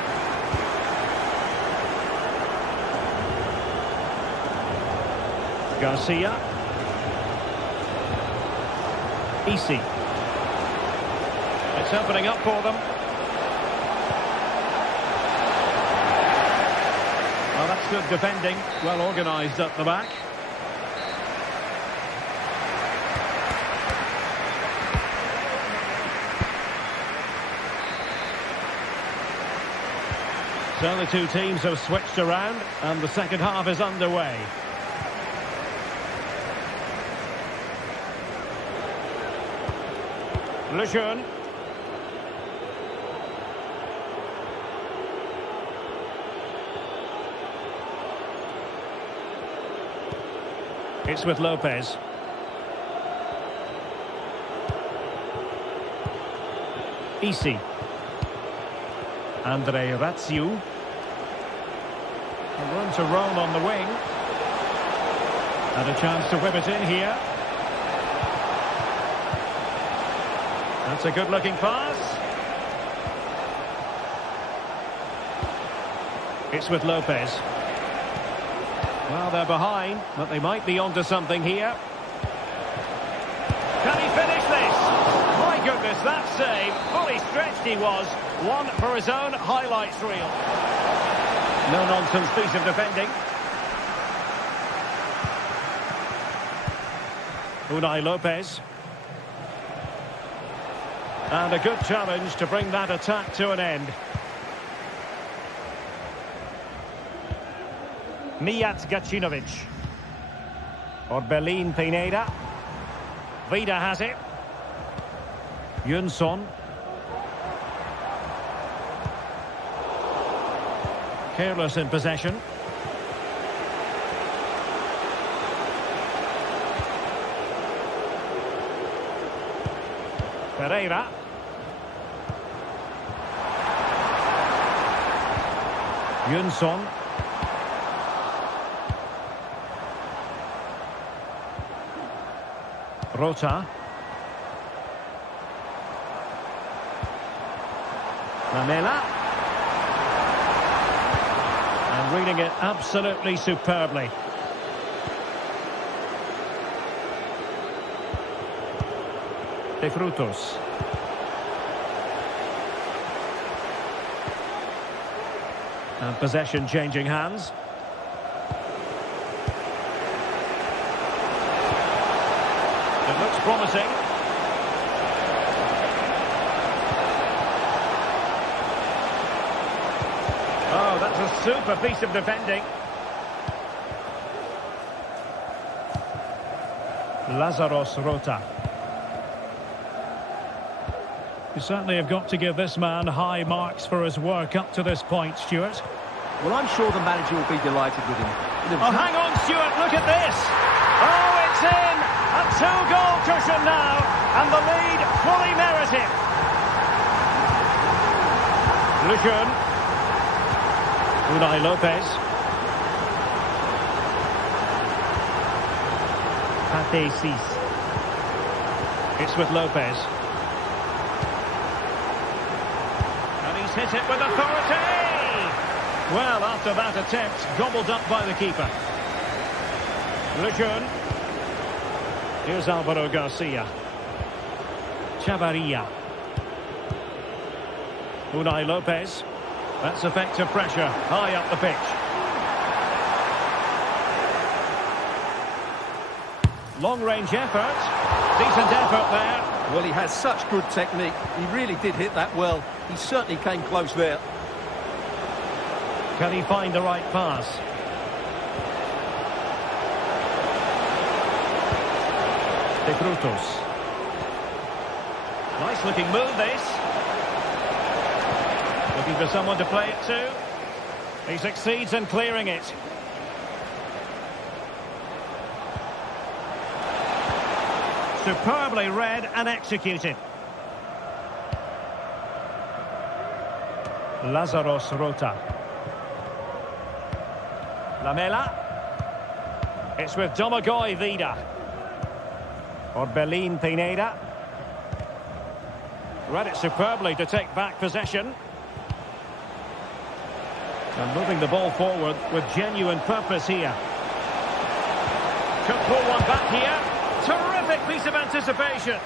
Garcia. Easy. It's opening up for them. Well, that's good defending. Well organised up the back. So the two teams have switched around and the second half is underway. Lejeune. It's with Lopez. Easy. Andre Ratsiu. A run to roam on the wing. And a chance to whip it in here. That's a good-looking pass. It's with Lopez. Well, they're behind, but they might be onto something here. Can he finish this? My goodness, that save. Fully stretched he was. One for his own highlights reel. No-nonsense piece of defending. Unai Lopez. And a good challenge to bring that attack to an end. Mijat Gacinovic. Orbelin Pineda. Vida has it. Jönsson. Careless in possession. Pereira. Jönsson. Rota. Lamela. And reading it absolutely superbly. De Frutos. And possession changing hands. It looks promising. Oh, that's a super piece of defending. Lazaros Rota. You certainly have got to give this man high marks for his work up to this point, Stuart. Well, I'm sure the manager will be delighted with him. Oh, hang on, Stuart, look at this. Oh, it's in. A two-goal cushion now, and the lead fully merited. Lejeune. Unai Lopez. Pate Cis. It's with Lopez. And he's hit it with authority. Well, after that attempt, gobbled up by the keeper. Lejeune. Here's Alvaro Garcia. Chavaria. Unai Lopez. That's effective pressure, high up the pitch. Long-range effort. Decent effort there. Well, he has such good technique. He really did hit that well. He certainly came close there. Can he find the right pass? De Frutos. Nice looking move, this. Looking for someone to play it to. He succeeds in clearing it. Superbly read and executed. Lazaros Rota. Lamela. It's with Domagoj Vida. Orbelin Pineda. Read it superbly to take back possession. And moving the ball forward with genuine purpose here. Could pull one back here. Terrific piece of anticipation.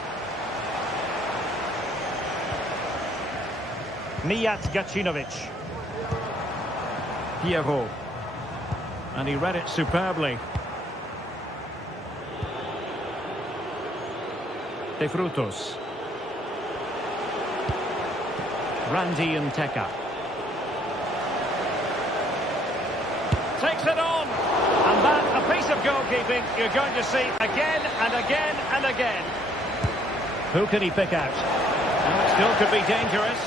Mijat Gacinovic. Pierrot. And he read it superbly. De Frutos. Randy and Teka. Takes it on. And that, a piece of goalkeeping you're going to see again and again and again. Who can he pick out? And it still could be dangerous.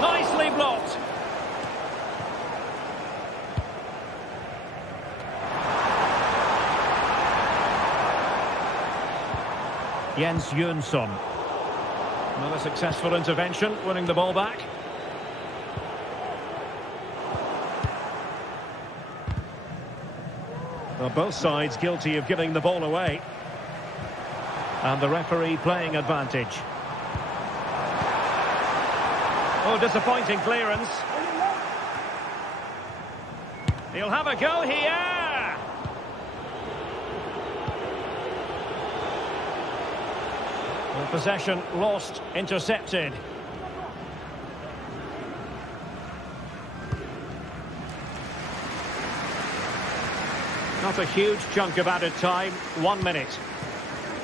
Nicely blocked. Jens Jönsson. Another successful intervention, winning the ball back. Well, both sides guilty of giving the ball away. And the referee playing advantage. Oh, disappointing clearance. He'll have a go here. Well, possession lost, intercepted. Not a huge chunk of added time, 1 minute.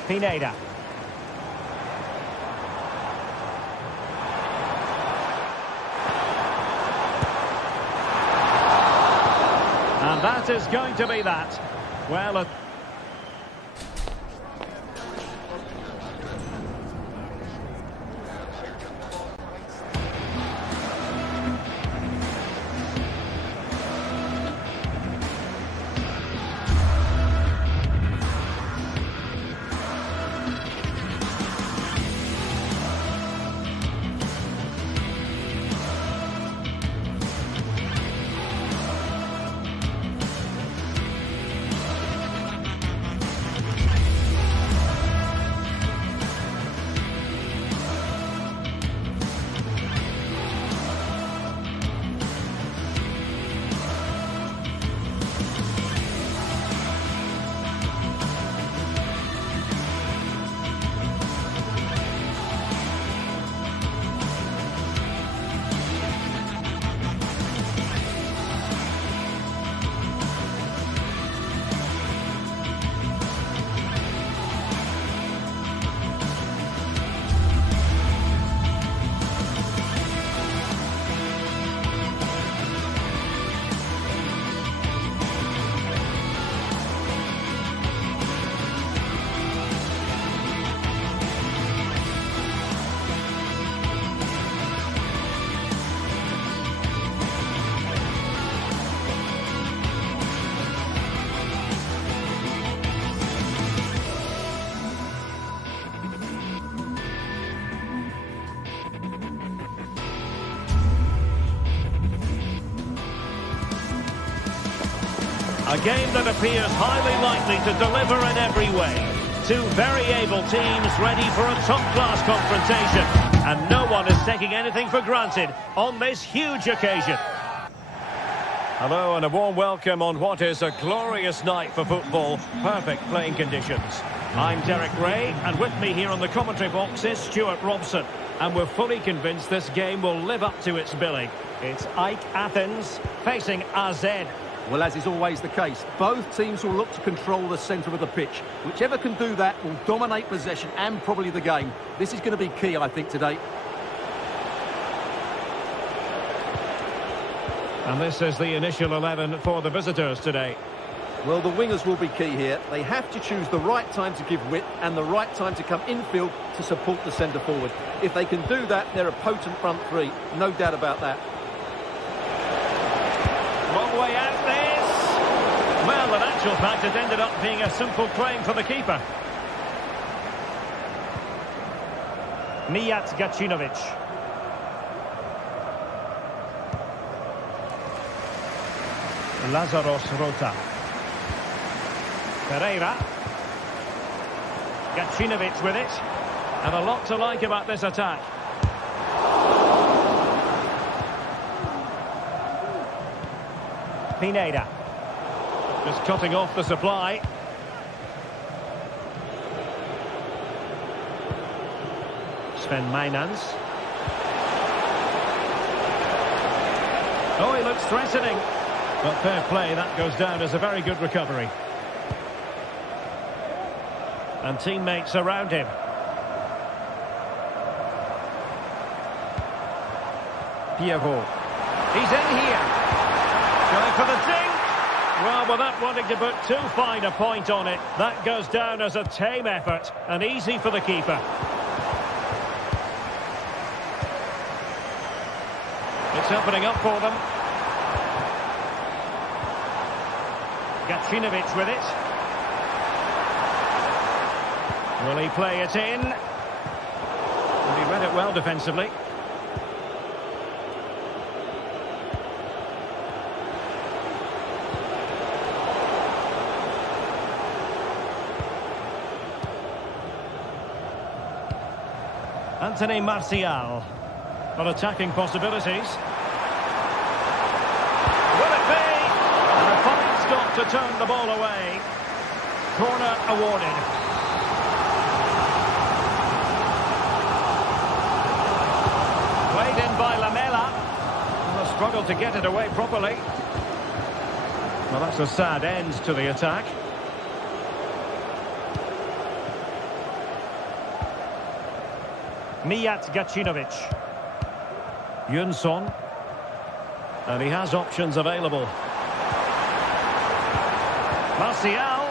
Pineda. And that is going to be that. Well, a game that appears highly likely to deliver in every way. Two very able teams ready for a top-class confrontation. And no one is taking anything for granted on this huge occasion. Hello and a warm welcome on what is a glorious night for football. Perfect playing conditions. I'm Derek Ray, and with me here on the commentary box is Stuart Robson. And we're fully convinced this game will live up to its billing. It's AEK Athens facing AZ. Well, as is always the case, both teams will look to control the centre of the pitch. Whichever can do that will dominate possession and probably the game. This is going to be key, I think, today. And this is the initial 11 for the visitors today. Well, the wingers will be key here. They have to choose the right time to give width and the right time to come infield to support the centre forward. If they can do that, they're a potent front three. No doubt about that. Long way out this. Well, in actual fact, it ended up being a simple claim for the keeper. Mijat Gacinovic. Lazaros Rota. Pereira. Gacinovic with it. And a lot to like about this attack. Pineda. Just cutting off the supply. Sven Mainans. Oh, he looks threatening. But fair play, that goes down as a very good recovery. And teammates around him. Pierrot. He's in here. Going for the dink. Well, without wanting to put too fine a point on it, that goes down as a tame effort and easy for the keeper. It's opening up for them. Gacinovic with it. Will he play it in? And he read it well defensively. Anthony Marseilles. For attacking possibilities. Will it be? And a fine stop to turn the ball away. Corner awarded. Played in by Lamela. And a struggle to get it away properly. Well, that's a sad end to the attack. Mijat Gacinovic. Jönsson. And he has options available. Martial.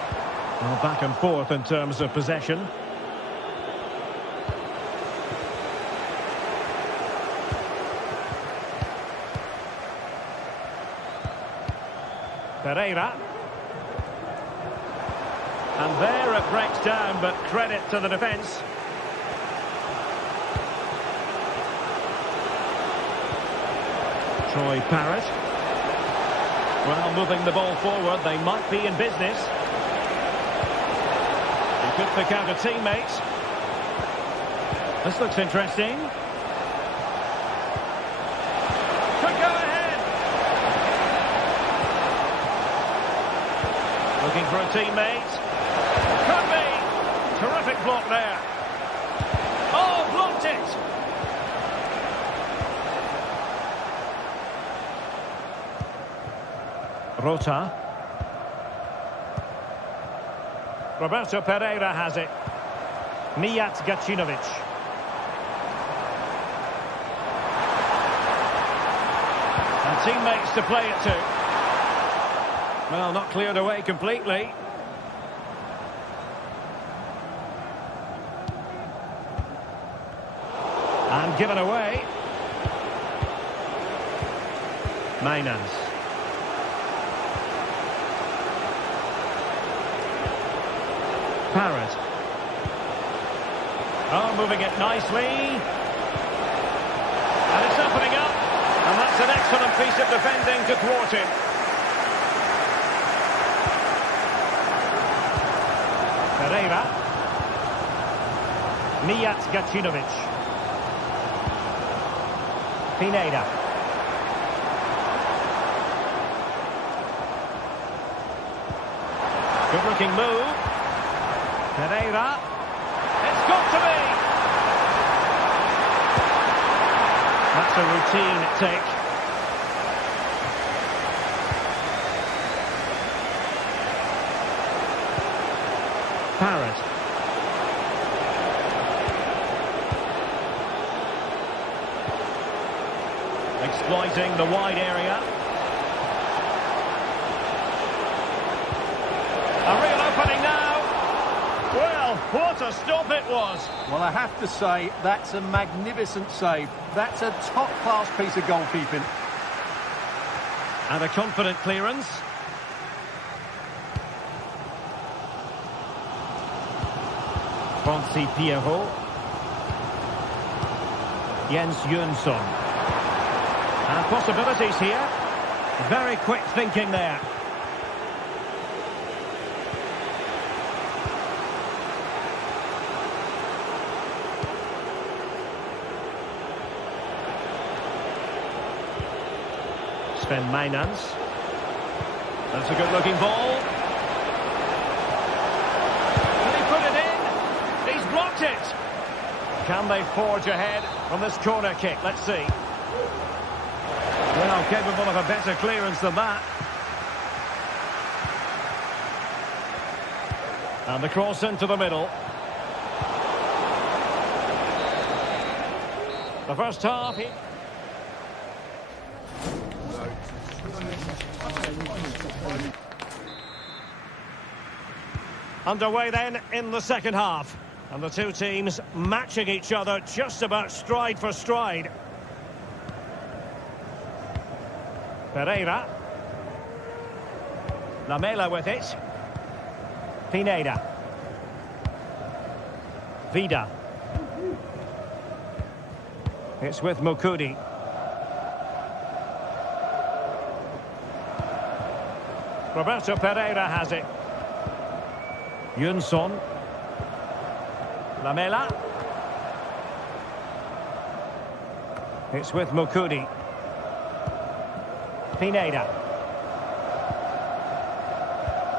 Well, back and forth in terms of possession. Pereira. And there it breaks down, but credit to the defence. Troy Parrott. Well, moving the ball forward, they might be in business. He could pick out a teammate. This looks interesting. Could go ahead. Looking for a teammate. Could be. Terrific block there. Oh, blocked it. Rota. Roberto Pereira has it. Mijat Gacinovic. And teammates to play it to. Well, not cleared away completely. And given away. Mainans. Parrott. Oh, moving it nicely. And it's opening up. And that's an excellent piece of defending to thwart him. Pereira. Mijat Gacinovic. Pineda. Good looking move. Pereira. It's got to be. a routine take. Parrott. Exploiting the wide area. A real opening now. Well, what a stop it was. Well, I have to say, that's a magnificent save. That's a top-class piece of goalkeeping. And a confident clearance. Francis Pierrot. Jens Jönsson. And possibilities here. Very quick thinking there. Sven Mainans. That's a good-looking ball. Can he put it in? He's blocked it. Can they forge ahead from this corner kick? Let's see. Well, capable of a better clearance than that. And the cross into the middle. The first half. Underway then in the second half. And the two teams matching each other just about stride for stride. Pereira. Lamela with it. Pineda. Vida. It's with Mukudi. Roberto Pereira has it. Jönsson. Lamela. It's with Mukudi. Pineda.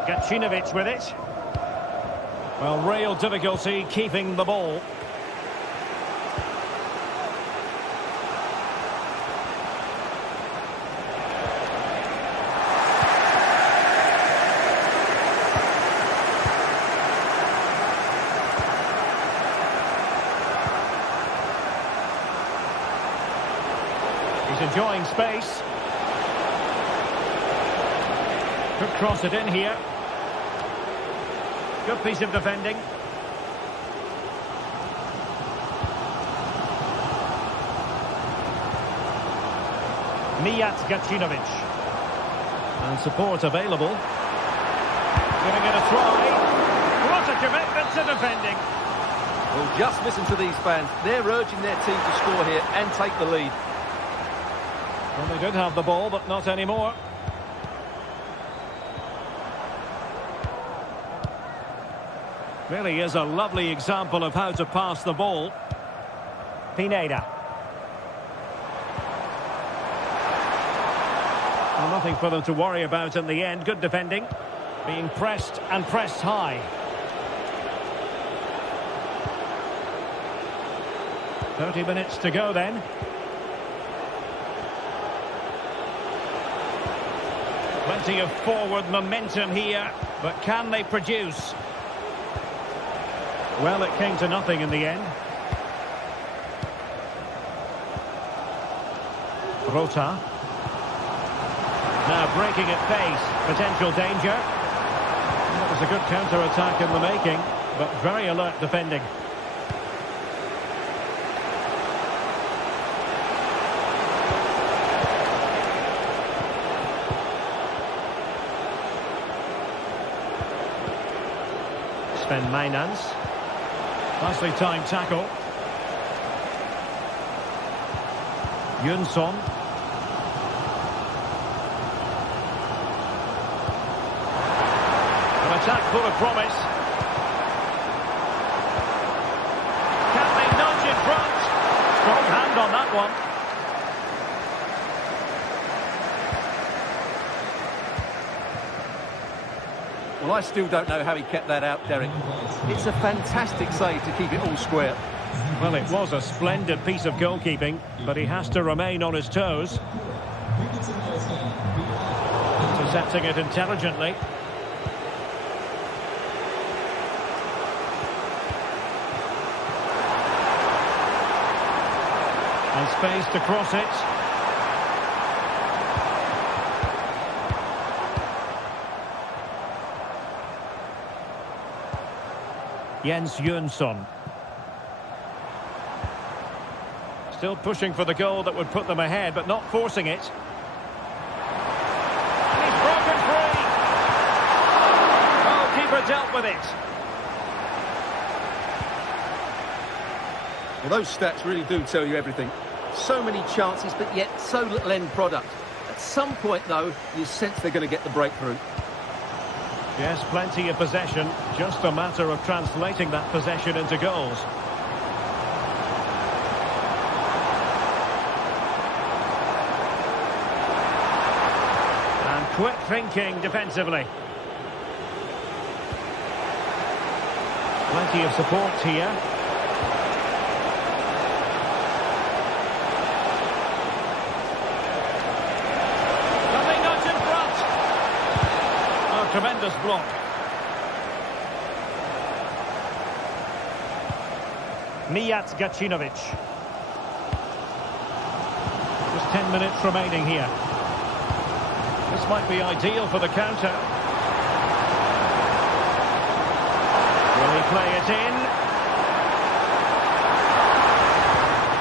Gacinovic with it. Well, real difficulty keeping the ball. He's enjoying space. Could cross it in here. Good piece of defending. Mijat Gacinovic. And support available. Giving it a try. What a commitment to defending. Well, just listen to these fans. They're urging their team to score here and take the lead. Well, they did have the ball, but not anymore. Really is a lovely example of how to pass the ball. Pineda. Well, nothing for them to worry about in the end. Good defending. Being pressed and pressed high. 30 minutes to go then. Plenty of forward momentum here, but can they produce? Well, it came to nothing in the end. Rota. Now breaking at pace. Potential danger. That was a good counter-attack in the making, but very alert defending. Sven Mainans. Nicely timed tackle. Jönsson. An attack full of promise. Can they nudge in front? Strong hand on that one. Well, I still don't know how he kept that out, Derek. It's a fantastic save to keep it all square. Well, it was a splendid piece of goalkeeping, but he has to remain on his toes. Intercepting it intelligently. And space to cross it. Jens Jönsson. Still pushing for the goal that would put them ahead, but not forcing it. And he's broken free. Oh, keeper dealt with it. Well, those stats really do tell you everything. So many chances, but yet so little end product. At some point, though, you sense they're going to get the breakthrough. Yes, plenty of possession. Just a matter of translating that possession into goals. And quick thinking defensively. Plenty of support here. Tremendous block. Mijat Gacinovic. Just 10 minutes remaining here. This might be ideal for the counter. Will he play it in?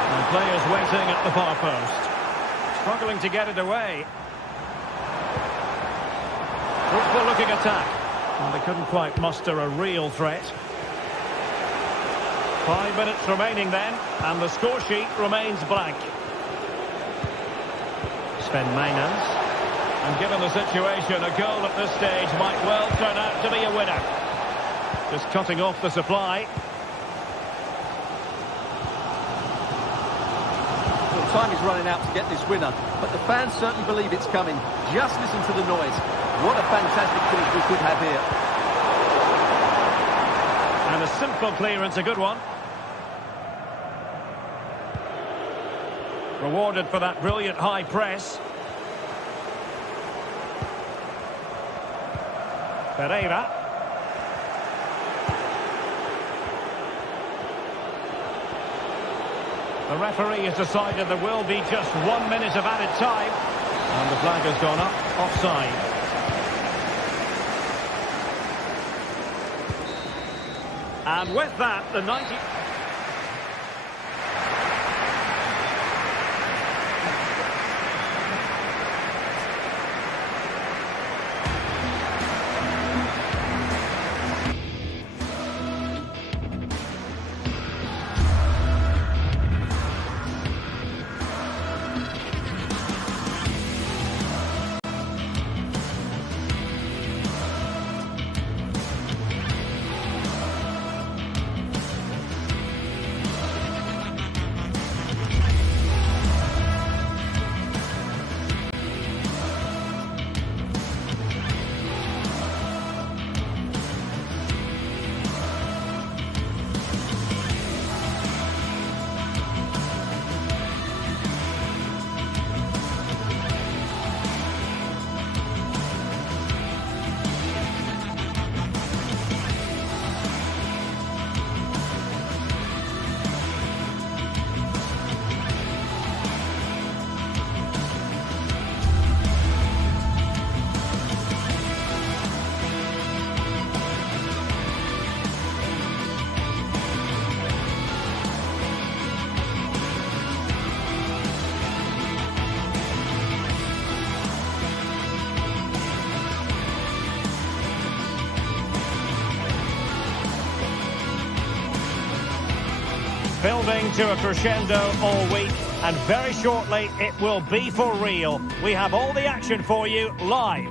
And players waiting at the far post. Struggling to get it away. Fruitful looking attack. Well, they couldn't quite muster a real threat. 5 minutes remaining then, and the score sheet remains blank. Sven Mainans. And given the situation, a goal at this stage might well turn out to be a winner. Just cutting off the supply. Well, time is running out to get this winner, but the fans certainly believe it's coming. Just listen to the noise. What a fantastic finish we could have here. And a simple clearance, a good one. Rewarded for that brilliant high press. Pereira. The referee has decided there will be just 1 minute of added time. And the flag has gone up, offside. And with that, the 90... Building to a crescendo all week, and very shortly it will be for real. We have all the action for you live.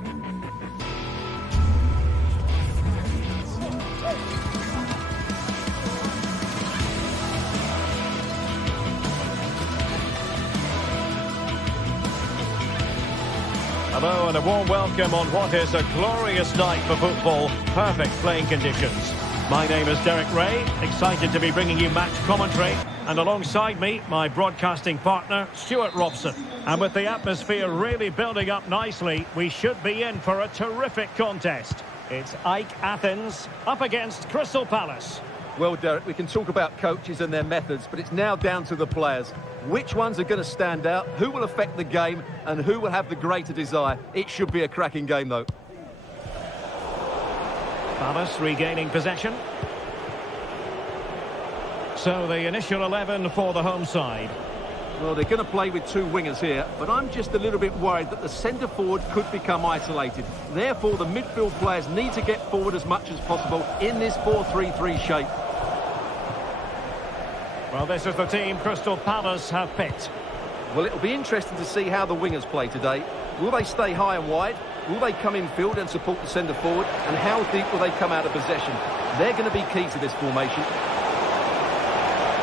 Hello and a warm welcome on what is a glorious night for football. Perfect playing conditions. My name is Derek Ray, excited to be bringing you match commentary. And alongside me, my broadcasting partner, Stuart Robson. And with the atmosphere really building up nicely, we should be in for a terrific contest. It's Ike Athens up against Crystal Palace. Well, Derek, we can talk about coaches and their methods, but it's now down to the players. Which ones are going to stand out, who will affect the game, and who will have the greater desire? It should be a cracking game, though. Palace regaining possession. So the initial 11 for the home side. Well, they're going to play with two wingers here, but I'm just a little bit worried that the centre-forward could become isolated. Therefore, the midfield players need to get forward as much as possible in this 4-3-3 shape. Well, this is the team Crystal Palace have picked. Well, it'll be interesting to see how the wingers play today. Will they stay high and wide? Will they come in field and support the centre-forward? And how deep will they come out of possession? They're going to be key to this formation.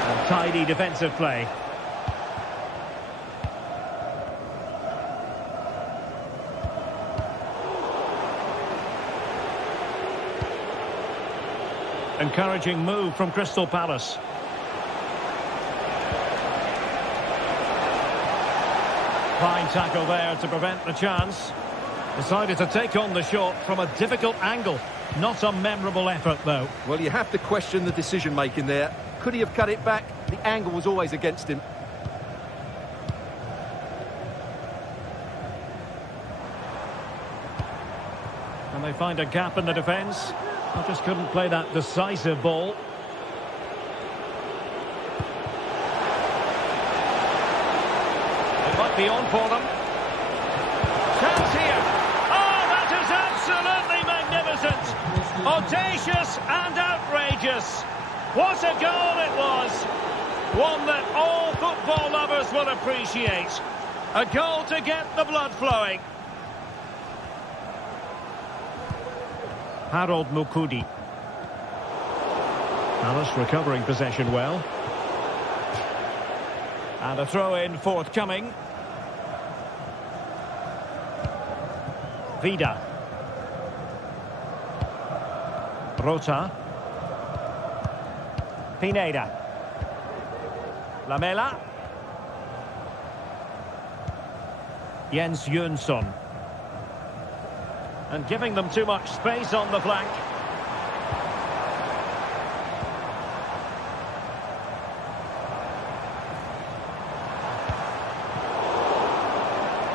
And tidy defensive play. Encouraging move from Crystal Palace. Fine tackle there to prevent the chance. Decided to take on the shot from a difficult angle. Not a memorable effort, though. Well, you have to question the decision-making there. Could he have cut it back? The angle was always against him. And they find a gap in the defence. I just couldn't play that decisive ball. It might be on for them. Chance here. Oh, that is absolutely magnificent. Audacious and outrageous. What a goal it was. One that all football lovers will appreciate. A goal to get the blood flowing. Harold Mukudi. Palace recovering possession well. And a throw-in forthcoming. Vida. Rota. Pineda. Lamela. Jens Jönsson. And giving them too much space on the flank.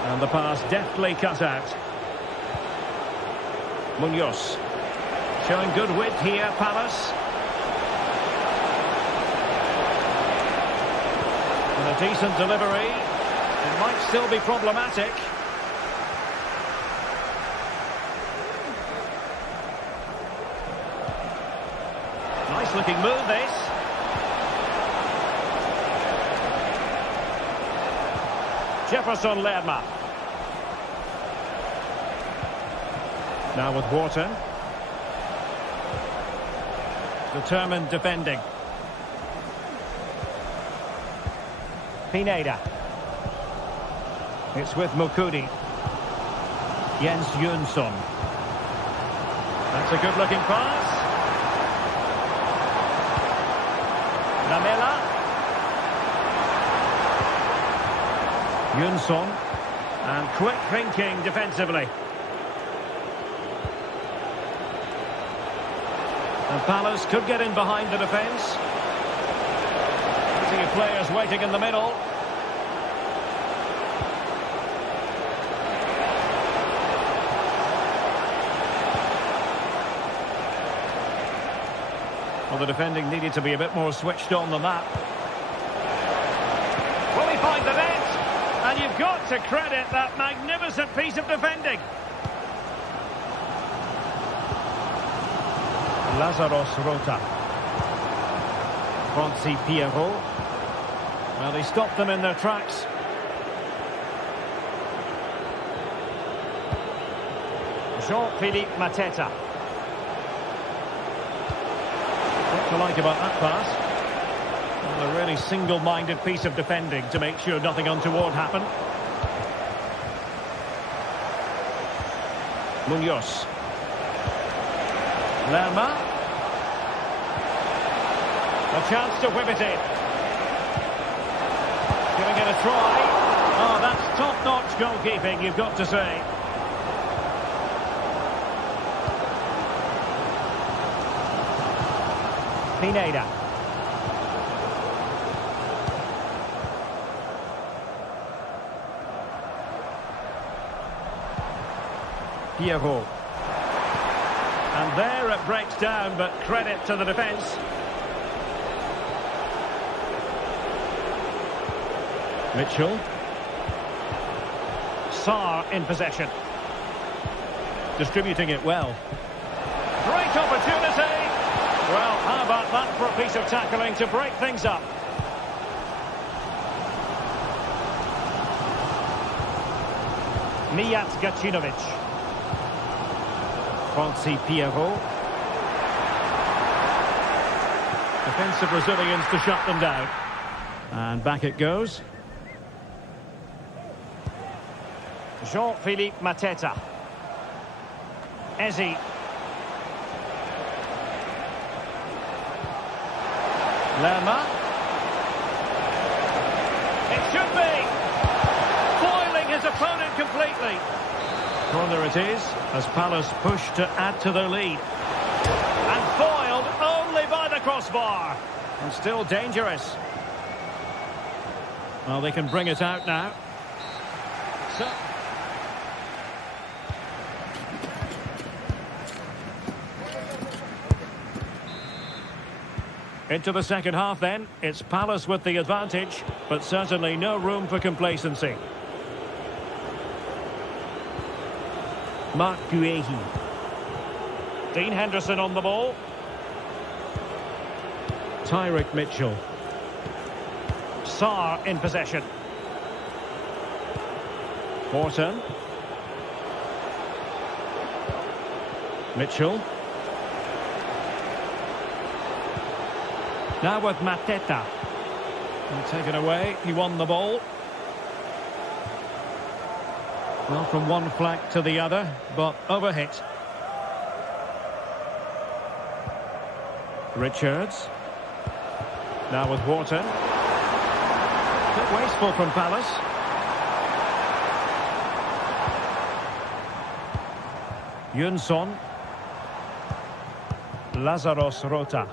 And the pass deftly cut out. Munoz. Showing good width here, Palace. And a decent delivery. It might still be problematic. Nice looking move, this. Jefferson Lerma. Now with Wharton. Determined defending. Pineda. It's with Mukudi. Jens Jönsson. That's a good looking pass. Lamela. Jönsson. And quick thinking defensively. And Palace could get in behind the defence. Plenty of players waiting in the middle. Well, the defending needed to be a bit more switched on than that. Will he find the net? And you've got to credit that magnificent piece of defending. Lazaros Rota. Franci Pierrot. Well, he stopped them in their tracks. Jean-Philippe Mateta. What to like about that pass? Well, a really single-minded piece of defending to make sure nothing untoward happened. Munoz. Lerma. A chance to whip it in. Giving it a try. Oh, that's top-notch goalkeeping, you've got to say. Pineda. Pierrot. And there it breaks down, but credit to the defence. Mitchell. Sarr in possession. Distributing it well. Great opportunity! Well, how about that for a piece of tackling to break things up? Mijat Gacinovic. Francis Pierrot. Defensive resilience to shut them down. And back it goes. Jean-Philippe Mateta. Ezi. Lerma. It should be. Foiling his opponent completely. Corner it is, as Palace push to add to their lead. And foiled only by the crossbar. And still dangerous. Well, they can bring it out now. So... into the second half then. It's Palace with the advantage, but certainly no room for complacency. Marc Guehi. Dean Henderson on the ball. Tyrick Mitchell. Sarr in possession. Morton. Mitchell. Now with Mateta. And taken away, he won the ball. Well, from one flank to the other, but overhit. Richards. Now with Wharton. Bit wasteful from Palace. Yunson. Lazaros Rota.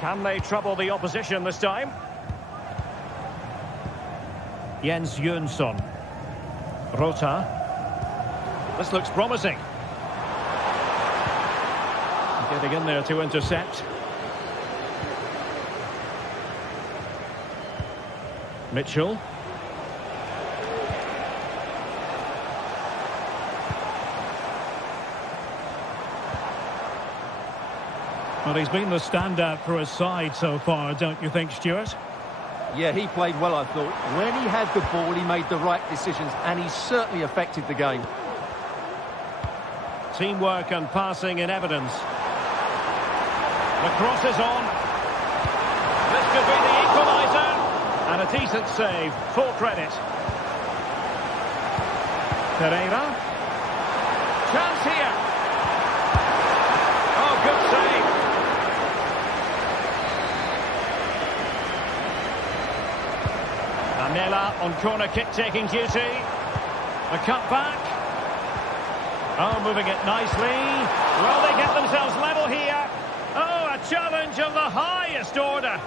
Can they trouble the opposition this time? Jens Jönsson. Rota. This looks promising. Getting in there to intercept. Mitchell. Well, he's been the standout for his side so far, don't you think, Stuart? Yeah, he played well, I thought. When he had the ball, he made the right decisions, and he certainly affected the game. Teamwork and passing in evidence. The cross is on. This could be the equaliser. And a decent save, full credit. Pereira. Chance here. Oh, good save. Lamela on corner kick-taking duty. The cut back. Oh, moving it nicely. Well, they get themselves level here. Oh, a challenge of the highest order.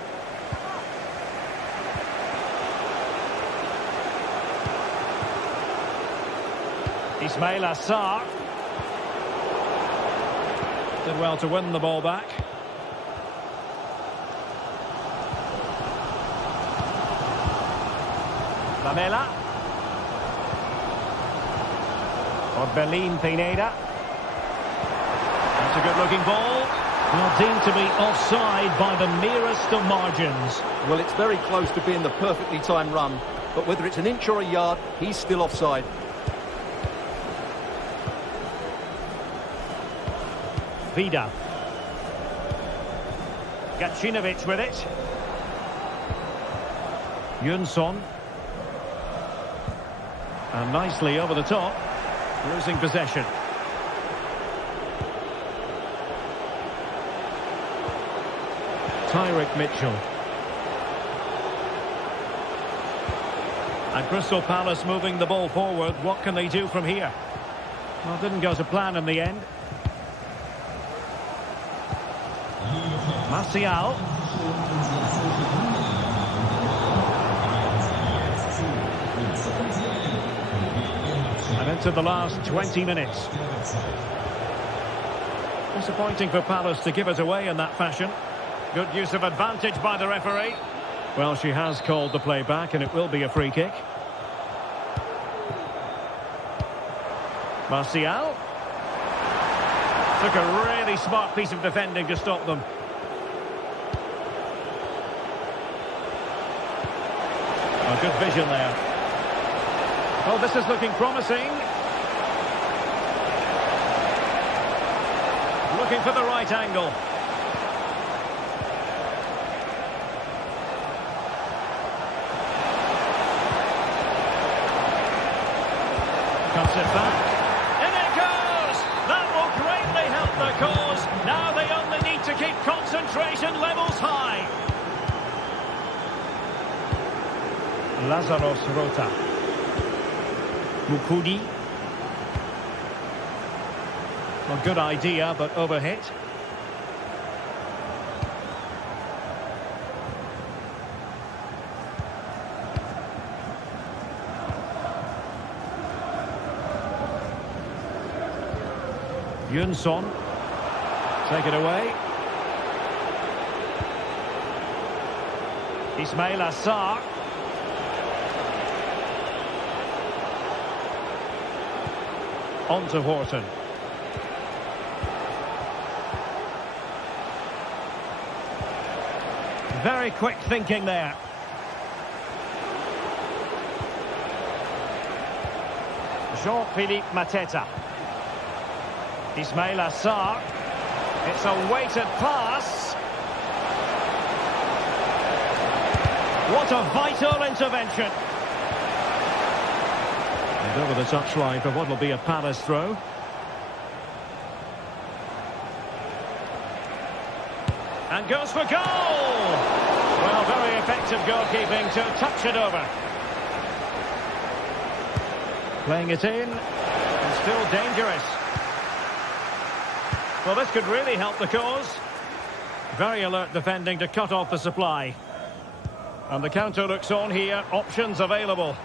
Ismaila Sarr. Did well to win the ball back. Lamela. Orbelin Pineda. That's a good-looking ball. Well, deemed to be offside by the merest of margins. Well, it's very close to being the perfectly timed run, but whether it's an inch or a yard, he's still offside. Vida. Gacinovic with it. Jönsson. And nicely over the top. Losing possession. Tyrick Mitchell. And Crystal Palace moving the ball forward. What can they do from here? Well, didn't go to plan in the end. Marseilles. And into the last 20 minutes. Disappointing for Palace to give it away in that fashion. Good use of advantage by the referee. Well, she has called the play back, and it will be a free kick. Marseilles. Took a really smart piece of defending to stop them. Oh, good vision there. Oh, this is looking promising. Looking for the right angle. Cuts it back. In it goes! That will greatly help the cause. Now they only need to keep concentration levels high. Lazaros Rota. Mukudi. A good idea, but overhit. Yunson. Take it away. Ismail Assar. On to Horton. Very quick thinking there. Jean-Philippe Mateta. Ismail Assar. It's a weighted pass. What a vital intervention. And over the touchline for what will be a Palace throw. And goes for goal! Well, very effective goalkeeping to touch it over. Playing it in. And still dangerous. Well, this could really help the cause. Very alert defending to cut off the supply. And the counter looks on here. Options available.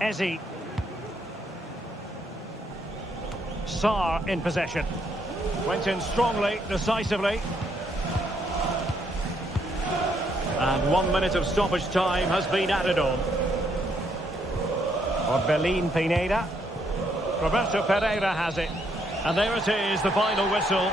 Eze. Sarr in possession. Went in strongly, decisively. And 1 minute of stoppage time has been added on. Orbelin Pineda. Roberto Pereira has it. And there it is, the final whistle.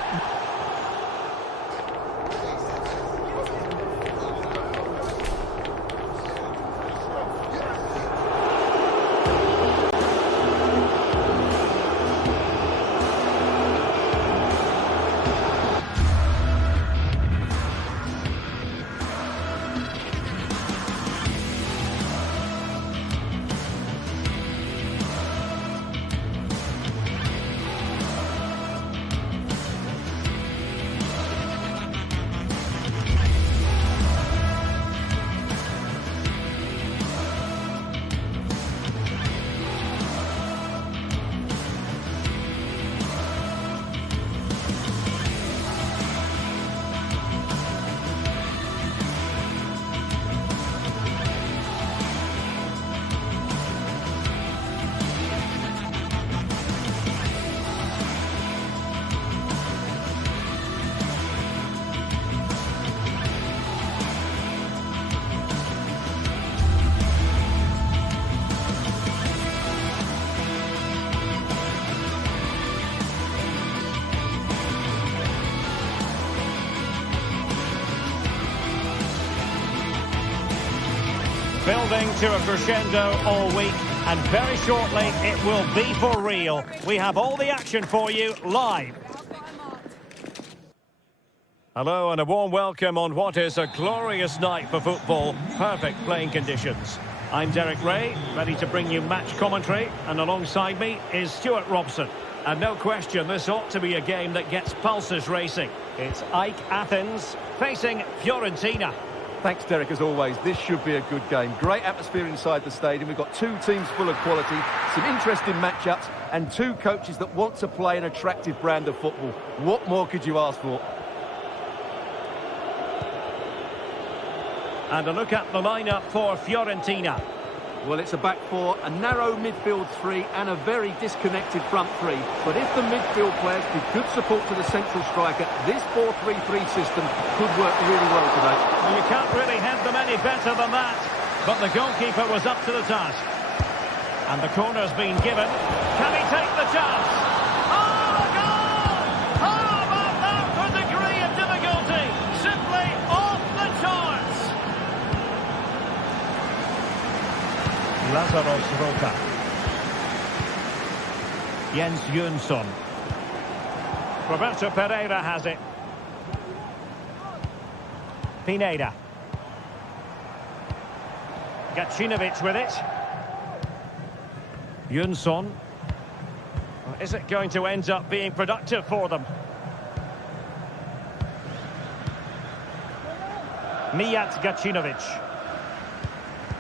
Building to a crescendo all week, and very shortly it will be for real. We have all the action for you live. Hello and a warm welcome on what is a glorious night for football. Perfect playing conditions. I'm Derek Ray, ready to bring you match commentary, and alongside me is Stuart Robson. And no question, this ought to be a game that gets pulses racing. It's Ike Athens facing Fiorentina. Thanks, Derek, as always. This should be a good game. Great atmosphere inside the stadium. We've got two teams full of quality, some interesting matchups, and two coaches that want to play an attractive brand of football. What more could you ask for? And a look at the lineup for Fiorentina. Well, it's a back four, a narrow midfield three, and a very disconnected front three. But if the midfield players give good support to the central striker, this 4-3-3 system could work really well today. Well, you can't really head them any better than that. But the goalkeeper was up to the task. And the corner's been given. Can he take the chance? Oh, a goal! How about that for degree of difficulty? Simply off the charts. Lazaros Rota. Jens Jönsson. Roberto Pereira has it. Pineda. Gacinovic with it. Jönsson. Is it going to end up being productive for them? Mijat Gacinovic.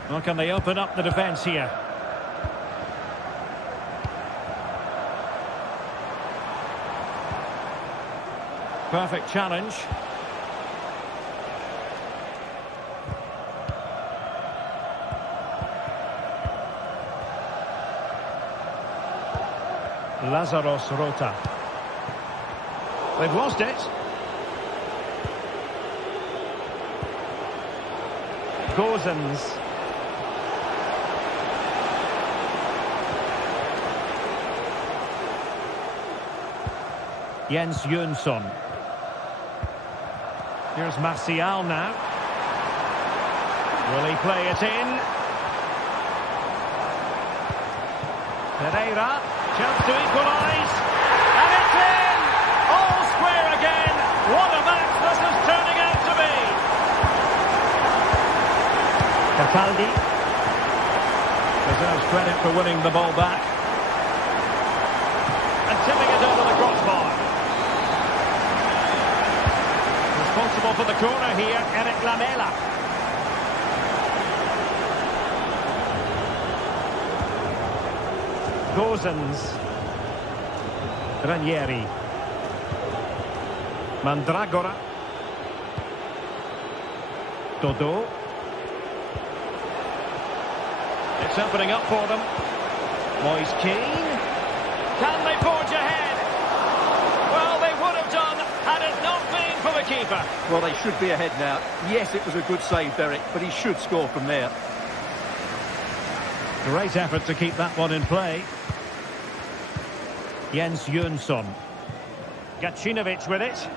Well, can they open up the defence here? Perfect challenge. Lazaros Rota. They've lost it. Gozens. Jens Jönsson. Here's Marseilles now. Will he play it in? Pereira. Chance to equalise. And it's in! All square again. What a match this is turning out to be. Cataldi deserves credit for winning the ball back. And tipping it over the crossbar. Responsible for the corner here, Eric Lamela. Gozens. Ranieri. Mandragora. Dodo. It's opening up for them. Moise Keane. Can they forge ahead? Well, they would have done had it not been for the keeper. Well, they should be ahead now. Yes, it was a good save, Derek, but he should score from there. Great effort to keep that one in play. Jens Jönsson. Gacinovic with it.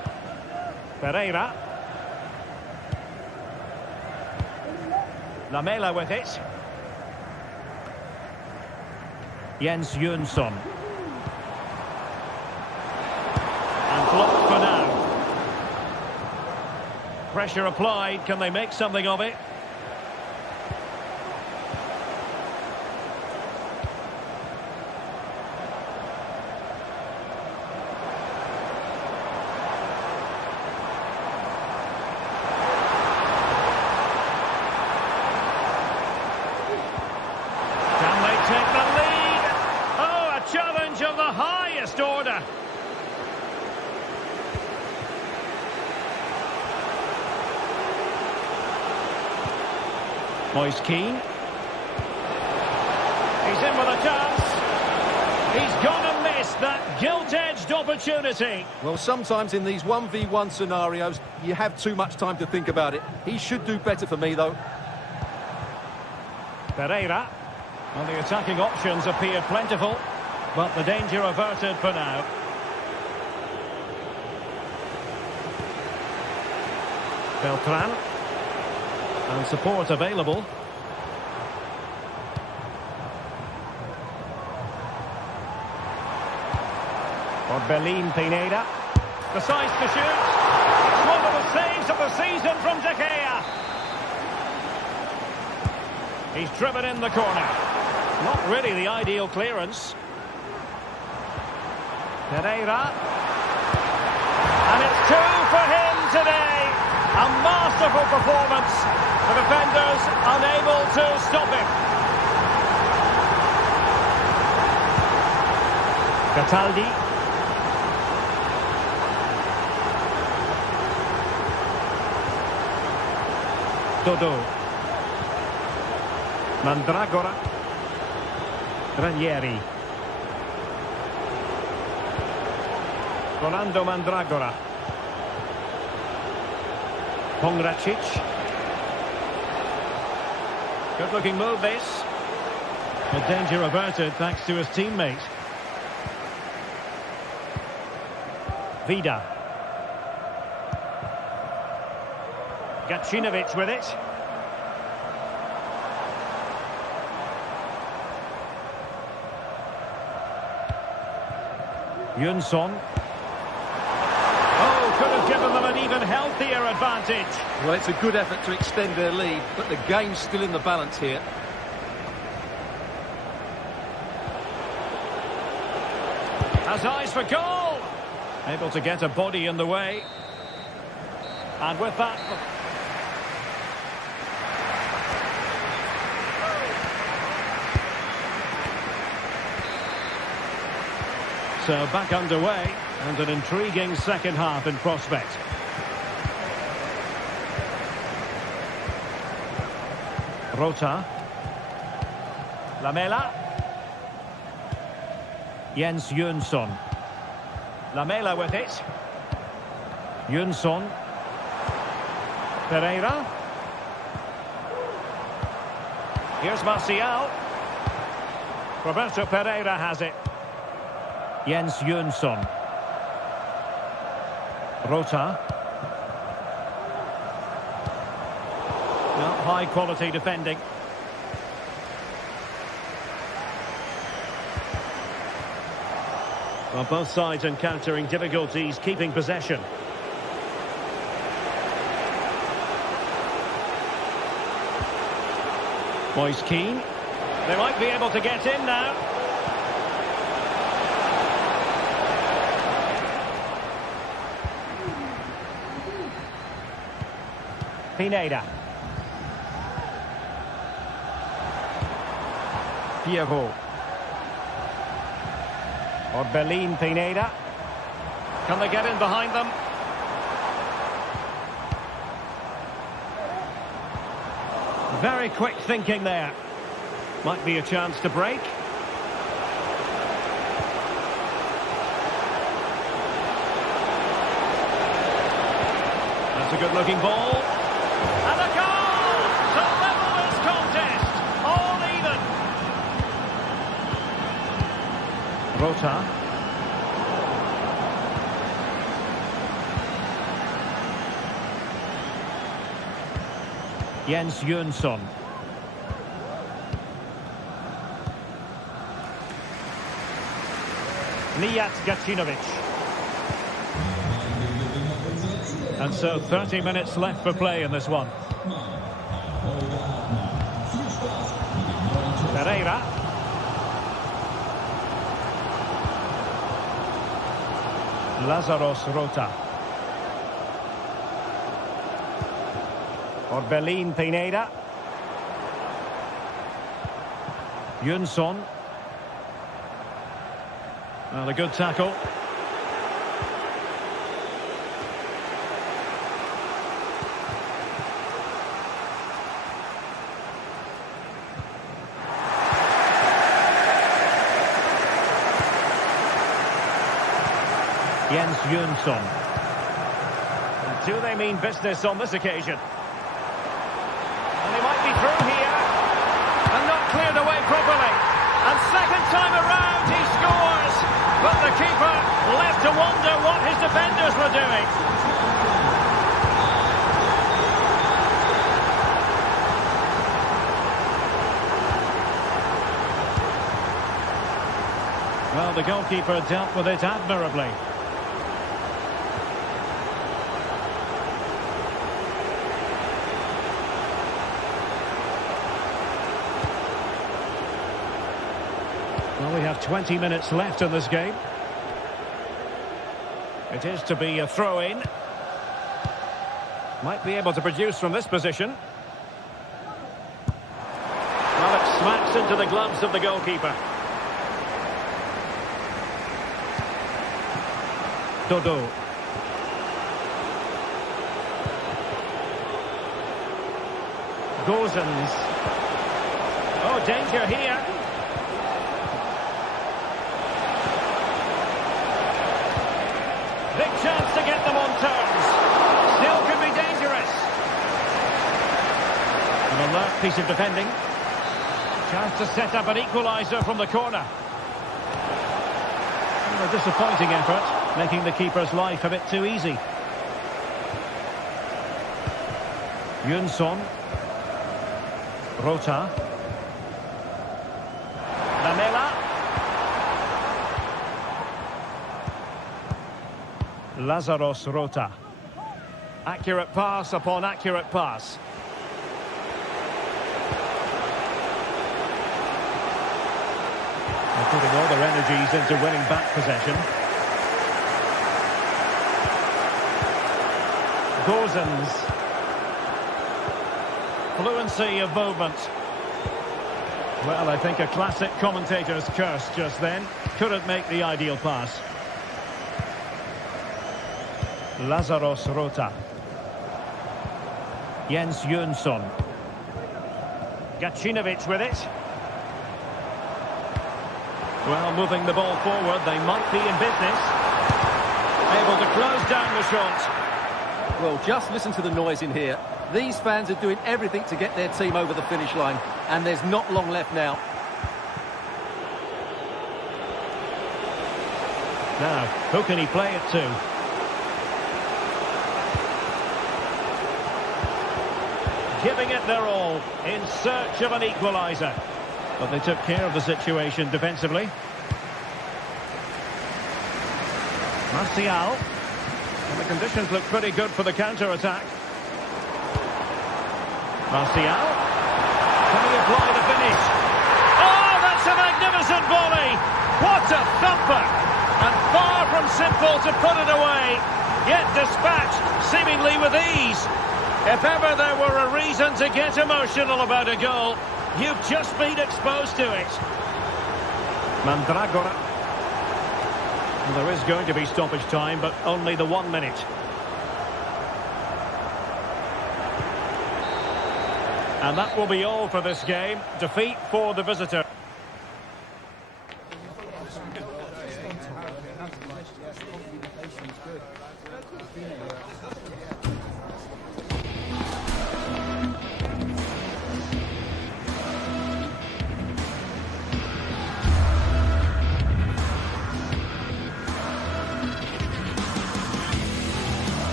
Pereira. Lamela with it. Jens Jönsson. And blocked for now. Pressure applied. Can they make something of it? Of the highest order. Moise Keane. He's in with a chance. He's gonna miss that gilt-edged opportunity. Well, sometimes in these 1v1 scenarios, you have too much time to think about it. He should do better for me, though. Pereira. Well, the attacking options appear plentiful, but the danger averted for now. Beltran. And support available. Orbelin Pineda. Decides to shoot. It's one of the saves of the season from De Gea. He's driven in the corner. Not really the ideal clearance. Pereira. And it's 2 for him today. A masterful performance. The defenders unable to stop him. Cataldi. Dodo. Mandragora. Ranieri. Rolando Mandragora. Pongracic. Good looking move this. Well, danger averted thanks to his teammate. Vida. Gacinovic with it. Jönsson. Oh, could have given them an even healthier advantage. Well, it's a good effort to extend their lead, but the game's still in the balance here. Has eyes for goal. Able to get a body in the way. And with that... So back underway, and an intriguing second half in prospect. Rota. Lamela. Jens Jönsson. Lamela with it. Jönsson. Pereira. Here's Marseilles. Roberto Pereira has it. Jens Jönsson. Rota. Well, high quality defending. Well, both sides encountering difficulties keeping possession. Moise Keane. They might be able to get in now. Pineda. Piero. Orbelin Pineda. Can they get in behind them? Very quick thinking there. Might be a chance to break. That's a good looking ball. And a goal to level this contest. All even. Rota. Jens Jönsson. Mijat Gacinovic. And so 30 minutes left for play in this one. Pereira. Lazaros Rota. Orbelin Pineda. Jönsson. Well, a good tackle. Jens Jönsson. And do they mean business on this occasion? And they might be through here. And not cleared away properly. And second time around he scores. But the keeper left to wonder what his defenders were doing. Well, the goalkeeper dealt with it admirably. Well, we have 20 minutes left in this game. It is to be a throw-in. Might be able to produce from this position. Well, it smacks into the gloves of the goalkeeper. Dodo. Gozens. Oh, danger here. Big chance to get them on terms. Still could be dangerous. An alert piece of defending. Chance to set up an equaliser from the corner. Well, a disappointing effort, making the keeper's life a bit too easy. Jönsson. Rota. Lamela. Lazarus Rota. Accurate pass upon accurate pass. They're putting all their energies into winning back possession. Gozens. Fluency of movement. Well, I think a classic commentator's curse just then. Couldn't make the ideal pass. Lazarus Rota. Jens Jönsson. Gacinovic with it. Well, moving the ball forward, they might be in business. Able to close down the shot. Well, just listen to the noise in here. These fans are doing everything to get their team over the finish line, and there's not long left now. Now, who can he play it to? Giving it their all, in search of an equaliser. But they took care of the situation defensively. Marseilles. And the conditions look pretty good for the counter-attack. Marseilles. Can he apply the finish? Oh, that's a magnificent volley! What a thumper! And far from simple to put it away. Yet dispatched, seemingly with ease. If ever there were a reason to get emotional about a goal, you've just been exposed to it. Mandragora. Well, there is going to be stoppage time, but only the 1 minute. And that will be all for this game. Defeat for the visitor.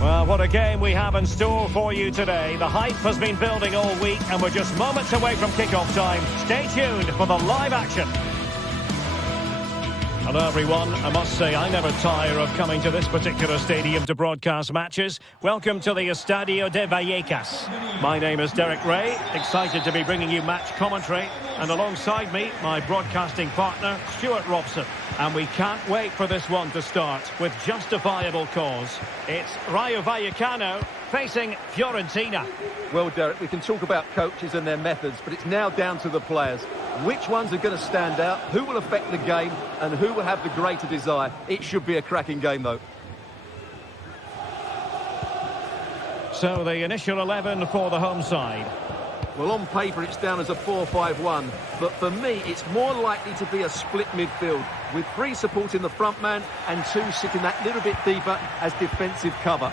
Well, what a game we have in store for you today. The hype has been building all week and we're just moments away from kick-off time. Stay tuned for the live action. Hello everyone, I must say I never tire of coming to this particular stadium to broadcast matches. Welcome to the Estadio de Vallecas. My name is Derek Ray, excited to be bringing you match commentary, and alongside me, my broadcasting partner, Stuart Robson. And we can't wait for this one to start, with justifiable cause. It's Rayo Vallecano facing Fiorentina. Well, Derek, we can talk about coaches and their methods, but it's now down to the players. Which ones are going to stand out, who will affect the game, and who will have the greater desire? It should be a cracking game, though. So the initial 11 for the home side. Well, on paper, it's down as a 4-5-1, but for me, it's more likely to be a split midfield, with 3 supporting the front man and 2 sitting that little bit deeper as defensive cover.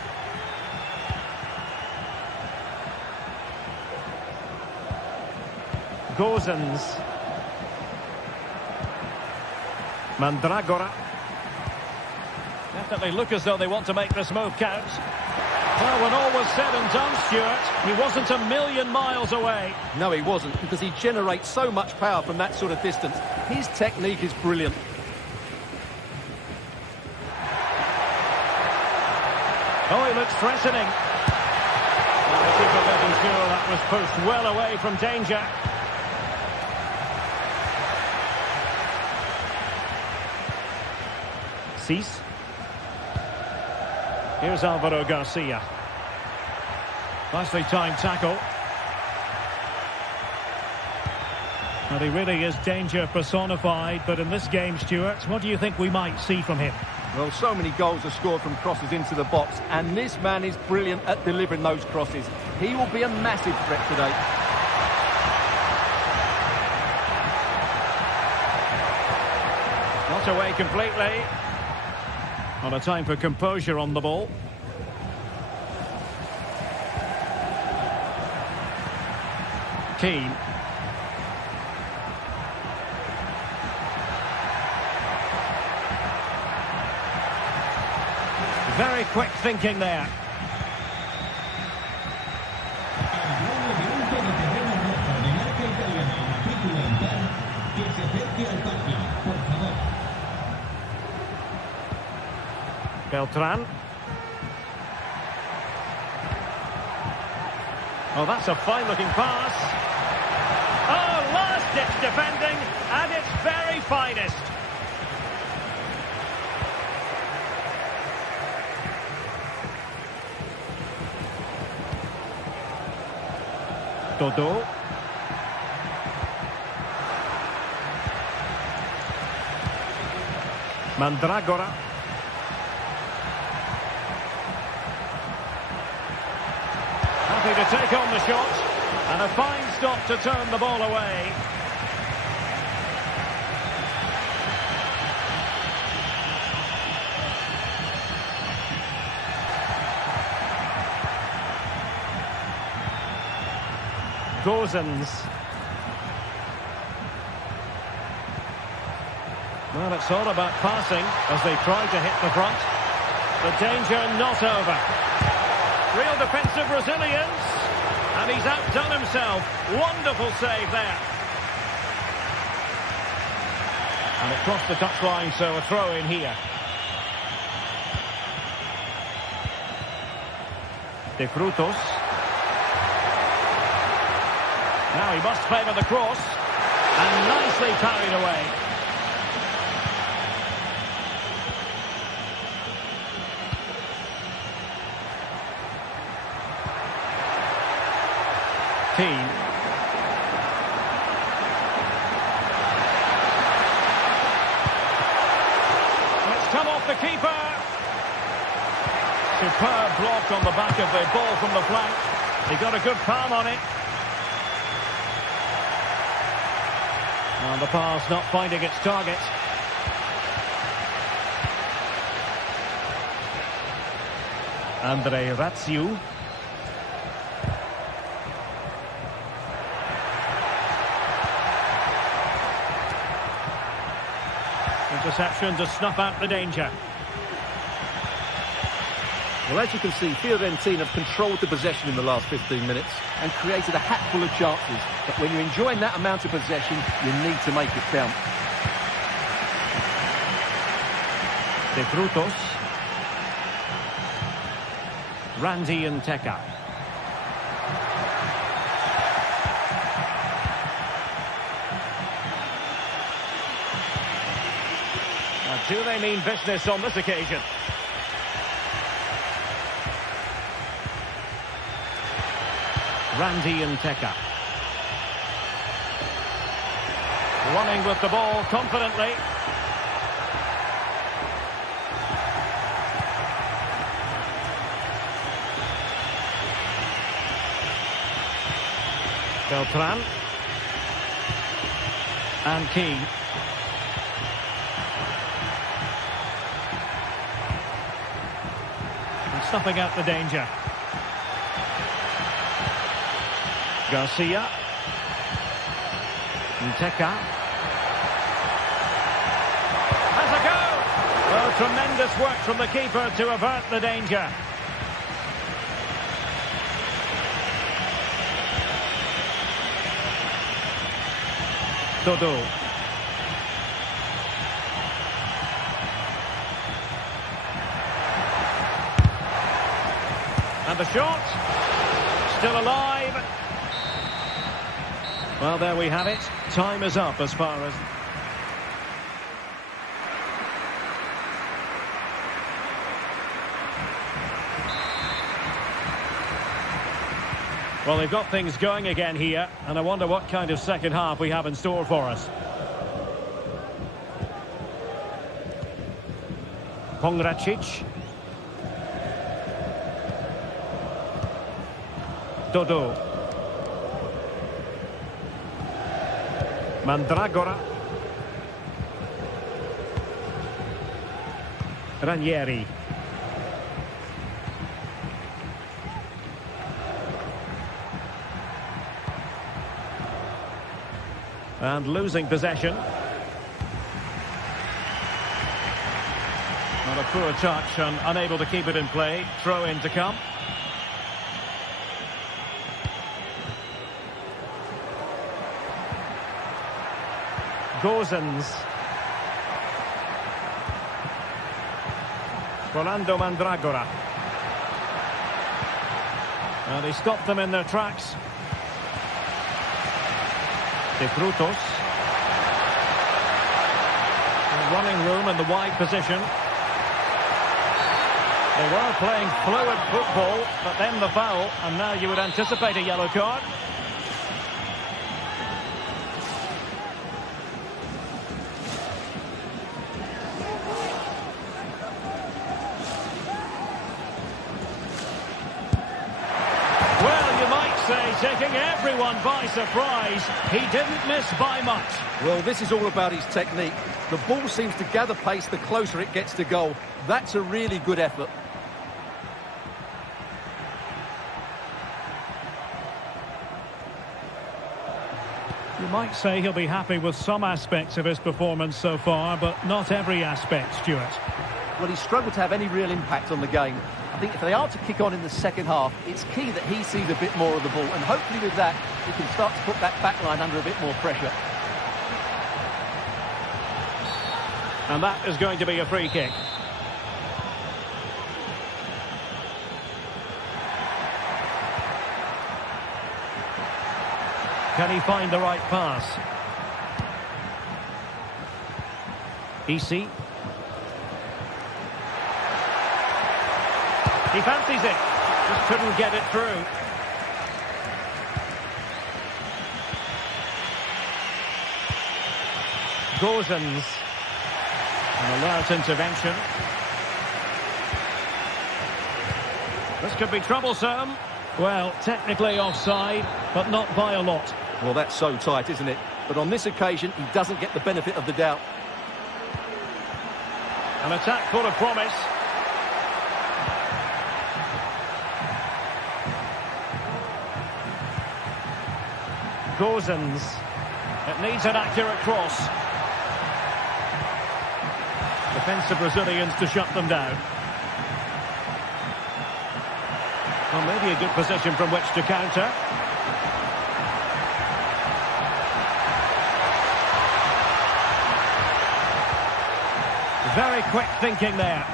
Gozens. Mandragora. Definitely look as though they want to make this move count. Well, when all was said and done, Stuart, he wasn't a million miles away. No, he wasn't, because he generates so much power from that sort of distance. His technique is brilliant. Oh, he looks threatening. And the keeper making sure that was pushed well away from danger. Cease. Here's Alvaro Garcia. Nicely timed tackle. And he really is danger personified, but in this game, Stuart, what do you think we might see from him? Well, so many goals are scored from crosses into the box, and this man is brilliant at delivering those crosses. He will be a massive threat today. Not away completely. Not a time for composure on the ball. Keane. Very quick thinking there. Beltran. Oh, that's a fine-looking pass. Oh, last-ditch defending, and its very finest. Dodo. Mandragora. Happy to take on the shot, and a fine stop to turn the ball away. Gozens. Well, it's all about passing as they try to hit the front. The danger not over. Real defensive resilience. And he's outdone himself. Wonderful save there. And it crossed the touchline, so a throw in here. De Frutos. Now he must favour the cross. And nicely carried away. Keane. It's come off the keeper. Superb block on the back of the ball from the flank. He got a good palm on it. And the pass not finding its target. Andre Ratsiu. Interception to snuff out the danger. Well, as you can see, Fiorentina have controlled the possession in the last 15 minutes and created a hatful of chances. But when you're enjoying that amount of possession, you need to make it count. De Frutos. Randy and Teka. Do they mean business on this occasion? Randy and Teka. Running with the ball confidently. Beltran. And Keane. Snuffing out the danger. Garcia. Nteka. Has a go! Well, tremendous work from the keeper to avert the danger. Dodo. And the shot, still alive. Well, there we have it. Time is up as far as... Well, they've got things going again here, and I wonder what kind of second half we have in store for us. Pongracic. Dodo. Mandragora. Ranieri. And losing possession. Not a poor touch and unable to keep it in play. Throw in to come. Gozens. Rolando Mandragora. Well, they stopped them in their tracks. De Frutos. Running room in the wide position. They were playing fluid football, but then the foul, and now you would anticipate a yellow card. Taking everyone by surprise. He didn't miss by much. Well, this is all about his technique. The ball seems to gather pace the closer it gets to goal. That's a really good effort. You might say he'll be happy with some aspects of his performance so far, but not every aspect, Stuart. Well, he struggled to have any real impact on the game. I think if they are to kick on in the second half, it's key that he sees a bit more of the ball, and hopefully with that, he can start to put that back line under a bit more pressure. And that is going to be a free kick. Can he find the right pass? Easy. He fancies it, just couldn't get it through. Gozens. An alert intervention. This could be troublesome. Well, technically offside, but not by a lot. Well, that's so tight, isn't it? But on this occasion, he doesn't get the benefit of the doubt. An attack full of promise. Gozens. It needs an accurate cross. Defensive Brazilians to shut them down. Well, maybe a good position from which to counter. Very quick thinking there.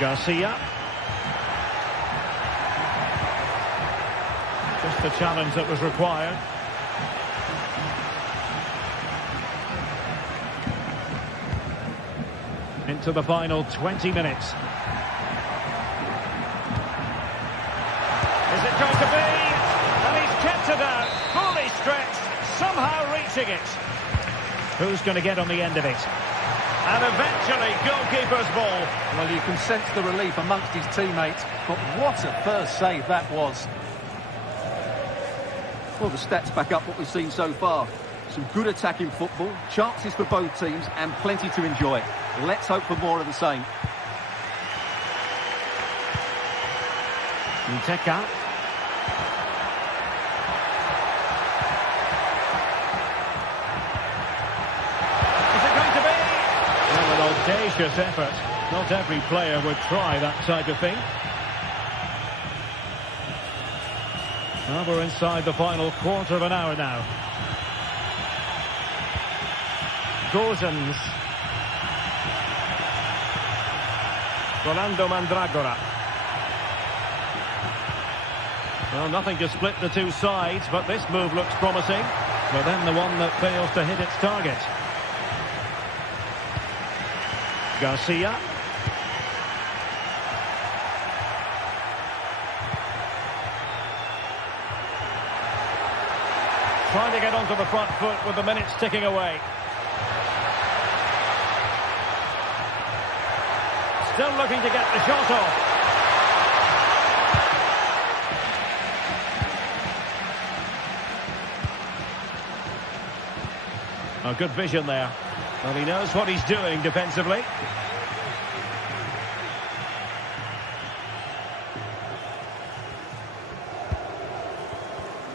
Garcia. Just the challenge that was required. Into the final 20 minutes. Is it going to be? And he's kept it out, fully stretched, somehow reaching it. Who's going to get on the end of it? And eventually, goalkeeper's ball. Well, you can sense the relief amongst his teammates, but what a first save that was. Well, the stats back up what we've seen so far. Some good attacking football, chances for both teams, and plenty to enjoy. Let's hope for more of the same. Teka. Is it going to be? Well, an audacious effort. Not every player would try that type of thing. Well, we're inside the final quarter of an hour now. Gozens. Rolando Mandragora. Well, nothing to split the two sides, but this move looks promising. But then the one that fails to hit its target. Garcia. Trying to get onto the front foot with the minutes ticking away. Still looking to get the shot off. Oh, good vision there. Well, he knows what he's doing defensively.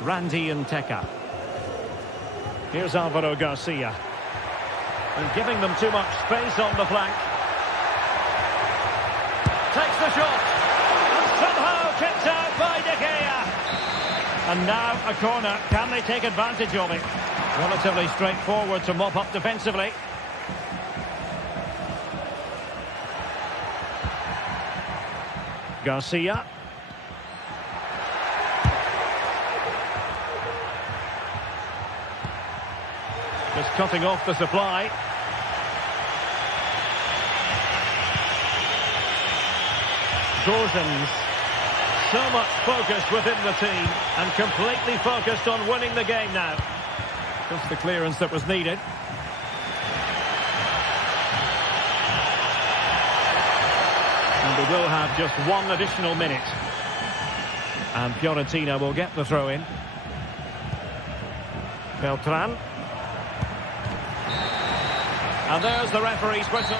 Randy and Teka. Here's Alvaro Garcia. And giving them too much space on the flank. Takes the shot. And somehow kicked out by De Gea. And now a corner. Can they take advantage of it? Relatively straightforward to mop up defensively. Garcia. Just cutting off the supply. Gozens. So much focus within the team and completely focused on winning the game now. Just the clearance that was needed. And we will have just one additional minute. And Fiorentina will get the throw in. Beltran. And there's the referee's whistle.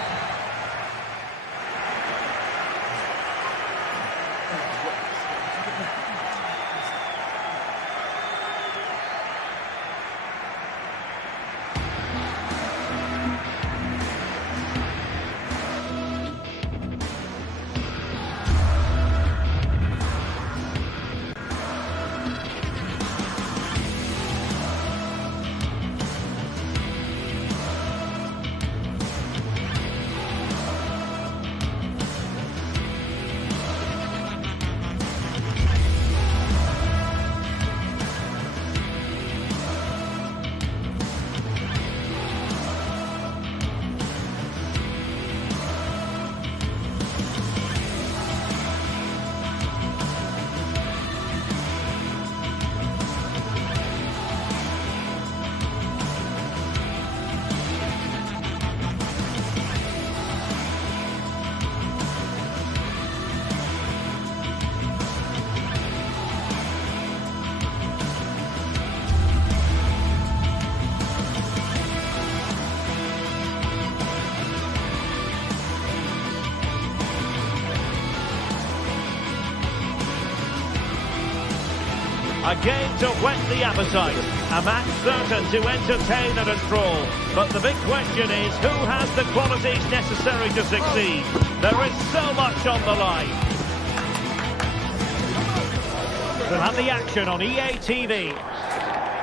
A game to whet the appetite. A match certain to entertain and enthrall. But the big question is, who has the qualities necessary to succeed? There is so much on the line. We'll have the action on EA TV.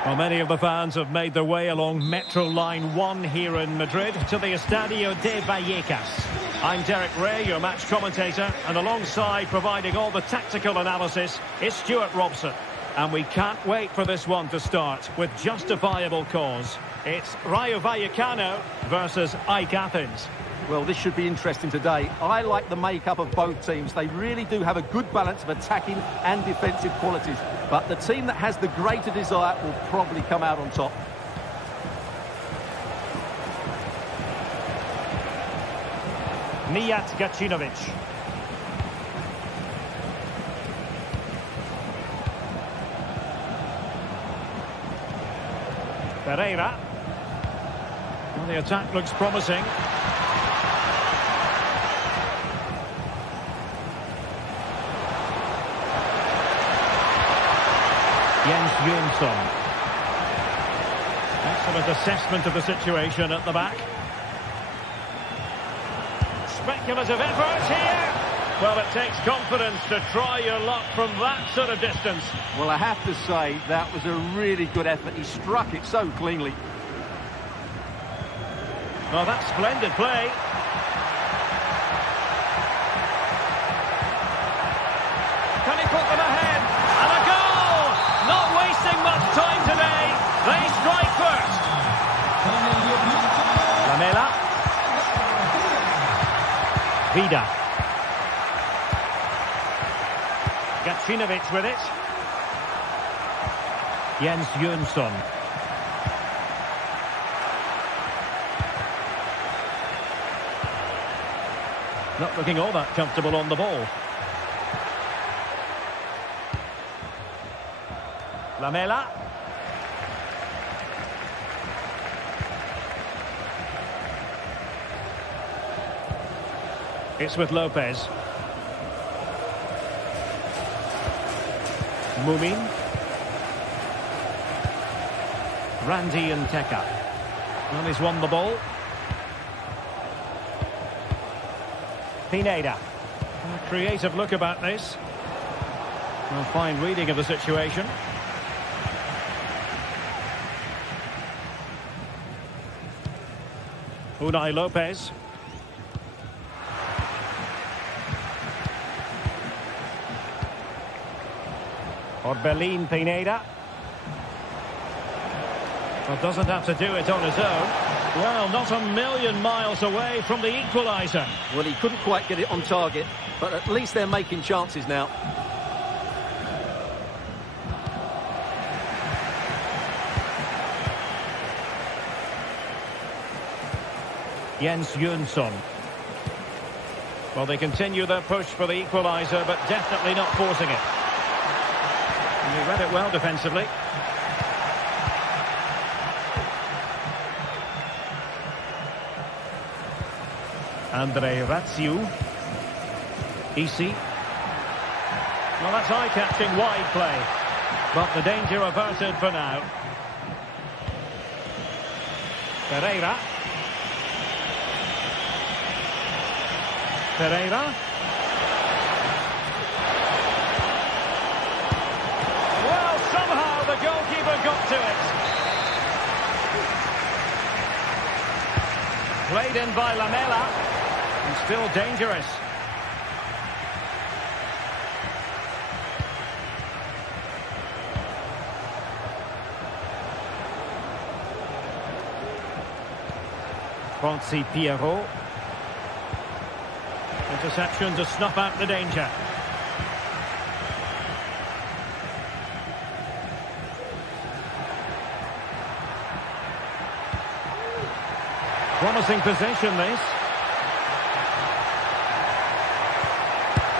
Well, many of the fans have made their way along Metro Line 1 here in Madrid to the Estadio de Vallecas. I'm Derek Ray, your match commentator, and alongside providing all the tactical analysis is Stuart Robson. And we can't wait for this one to start with justifiable cause. It's Rayo Vallecano versus AEK Athens. Well, this should be interesting today. I like the makeup of both teams. They really do have a good balance of attacking and defensive qualities. But the team that has the greater desire will probably come out on top. Mijat Gacinovic. Pereira. Well, the attack looks promising. Jens Jonsson. Excellent assessment of the situation at the back. Speculative effort here. Well, it takes confidence to try your luck from that sort of distance. Well, I have to say, that was a really good effort. He struck it so cleanly. Well, that's splendid play. Can he put them ahead? And a goal! Not wasting much time today. They strike first. Lamela. Vida. Gacinovic with it. Jens Jonsson. Not looking all that comfortable on the ball. Lamela. It's with Lopez. Mumin. Randy and Teka. Well, he's won the ball. Pineda. A creative look about this. A fine reading of the situation. Unai Lopez. Orbelin Pineda. Well, doesn't have to do it on his own. Well, not a million miles away from the equaliser. Well, he couldn't quite get it on target, but at least they're making chances now. Jens Jonsson. Well, they continue their push for the equaliser, but definitely not forcing it. And he read it well defensively. Andre Ratsiu. Isi. Well, that's eye-catching wide play. But the danger averted for now. Pereira. Pereira. Well, somehow the goalkeeper got to it. Played in by Lamela. And still dangerous. Francis Pierrot. Interception to snuff out the danger. Promising possession, this.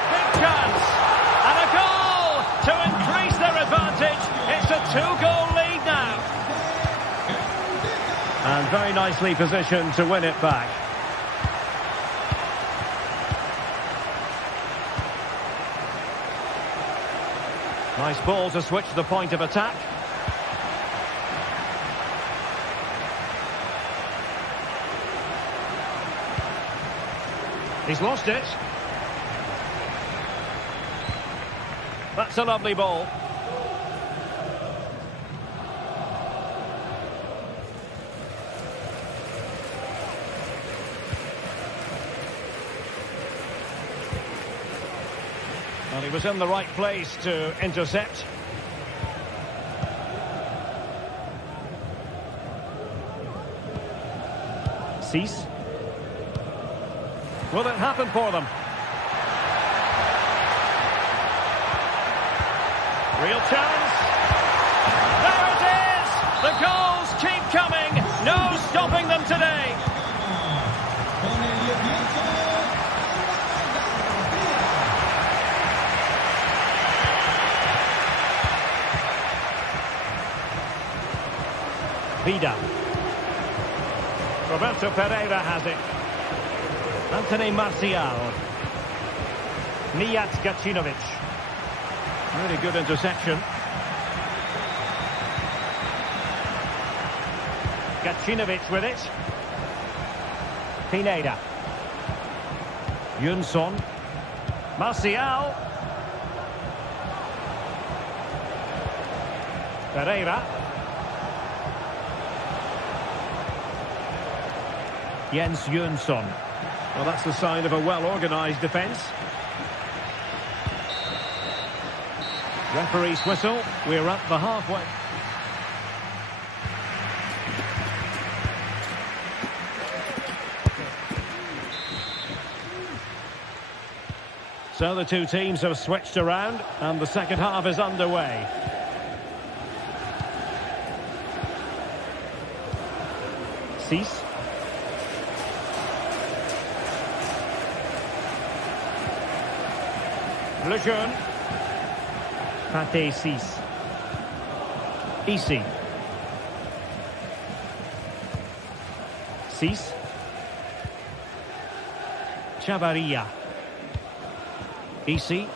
Big chance! And a goal to increase their advantage. It's a 2-goal lead now. And very nicely positioned to win it back. Nice ball to switch the point of attack. He's lost it. That's a lovely ball. Well, he was in the right place to intercept. Cease. Will it happen for them? Real chance. There it is! The goals keep coming. No stopping them today. Vida. Roberto Pereira has it. Anthony Marseilles. Mijat Gacinovic. Really good interception. Gacinovic with it. Pineda. Jonsson. Marseilles. Pereira. Jens Jonsson. Well, that's the sign of a well-organised defence. Referee's whistle. We're at the halfway. So the two teams have switched around and the second half is underway. Cease. Lejeune. Pate Cease. Isi. Cease. Chavarria. Isi.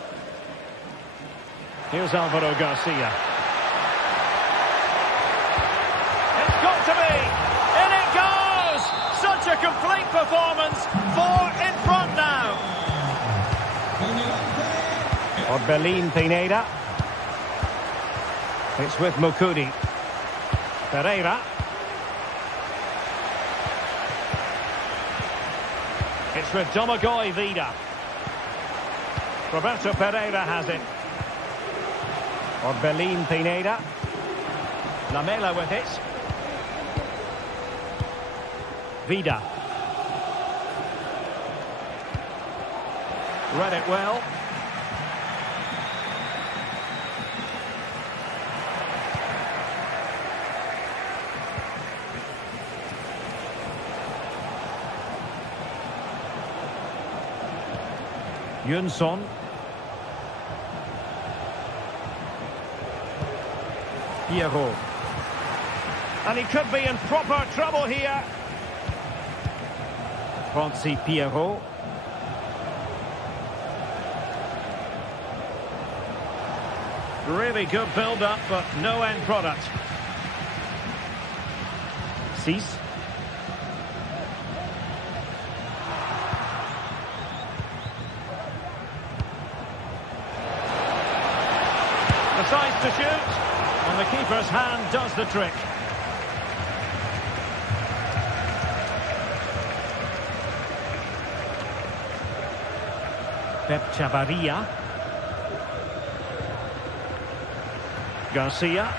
Here's Alvaro Garcia. It's got to be! In it goes! Such a complete performance. 4 in front now. Orbelin Pineda. It's with Mukudi. Pereira. It's with Domagoj Vida. Roberto Pereira has it. Orbelin Pineda. Lamela with it. Vida. Read it well. Jonsson. Pierrot. And he could be in proper trouble here. Francis Pierrot. Really good build-up, but no end product. Cease. Decides to shoot, and the keeper's hand does the trick. Pep Chavarria. Garcia.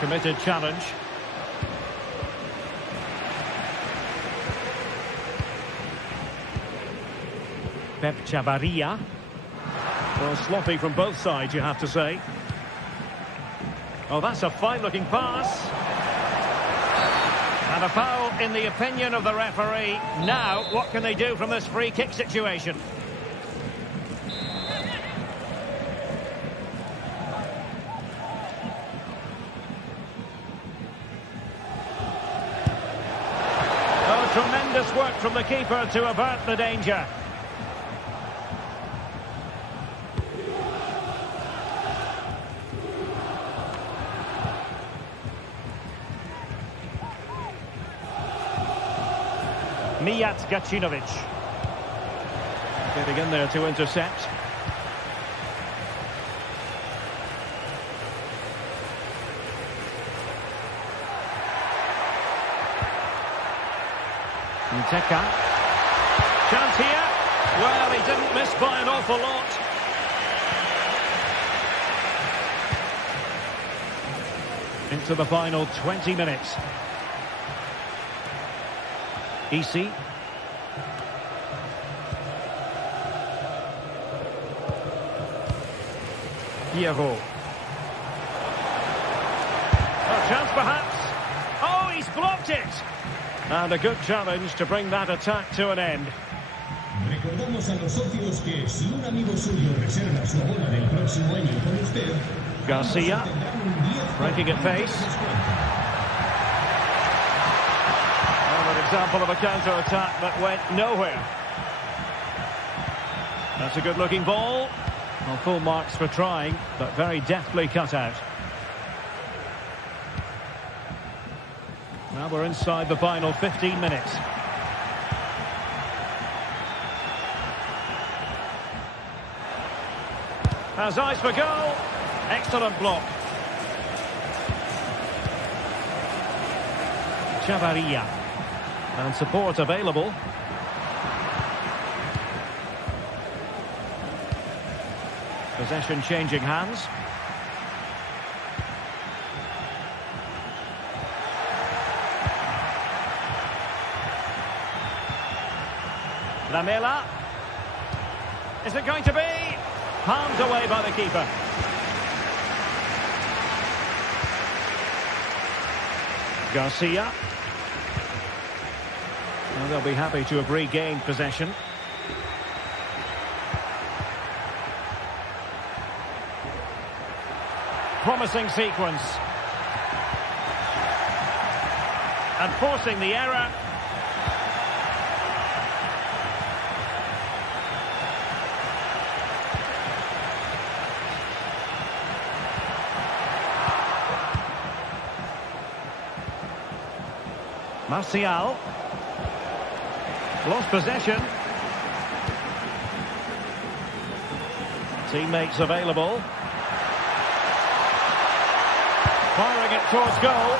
Committed challenge. Pep Chavarria. Well, sloppy from both sides, you have to say. Oh, that's a fine-looking pass. And a foul in the opinion of the referee. Now, what can they do from this free kick situation? Oh, tremendous work from the keeper to avert the danger. Mijat Gacinovic. Getting in there to intercept. Nteka. Chance here. Well, he didn't miss by an awful lot. Into the final 20 minutes. Isi. Piero. A chance perhaps. Oh, he's blocked it. And a good challenge to bring that attack to an end. Recordamos a los socios que si un amigo suyo reserva su bola del próximo año con usted, Garcia, breaking at pace. And an example of a counter-attack that went nowhere. That's a good-looking ball. Well, full marks for trying, but very deftly cut out. Now we're inside the final 15 minutes. Has eyes for goal. Excellent block. Chavarria. And support available. Possession changing hands. Lamela. Is it going to be? Palmed away by the keeper. Garcia. Well, they'll be happy to have regained possession. Promising sequence. And forcing the error. Marseilles. Lost possession. Teammates available. Firing it towards goal.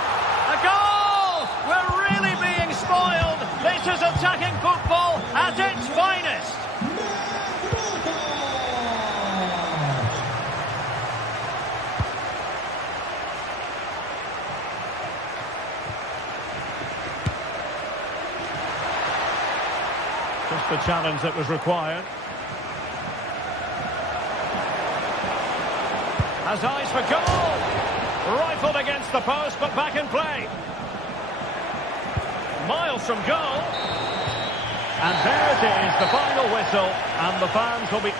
A goal! We're really being spoiled. This is attacking football at its finest. Just the challenge that was required. Has eyes for goal. Rifled against the post, but back in play. Miles from goal. And there it is, the final whistle. And the fans will be...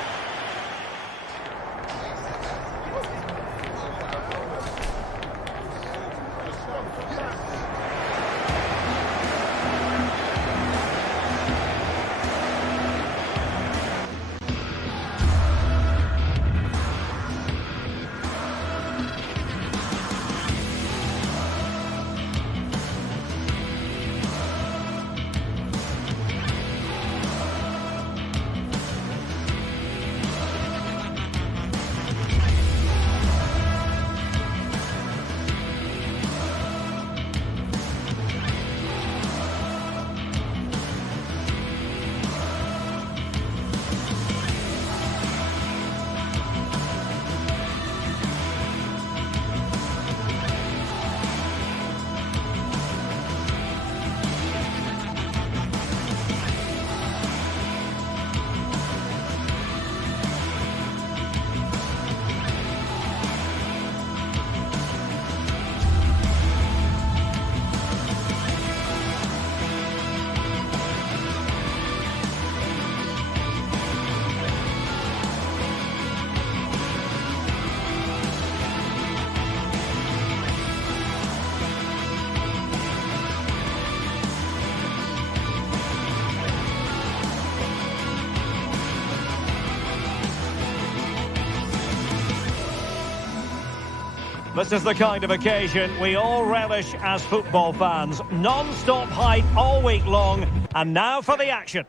This is the kind of occasion we all relish as football fans. Non-stop hype all week long. And now for the action.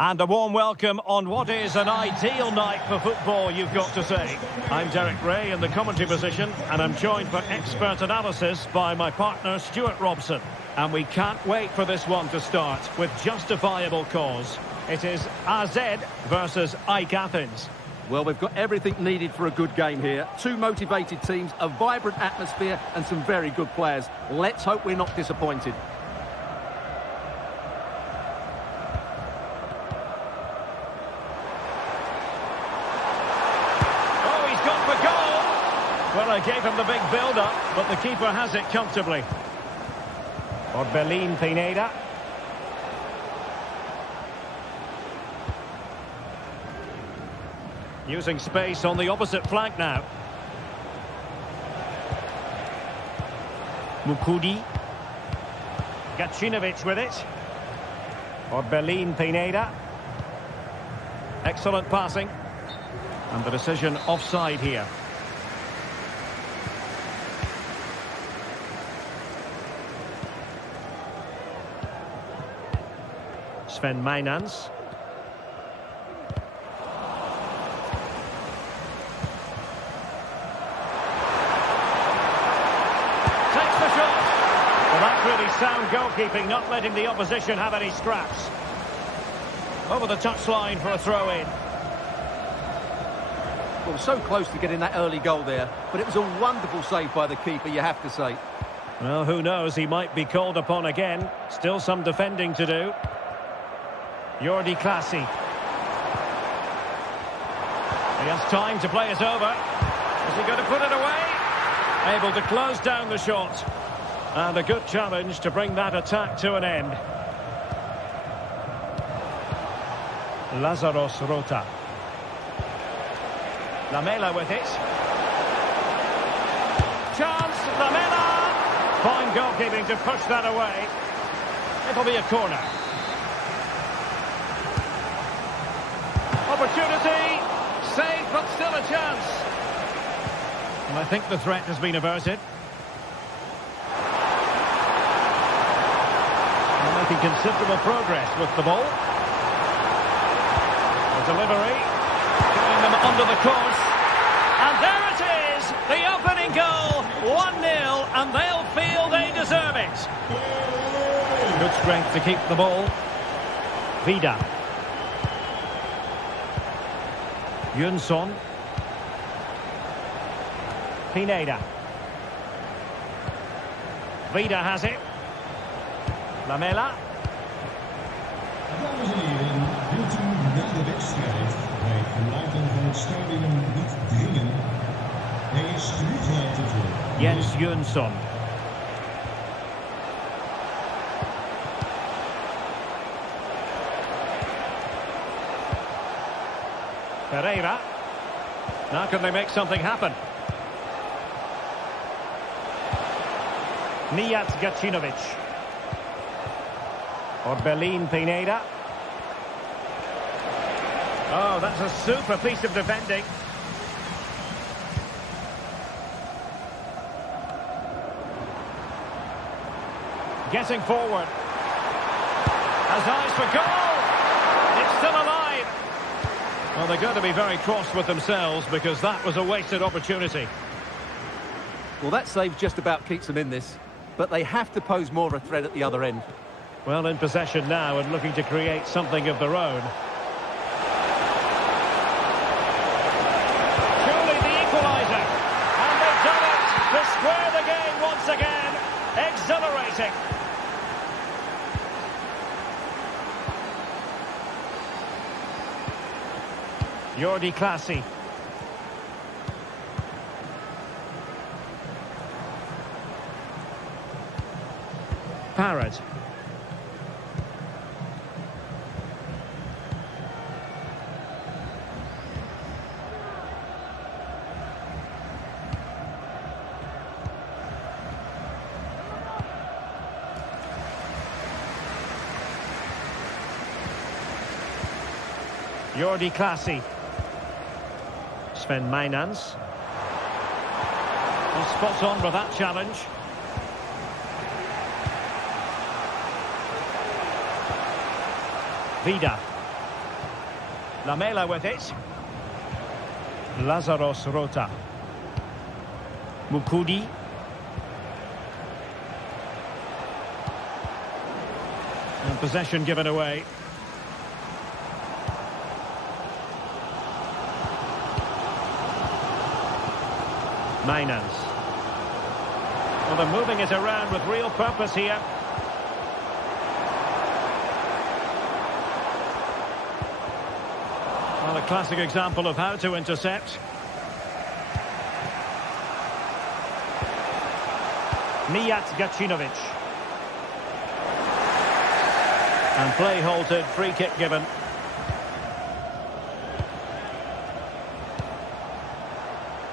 And a warm welcome on what is an ideal night for football, you've got to say. I'm Derek Ray in the commentary position, and I'm joined for expert analysis by my partner, Stuart Robson. And we can't wait for this one to start with justifiable cause. It is AZ versus AEK Athens. Well, we've got everything needed for a good game here. Two motivated teams, a vibrant atmosphere and some very good players. Let's hope we're not disappointed. Oh, he's gone for goal! Well, I gave him the big build-up, but the keeper has it comfortably. Orbelin Pineda. Using space on the opposite flank now. Mukudi. Gacinovic with it. Orbelin Pineda. Excellent passing. And the decision offside here. Sven Mainans. Takes the shot. Well, that's really sound goalkeeping, not letting the opposition have any scraps. Over the touchline for a throw-in. Well, so close to getting that early goal there, but it was a wonderful save by the keeper, you have to say. Well, who knows, he might be called upon again. Still some defending to do. Jordi Clasie. He has time to play it over. Is he going to put it away? Able to close down the shot. And a good challenge to bring that attack to an end. Lazaros Rota. Lamela with it. Chance, Lamela! Fine goalkeeping to push that away. It'll be a corner. Opportunity, saved but still a chance. And I think the threat has been averted. They're making considerable progress with the ball. The delivery, getting them under the course. And there it is, the opening goal, 1-0, and they'll feel they deserve it. Good strength to keep the ball. Vida. Jönsson. Pineda. Vida has it. Lamela. Dames en heren, wilt u na de wedstrijd bij het verlaten van het stadion niet dringen? Er is teruggelaten voor Jens Jönsson. Pereira. Now can they make something happen? Nijat Gacinovic. Orbelin Pineda. Oh, that's a super piece of defending. Getting forward. Has eyes for goal. It's still alive. Well, they're going to be very cross with themselves because that was a wasted opportunity. Well, that save just about keeps them in this, but they have to pose more of a threat at the other end. Well, in possession now and looking to create something of their own. Surely the equaliser. And they've done it to square the game once again. Exhilarating. Jordi Clasie. Parrott. Jordi Clasie. Sven Mainans. He's spot on with that challenge. Vida. Lamela with it. Lazaros Rota. Mukudi. And possession given away. Mainans. Well, they're moving it around with real purpose here. Well, a classic example of how to intercept. Mijat Gacinovic. And play halted, free kick given.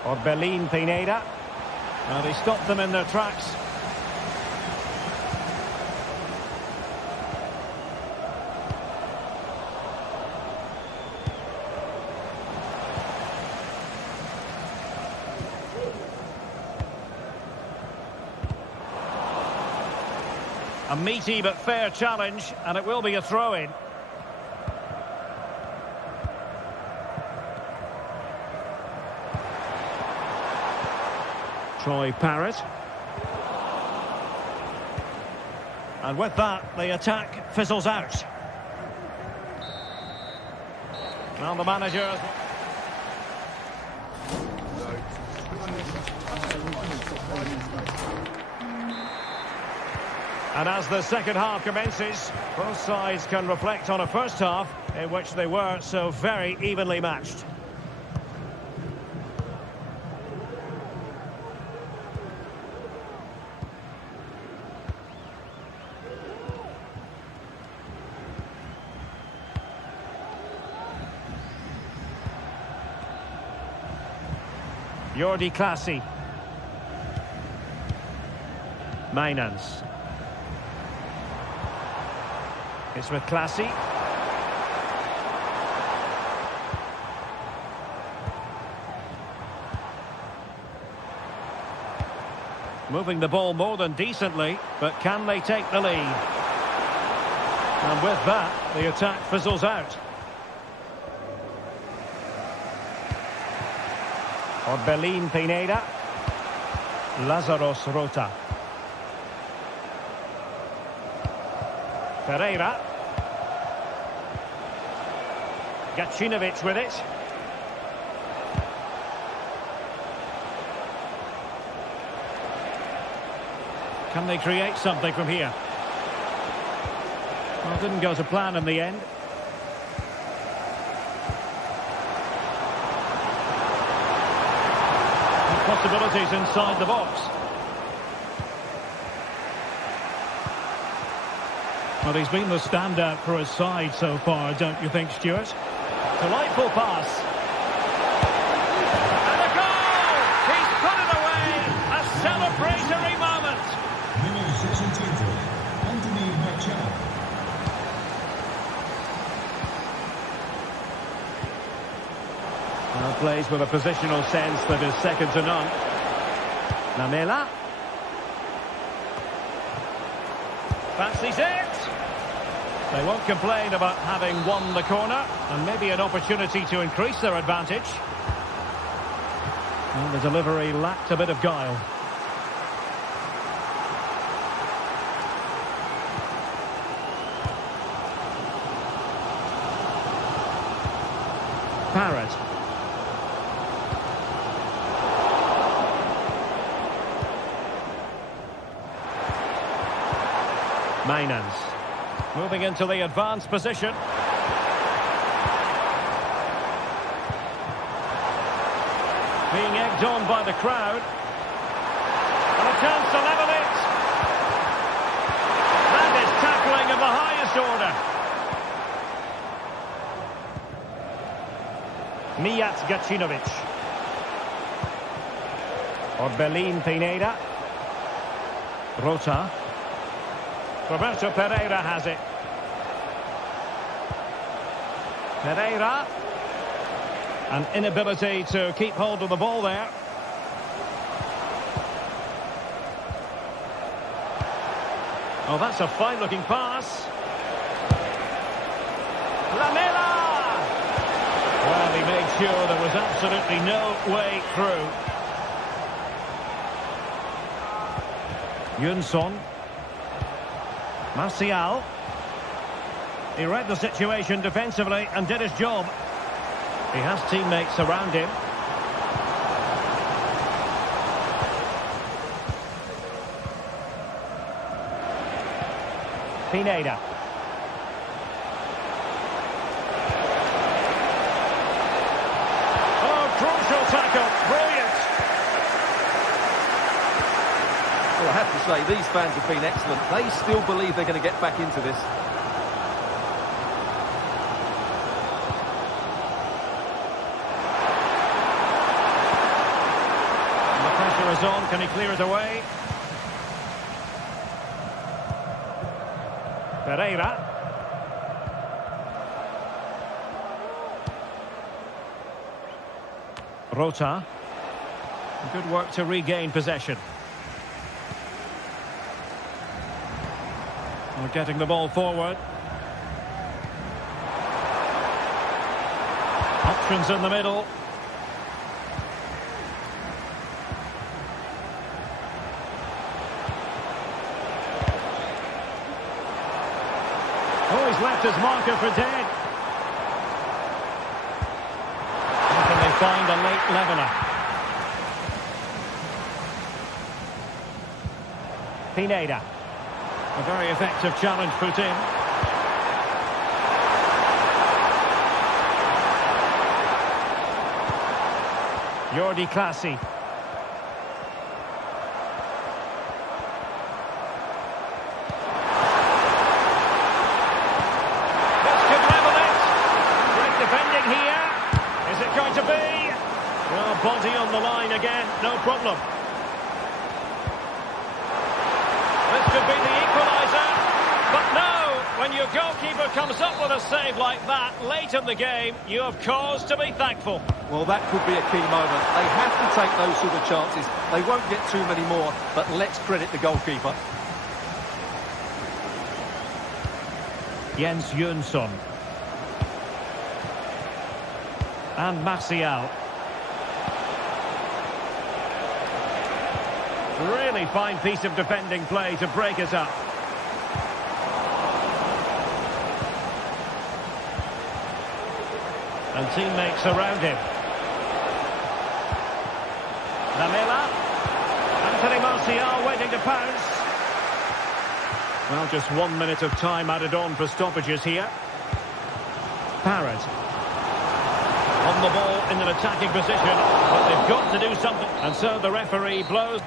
Orbelin Pineda. Well, he stopped them in their tracks. A meaty but fair challenge, and it will be a throw-in. Troy Parrott. And with that, the attack fizzles out. Well, the manager... And as the second half commences, both sides can reflect on a first half in which they were so very evenly matched. Jordi Clasie. Mainans. It's with Clasie. Moving the ball more than decently, but can they take the lead? And with that, the attack fizzles out. Orbelin Pineda. Lazaros Rota. Pereira. Gacinovic with it. Can they create something from here? Well, it didn't go to plan in the end. Possibilities inside the box. Well, he's been the standout for his side so far, don't you think, Stuart? Delightful pass. And a goal! He's put it away! A celebratory moment! Numero 65, Anthony Martial. Well, plays with a positional sense that is second to none. Lamela. Fancies it! They won't complain about having won the corner, and maybe an opportunity to increase their advantage. Well, the delivery lacked a bit of guile. Parrott. Mainans. Moving into the advanced position. Being egged on by the crowd. And a chance to level it. That is tackling of the highest order. Mijat Gacinovic. Orbelin Pineda. Rota. Roberto Pereira has it. Pereira. An inability to keep hold of the ball there. Oh, that's a fine-looking pass. Lamela! Well, he made sure there was absolutely no way through. Yunson. Marseilles. He read the situation defensively and did his job. He has teammates around him. Pineda. Oh, crucial tackle. Brilliant. Well, I have to say, these fans have been excellent. They still believe they're going to get back into this. And the pressure is on. Can he clear it away? Pereira. Rota. Good work to regain possession. We're getting the ball forward. Options in the middle. Oh, he's left his marker for dead. How can they find a late leveller? Pineda. A very effective challenge put in. Jordi Clasie. This could level it. Great defending here. Is it going to be? Well, body on the line again, no problem. This could be the equaliser, but no, when your goalkeeper comes up with a save like that late in the game, you have cause to be thankful. Well, that could be a key moment. They have to take those sort of chances. They won't get too many more, but let's credit the goalkeeper. Jens Jönsson. And Marseilles. Really fine piece of defending play to break it up. And teammates around him. Lamela. Anthony Martial waiting to pounce. Well, just 1 minute of time added on for stoppages here. Parrott. On the ball in an attacking position, but they've got to do something. And so the referee blows.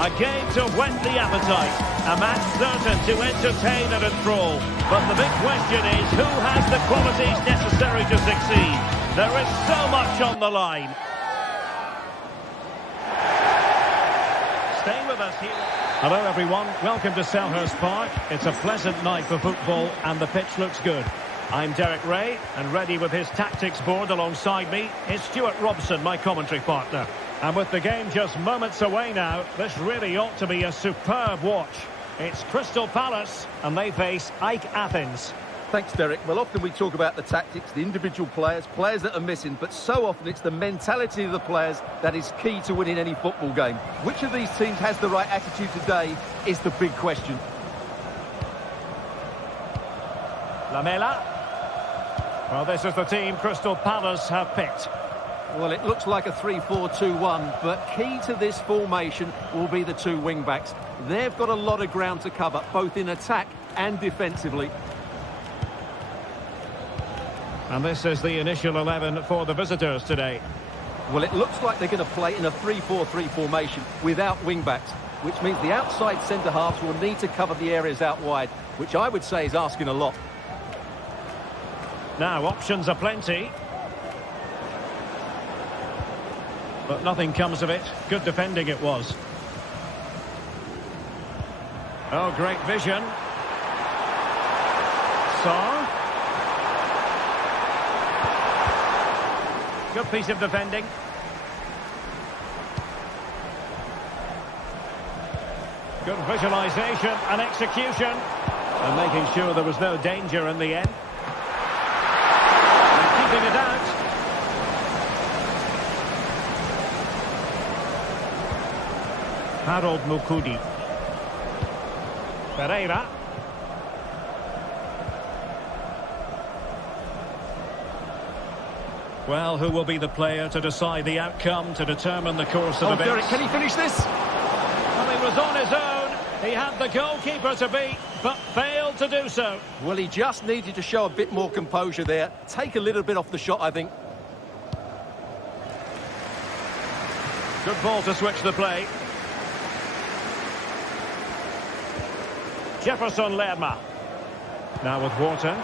A game to whet the appetite. A match certain to entertain and enthrall. But the big question is, who has the qualities necessary to succeed? There is so much on the line. Stay with us here. Hello everyone, welcome to Selhurst Park. It's a pleasant night for football and the pitch looks good. I'm Derek Ray, and ready with his tactics board alongside me is Stuart Robson, my commentary partner. And with the game just moments away now, this really ought to be a superb watch. It's Crystal Palace, and they face AEK Athens. Thanks, Derek. Well, often we talk about the tactics, the individual players that are missing, but so often it's the mentality of the players that is key to winning any football game. Which of these teams has the right attitude today is the big question. Lamela. Well, this is the team Crystal Palace have picked. Well, it looks like a 3-4-2-1, but key to this formation will be the two wing-backs. They've got a lot of ground to cover, both in attack and defensively. And this is the initial 11 for the visitors today. Well, it looks like they're going to play in a 3-4-3 formation without wing-backs, which means the outside centre-halves will need to cover the areas out wide, which I would say is asking a lot. Now, options are plenty. But nothing comes of it. Good defending it was. Oh, great vision. Sarr. Good piece of defending. Good visualisation and execution. And making sure there was no danger in the end. And keeping it out. Harold Mukudi. Pereira. Well, who will be the player to decide the outcome, to determine the course of events? Derek, can he finish this? Well, he was on his own. He had the goalkeeper to beat, but failed to do so. Well, he just needed to show a bit more composure there. Take a little bit off the shot, I think. Good ball to switch the play. Jefferson Lerma. Now with Wharton.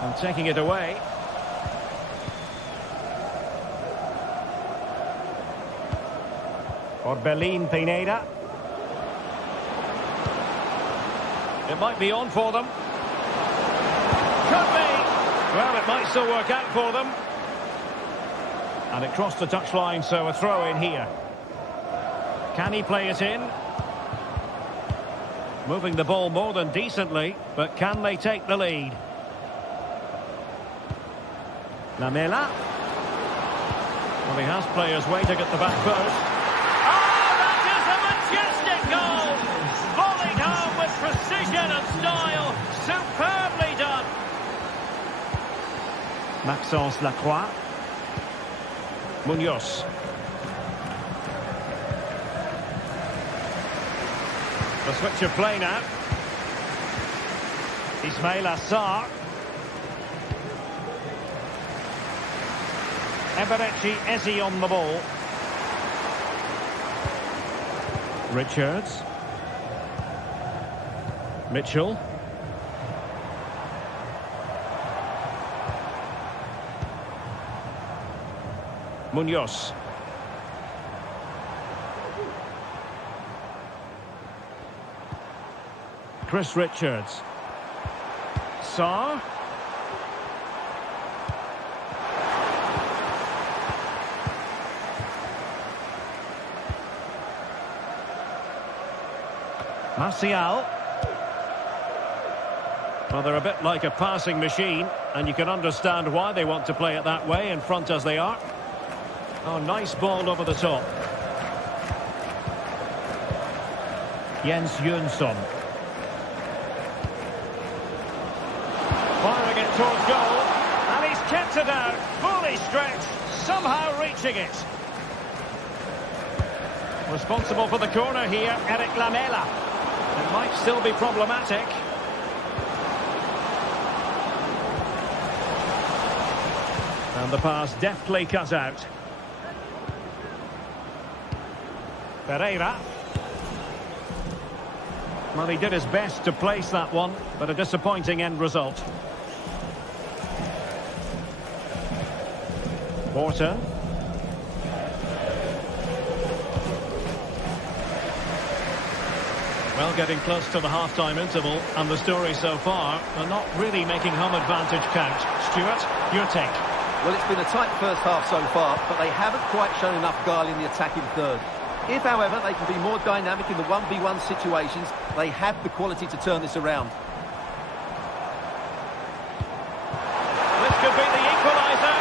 And taking it away. Orbelin Pineda. It might be on for them. Could be. Well, it might still work out for them. And it crossed the touchline, so a throw in here. Can he play it in? Moving the ball more than decently, but can they take the lead? Lamela. Well, he has players waiting at the back post. Oh, that is a majestic goal! Volleyed home with precision and style. Superbly done. Maxence Lacroix. Munoz. The switch of play now. Ismail Assar. Eberechi Eze on the ball. Richards. Mitchell. Munoz. Chris Richards. Sarr. Marseilles. Well, they're a bit like a passing machine, and you can understand why they want to play it that way, in front as they are. Oh, nice ball over the top. Jens Jönsson. Firing it towards goal, and he's kept it out, fully stretched, somehow reaching it. Responsible for the corner here, Eric Lamela. It might still be problematic. And the pass deftly cut out. Pereira. Well, he did his best to place that one, but a disappointing end result. Wharton. Well, getting close to the half-time interval, and the story so far are not really making home advantage count. Stuart, your take? Well, it's been a tight first half so far, but they haven't quite shown enough guile in the attacking third. If, however, they can be more dynamic in the 1v1 situations, they have the quality to turn this around. This could be the equaliser.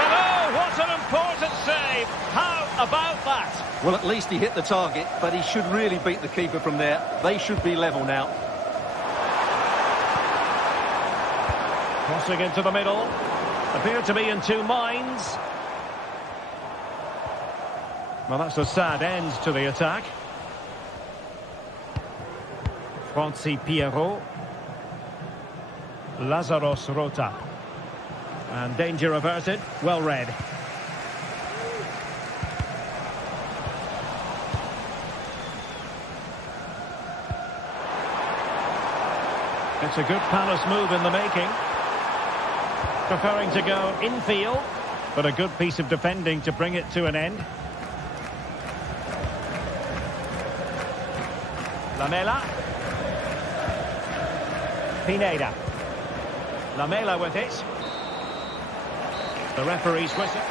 But oh, what an important save! How about that? Well, at least he hit the target, but he should really beat the keeper from there. They should be level now. Crossing into the middle. Appear to be in two minds. Well, that's a sad end to the attack. Franci Pierrot. Lazaros Rota. And danger averted. Well read. It's a good Palace move in the making. Preferring to go infield, but a good piece of defending to bring it to an end. Lamela. Pineda. Lamela with it. The referee's whistle.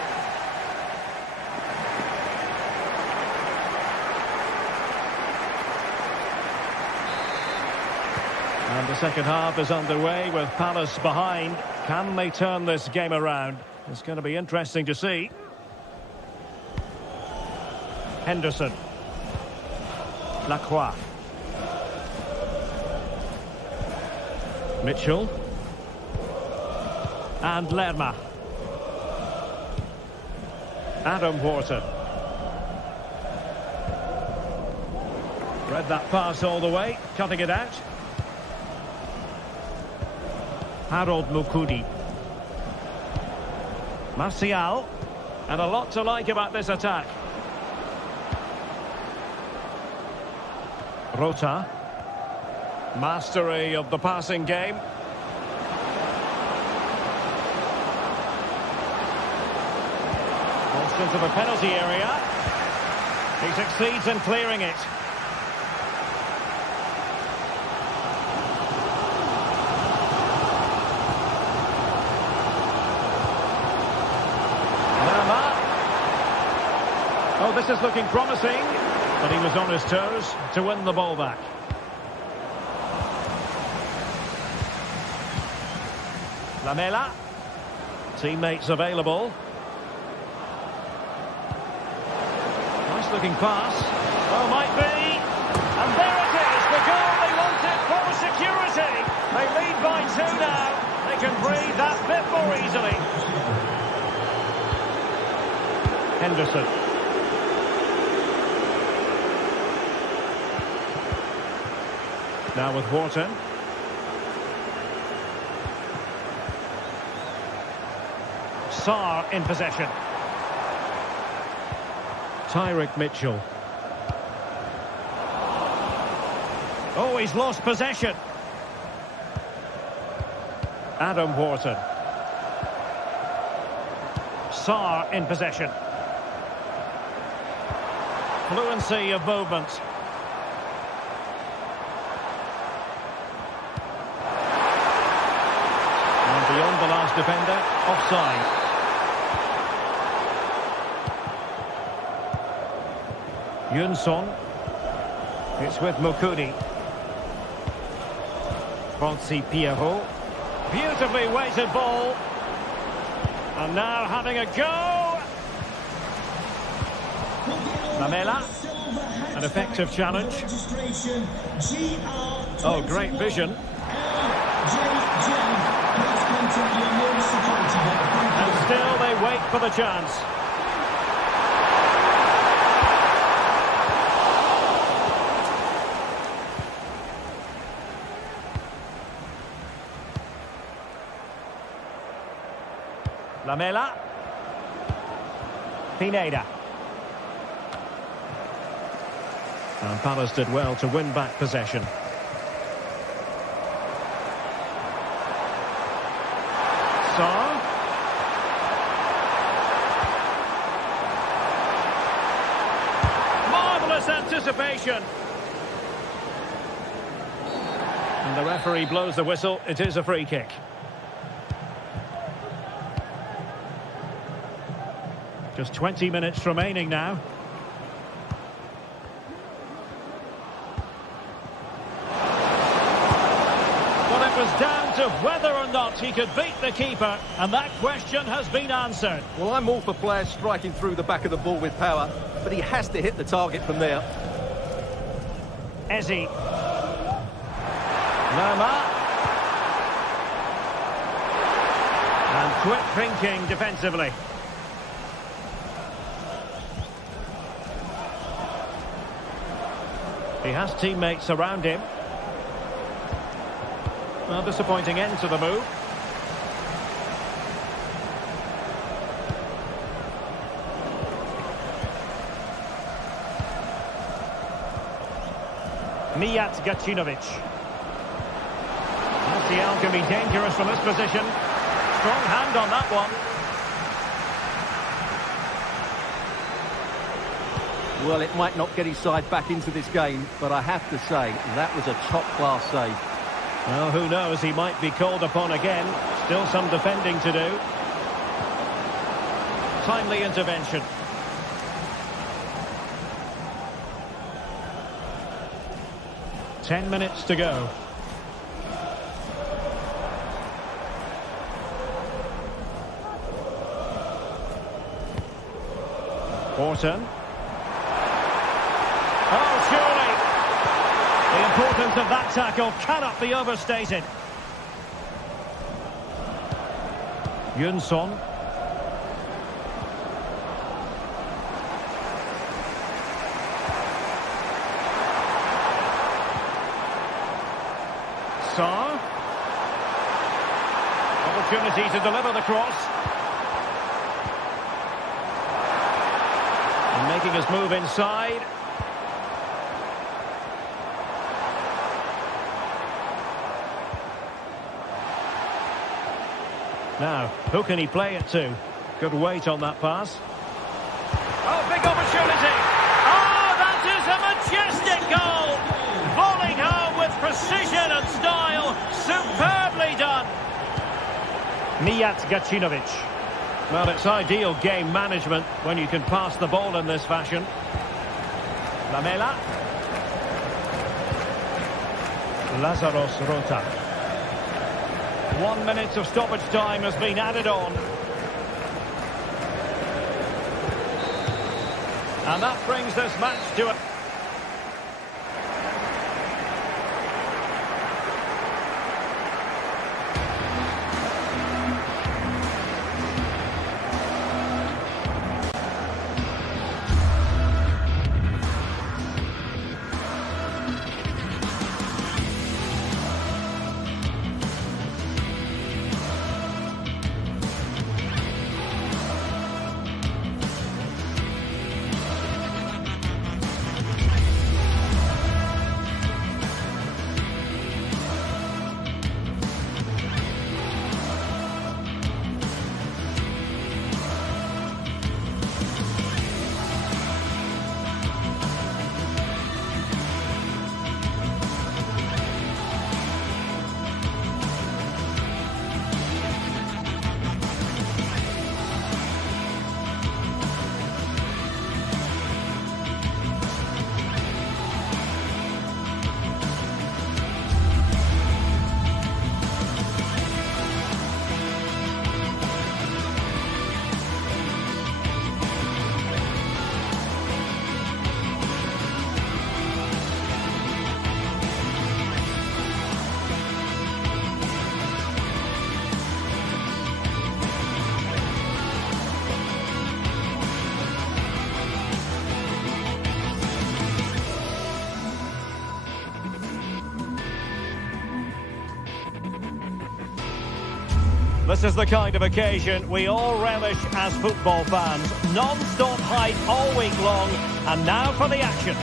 And the second half is underway with Palace behind. Can they turn this game around? It's going to be interesting to see. Henderson. Lacroix. Mitchell. And Lerma. Adam Wharton. Read that pass all the way, cutting it out. Harold Mukudi. Marseilles. And a lot to like about this attack. Rota. Mastery of the passing game. Crossed into the penalty area. He succeeds in clearing it. Oh, this is looking promising, but he was on his toes to win the ball back. Lamela. Teammates available. Nice looking pass. Oh, might be. And there it is, the goal they wanted for security. They lead by 2 now. They can breathe that bit more easily. Henderson. Now with Wharton. Sarr in possession. Tyrick Mitchell. Oh, he's lost possession. Adam Wharton. Sarr in possession. Fluency of movement. And beyond the last defender, offside. Yunson. It's with Mukudi. Franci Pierrot. Beautifully weighted ball. And now having a go. Lamela. An effective challenge. Oh, great vision. And still they wait for the chance. Lamela. Pineda. And Palace did well to win back possession. Sarr. Marvellous anticipation. the referee blows the whistle. It is a free kick. Just 20 minutes remaining now. Well, it was down to whether or not he could beat the keeper, and that question has been answered. Well, I'm all for players striking through the back of the ball with power, but he has to hit the target from there. Eze. Lerma. And quick thinking defensively. He has teammates around him. Well, disappointing end to the move. Mijat Gacinovic. Marseilles can be dangerous from this position. Strong hand on that one. Well, it might not get his side back into this game, but I have to say, that was a top-class save. Well, who knows, he might be called upon again. Still some defending to do. Timely intervention. Ten minutes to go. Orton. Oh, surely. The importance of that tackle cannot be overstated. Jönsson. Sarr. Opportunity to deliver the cross. And making his move inside. Now, who can he play it to? Good weight on that pass. Oh, big opportunity! Oh, that is a majestic goal! Volleyed home with precision and style. Superbly done! Mijat Gacinovic. Well, it's ideal game management when you can pass the ball in this fashion. Lamela. Lazaros Rota. 1 minute of stoppage time has been added on. And that brings this match to a... This is the kind of occasion we all relish as football fans. Non-stop hype all week long, and now for the action.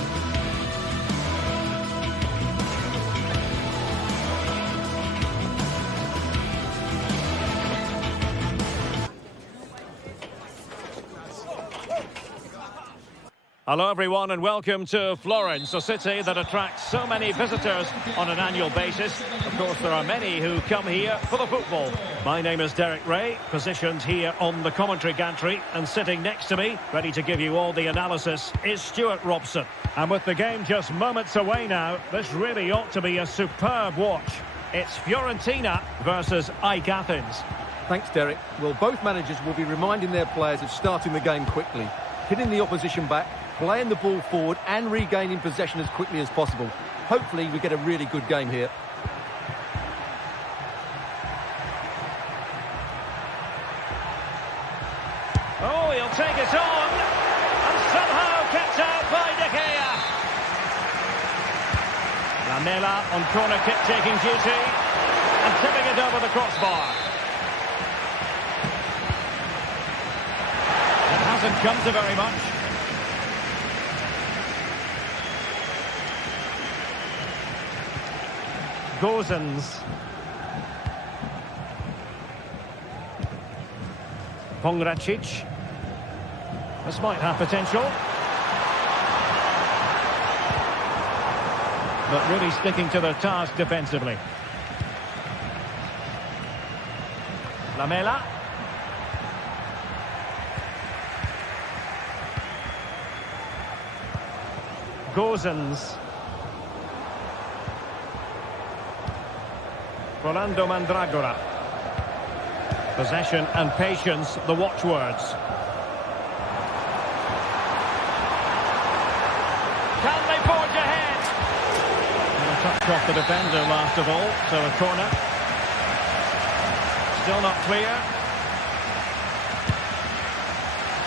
Hello everyone and welcome to Florence, a city that attracts so many visitors on an annual basis. Of course, there are many who come here for the football. My name is Derek Ray, positioned here on the commentary gantry, and sitting next to me, ready to give you all the analysis, is Stuart Robson. And with the game just moments away now, this really ought to be a superb watch. It's Fiorentina versus AEK Athens. Thanks, Derek. Well, both managers will be reminding their players of starting the game quickly, hitting the opposition back, playing the ball forward and regaining possession as quickly as possible. Hopefully we get a really good game here. Oh, he'll take it on and somehow kept out by De Gea. Lamela on corner kick taking duty and tipping it over the crossbar. It hasn't come to very much. Gozens. Pongracic. This might have potential. But really sticking to their task defensively. Lamela. Gozens. Rolando Mandragora. Possession and patience, the watchwords. Can they forge ahead? And a touch off the defender last of all, so a corner. Still not clear.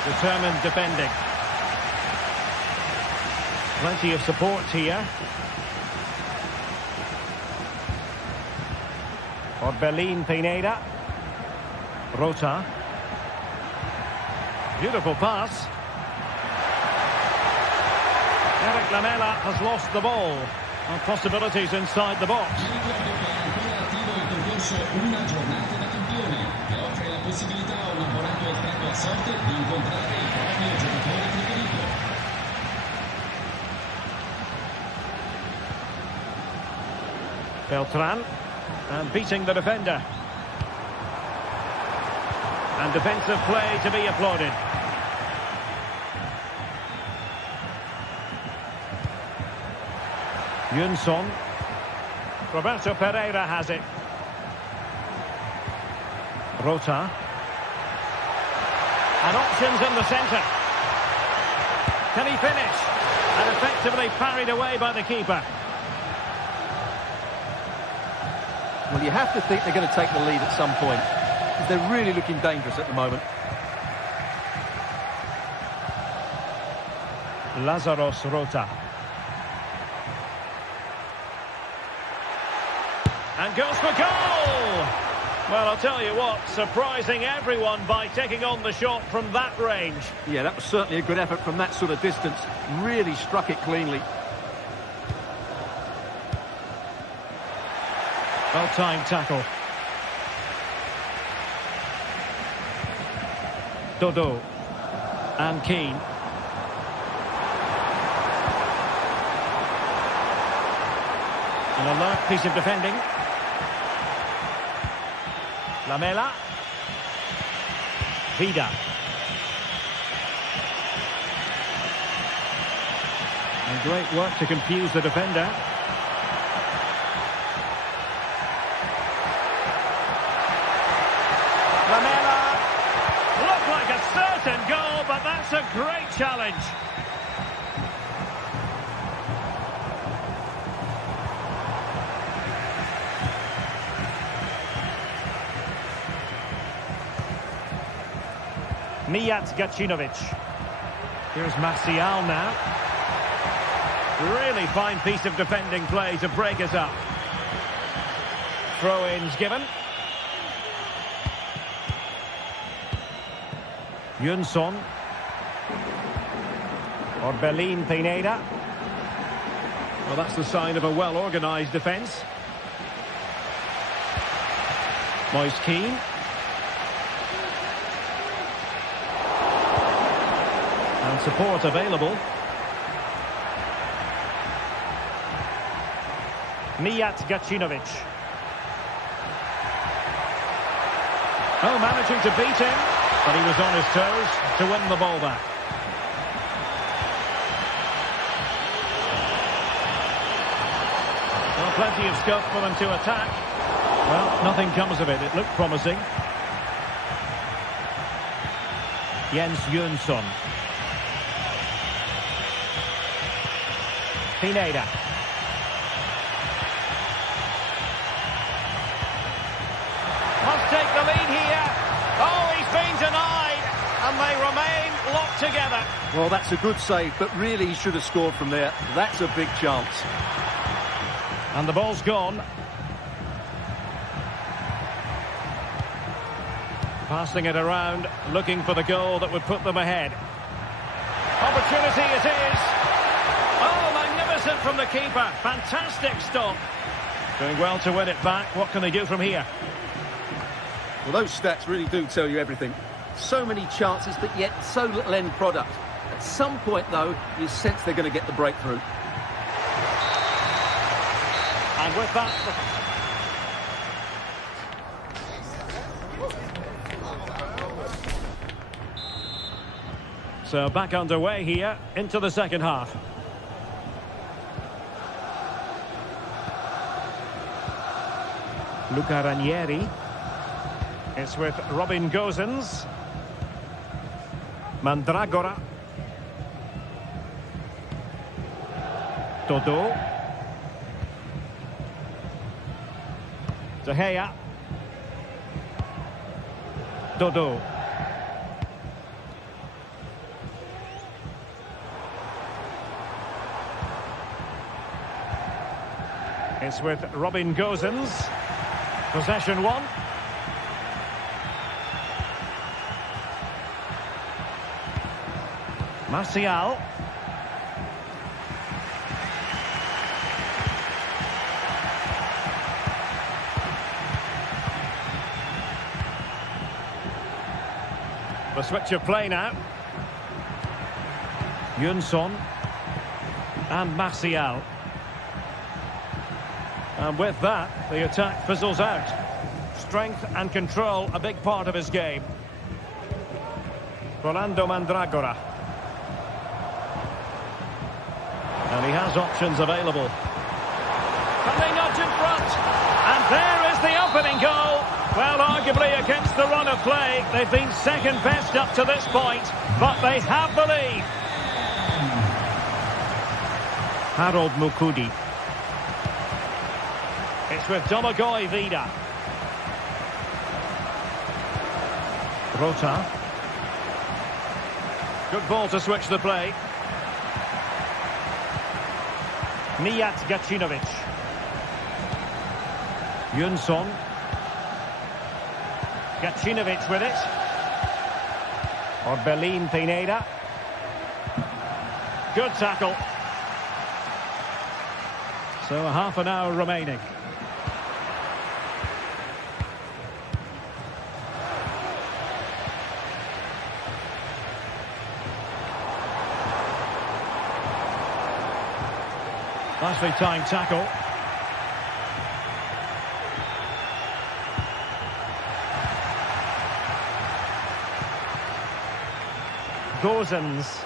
Determined defending. Plenty of support here. Orbelin Pineda. Rota. Beautiful pass. Eric Lamela has lost the ball. And possibilities inside the box. Beltran. And beating the defender. And defensive play to be applauded. Yunson. Roberto Pereira has it. Rota. And options in the centre. Can he finish? And effectively parried away by the keeper. Well, you have to think they're going to take the lead at some point. They're really looking dangerous at the moment. Lazaros Rota. And goes for goal! Well, I'll tell you what, surprising everyone by taking on the shot from that range. Yeah, that was certainly a good effort from that sort of distance. Really struck it cleanly. Well-timed tackle. Dodo. And Keane. An alert piece of defending. Lamela. Vida. And great work to confuse the defender. Lamela. Looked like a certain goal, but that's a great challenge. Mijat Gacinovic. Here's Marseilles now. Really fine piece of defending play to break us up. Throw-ins given. Yunson. Orbelin Pineda. Well, that's the sign of a well-organised defence. Moise Keane. And support available. Mijat Gacinovic. Oh, managing to beat him, but he was on his toes to win the ball back. Well, plenty of scope for them to attack. Well, nothing comes of it. It looked promising. Jens Jönsson. Pineda. Must take the lead here. Oh, he's been denied. And they remain locked together. Well, that's a good save, but really he should have scored from there. That's a big chance. And the ball's gone. Passing it around, looking for the goal that would put them ahead. Opportunity it is. Oh, magnificent from the keeper. Fantastic stop. Doing well to win it back. What can they do from here? Well, those stats really do tell you everything. So many chances, but yet so little end product. At some point, though, you sense they're going to get the breakthrough. And with that... So back underway here into the second half. Luca Ranieri. It's with Robin Gosens. Mandragora. Dodo. De Gea. Dodo. It's with Robin Gosens. Possession one. Marseilles. The switch of play now. Jönsson and Marseilles. And with that, the attack fizzles out. Strength and control, a big part of his game. Rolando Mandragora. And he has options available. Can they nudge in front? And there is the opening goal. Well, arguably against the run of play, they've been second best up to this point, but they have the lead. Harold Mukudi. It's with Domagoj Vida. Rota. Good ball to switch the play. Mijat Gacinovic. Jönsson. Gacinovic with it. Orbelin Pineda. Good tackle. So half an hour remaining. Nicely timed tackle. Gosens.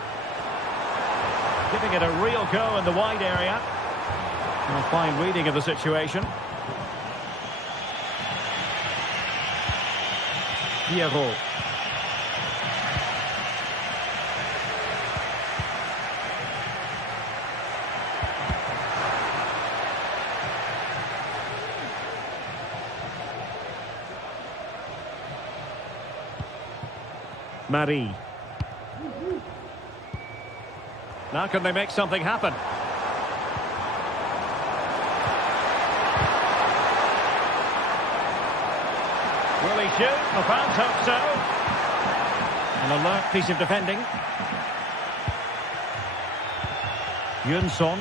Giving it a real go in the wide area. A fine reading of the situation. Pierrot. Marie. Now can they make something happen? Will he shoot? The fans hope so. An alert piece of defending. Jönsson.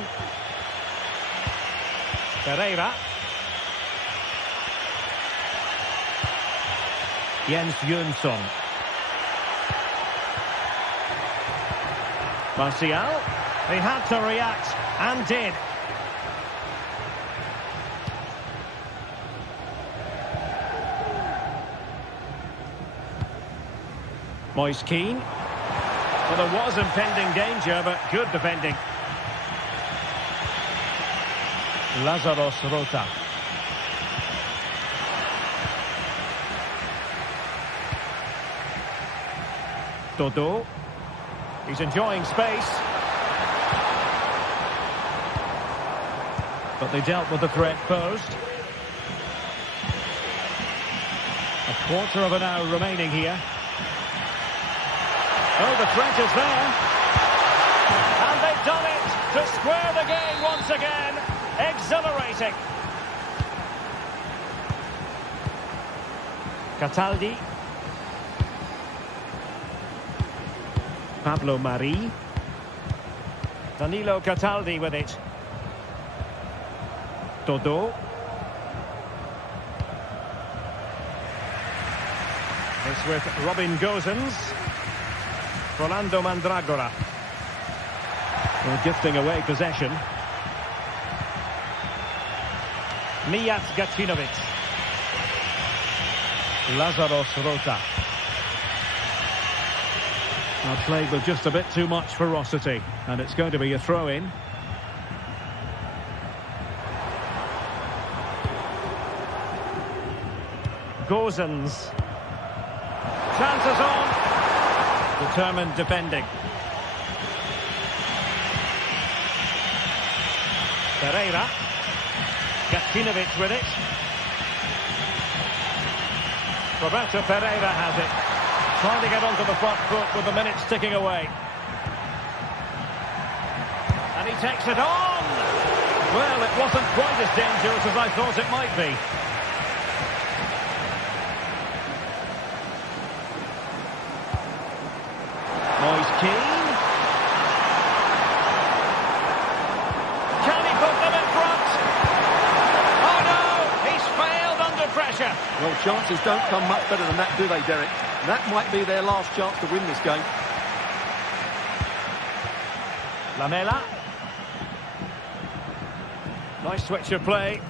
Pereira. Jens Jönsson. Marseilles, he had to react, and did. Moise Keane. Well, there was impending danger, but good defending. Lazarus Rota. Dodo. He's enjoying space. But they dealt with the threat posed. A quarter of an hour remaining here. Oh, the threat is there. And they've done it to square the game once again. Exhilarating. Cataldi. Pablo Mari. Danilo Cataldi with it. Dodo. It's with Robin Gosens. Rolando Mandragora. Well, gifting away possession. Mijat Gacinovic. Lazarus Rota. Now played with just a bit too much ferocity, and it's going to be a throw-in. Gosens. Chances on. Determined defending. Pereira. Gacinovic with it. Roberto Pereira has it. Trying to get onto the front foot with the minutes ticking away. And he takes it on! Well, it wasn't quite as dangerous as I thought it might be. Moise Keane. Can he put them in front? Oh no! He's failed under pressure. Well, chances don't come much better than that, do they, Derek? That might be their last chance to win this game. Lamela. Nice switch of play.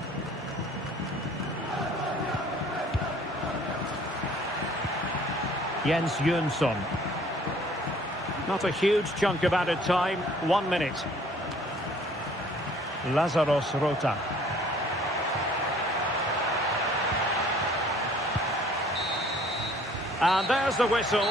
Jens Jönsson. Not a huge chunk of added time. 1 minute. Lazarus Rota. And there's the whistle.